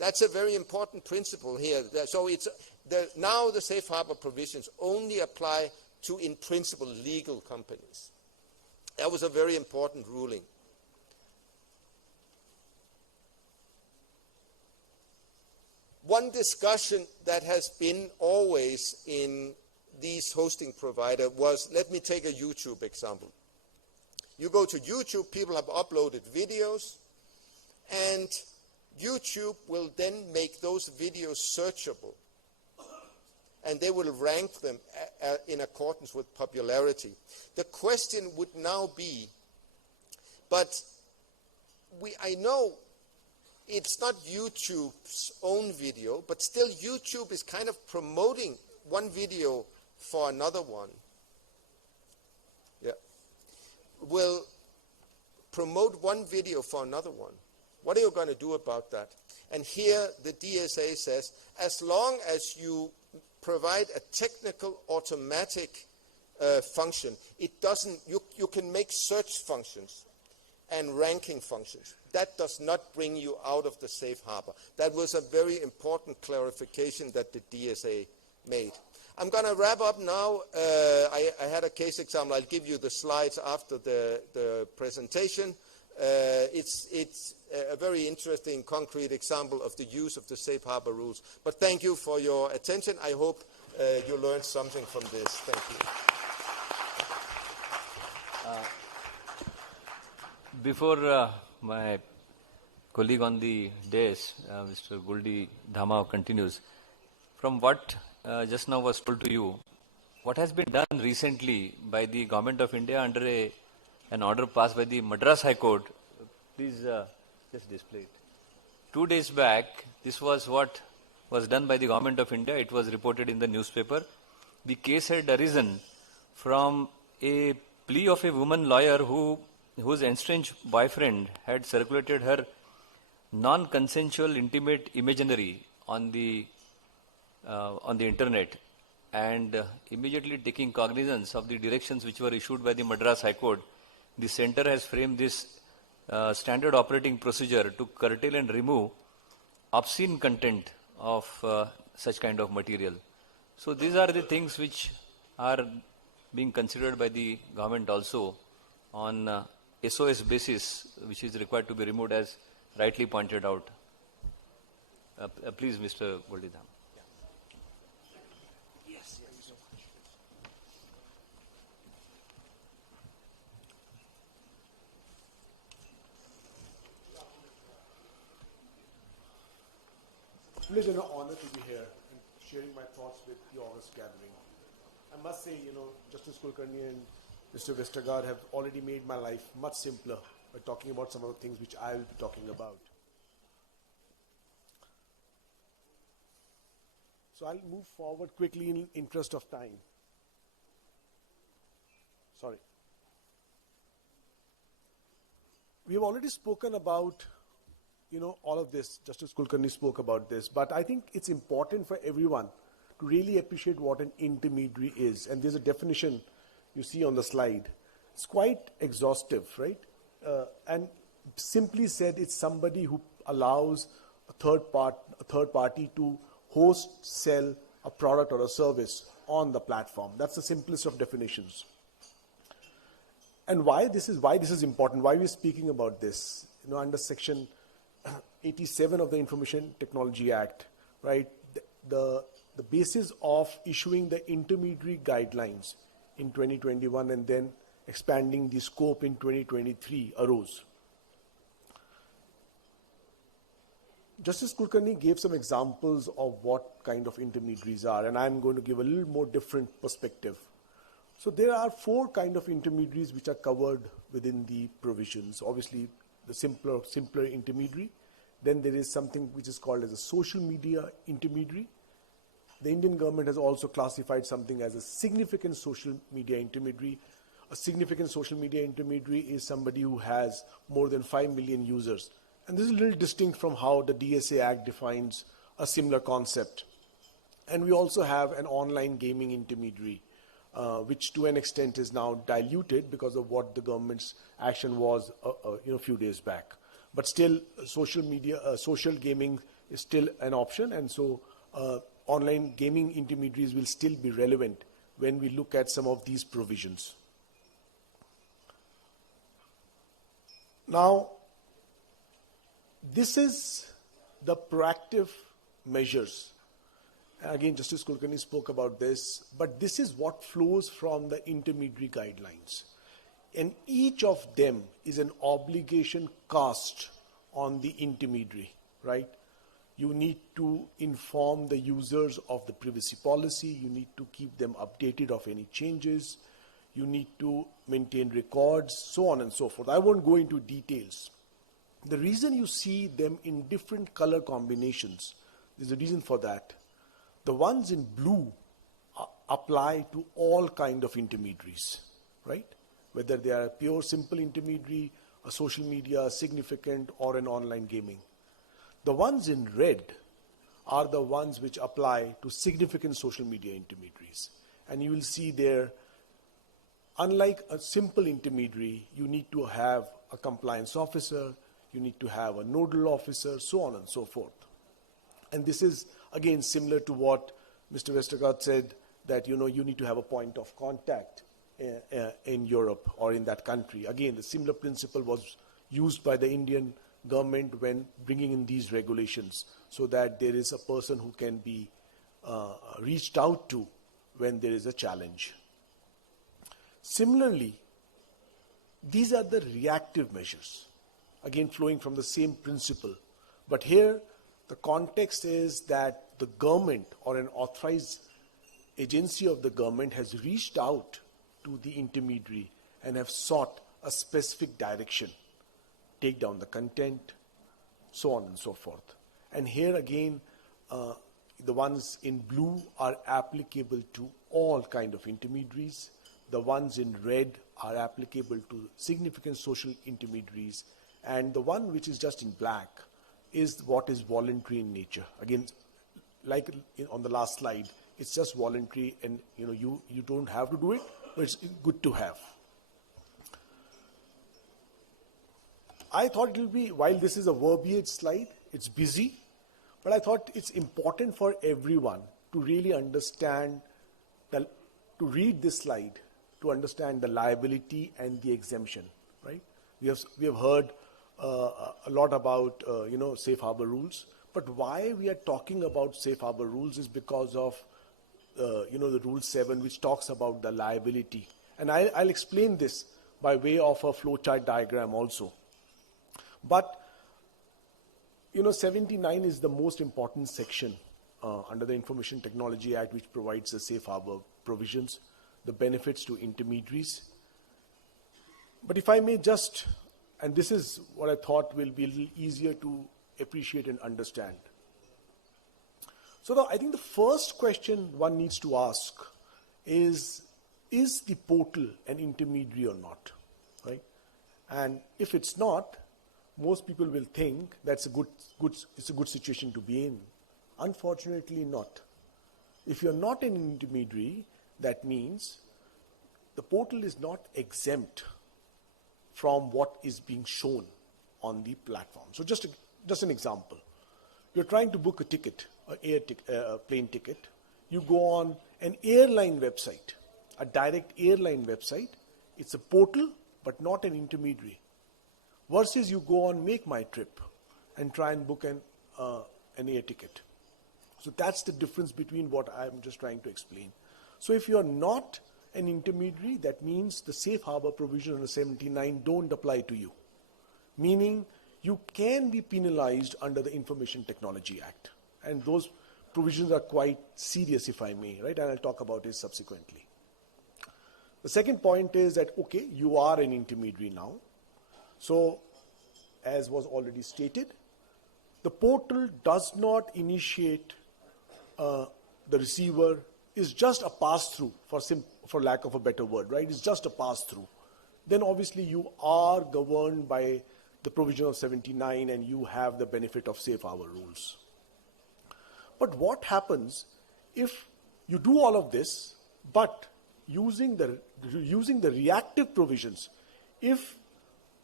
That's a very important principle here. So now the safe harbor provisions only apply to, in principle, legal companies. That was a very important ruling. One discussion that has been always in these hosting providers was, let me take a YouTube example. You go to YouTube, people have uploaded videos, and YouTube will then make those videos searchable. And they will rank them in accordance with popularity. The question would now be, but I know it's not YouTube's own video, but still YouTube is kind of promoting one video for another one. Yeah. Will promote one video for another one. What are you going to do about that? And here the DSA says, as long as you provide a technical automatic function, it doesn't, you can make search functions and ranking functions. That does not bring you out of the safe harbor. That was a very important clarification that the DSA made. I'm going to wrap up now. I had a case example. I'll give you the slides after the presentation. It's a very interesting, concrete example of the use of the safe harbor rules. But thank you for your attention. I hope you learned something from this. Thank you. Before my colleague on the dais, Mr. Guldi Dhama, continues, from what just now was told to you, what has been done recently by the Government of India under an order passed by the Madras High Court, please just display it. 2 days back, this was what was done by the Government of India. It was reported in the newspaper. The case had arisen from a plea of a woman lawyer whose estranged boyfriend had circulated her non-consensual intimate imaginary on the internet, and immediately taking cognizance of the directions which were issued by the Madras High Court, the center has framed this standard operating procedure to curtail and remove obscene content of such kind of material. So these are the things which are being considered by the government also on SOS basis, which is required to be removed, as rightly pointed out. Please, Mr. Goldidham. Yes, thank you so much. Privilege and an honor to be here and sharing my thoughts with the August gathering. I must say, Justice Kulkarni and Mr. Vestergaard have already made my life much simpler by talking about some of the things which I will be talking about. So I'll move forward quickly in interest of time. Sorry. We have already spoken about all of this. Justice Kulkarni spoke about this, but I think it's important for everyone to really appreciate what an intermediary is. And there's a definition you see on the slide. It's quite exhaustive, right? And simply said, it's somebody who allows a third party to host, sell a product or a service on the platform. That's the simplest of definitions. And why this is important, why we're speaking about this, under Section 87 of the Information Technology Act, right? The basis of issuing the intermediary guidelines in 2021 and then expanding the scope in 2023 arose. Justice Kulkarni gave some examples of what kind of intermediaries are, and I'm going to give a little more different perspective. So there are 4 kind of intermediaries which are covered within the provisions. Obviously, the simpler intermediary. Then there is something which is called as a social media intermediary. The Indian government has also classified something as a significant social media intermediary. A significant social media intermediary is somebody who has more than 5 million users. And this is a little distinct from how the DSA Act defines a similar concept. And we also have an online gaming intermediary, which to an extent is now diluted because of what the government's action was a few days back. But still, social gaming is still an option, and so online gaming intermediaries will still be relevant when we look at some of these provisions. Now, this is the proactive measures. Again, Justice Kulkarni spoke about this, but this is what flows from the intermediary guidelines. And each of them is an obligation cast on the intermediary, right? You need to inform the users of the privacy policy. You need to keep them updated of any changes. You need to maintain records, so on and so forth. I won't go into details. The reason you see them in different color combinations, there's a reason for that. The ones in blue apply to all kind of intermediaries, right? Whether they are a pure simple intermediary, a social media, significant, or an online gaming. The ones in red are the ones which apply to significant social media intermediaries. And you will see there, unlike a simple intermediary, you need to have a compliance officer, you need to have a nodal officer, so on and so forth. And this is, again, similar to what Mr. Westergaard said, that you need to have a point of contact in Europe or in that country. Again, the similar principle was used by the Indian government when bringing in these regulations, so that there is a person who can be reached out to when there is a challenge. Similarly, these are the reactive measures, again flowing from the same principle. But here, the context is that the government or an authorized agency of the government has reached out to the intermediary and have sought a specific direction. Take down the content, so on and so forth. And here again, the ones in blue are applicable to all kind of intermediaries. The ones in red are applicable to significant social intermediaries. And the one which is just in black is what is voluntary in nature. Again, like on the last slide, it's just voluntary, and you don't have to do it, but it's good to have. I thought it will be, while this is a verbiage slide, it's busy, but I thought it's important for everyone to really understand, to read this slide, to understand the liability and the exemption, right? We have heard a lot about, safe harbor rules, but why we are talking about safe harbor rules is because of, the Rule 7, which talks about the liability. And I'll explain this by way of a flowchart diagram also. But, 79 is the most important section under the Information Technology Act, which provides the safe harbor provisions, the benefits to intermediaries. But if I may just, and this is what I thought will be a little easier to appreciate and understand. So I think the first question one needs to ask is the portal an intermediary or not, right? And if it's not, most people will think that's it's a good situation to be in. Unfortunately not. If you're not an intermediary, that means the portal is not exempt from what is being shown on the platform. So just an example. You're trying to book a ticket, a plane ticket. You go on an airline website, a direct airline website. It's a portal, but not an intermediary. Versus you go on Make My Trip and try and book an air ticket. So that's the difference between what I'm just trying to explain. So if you're not an intermediary, that means the safe harbor provision under 79 don't apply to you. Meaning you can be penalized under the Information Technology Act. And those provisions are quite serious, if I may, right? And I'll talk about it subsequently. The second point is that, okay, you are an intermediary now. So, as was already stated, the portal does not initiate the receiver, is just a pass-through, for lack of a better word, right? It's just a pass-through. Then obviously you are governed by the provision of 79 and you have the benefit of safe harbor rules. But what happens if you do all of this, but using the reactive provisions, if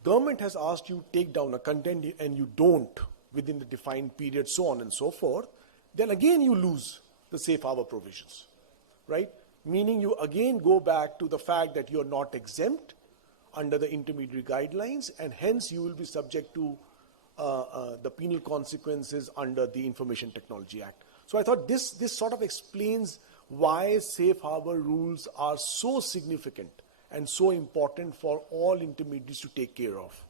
government has asked you to take down a content and you don't within the defined period, so on and so forth, then again you lose the safe harbor provisions, right? Meaning you again go back to the fact that you are not exempt under the intermediary guidelines, and hence you will be subject to the penal consequences under the Information Technology Act. So I thought this sort of explains why safe harbor rules are so significant and so important for all intermediaries to take care of.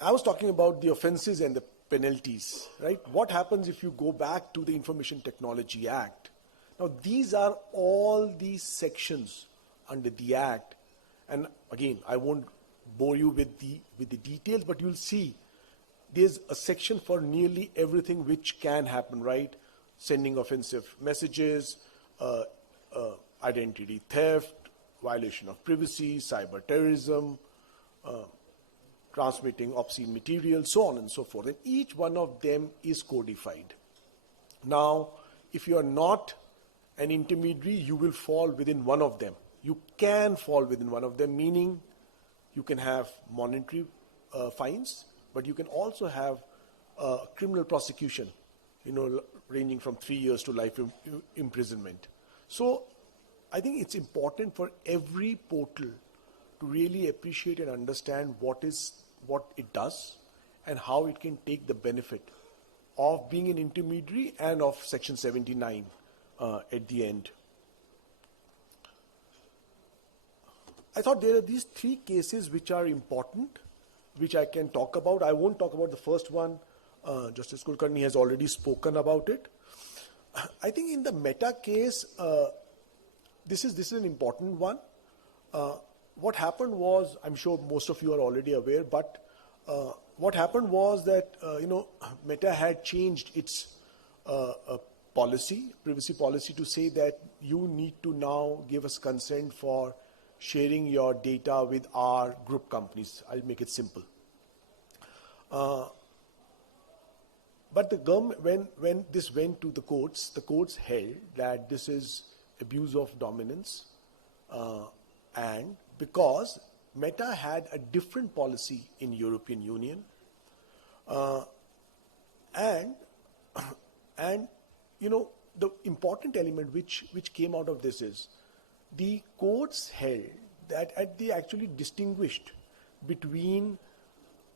I was talking about the offenses and the penalties, right? What happens if you go back to the Information Technology Act? Now, these are all these sections under the Act. And again, I won't bore you with the details, but you'll see there's a section for nearly everything which can happen, right? Sending offensive messages, identity theft, violation of privacy, cyber terrorism, transmitting obscene material, so on and so forth. And each one of them is codified. Now, if you are not an intermediary, you will fall within one of them. You can fall within one of them, meaning you can have monetary fines, but you can also have criminal prosecution, ranging from 3 years to life imprisonment. So I think it's important for every portal to really appreciate and understand what it does and how it can take the benefit of being an intermediary and of Section 79 at the end. I thought there are these three cases which are important, which I can talk about. I won't talk about the first one. Justice Kulkarni has already spoken about it. I think in the Meta case, this is an important one. What happened was, I'm sure most of you are already aware, but what happened was that Meta had changed its privacy policy, to say that you need to now give us consent for sharing your data with our group companies. I'll make it simple. But the government, when this went to the courts held that this is abuse of dominance, and because Meta had a different policy in European Union, and the important element which came out of this is the courts held that they actually distinguished between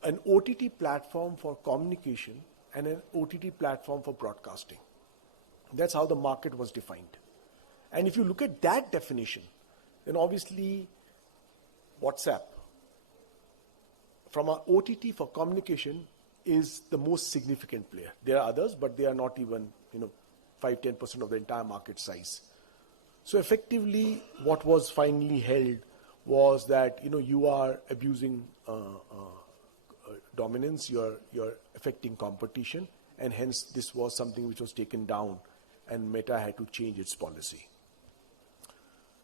an OTT platform for communication and an OTT platform for broadcasting. That's how the market was defined. And if you look at that definition, then obviously WhatsApp, from an OTT for communication, is the most significant player. There are others, but they are not even 5-10% of the entire market size. So effectively, what was finally held was that you are abusing dominance, you're affecting competition, and hence this was something which was taken down, and Meta had to change its policy.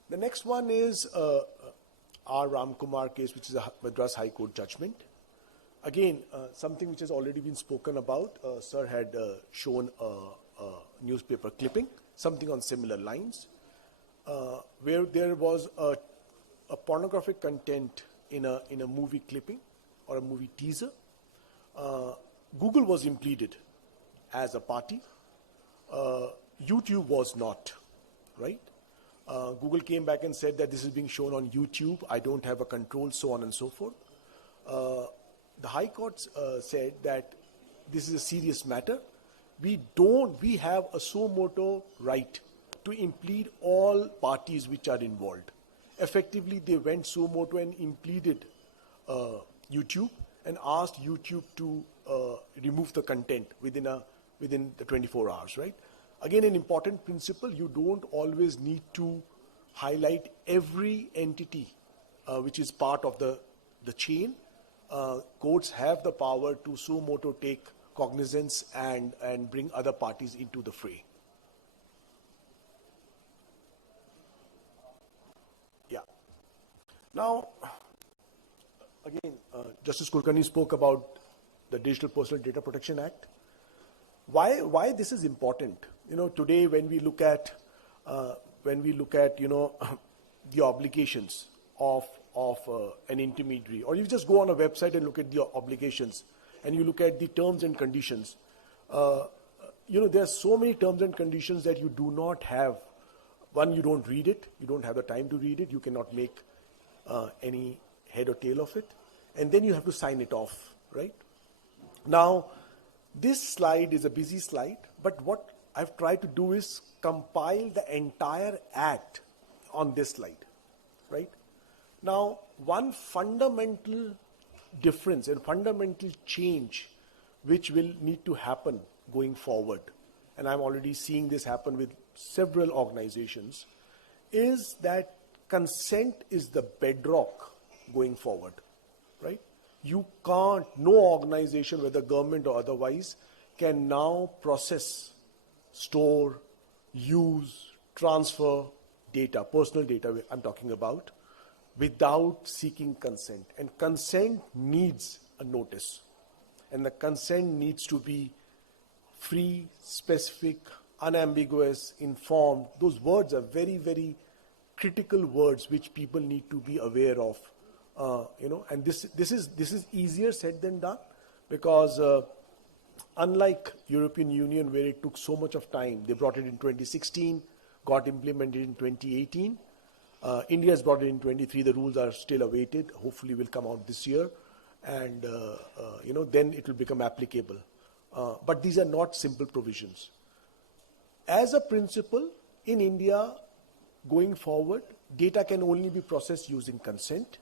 The next one is R. Ramkumar case, which is a Madras High Court judgment. Again, something which has already been spoken about. Sir had shown a newspaper clipping, something on similar lines, where there was a pornographic content in a movie clipping or a movie teaser. Google was impleaded as a party. YouTube was not, right? Google came back and said that this is being shown on YouTube. I don't have a control, so on and so forth. The High Court said that this is a serious matter. We have a suo motu right to implead all parties which are involved. Effectively, they went suo motu and impleaded YouTube and asked YouTube to remove the content within the 24 hours, right? Again, an important principle, you don't always need to highlight every entity which is part of the chain. Courts have the power to suo motu take cognizance and bring other parties into the fray. Yeah. Now, again, Justice Kulkarni spoke about the Digital Personal Data Protection Act. Why this is important? You know, today when we look at you know the obligations of an intermediary, or you just go on a website and look at the obligations, and you look at the terms and conditions. You know, there are so many terms and conditions that you do not have. One, you don't read it. You don't have the time to read it. You cannot make any head or tail of it. And then you have to sign it off, right? Now, this slide is a busy slide, but what I've tried to do is compile the entire act on this slide, right? Now, one fundamental difference and fundamental change which will need to happen going forward, and I'm already seeing this happen with several organizations, is that consent is the bedrock going forward, right? You can't, no organization, whether government or otherwise, can now process, store, use, transfer data, personal data I'm talking about, without seeking consent. And consent needs a notice. And the consent needs to be free, specific, unambiguous, informed. Those words are very, very critical words which people need to be aware of. You know, and this is easier said than done, because unlike European Union, where it took so much of time, they brought it in 2016, got implemented in 2018. India has brought it in 23. The rules are still awaited. Hopefully, will come out this year, and you know, then it will become applicable. But these are not simple provisions. As a principle, in India, going forward, data can only be processed using consent.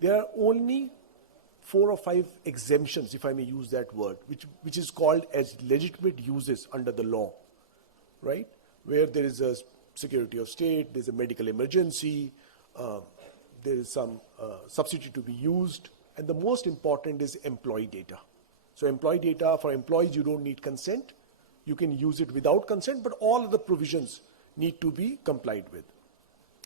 There are only 4 or 5 exemptions, if I may use that word, which is called as legitimate uses under the law, right? Where there is a security of state, there's a medical emergency, there is some substitute to be used, and the most important is employee data. So employee data, for employees, you don't need consent. You can use it without consent, but all of the provisions need to be complied with.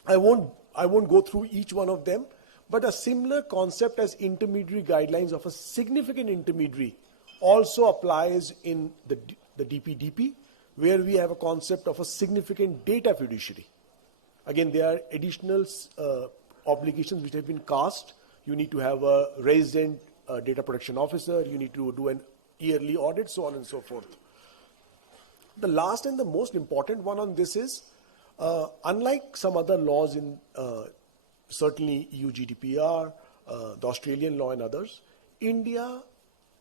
I won't go through each one of them, but a similar concept as intermediary guidelines of a significant intermediary also applies in the DPDP, where we have a concept of a significant data fiduciary. Again, there are additional obligations which have been cast. You need to have a resident data protection officer, you need to do an yearly audit, so on and so forth. The last and the most important one on this is, unlike some other laws in certainly EU GDPR, the Australian law and others, India,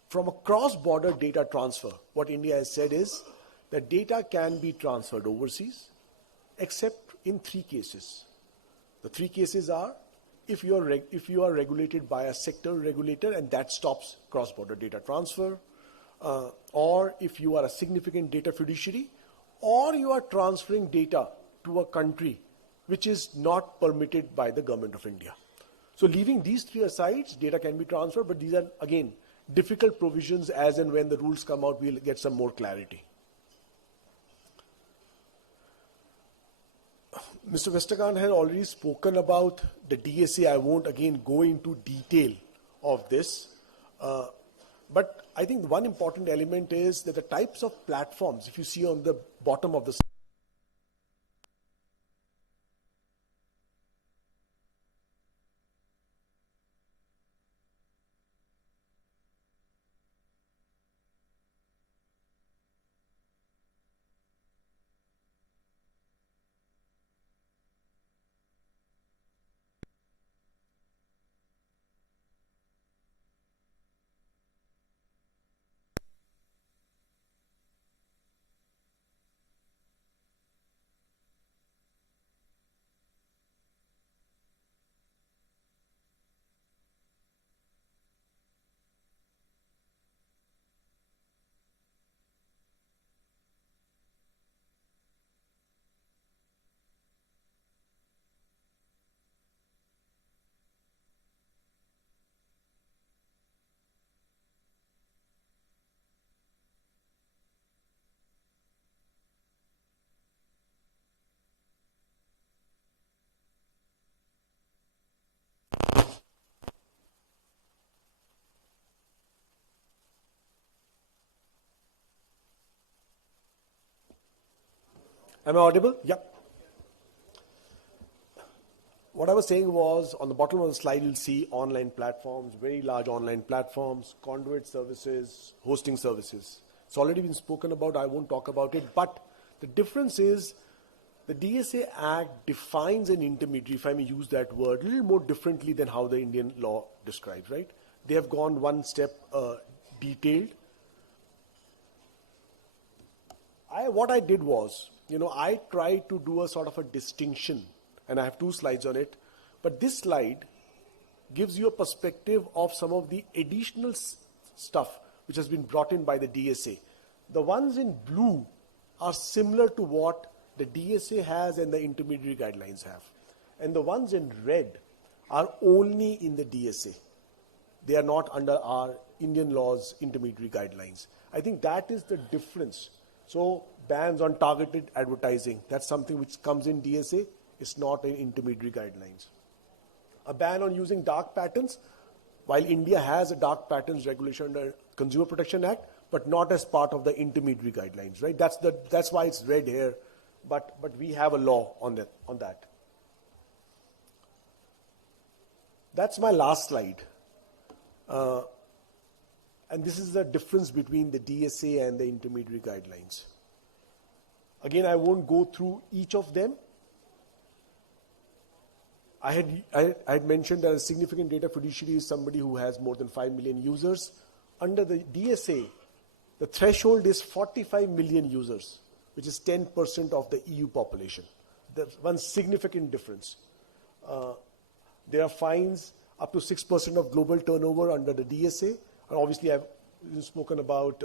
from a cross-border data transfer, what India has said is that data can be transferred overseas, except in 3 cases. The 3 cases are, if you are regulated by a sector regulator and that stops cross-border data transfer, or if you are a significant data fiduciary, or you are transferring data to a country which is not permitted by the government of India. So leaving these 3 aside, data can be transferred, but these are, again, difficult provisions. As and when the rules come out, we'll get some more clarity. Mr. Vestergaard has already spoken about the DSA. I won't again go into detail of this. But I think one important element is that the types of platforms, if you see on the bottom of the Am I audible? Yep. What I was saying was, on the bottom of the slide, you'll see online platforms, very large online platforms, conduit services, hosting services. It's already been spoken about, I won't talk about it, but the difference is the DSA Act defines an intermediary, if I may use that word, a little more differently than how the Indian law describes, right? They have gone one step detailed. What I did was, I tried to do a sort of a distinction, and I have 2 slides on it, but this slide gives you a perspective of some of the additional stuff which has been brought in by the DSA. The ones in blue are similar to what the DSA has and the intermediary guidelines have. And the ones in red are only in the DSA. They are not under our Indian law's intermediary guidelines. I think that is the difference. So bans on targeted advertising, that's something which comes in DSA, it's not in intermediary guidelines. A ban on using dark patterns, while India has a dark patterns regulation under Consumer Protection Act, but not as part of the intermediary guidelines, right? That's why it's red here, but we have a law on that. That's my last slide. And this is the difference between the DSA and the intermediary guidelines. Again, I won't go through each of them. I had mentioned that a significant data fiduciary is somebody who has more than 5 million users. Under the DSA, the threshold is 45 million users, which is 10% of the EU population. That's one significant difference. There are fines up to 6% of global turnover under the DSA. And obviously, I've spoken about,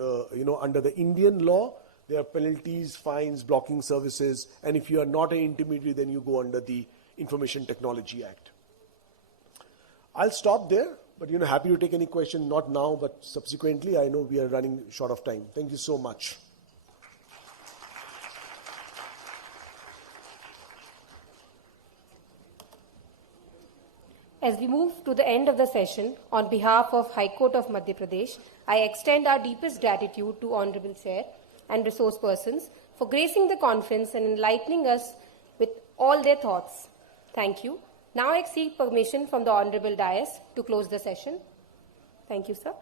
under the Indian law, there are penalties, fines, blocking services. And if you are not an intermediary, then you go under the Information Technology Act. I'll stop there, but happy to take any question, not now, but subsequently. I know we are running short of time. Thank you so much. As we move to the end of the session, on behalf of High Court of Madhya Pradesh, I extend our deepest gratitude to Honorable Chair and resource persons for gracing the conference and enlightening us with all their thoughts. Thank you. Now I seek permission from the Honorable Dais to close the session. Thank you, sir.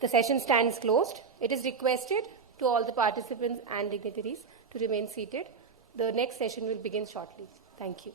The session stands closed. It is requested to all the participants and dignitaries to remain seated. The next session will begin shortly. Thank you.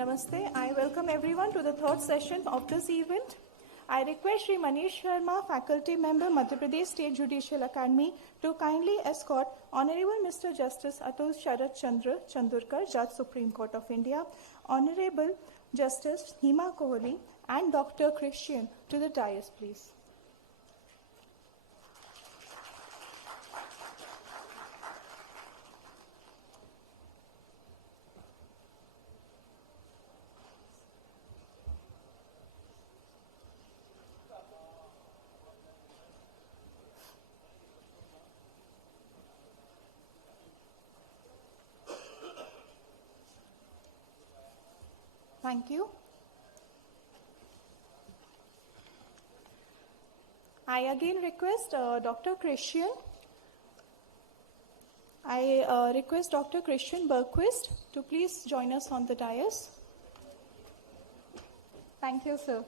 Namaste. I welcome everyone to the third session of this event. I request Shri Manish Sharma, faculty member, Madhya Pradesh State Judicial Academy, to kindly escort Honorable Mr. Justice Atul Sharat Chandra Chandurkar, Judge Supreme Court of India, Honorable Justice Hima Kohli, and Dr. Christian to the dais, please. Thank you. I again request Dr. Christian. I request Dr. Christian Bergquist to please join us on the dais. Thank you, sir.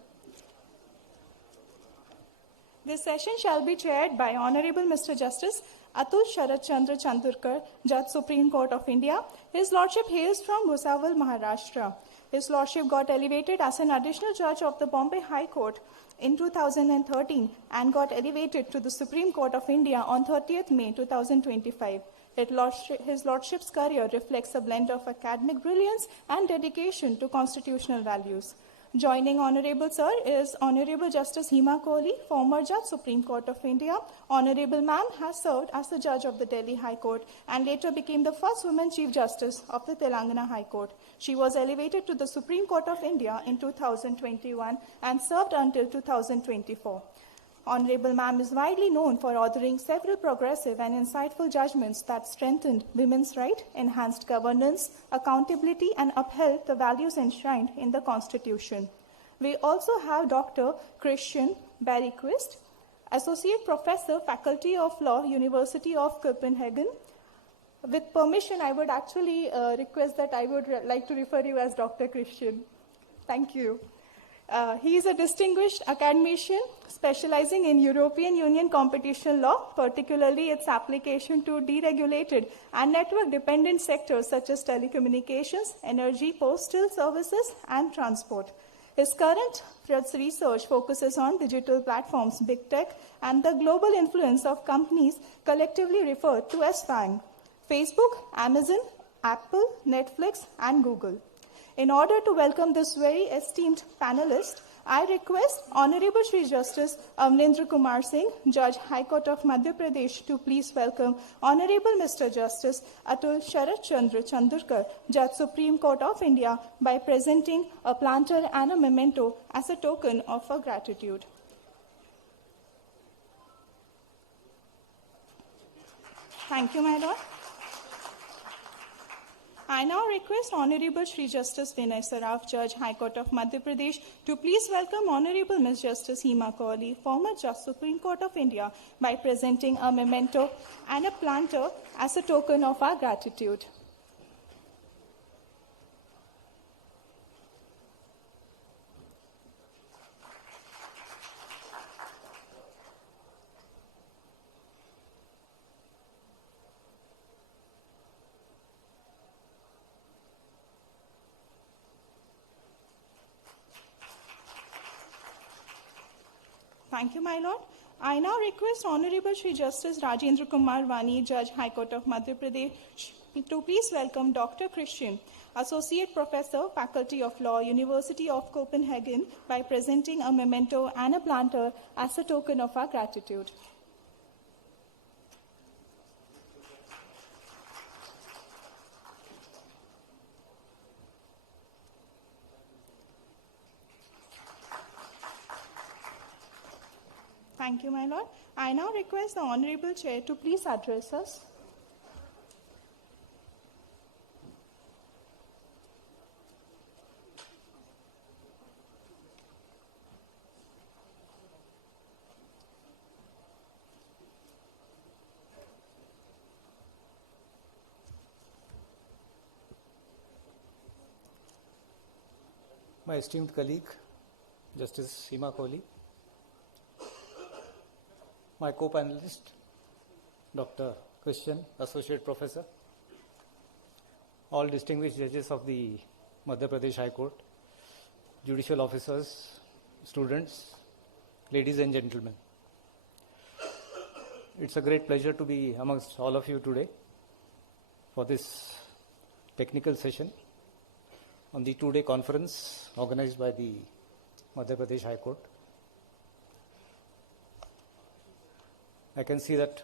This session shall be chaired by Honorable Mr. Justice Atul Sharat Chandra Chandurkar, Judge Supreme Court of India. His Lordship hails from Bhusawal, Maharashtra. His Lordship got elevated as an additional judge of the Bombay High Court in 2013 and got elevated to the Supreme Court of India on 30th May 2025. His Lordship's career reflects a blend of academic brilliance and dedication to constitutional values. Joining Honorable Sir is Honorable Justice Hima Kohli, former Judge Supreme Court of India. Honorable Ma'am has served as the Judge of the Delhi High Court and later became the first woman Chief Justice of the Telangana High Court. She was elevated to the Supreme Court of India in 2021 and served until 2024. Honorable Ma'am is widely known for authoring several progressive and insightful judgments that strengthened women's rights, enhanced governance, accountability, and upheld the values enshrined in the Constitution. We also have Dr. Christian Bergquist, Associate Professor, Faculty of Law, University of Copenhagen. With permission, I would actually request that I would like to refer you as Dr. Christian. Thank you. He is a distinguished academician specializing in European Union competition law, particularly its application to deregulated and network-dependent sectors such as telecommunications, energy, postal services, and transport. His current research focuses on digital platforms, big tech, and the global influence of companies collectively referred to as FANG: Facebook, Amazon, Apple, Netflix, and Google. In order to welcome this very esteemed panelist, I request Honorable Shri Justice Amanullah Kumar Singh, Judge High Court of Madhya Pradesh, to please welcome Honorable Mr. Justice Atul Sharat Chandra Chandurkar, Judge Supreme Court of India, by presenting a planter and a memento as a token of our gratitude. Thank you, my Lord. I now request Honorable Shri Justice Vinay Saraf, Judge High Court of Madhya Pradesh, to please welcome Honorable Ms. Justice Hima Kohli, former Judge Supreme Court of India, by presenting a memento and a planter as a token of our gratitude. Thank you, my Lord. I now request Honorable Shri Justice Rajendra Kumar Vani, Judge High Court of Madhya Pradesh, to please welcome Dr. Christian, Associate Professor, Faculty of Law, University of Copenhagen, by presenting a memento and a planter as a token of our gratitude. Thank you, my Lord. I now request the Honorable Chair to please address us. My esteemed colleague, Justice Hima Kohli, my co-panelist, Dr. Christian, Associate Professor, all distinguished judges of the Madhya Pradesh High Court, judicial officers, students, ladies and gentlemen. It's a great pleasure to be amongst all of you today for this technical session on the two-day conference organized by the Madhya Pradesh High Court. I can see that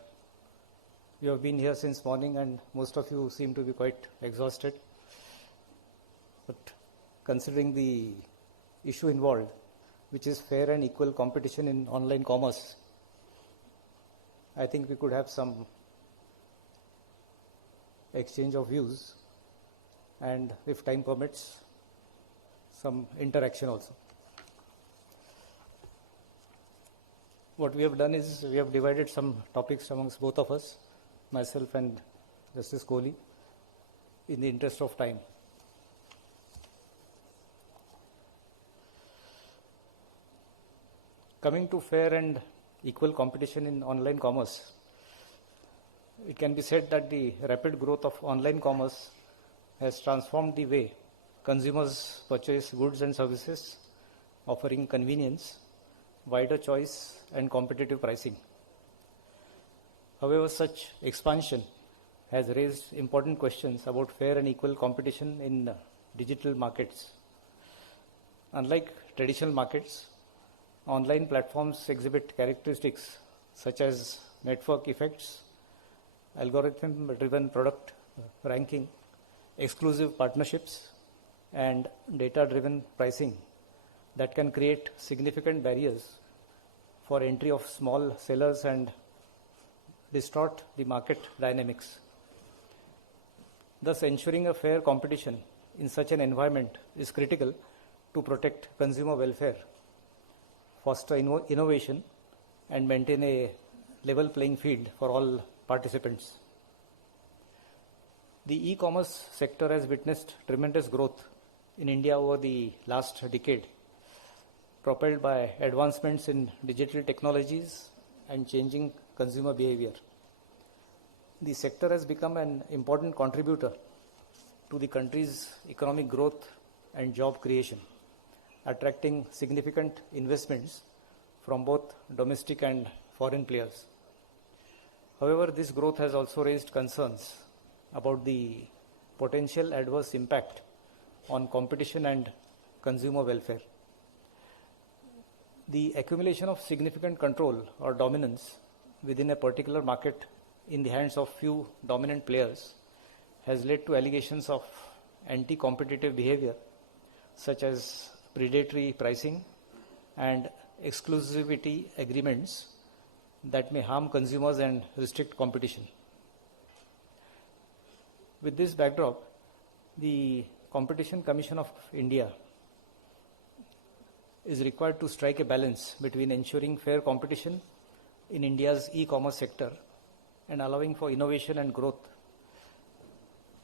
you have been here since morning and most of you seem to be quite exhausted. But considering the issue involved, which is fair and equal competition in online commerce, I think we could have some exchange of views and, if time permits, some interaction also. What we have done is we have divided some topics amongst both of us, myself and Justice Kohli, in the interest of time. Coming to fair and equal competition in online commerce, it can be said that the rapid growth of online commerce has transformed the way consumers purchase goods and services, offering convenience, wider choice and competitive pricing. However, such expansion has raised important questions about fair and equal competition in digital markets. Unlike traditional markets, online platforms exhibit characteristics such as network effects, algorithm-driven product ranking, exclusive partnerships, and data-driven pricing that can create significant barriers for entry of small sellers and distort the market dynamics. Thus, ensuring a fair competition in such an environment is critical to protect consumer welfare, foster innovation, and maintain a level playing field for all participants. The e-commerce sector has witnessed tremendous growth in India over the last decade, propelled by advancements in digital technologies and changing consumer behavior. The sector has become an important contributor to the country's economic growth and job creation, attracting significant investments from both domestic and foreign players. However, this growth has also raised concerns about the potential adverse impact on competition and consumer welfare. The accumulation of significant control or dominance within a particular market in the hands of few dominant players has led to allegations of anti-competitive behavior such as predatory pricing and exclusivity agreements that may harm consumers and restrict competition. With this backdrop, the Competition Commission of India is required to strike a balance between ensuring fair competition in India's e-commerce sector and allowing for innovation and growth,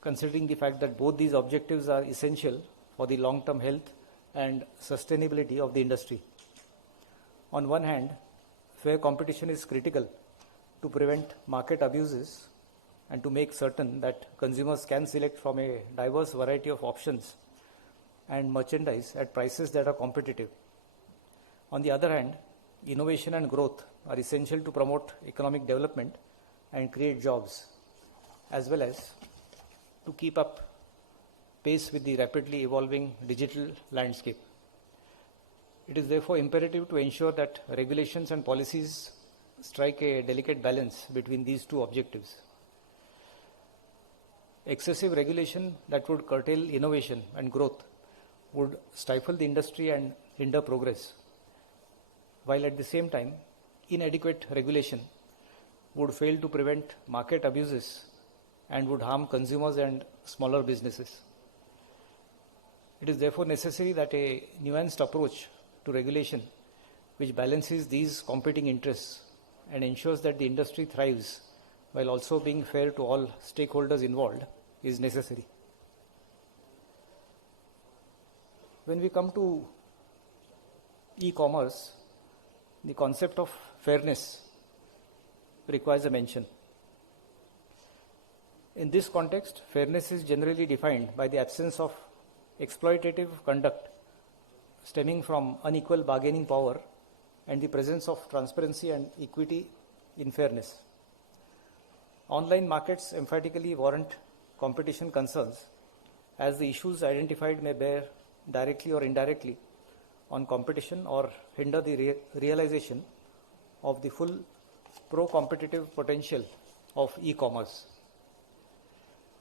considering the fact that both these objectives are essential for the long-term health and sustainability of the industry. On one hand, fair competition is critical to prevent market abuses and to make certain that consumers can select from a diverse variety of options and merchandise at prices that are competitive. On the other hand, innovation and growth are essential to promote economic development and create jobs, as well as to keep up pace with the rapidly evolving digital landscape. It is therefore imperative to ensure that regulations and policies strike a delicate balance between these two objectives. Excessive regulation that would curtail innovation and growth would stifle the industry and hinder progress, while at the same time, inadequate regulation would fail to prevent market abuses and would harm consumers and smaller businesses. It is therefore necessary that a nuanced approach to regulation which balances these competing interests and ensures that the industry thrives while also being fair to all stakeholders involved is necessary. When we come to e-commerce, the concept of fairness requires a mention. In this context, fairness is generally defined by the absence of exploitative conduct stemming from unequal bargaining power and the presence of transparency and equity in fairness. Online markets emphatically warrant competition concerns, as the issues identified may bear directly or indirectly on competition or hinder the realization of the full pro-competitive potential of e-commerce.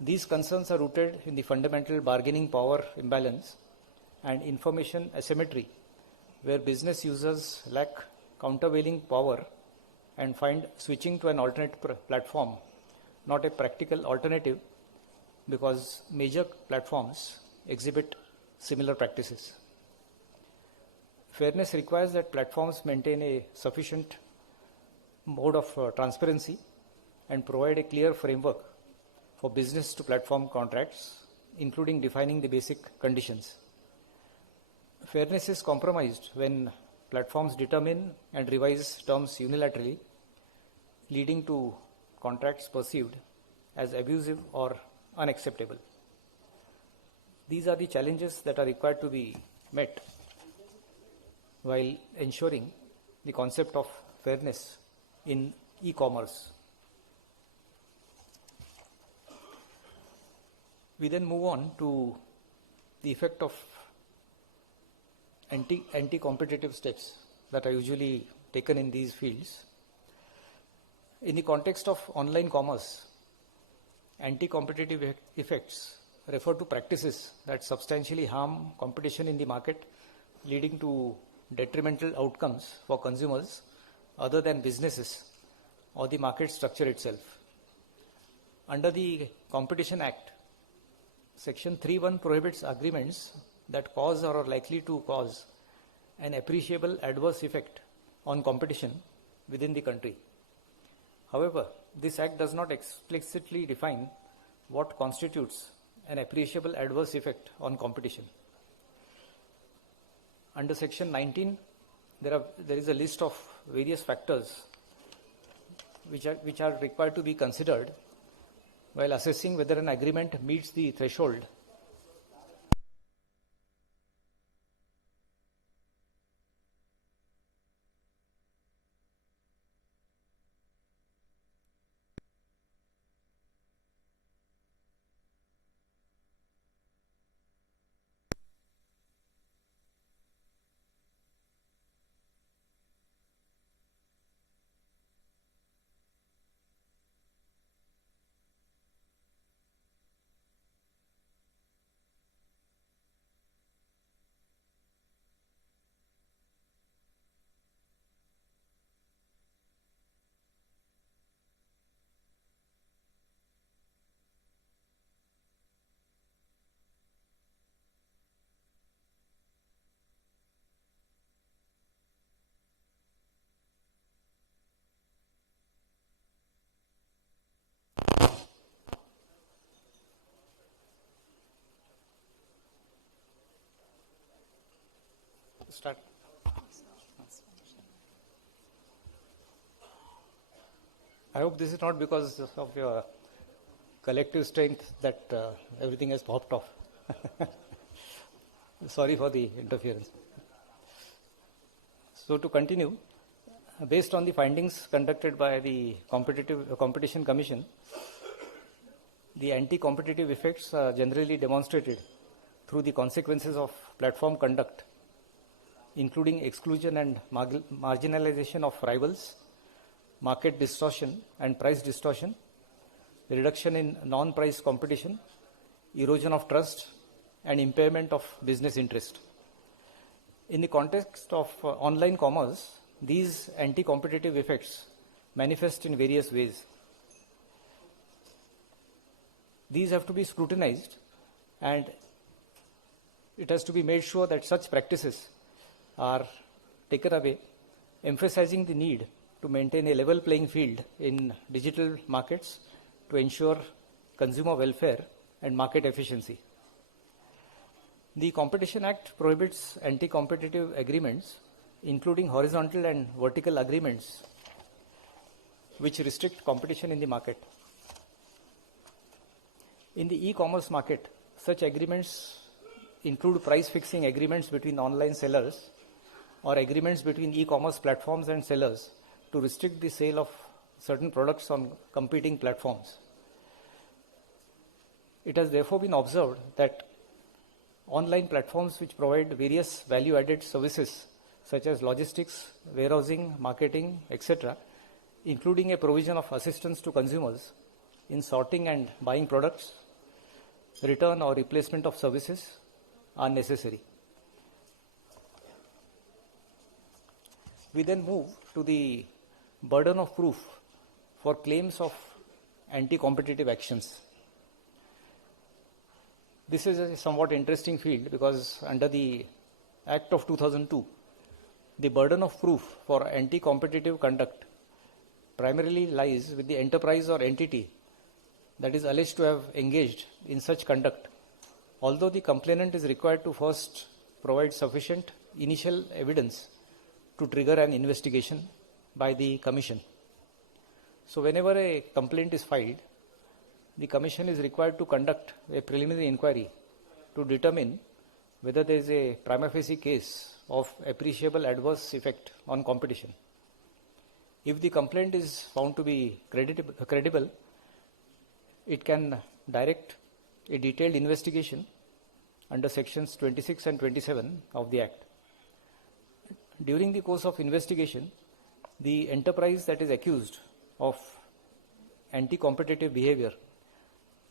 These concerns are rooted in the fundamental bargaining power imbalance and information asymmetry, where business users lack countervailing power and find switching to an alternate platform not a practical alternative because major platforms exhibit similar practices. Fairness requires that platforms maintain a sufficient mode of transparency and provide a clear framework for business to platform contracts, including defining the basic conditions. Fairness is compromised when platforms determine and revise terms unilaterally, leading to contracts perceived as abusive or unacceptable. These are the challenges that are required to be met while ensuring the concept of fairness in e-commerce. We then move on to the effect of anti-competitive steps that are usually taken in these fields. In the context of online commerce, anti-competitive effects refer to practices that substantially harm competition in the market, leading to detrimental outcomes for consumers other than businesses or the market structure itself. Under the Competition Act, Section 3(1) prohibits agreements that cause or are likely to cause an appreciable adverse effect on competition within the country. However, this Act does not explicitly define what constitutes an appreciable adverse effect on competition. Under Section 19, there is a list of various factors which are required to be considered while assessing whether an agreement meets the threshold start. I hope this is not because of your collective strength that everything has popped off. Sorry for the interference. So to continue, based on the findings conducted by the Competition Commission, the anti-competitive effects are generally demonstrated through the consequences of platform conduct, including exclusion and marginalization of rivals, market distortion and price distortion, reduction in non-price competition, erosion of trust, and impairment of business interest. In the context of online commerce, these anti-competitive effects manifest in various ways. These have to be scrutinized, and it has to be made sure that such practices are taken away, emphasizing the need to maintain a level playing field in digital markets to ensure consumer welfare and market efficiency. The Competition Act prohibits anti-competitive agreements, including horizontal and vertical agreements, which restrict competition in the market. In the e-commerce market, such agreements include price fixing agreements between online sellers or agreements between e-commerce platforms and sellers to restrict the sale of certain products on competing platforms. It has therefore been observed that online platforms which provide various value-added services such as logistics, warehousing, marketing, etc., including a provision of assistance to consumers in sorting and buying products, return or replacement of services, are necessary. We then move to the burden of proof for claims of anti-competitive actions. This is a somewhat interesting field because under the Act of 2002, the burden of proof for anti-competitive conduct primarily lies with the enterprise or entity that is alleged to have engaged in such conduct, although the complainant is required to first provide sufficient initial evidence to trigger an investigation by the Commission. So whenever a complaint is filed, the Commission is required to conduct a preliminary inquiry to determine whether there is a prima facie case of appreciable adverse effect on competition. If the complaint is found to be credible, it can direct a detailed investigation under sections 26 and 27 of the Act. During the course of investigation, the enterprise that is accused of anti-competitive behavior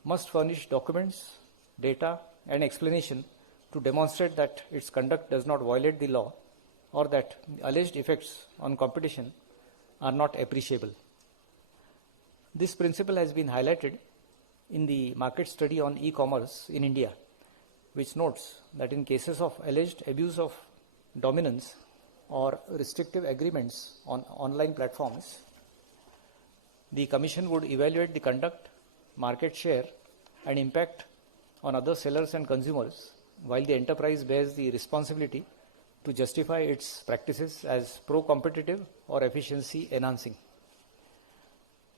must furnish documents, data, and explanation to demonstrate that its conduct does not violate the law or that the alleged effects on competition are not appreciable. This principle has been highlighted in the market study on e-commerce in India, which notes that in cases of alleged abuse of dominance or restrictive agreements on online platforms, the Commission would evaluate the conduct, market share, and impact on other sellers and consumers, while the enterprise bears the responsibility to justify its practices as pro-competitive or efficiency enhancing.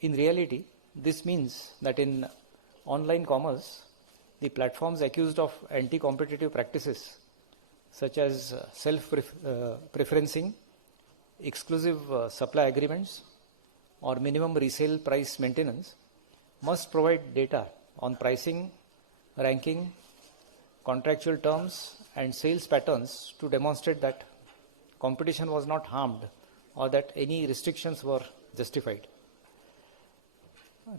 In reality, this means that in online commerce, the platforms accused of anti-competitive practices such as self-preferencing, exclusive supply agreements, or minimum resale price maintenance must provide data on pricing, ranking, contractual terms, and sales patterns to demonstrate that competition was not harmed or that any restrictions were justified.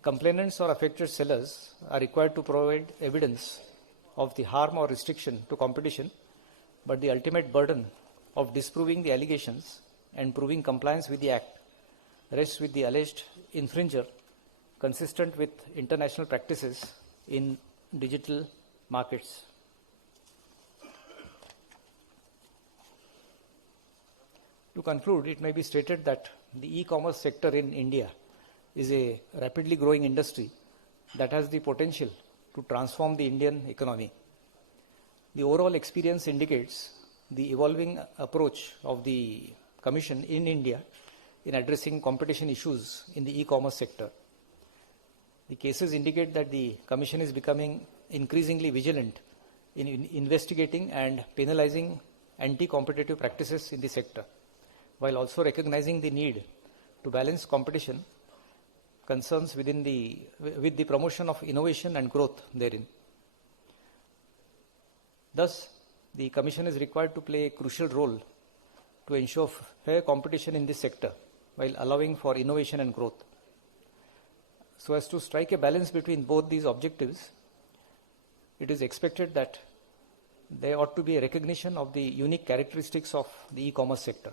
Complainants or affected sellers are required to provide evidence of the harm or restriction to competition, but the ultimate burden of disproving the allegations and proving compliance with the Act rests with the alleged infringer, consistent with international practices in digital markets. To conclude, it may be stated that the e-commerce sector in India is a rapidly growing industry that has the potential to transform the Indian economy. The overall experience indicates the evolving approach of the Commission in India in addressing competition issues in the e-commerce sector. The cases indicate that the Commission is becoming increasingly vigilant in investigating and penalizing anti-competitive practices in the sector, while also recognizing the need to balance competition concerns with the promotion of innovation and growth therein. Thus, the Commission is required to play a crucial role to ensure fair competition in this sector while allowing for innovation and growth. So as to strike a balance between both these objectives, it is expected that there ought to be a recognition of the unique characteristics of the e-commerce sector.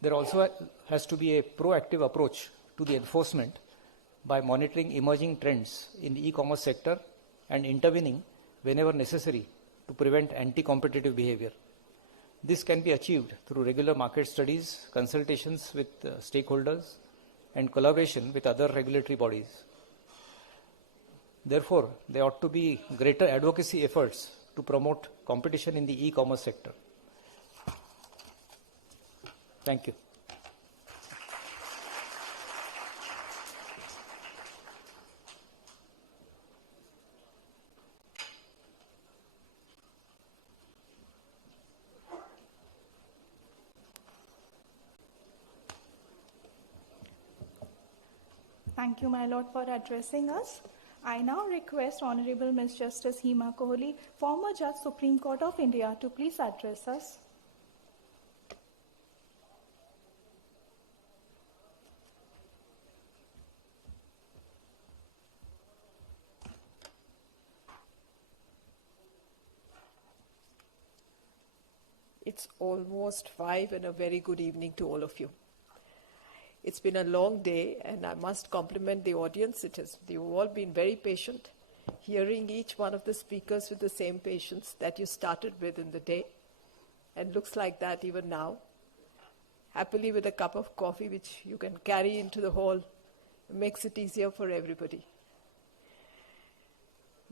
There also has to be a proactive approach to the enforcement by monitoring emerging trends in the e-commerce sector and intervening whenever necessary to prevent anti-competitive behavior. This can be achieved through regular market studies, consultations with stakeholders, and collaboration with other regulatory bodies. Therefore, there ought to be greater advocacy efforts to promote competition in the e-commerce sector. Thank you. Thank you, my lord, for addressing us. I now request Honorable Ms. Justice Hema Kohli, former Judge, Supreme Court of India, to please address us. It's almost 5 and a very good evening to all of you. It's been a long day and I must compliment the audience. You've all been very patient, hearing each one of the speakers with the same patience that you started with in the day. And looks like that even now. Happily with a cup of coffee which you can carry into the hall. It makes it easier for everybody.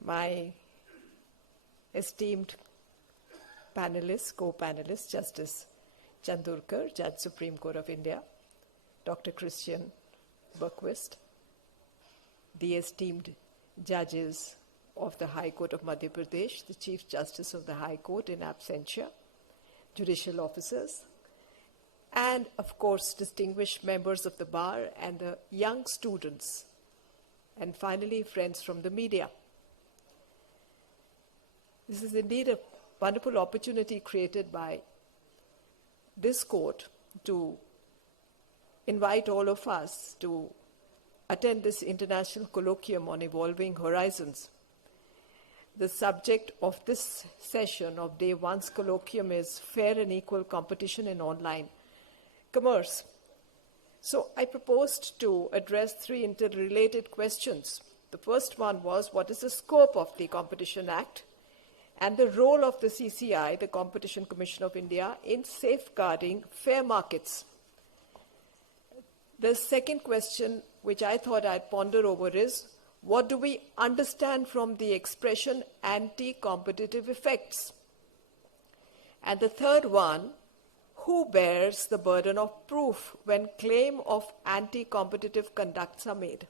My esteemed panelists, co-panelists, Justice Chandurkar, Judge Supreme Court of India, Dr. Christian Berquist, the esteemed judges of the High Court of Madhya Pradesh, the Chief Justice of the High Court in absentia, judicial officers, and of course distinguished members of the bar and the young students, and finally friends from the media. This is indeed a wonderful opportunity created by this court to invite all of us to attend this international colloquium on evolving horizons. The subject of this session of day one's colloquium is fair and equal competition in online commerce. So I proposed to address 3 interrelated questions. The first one was, what is the scope of the Competition Act and the role of the CCI, the Competition Commission of India, in safeguarding fair markets? The second question, which I thought I'd ponder over, is what do we understand from the expression anti-competitive effects? And the third one, who bears the burden of proof when claim of anti-competitive conducts are made?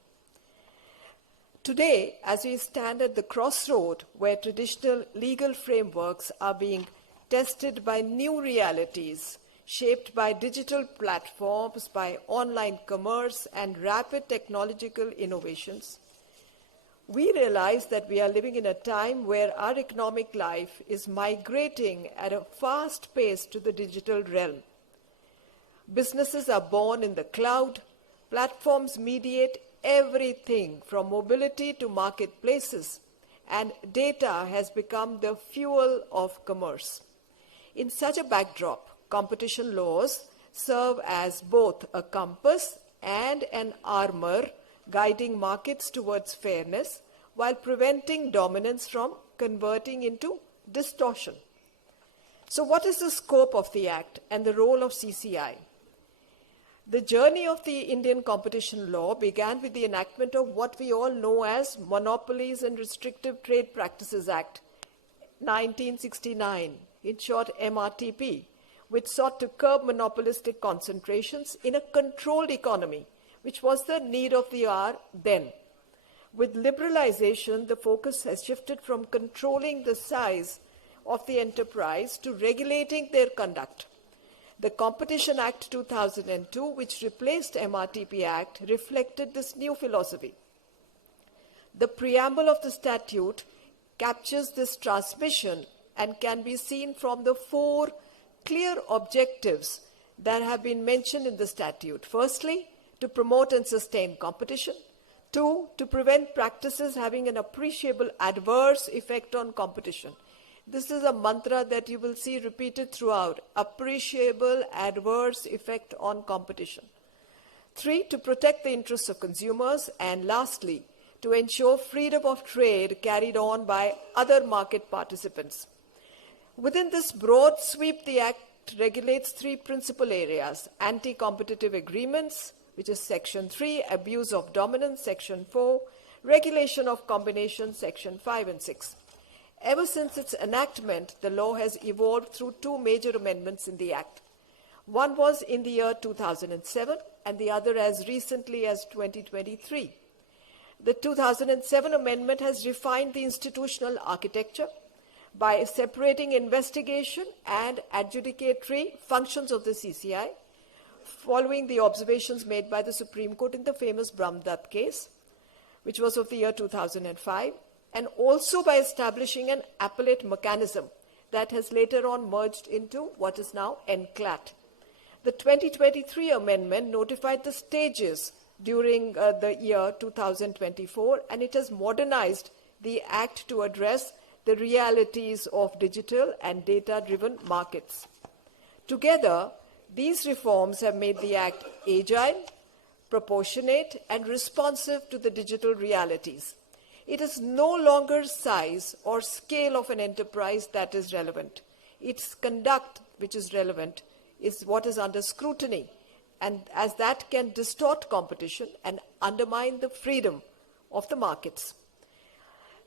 Today, as we stand at the crossroad where traditional legal frameworks are being tested by new realities, shaped by digital platforms, by online commerce and rapid technological innovations, we realize that we are living in a time where our economic life is migrating at a fast pace to the digital realm. Businesses are born in the cloud. Platforms mediate everything from mobility to marketplaces, and data has become the fuel of commerce. In such a backdrop, competition laws serve as both a compass and an armor guiding markets towards fairness while preventing dominance from converting into distortion. So what is the scope of the Act and the role of CCI? The journey of the Indian competition law began with the enactment of what we all know as Monopolies and Restrictive Trade Practices Act 1969, in short MRTP, which sought to curb monopolistic concentrations in a controlled economy, which was the need of the hour then. With liberalization, the focus has shifted from controlling the size of the enterprise to regulating their conduct. The Competition Act 2002, which replaced MRTP Act, reflected this new philosophy. The preamble of the statute captures this transmission and can be seen from the 4 clear objectives that have been mentioned in the statute. Firstly, to promote and sustain competition. 2, to prevent practices having an appreciable adverse effect on competition. This is a mantra that you will see repeated throughout. Appreciable adverse effect on competition. 3, to protect the interests of consumers. And lastly, to ensure freedom of trade carried on by other market participants. Within this broad sweep, the Act regulates 3 principal areas: anti-competitive agreements, which is Section 3, abuse of dominance, Section 4, regulation of combination, Section 5 and 6. Ever since its enactment, the law has evolved through 2 major amendments in the Act. One was in the year 2007 and the other as recently as 2023. The 2007 amendment has refined the institutional architecture by separating investigation and adjudicatory functions of the CCI, following the observations made by the Supreme Court in the famous Brahmdatt case, which was of the year 2005, and also by establishing an appellate mechanism that has later on merged into what is now NCLAT. The 2023 amendment notified the stages during the year 2024, and it has modernized the Act to address the realities of digital and data-driven markets. Together, these reforms have made the Act agile, proportionate, and responsive to the digital realities. It is no longer size or scale of an enterprise that is relevant. Its conduct, which is relevant, is what is under scrutiny, and as that can distort competition and undermine the freedom of the markets.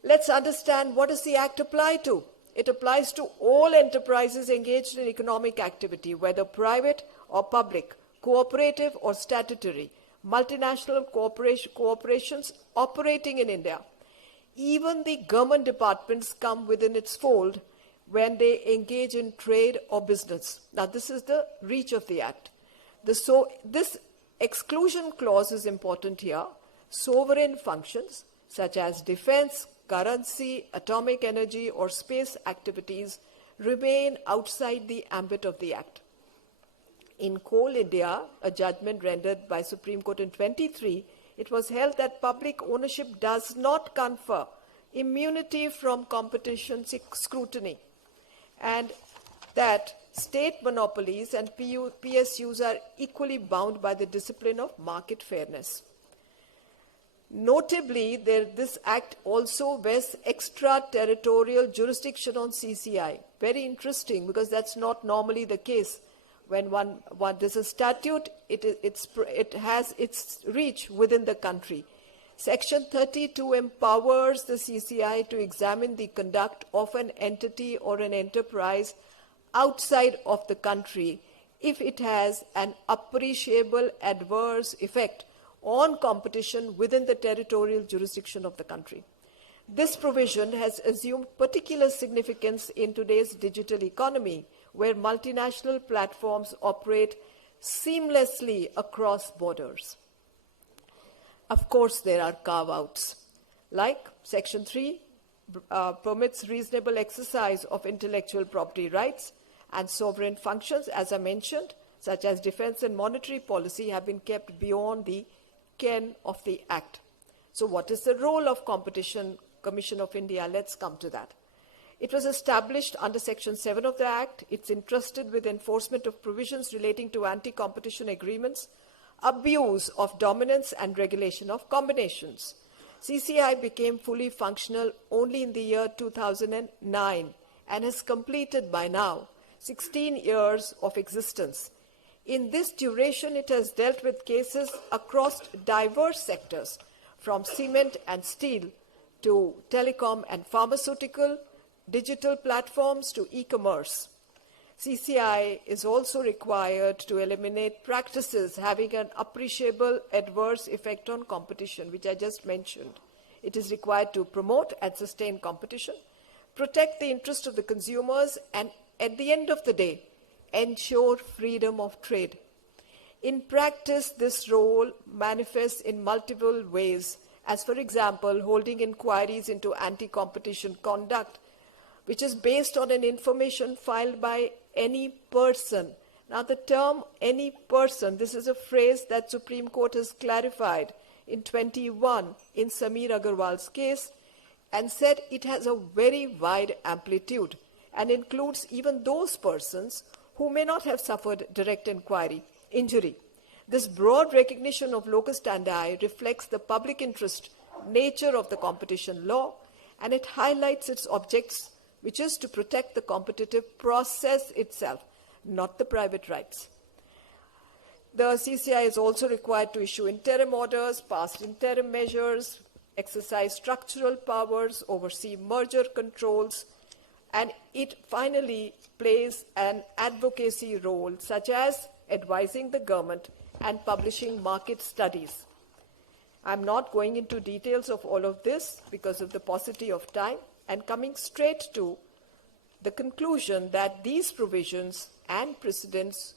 Let's understand what does the Act apply to. It applies to all enterprises engaged in economic activity, whether private or public, cooperative or statutory, multinational corporations operating in India. Even the government departments come within its fold when they engage in trade or business. Now, this is the reach of the Act. This exclusion clause is important here. Sovereign functions such as defense, currency, atomic energy, or space activities remain outside the ambit of the Act. In Coal India, a judgment rendered by Supreme Court in 23, it was held that public ownership does not confer immunity from competition scrutiny, and that state monopolies and PSUs are equally bound by the discipline of market fairness. Notably, this Act also vests extraterritorial jurisdiction on CCI. Very interesting, because that's not normally the case. When there's a statute, it has its reach within the country. Section 32 empowers the CCI to examine the conduct of an entity or an enterprise outside of the country if it has an appreciable adverse effect on competition within the territorial jurisdiction of the country. This provision has assumed particular significance in today's digital economy, where multinational platforms operate seamlessly across borders. Of course, there are carve-outs, like Section 3 permits reasonable exercise of intellectual property rights, and sovereign functions, as I mentioned, such as defense and monetary policy, have been kept beyond the ken of the Act. So what is the role of Competition Commission of India? Let's come to that. It was established under Section 7 of the Act. It's entrusted with enforcement of provisions relating to anti-competition agreements, abuse of dominance, and regulation of combinations. CCI became fully functional only in the year 2009 and has completed by now 16 years of existence. In this duration, it has dealt with cases across diverse sectors, from cement and steel to telecom and pharmaceutical, digital platforms to e-commerce. CCI is also required to eliminate practices having an appreciable adverse effect on competition, which I just mentioned. It is required to promote and sustain competition, protect the interest of the consumers, and at the end of the day, ensure freedom of trade. In practice, this role manifests in multiple ways, as for example, holding inquiries into anti-competition conduct, which is based on an information filed by any person. Now, the term any person, this is a phrase that Supreme Court has clarified in 21 in Sameer Agarwal's case, and said it has a very wide amplitude and includes even those persons who may not have suffered direct injury. This broad recognition of locus standi reflects the public interest nature of the competition law, and it highlights its objects, which is to protect the competitive process itself, not the private rights. The CCI is also required to issue interim orders, pass interim measures, exercise structural powers, oversee merger controls, and it finally plays an advocacy role, such as advising the government and publishing market studies. I'm not going into details of all of this because of the paucity of time, and coming straight to the conclusion that these provisions and precedents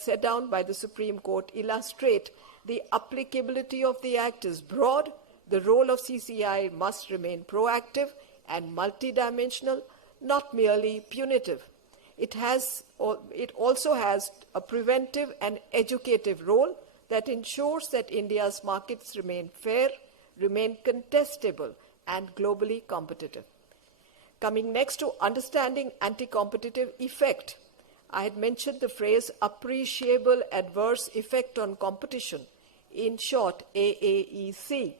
set down by the Supreme Court illustrate the applicability of the Act is broad. The role of CCI must remain proactive and multidimensional, not merely punitive. It also has a preventive and educative role that ensures that India's markets remain fair, remain contestable, and globally competitive. Coming next to understanding anti-competitive effect, I had mentioned the phrase appreciable adverse effect on competition, in short AAEC.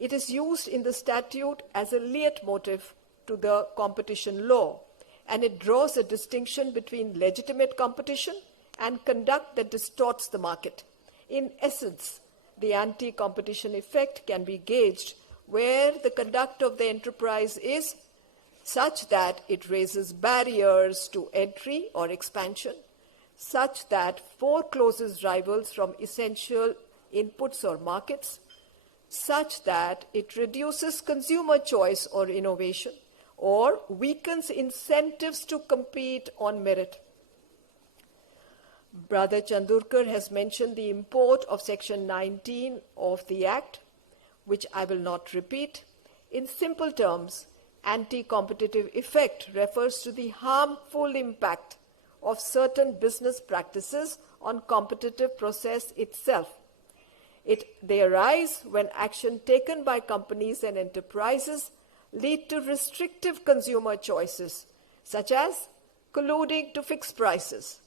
It is used in the statute as a leitmotif to the competition law, and it draws a distinction between legitimate competition and conduct that distorts the market. In essence, the anti-competition effect can be gauged where the conduct of the enterprise is such that it raises barriers to entry or expansion, such that forecloses rivals from essential inputs or markets, such that it reduces consumer choice or innovation, or weakens incentives to compete on merit. Brother Chandurkar has mentioned the import of Section 19 of the Act, which I will not repeat. In simple terms, anti-competitive effect refers to the harmful impact of certain business practices on competitive process itself. They arise when action taken by companies and enterprises lead to restrictive consumer choices, such as colluding to fix prices,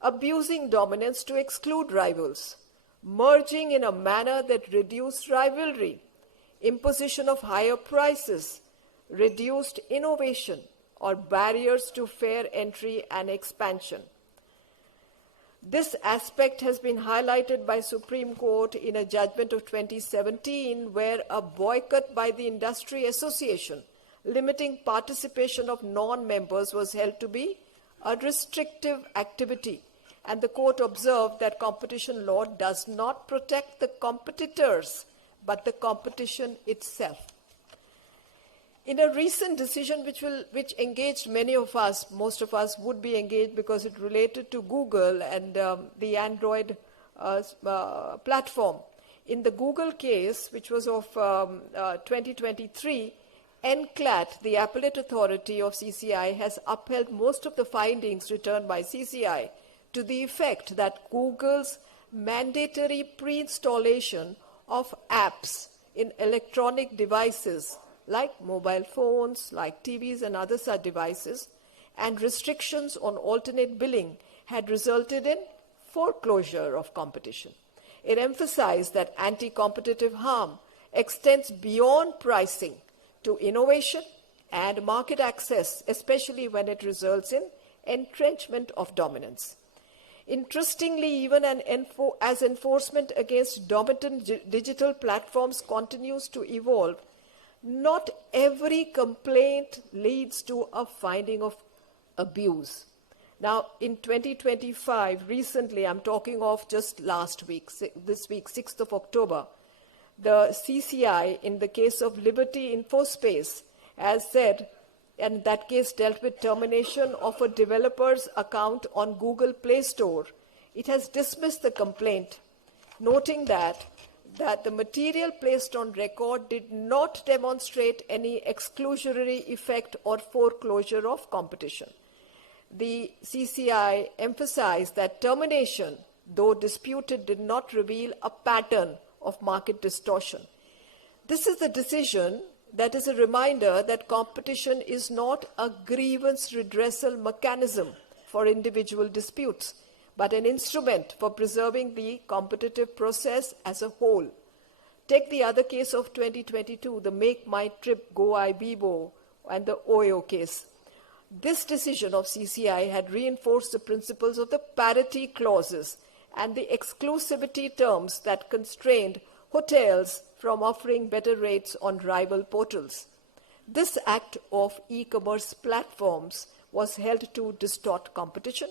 abusing dominance to exclude rivals, merging in a manner that reduces rivalry, imposition of higher prices, reduced innovation, or barriers to fair entry and expansion. This aspect has been highlighted by Supreme Court in a judgment of 2017 where a boycott by the Industry Association limiting participation of non-members was held to be a restrictive activity, and the court observed that competition law does not protect the competitors but the competition itself. In a recent decision which engaged many of us, most of us would be engaged because it related to Google and the Android platform. In the Google case, which was of 2023, NCLAT, the appellate authority of CCI, has upheld most of the findings returned by CCI to the effect that Google's mandatory pre-installation of apps in electronic devices like mobile phones, like TVs and other such devices, and restrictions on alternate billing had resulted in foreclosure of competition. It emphasized that anti-competitive harm extends beyond pricing to innovation and market access, especially when it results in entrenchment of dominance. Interestingly, even as enforcement against dominant digital platforms continues to evolve, not every complaint leads to a finding of abuse. Now, in 2025, recently, I'm talking of just last week, this week, 6th of October, the CCI, in the case of Liberty Infospace, has said, and that case dealt with termination of a developer's account on Google Play Store. It has dismissed the complaint, noting that the material placed on record did not demonstrate any exclusionary effect or foreclosure of competition. The CCI emphasized that termination, though disputed, did not reveal a pattern of market distortion. This is the decision that is a reminder that competition is not a grievance redressal mechanism for individual disputes, but an instrument for preserving the competitive process as a whole. Take the other case of 2022, the Make My Trip Go Ibibo and the Oyo case. This decision of CCI had reinforced the principles of the parity clauses and the exclusivity terms that constrained hotels from offering better rates on rival portals. This act of e-commerce platforms was held to distort competition,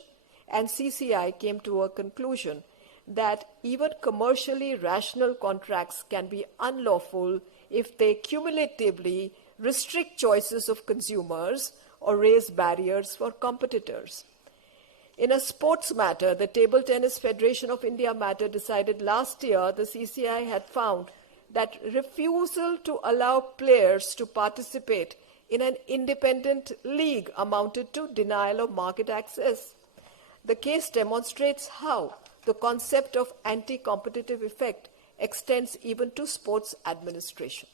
and CCI came to a conclusion that even commercially rational contracts can be unlawful if they cumulatively restrict choices of consumers or raise barriers for competitors. In a sports matter, the Table Tennis Federation of India matter decided last year, the CCI had found that refusal to allow players to participate in an independent league amounted to denial of market access. The case demonstrates how the concept of anti-competitive effect extends even to sports administration.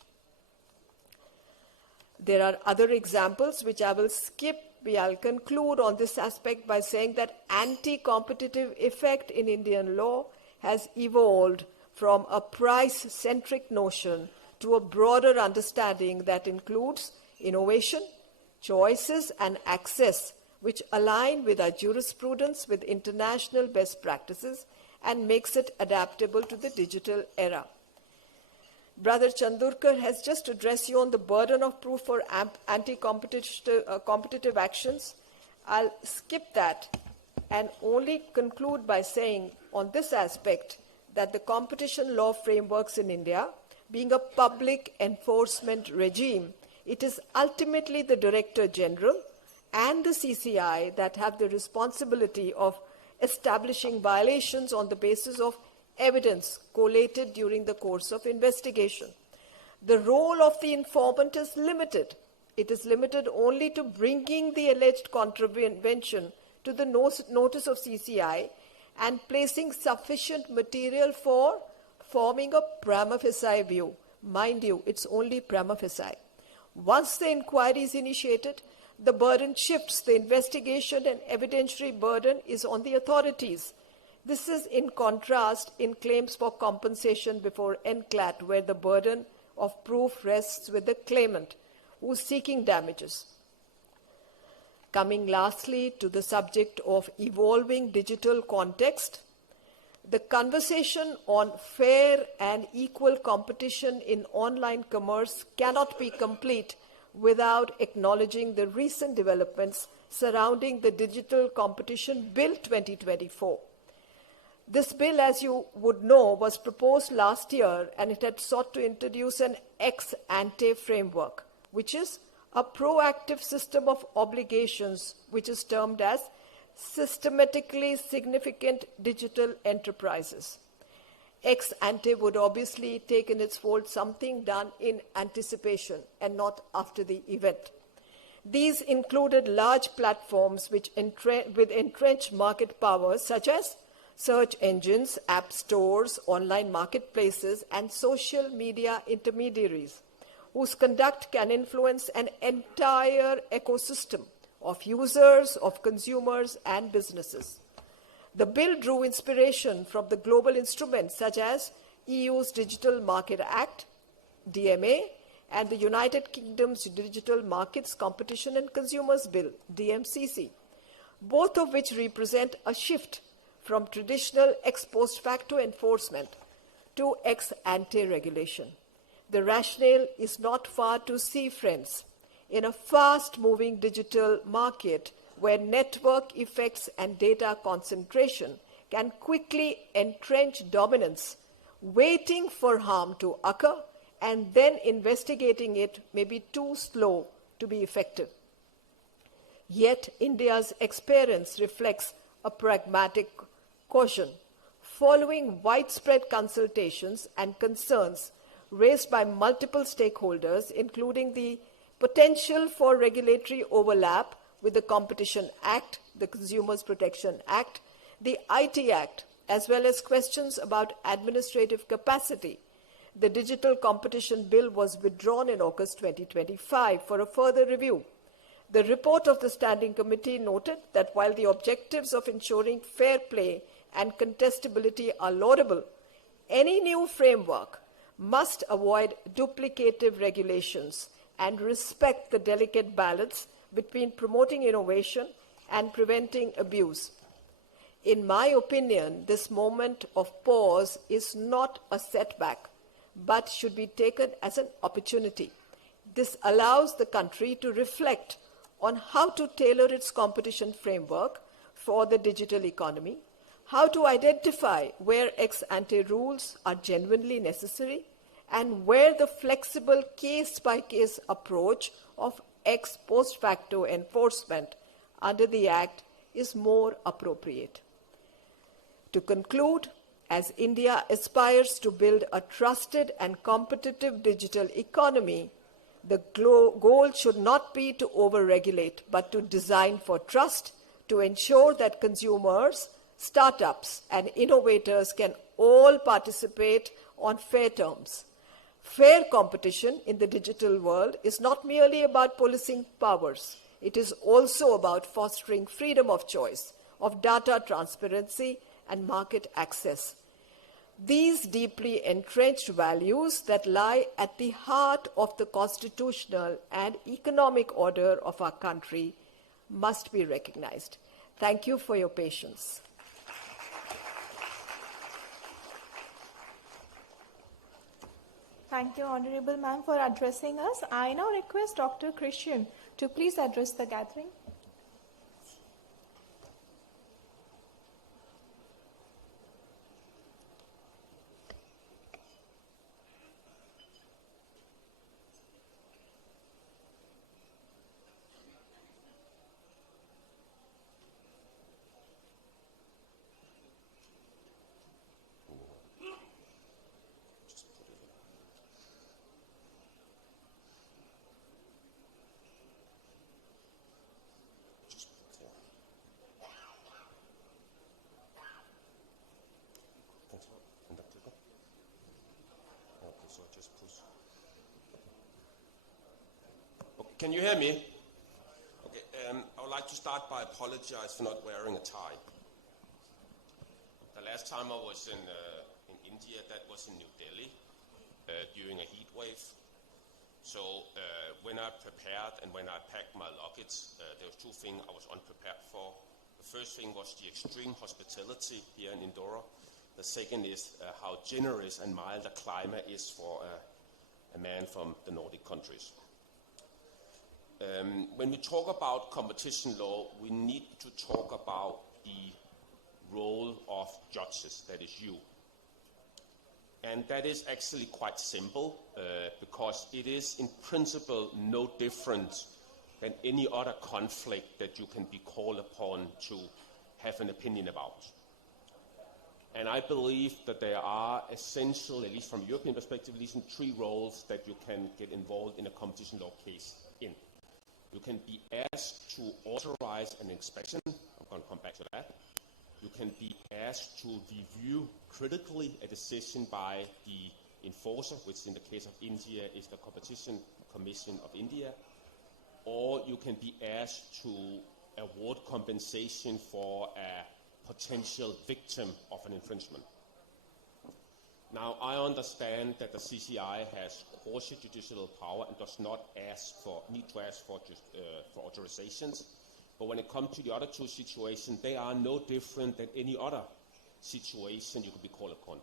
There are other examples which I will skip. I'll conclude on this aspect by saying that anti-competitive effect in Indian law has evolved from a price-centric notion to a broader understanding that includes innovation, choices, and access, which align with our jurisprudence with international best practices and makes it adaptable to the digital era. Brother Chandurkar has just addressed you on the burden of proof for anti-competitive actions. I'll skip that and only conclude by saying on this aspect that the competition law frameworks in India, being a public enforcement regime, it is ultimately the Director General and the CCI that have the responsibility of establishing violations on the basis of evidence collated during the course of investigation. The role of the informant is limited. It is limited only to bringing the alleged contravention to the notice of CCI and placing sufficient material for forming a prima facie view. Mind you, it's only prima facie. Once the inquiry is initiated, the burden shifts. The investigation and evidentiary burden is on the authorities. This is in contrast in claims for compensation before NCLAT, where the burden of proof rests with the claimant who is seeking damages. Coming lastly to the subject of evolving digital context, the conversation on fair and equal competition in online commerce cannot be complete without acknowledging the recent developments surrounding the Digital Competition Bill 2024. This bill, as you would know, was proposed last year, and it had sought to introduce an ex-ante framework, which is a proactive system of obligations, which is termed as systematically significant digital enterprises. Ex-ante would obviously take in its fold something done in anticipation and not after the event. These included large platforms with entrenched market powers, such as search engines, app stores, online marketplaces, and social media intermediaries, whose conduct can influence an entire ecosystem of users, of consumers, and businesses. The bill drew inspiration from the global instruments such as EU's Digital Market Act, DMA, and the United Kingdom's Digital Markets Competition and Consumers Bill, DMCC, both of which represent a shift from traditional ex post facto enforcement to ex ante regulation. The rationale is not far to see, friends. In a fast-moving digital market where network effects and data concentration can quickly entrench dominance, waiting for harm to occur and then investigating it may be too slow to be effective. Yet India's experience reflects a pragmatic caution. Following widespread consultations and concerns raised by multiple stakeholders, including the potential for regulatory overlap with the Competition Act, the Consumers Protection Act, the IT Act, as well as questions about administrative capacity, the Digital Competition Bill was withdrawn in August 2025 for a further review. The report of the Standing Committee noted that while the objectives of ensuring fair play and contestability are laudable, any new framework must avoid duplicative regulations and respect the delicate balance between promoting innovation and preventing abuse. In my opinion, this moment of pause is not a setback, but should be taken as an opportunity. This allows the country to reflect on how to tailor its competition framework for the digital economy, how to identify where ex-ante rules are genuinely necessary, and where the flexible case-by-case approach of ex post facto enforcement under the Act is more appropriate. To conclude, as India aspires to build a trusted and competitive digital economy, the goal should not be to over-regulate, but to design for trust, to ensure that consumers, startups, and innovators can all participate on fair terms. Fair competition in the digital world is not merely about policing powers. It is also about fostering freedom of choice, of data transparency, and market access. These deeply entrenched values that lie at the heart of the constitutional and economic order of our country must be recognized. Thank you for your patience. Thank you, Honorable Ma'am, for addressing us. I now request Dr. Christian to please address the gathering. Can you hear me? Okay, I would like to start by apologize for not wearing a tie. The last time I was in India, that was in New Delhi during a heat wave. So when I prepared and when I packed my luggage, there were two things I was unprepared for. The first thing was the extreme hospitality here in Indore. The second is how generous and mild the climate is for a man from the Nordic countries. When we talk about competition law, we need to talk about the role of judges, that is you. And that is actually quite simple because it is in principle no different than any other conflict that you can be called upon to have an opinion about. And I believe that there are essential, at least from a European perspective, at least in three roles that you can get involved in a competition law case in. You can be asked to authorize an inspection. I'm going to come back to that. You can be asked to review critically a decision by the enforcer, which in the case of India is the Competition Commission of India. Or you can be asked to award compensation for a potential victim of an infringement. Now, I understand that the CCI has quasi-judicial power and does not need to ask for authorizations. But when it comes to the other two situations, they are no different than any other situation you could be called upon.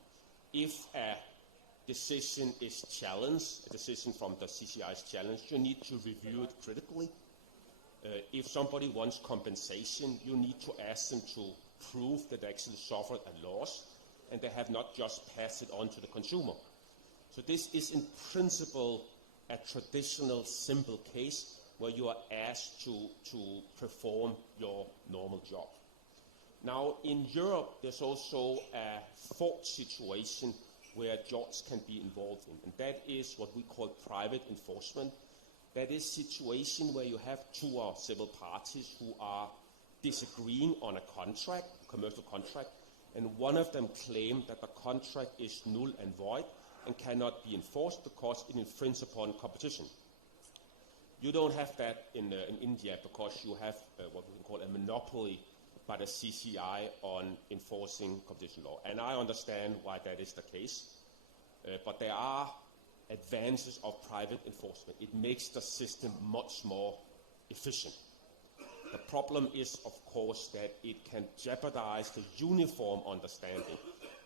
If a decision is challenged, a decision from the CCI is challenged, you need to review it critically. If somebody wants compensation, you need to ask them to prove that they actually suffered a loss and they have not just passed it on to the consumer. So this is in principle a traditional simple case where you are asked to perform your normal job. Now in Europe there's also a fourth situation where judges can be involved in, and that is what we call private enforcement. That is a situation where you have two or several parties who are disagreeing on a contract, a commercial contract, and one of them claims that the contract is null and void and cannot be enforced because it infringes upon competition. You don't have that in India because you have what we call a monopoly by the CCI on enforcing competition law. And I understand why that is the case, but there are advances of private enforcement. It makes the system much more efficient. The problem is, of course, that it can jeopardize the uniform understanding.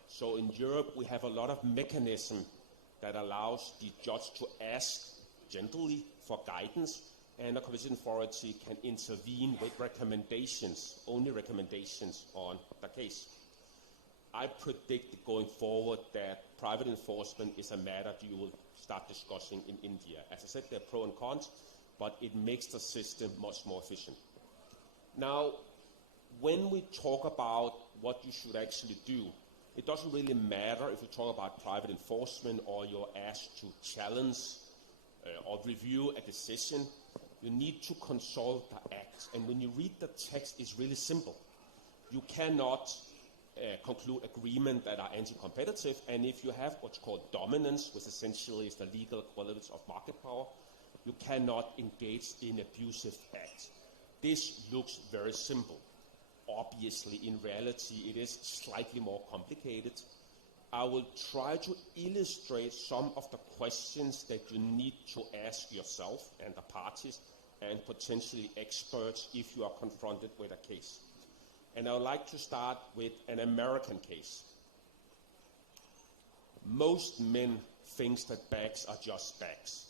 So in Europe, we have a lot of mechanism that allows the judge to ask gently for guidance, and the competition authority can intervene with recommendations, only recommendations on the case. I predict going forward that private enforcement is a matter that you will start discussing in India. As I said, there are pros and cons, but it makes the system much more efficient. Now, when we talk about what you should actually do, it doesn't really matter if you talk about private enforcement or you're asked to challenge or review a decision. You need to consult the act. And when you read the text, it's really simple. You cannot conclude agreements that are anti-competitive, and if you have what's called dominance, which essentially is the legal equivalent of market power, you cannot engage in abusive acts. This looks very simple. Obviously, in reality, it is slightly more complicated. I will try to illustrate some of the questions that you need to ask yourself and the parties and potentially experts if you are confronted with a case. And I would like to start with an American case. Most men think that bags are just bags.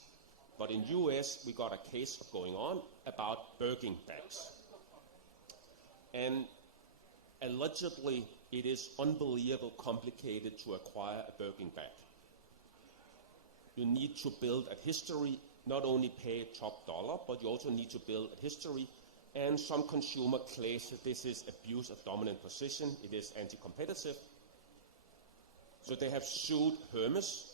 But in US, we got a case going on about Birkin bags. And allegedly, it is unbelievably complicated to acquire a Birkin bag. You need to build a history, not only pay top dollar, but you also need to build a history. And some consumer claims that this is abuse of dominant position, it is anti-competitive. So they have sued Hermes,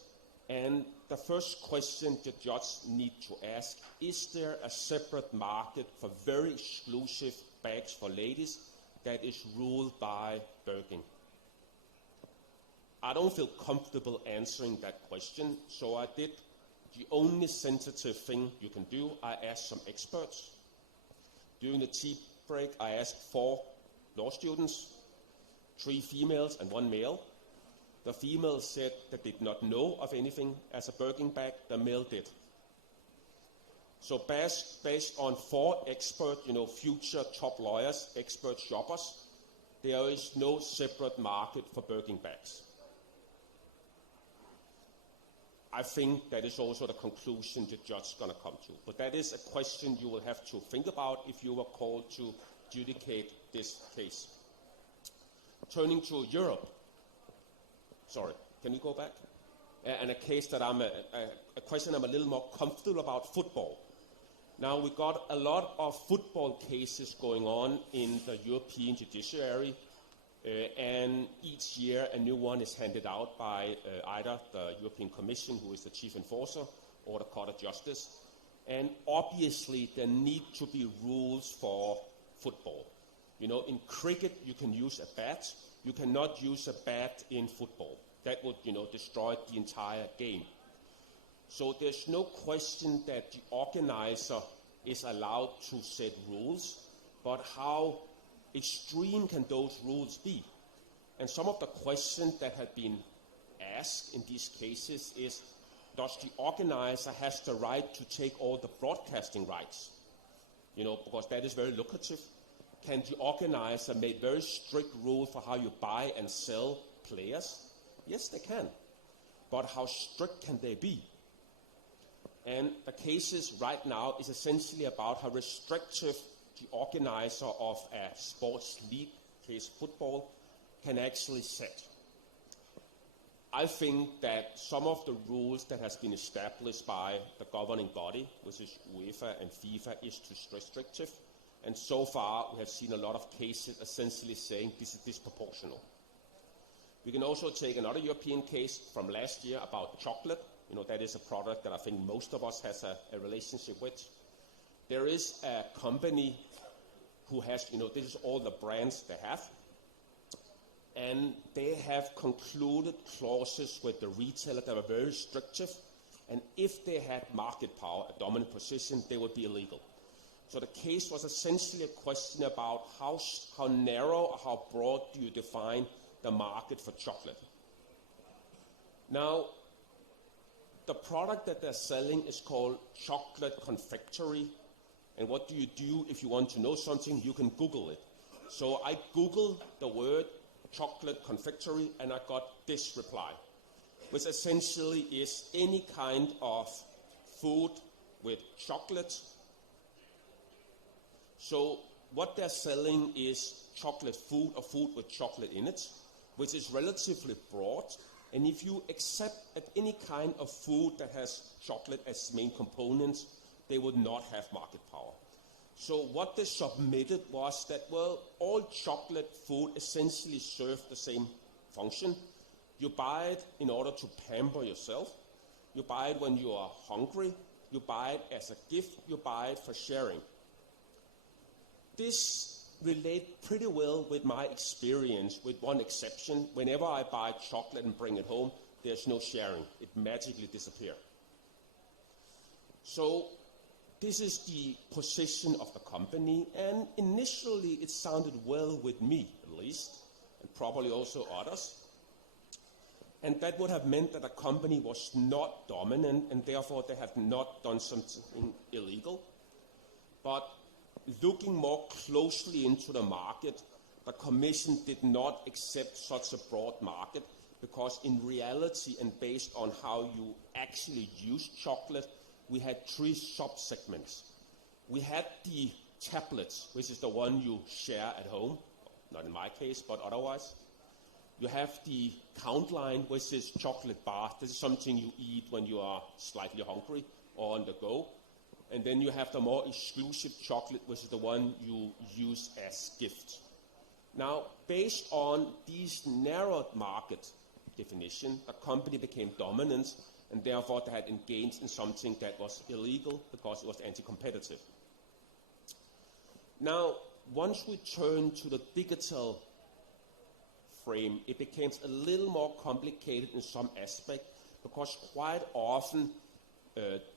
and the first question the judge needs to ask, is there a separate market for very exclusive bags for ladies that is ruled by Birkin? I don't feel comfortable answering that question, so I did the only sensitive thing you can do. I asked some experts. During the tea break, I asked 4 law students, 3 females and 1 male. The female said they did not know of anything as a Birkin bag. The male did. So based on 4 expert, future top lawyers, expert shoppers, there is no separate market for Birkin bags. I think that is also the conclusion the judge is going to come to. But that is a question you will have to think about if you were called to adjudicate this case. Turning to Europe. Sorry, can you go back? And a case that a question I'm a little more comfortable about, football. Now, we got a lot of football cases going on in the European judiciary, and each year a new one is handed out by either the European Commission, who is the chief enforcer, or the Court of Justice. And obviously, there need to be rules for football. In cricket, you can use a bat. You cannot use a bat in football. That would, destroy the entire game. So there's no question that the organizer is allowed to set rules, but how extreme can those rules be? And some of the questions that have been asked in these cases is, does the organizer has the right to take all the broadcasting rights? Because that is very lucrative. Can the organizer make very strict rules for how you buy and sell players? Yes, they can. But how strict can they be? And the cases right now is essentially about how restrictive the organizer of a sports league, case football, can actually set. I think that some of the rules that has been established by the governing body, which is UEFA and FIFA, is too restrictive. And so far, we have seen a lot of cases essentially saying this is disproportional. We can also take another European case from last year about chocolate. That is a product that I think most of us has a relationship with. There is a company who has, this is all the brands they have. And they have concluded clauses with the retailer that were very restrictive. And if they had market power, a dominant position, they would be illegal. So the case was essentially a question about how narrow or how broad do you define the market for chocolate. Now, the product that they're selling is called chocolate confectionery. And what do you do if you want to know something? You can Google it. So I Googled the word chocolate confectionery, and I got this reply, which essentially is any kind of food with chocolate. So what they're selling is chocolate food or food with chocolate in it, which is relatively broad. And if you accept any kind of food that has chocolate as main components, they would not have market power. So what they submitted was that, well, all chocolate food essentially served the same function. You buy it in order to pamper yourself. You buy it when you are hungry. You buy it as a gift. You buy it for sharing. This relates pretty well with my experience, with one exception. Whenever I buy chocolate and bring it home, there's no sharing. It magically disappears. So this is the position of the company, and initially it sounded well with me, at least, and probably also others. And that would have meant that the company was not dominant, and therefore they had not done something illegal. But looking more closely into the market, the Commission did not accept such a broad market, because in reality and based on how you actually use chocolate, we had three sub-segments. We had the tablets, which is the one you share at home, not in my case, but otherwise. You have the count line, which is chocolate bar. This is something you eat when you are slightly hungry or on the go. And then you have the more exclusive chocolate, which is the one you use as gift. Now, based on these narrowed market definition, the company became dominant, and therefore they had engaged in something that was illegal because it was anti-competitive. Now, once we turn to the digital frame, it became a little more complicated in some aspect, because quite often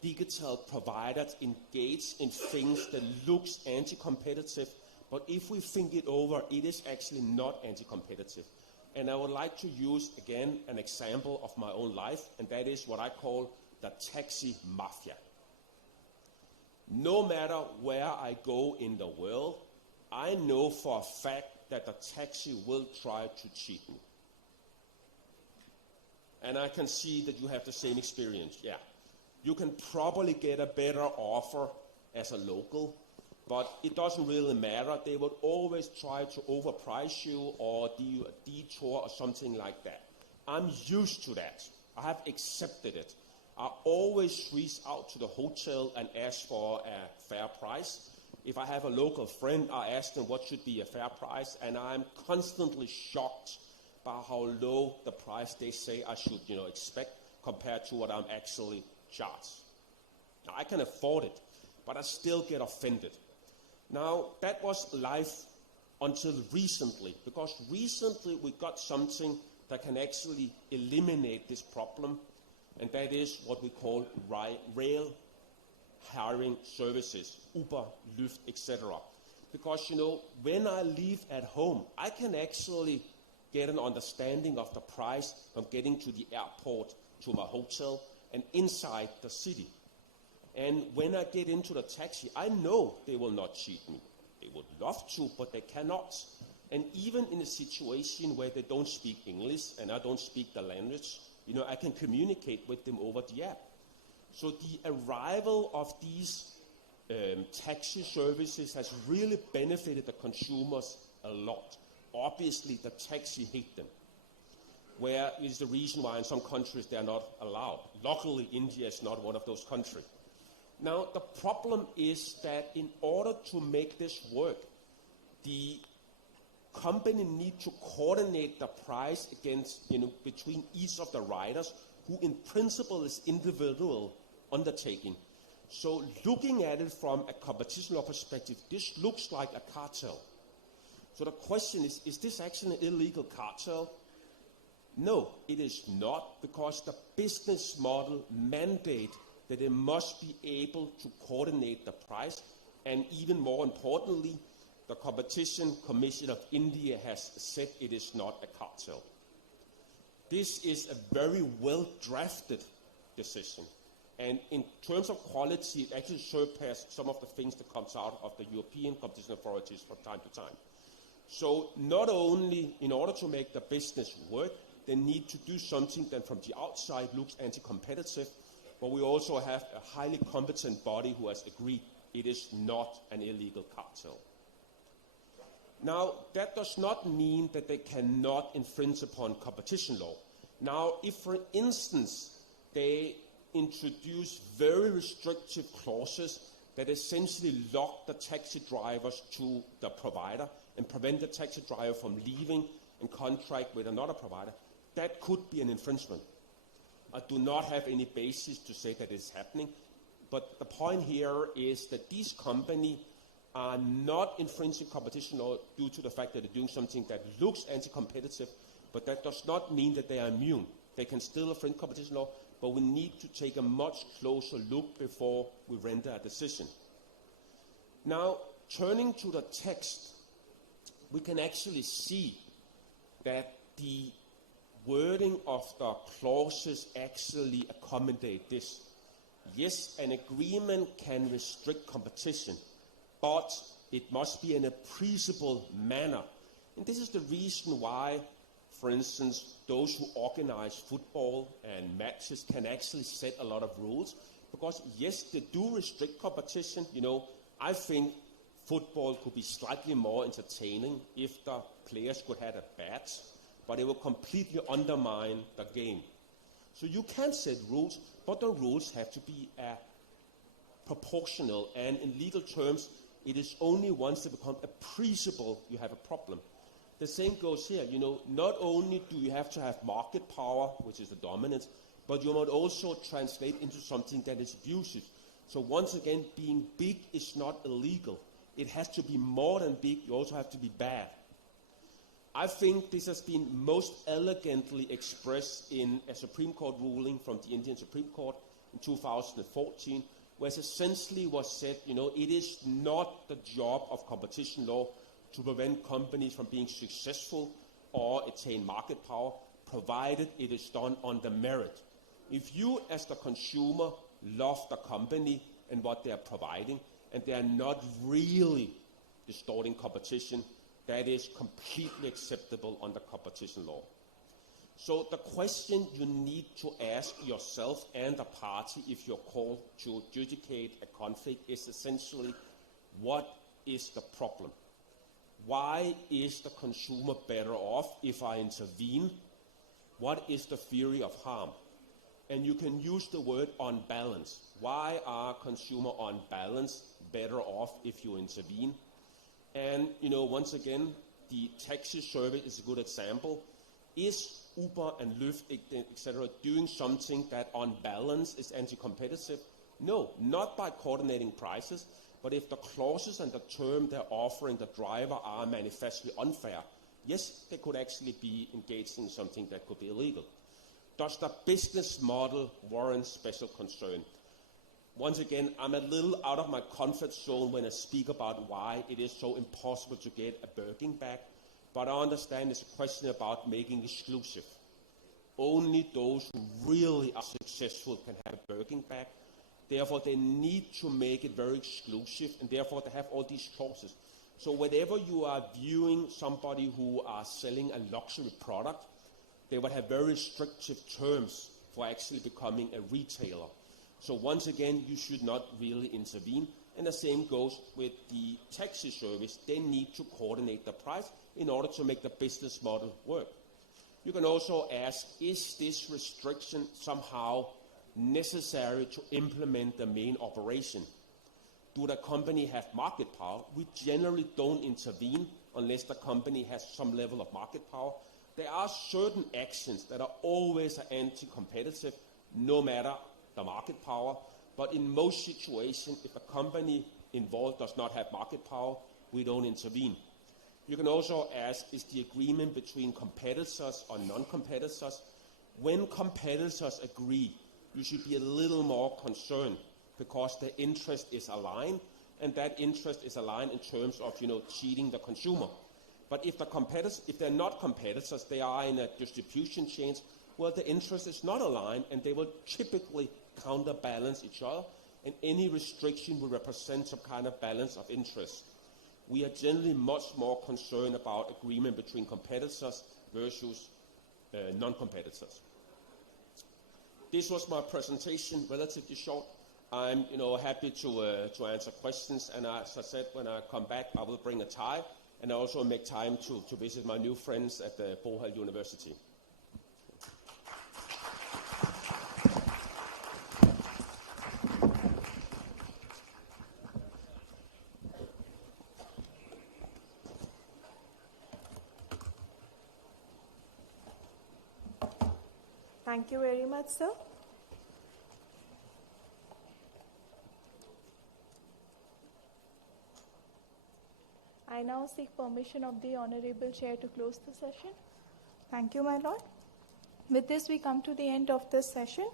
digital providers engage in things that looks anti-competitive, but if we think it over, it is actually not anti-competitive. And I would like to use, again, an example of my own life, and that is what I call the taxi mafia. No matter where I go in the world, I know for a fact that the taxi will try to cheat me. And I can see that you have the same experience, yeah. You can probably get a better offer as a local, but it doesn't really matter. They would always try to overprice you or do a detour or something like that. I'm used to that. I have accepted it. I always reach out to the hotel and ask for a fair price. If I have a local friend, I ask them what should be a fair price, and I'm constantly shocked by how low the price they say I should, expect compared to what I'm actually charged. Now, I can afford it, but I still get offended. Now, that was life until recently, because recently we got something that can actually eliminate this problem, and that is what we call rail hiring services, Uber, Lyft, etc. Because, when I leave at home, I can actually get an understanding of the price from getting to the airport, to my hotel, and inside the city. And when I get into the taxi, I know they will not cheat me. They would love to, but they cannot. And even in a situation where they don't speak English and I don't speak the language, I can communicate with them over the app. So the arrival of these taxi services has really benefited the consumers a lot. Obviously, the taxi hate them, where is the reason why in some countries they are not allowed. Luckily, India is not one of those countries. Now, the problem is that in order to make this work, the company needs to coordinate the price against, between each of the riders, who in principle is individual undertaking. So looking at it from a competition law perspective, this looks like a cartel. So the question is this actually an illegal cartel? No, it is not, because the business model mandate that they must be able to coordinate the price, and even more importantly, the Competition Commission of India has said it is not a cartel. This is a very well-drafted decision, and in terms of quality, it actually surpassed some of the things that comes out of the European competition authorities from time to time. So not only in order to make the business work, they need to do something that from the outside looks anti-competitive, but we also have a highly competent body who has agreed it is not an illegal cartel. Now, that does not mean that they cannot infringe upon competition law. Now, if, for instance, they introduce very restrictive clauses that essentially lock the taxi drivers to the provider and prevent the taxi driver from leaving and contract with another provider, that could be an infringement. I do not have any basis to say that it's happening, but the point here is that these companies are not infringing competition law due to the fact that they're doing something that looks anti-competitive, but that does not mean that they are immune. They can still infringe competition law, but we need to take a much closer look before we render a decision. Now, turning to the text, we can actually see that the wording of the clauses actually accommodate this. Yes, an agreement can restrict competition, but it must be in a appreciable manner. And this is the reason why, for instance, those who organize football and matches can actually set a lot of rules, because yes, they do restrict competition. You know, I think football could be slightly more entertaining if the players could have a bat, but it will completely undermine the game. So you can set rules, but the rules have to be proportional, and in legal terms, it is only once they become appreciable you have a problem. The same goes here. You know, not only do you have to have market power, which is the dominance, but you might also translate into something that is abusive. So once again, being big is not illegal. It has to be more than big. You also have to be bad. I think this has been most elegantly expressed in a Supreme Court ruling from the Indian Supreme Court in 2014, where it essentially was said, you know, it is not the job of competition law to prevent companies from being successful or attain market power, provided it is done on the merit. If you, as the consumer, love the company and what they are providing, and they are not really distorting competition, that is completely acceptable under competition law. So the question you need to ask yourself and the party if you're called to adjudicate a conflict is essentially, what is the problem? Why is the consumer better off if I intervene? What is the theory of harm? And you can use the word on balance. Why are consumer on balance better off if you intervene? And, you know, once again, the taxi service is a good example. Is Uber and Lyft, etc., doing something that on balance is anti-competitive? No, not by coordinating prices, but if the clauses and the term they're offering the driver are manifestly unfair, yes, they could actually be engaged in something that could be illegal. Does the business model warrant special concern? Once again, I'm a little out of my comfort zone when I speak about why it is so impossible to get a Birkin bag, but I understand it's a question about making exclusive. Only those who really are successful can have a Birkin bag. Therefore, they need to make it very exclusive, and therefore they have all these clauses. So whenever you are viewing somebody who are selling a luxury product, they would have very restrictive terms for actually becoming a retailer. So once again, you should not really intervene. And the same goes with the taxi service. They need to coordinate the price in order to make the business model work. You can also ask, is this restriction somehow necessary to implement the main operation? Do the company have market power? We generally don't intervene unless the company has some level of market power. There are certain actions that are always anti-competitive, no matter the market power. But in most situations, if a company involved does not have market power, we don't intervene. You can also ask, is the agreement between competitors or non-competitors? When competitors agree, you should be a little more concerned because the interest is aligned, and that interest is aligned in terms of, you know, cheating the consumer. But if the competitors, if they're not competitors, they are in a distribution chain, well, the interest is not aligned, and they will typically counterbalance each other, and any restriction will represent some kind of balance of interest. We are generally much more concerned about agreement between competitors versus non-competitors. This was my presentation, relatively short. I'm, happy to answer questions, and as I said, when I come back, I will bring a tie, and I also make time to visit my new friends at the Bindal University. Thank you very much, sir. I now seek permission of the Honorable Chair to close the session. Thank you, my Lord. With this, we come to the end of this session.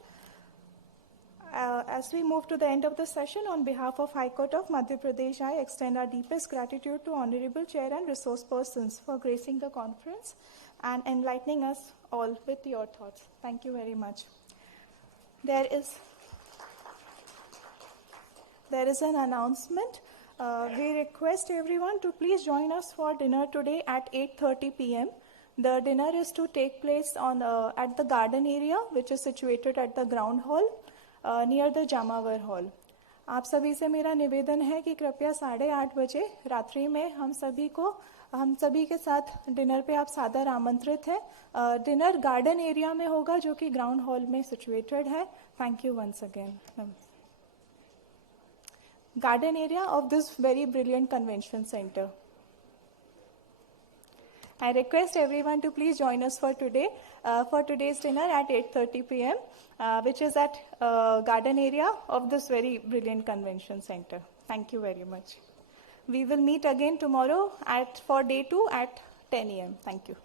As we move to the end of the session, on behalf of High Court of Madhya Pradesh, I extend our deepest gratitude to Honorable Chair and resource persons for gracing the conference and enlightening us all with your thoughts. Thank you very much. There is an announcement. We request everyone to please join us for dinner today at 8:30 p.m. The dinner is to take place at the garden area, which is situated at the ground hall near the Jamavar Hall. आप सभी से मेरा निवेदन है कि कृपया 8:30 बजे रात्रि में हम सभी के साथ डिनर पे आप सादर आमंत्रित हैं. डिनर गार्डन एरिया में होगा जो कि ग्राउंड हॉल में सिचुएटेड है. Thank you once again. Garden area of this very brilliant convention center. I request everyone to please join us for today's dinner at 8:30 p.m., which is at garden area of this very brilliant convention center. Thank you very much. We will meet again tomorrow for day 2 at 10 a.m. Thank you.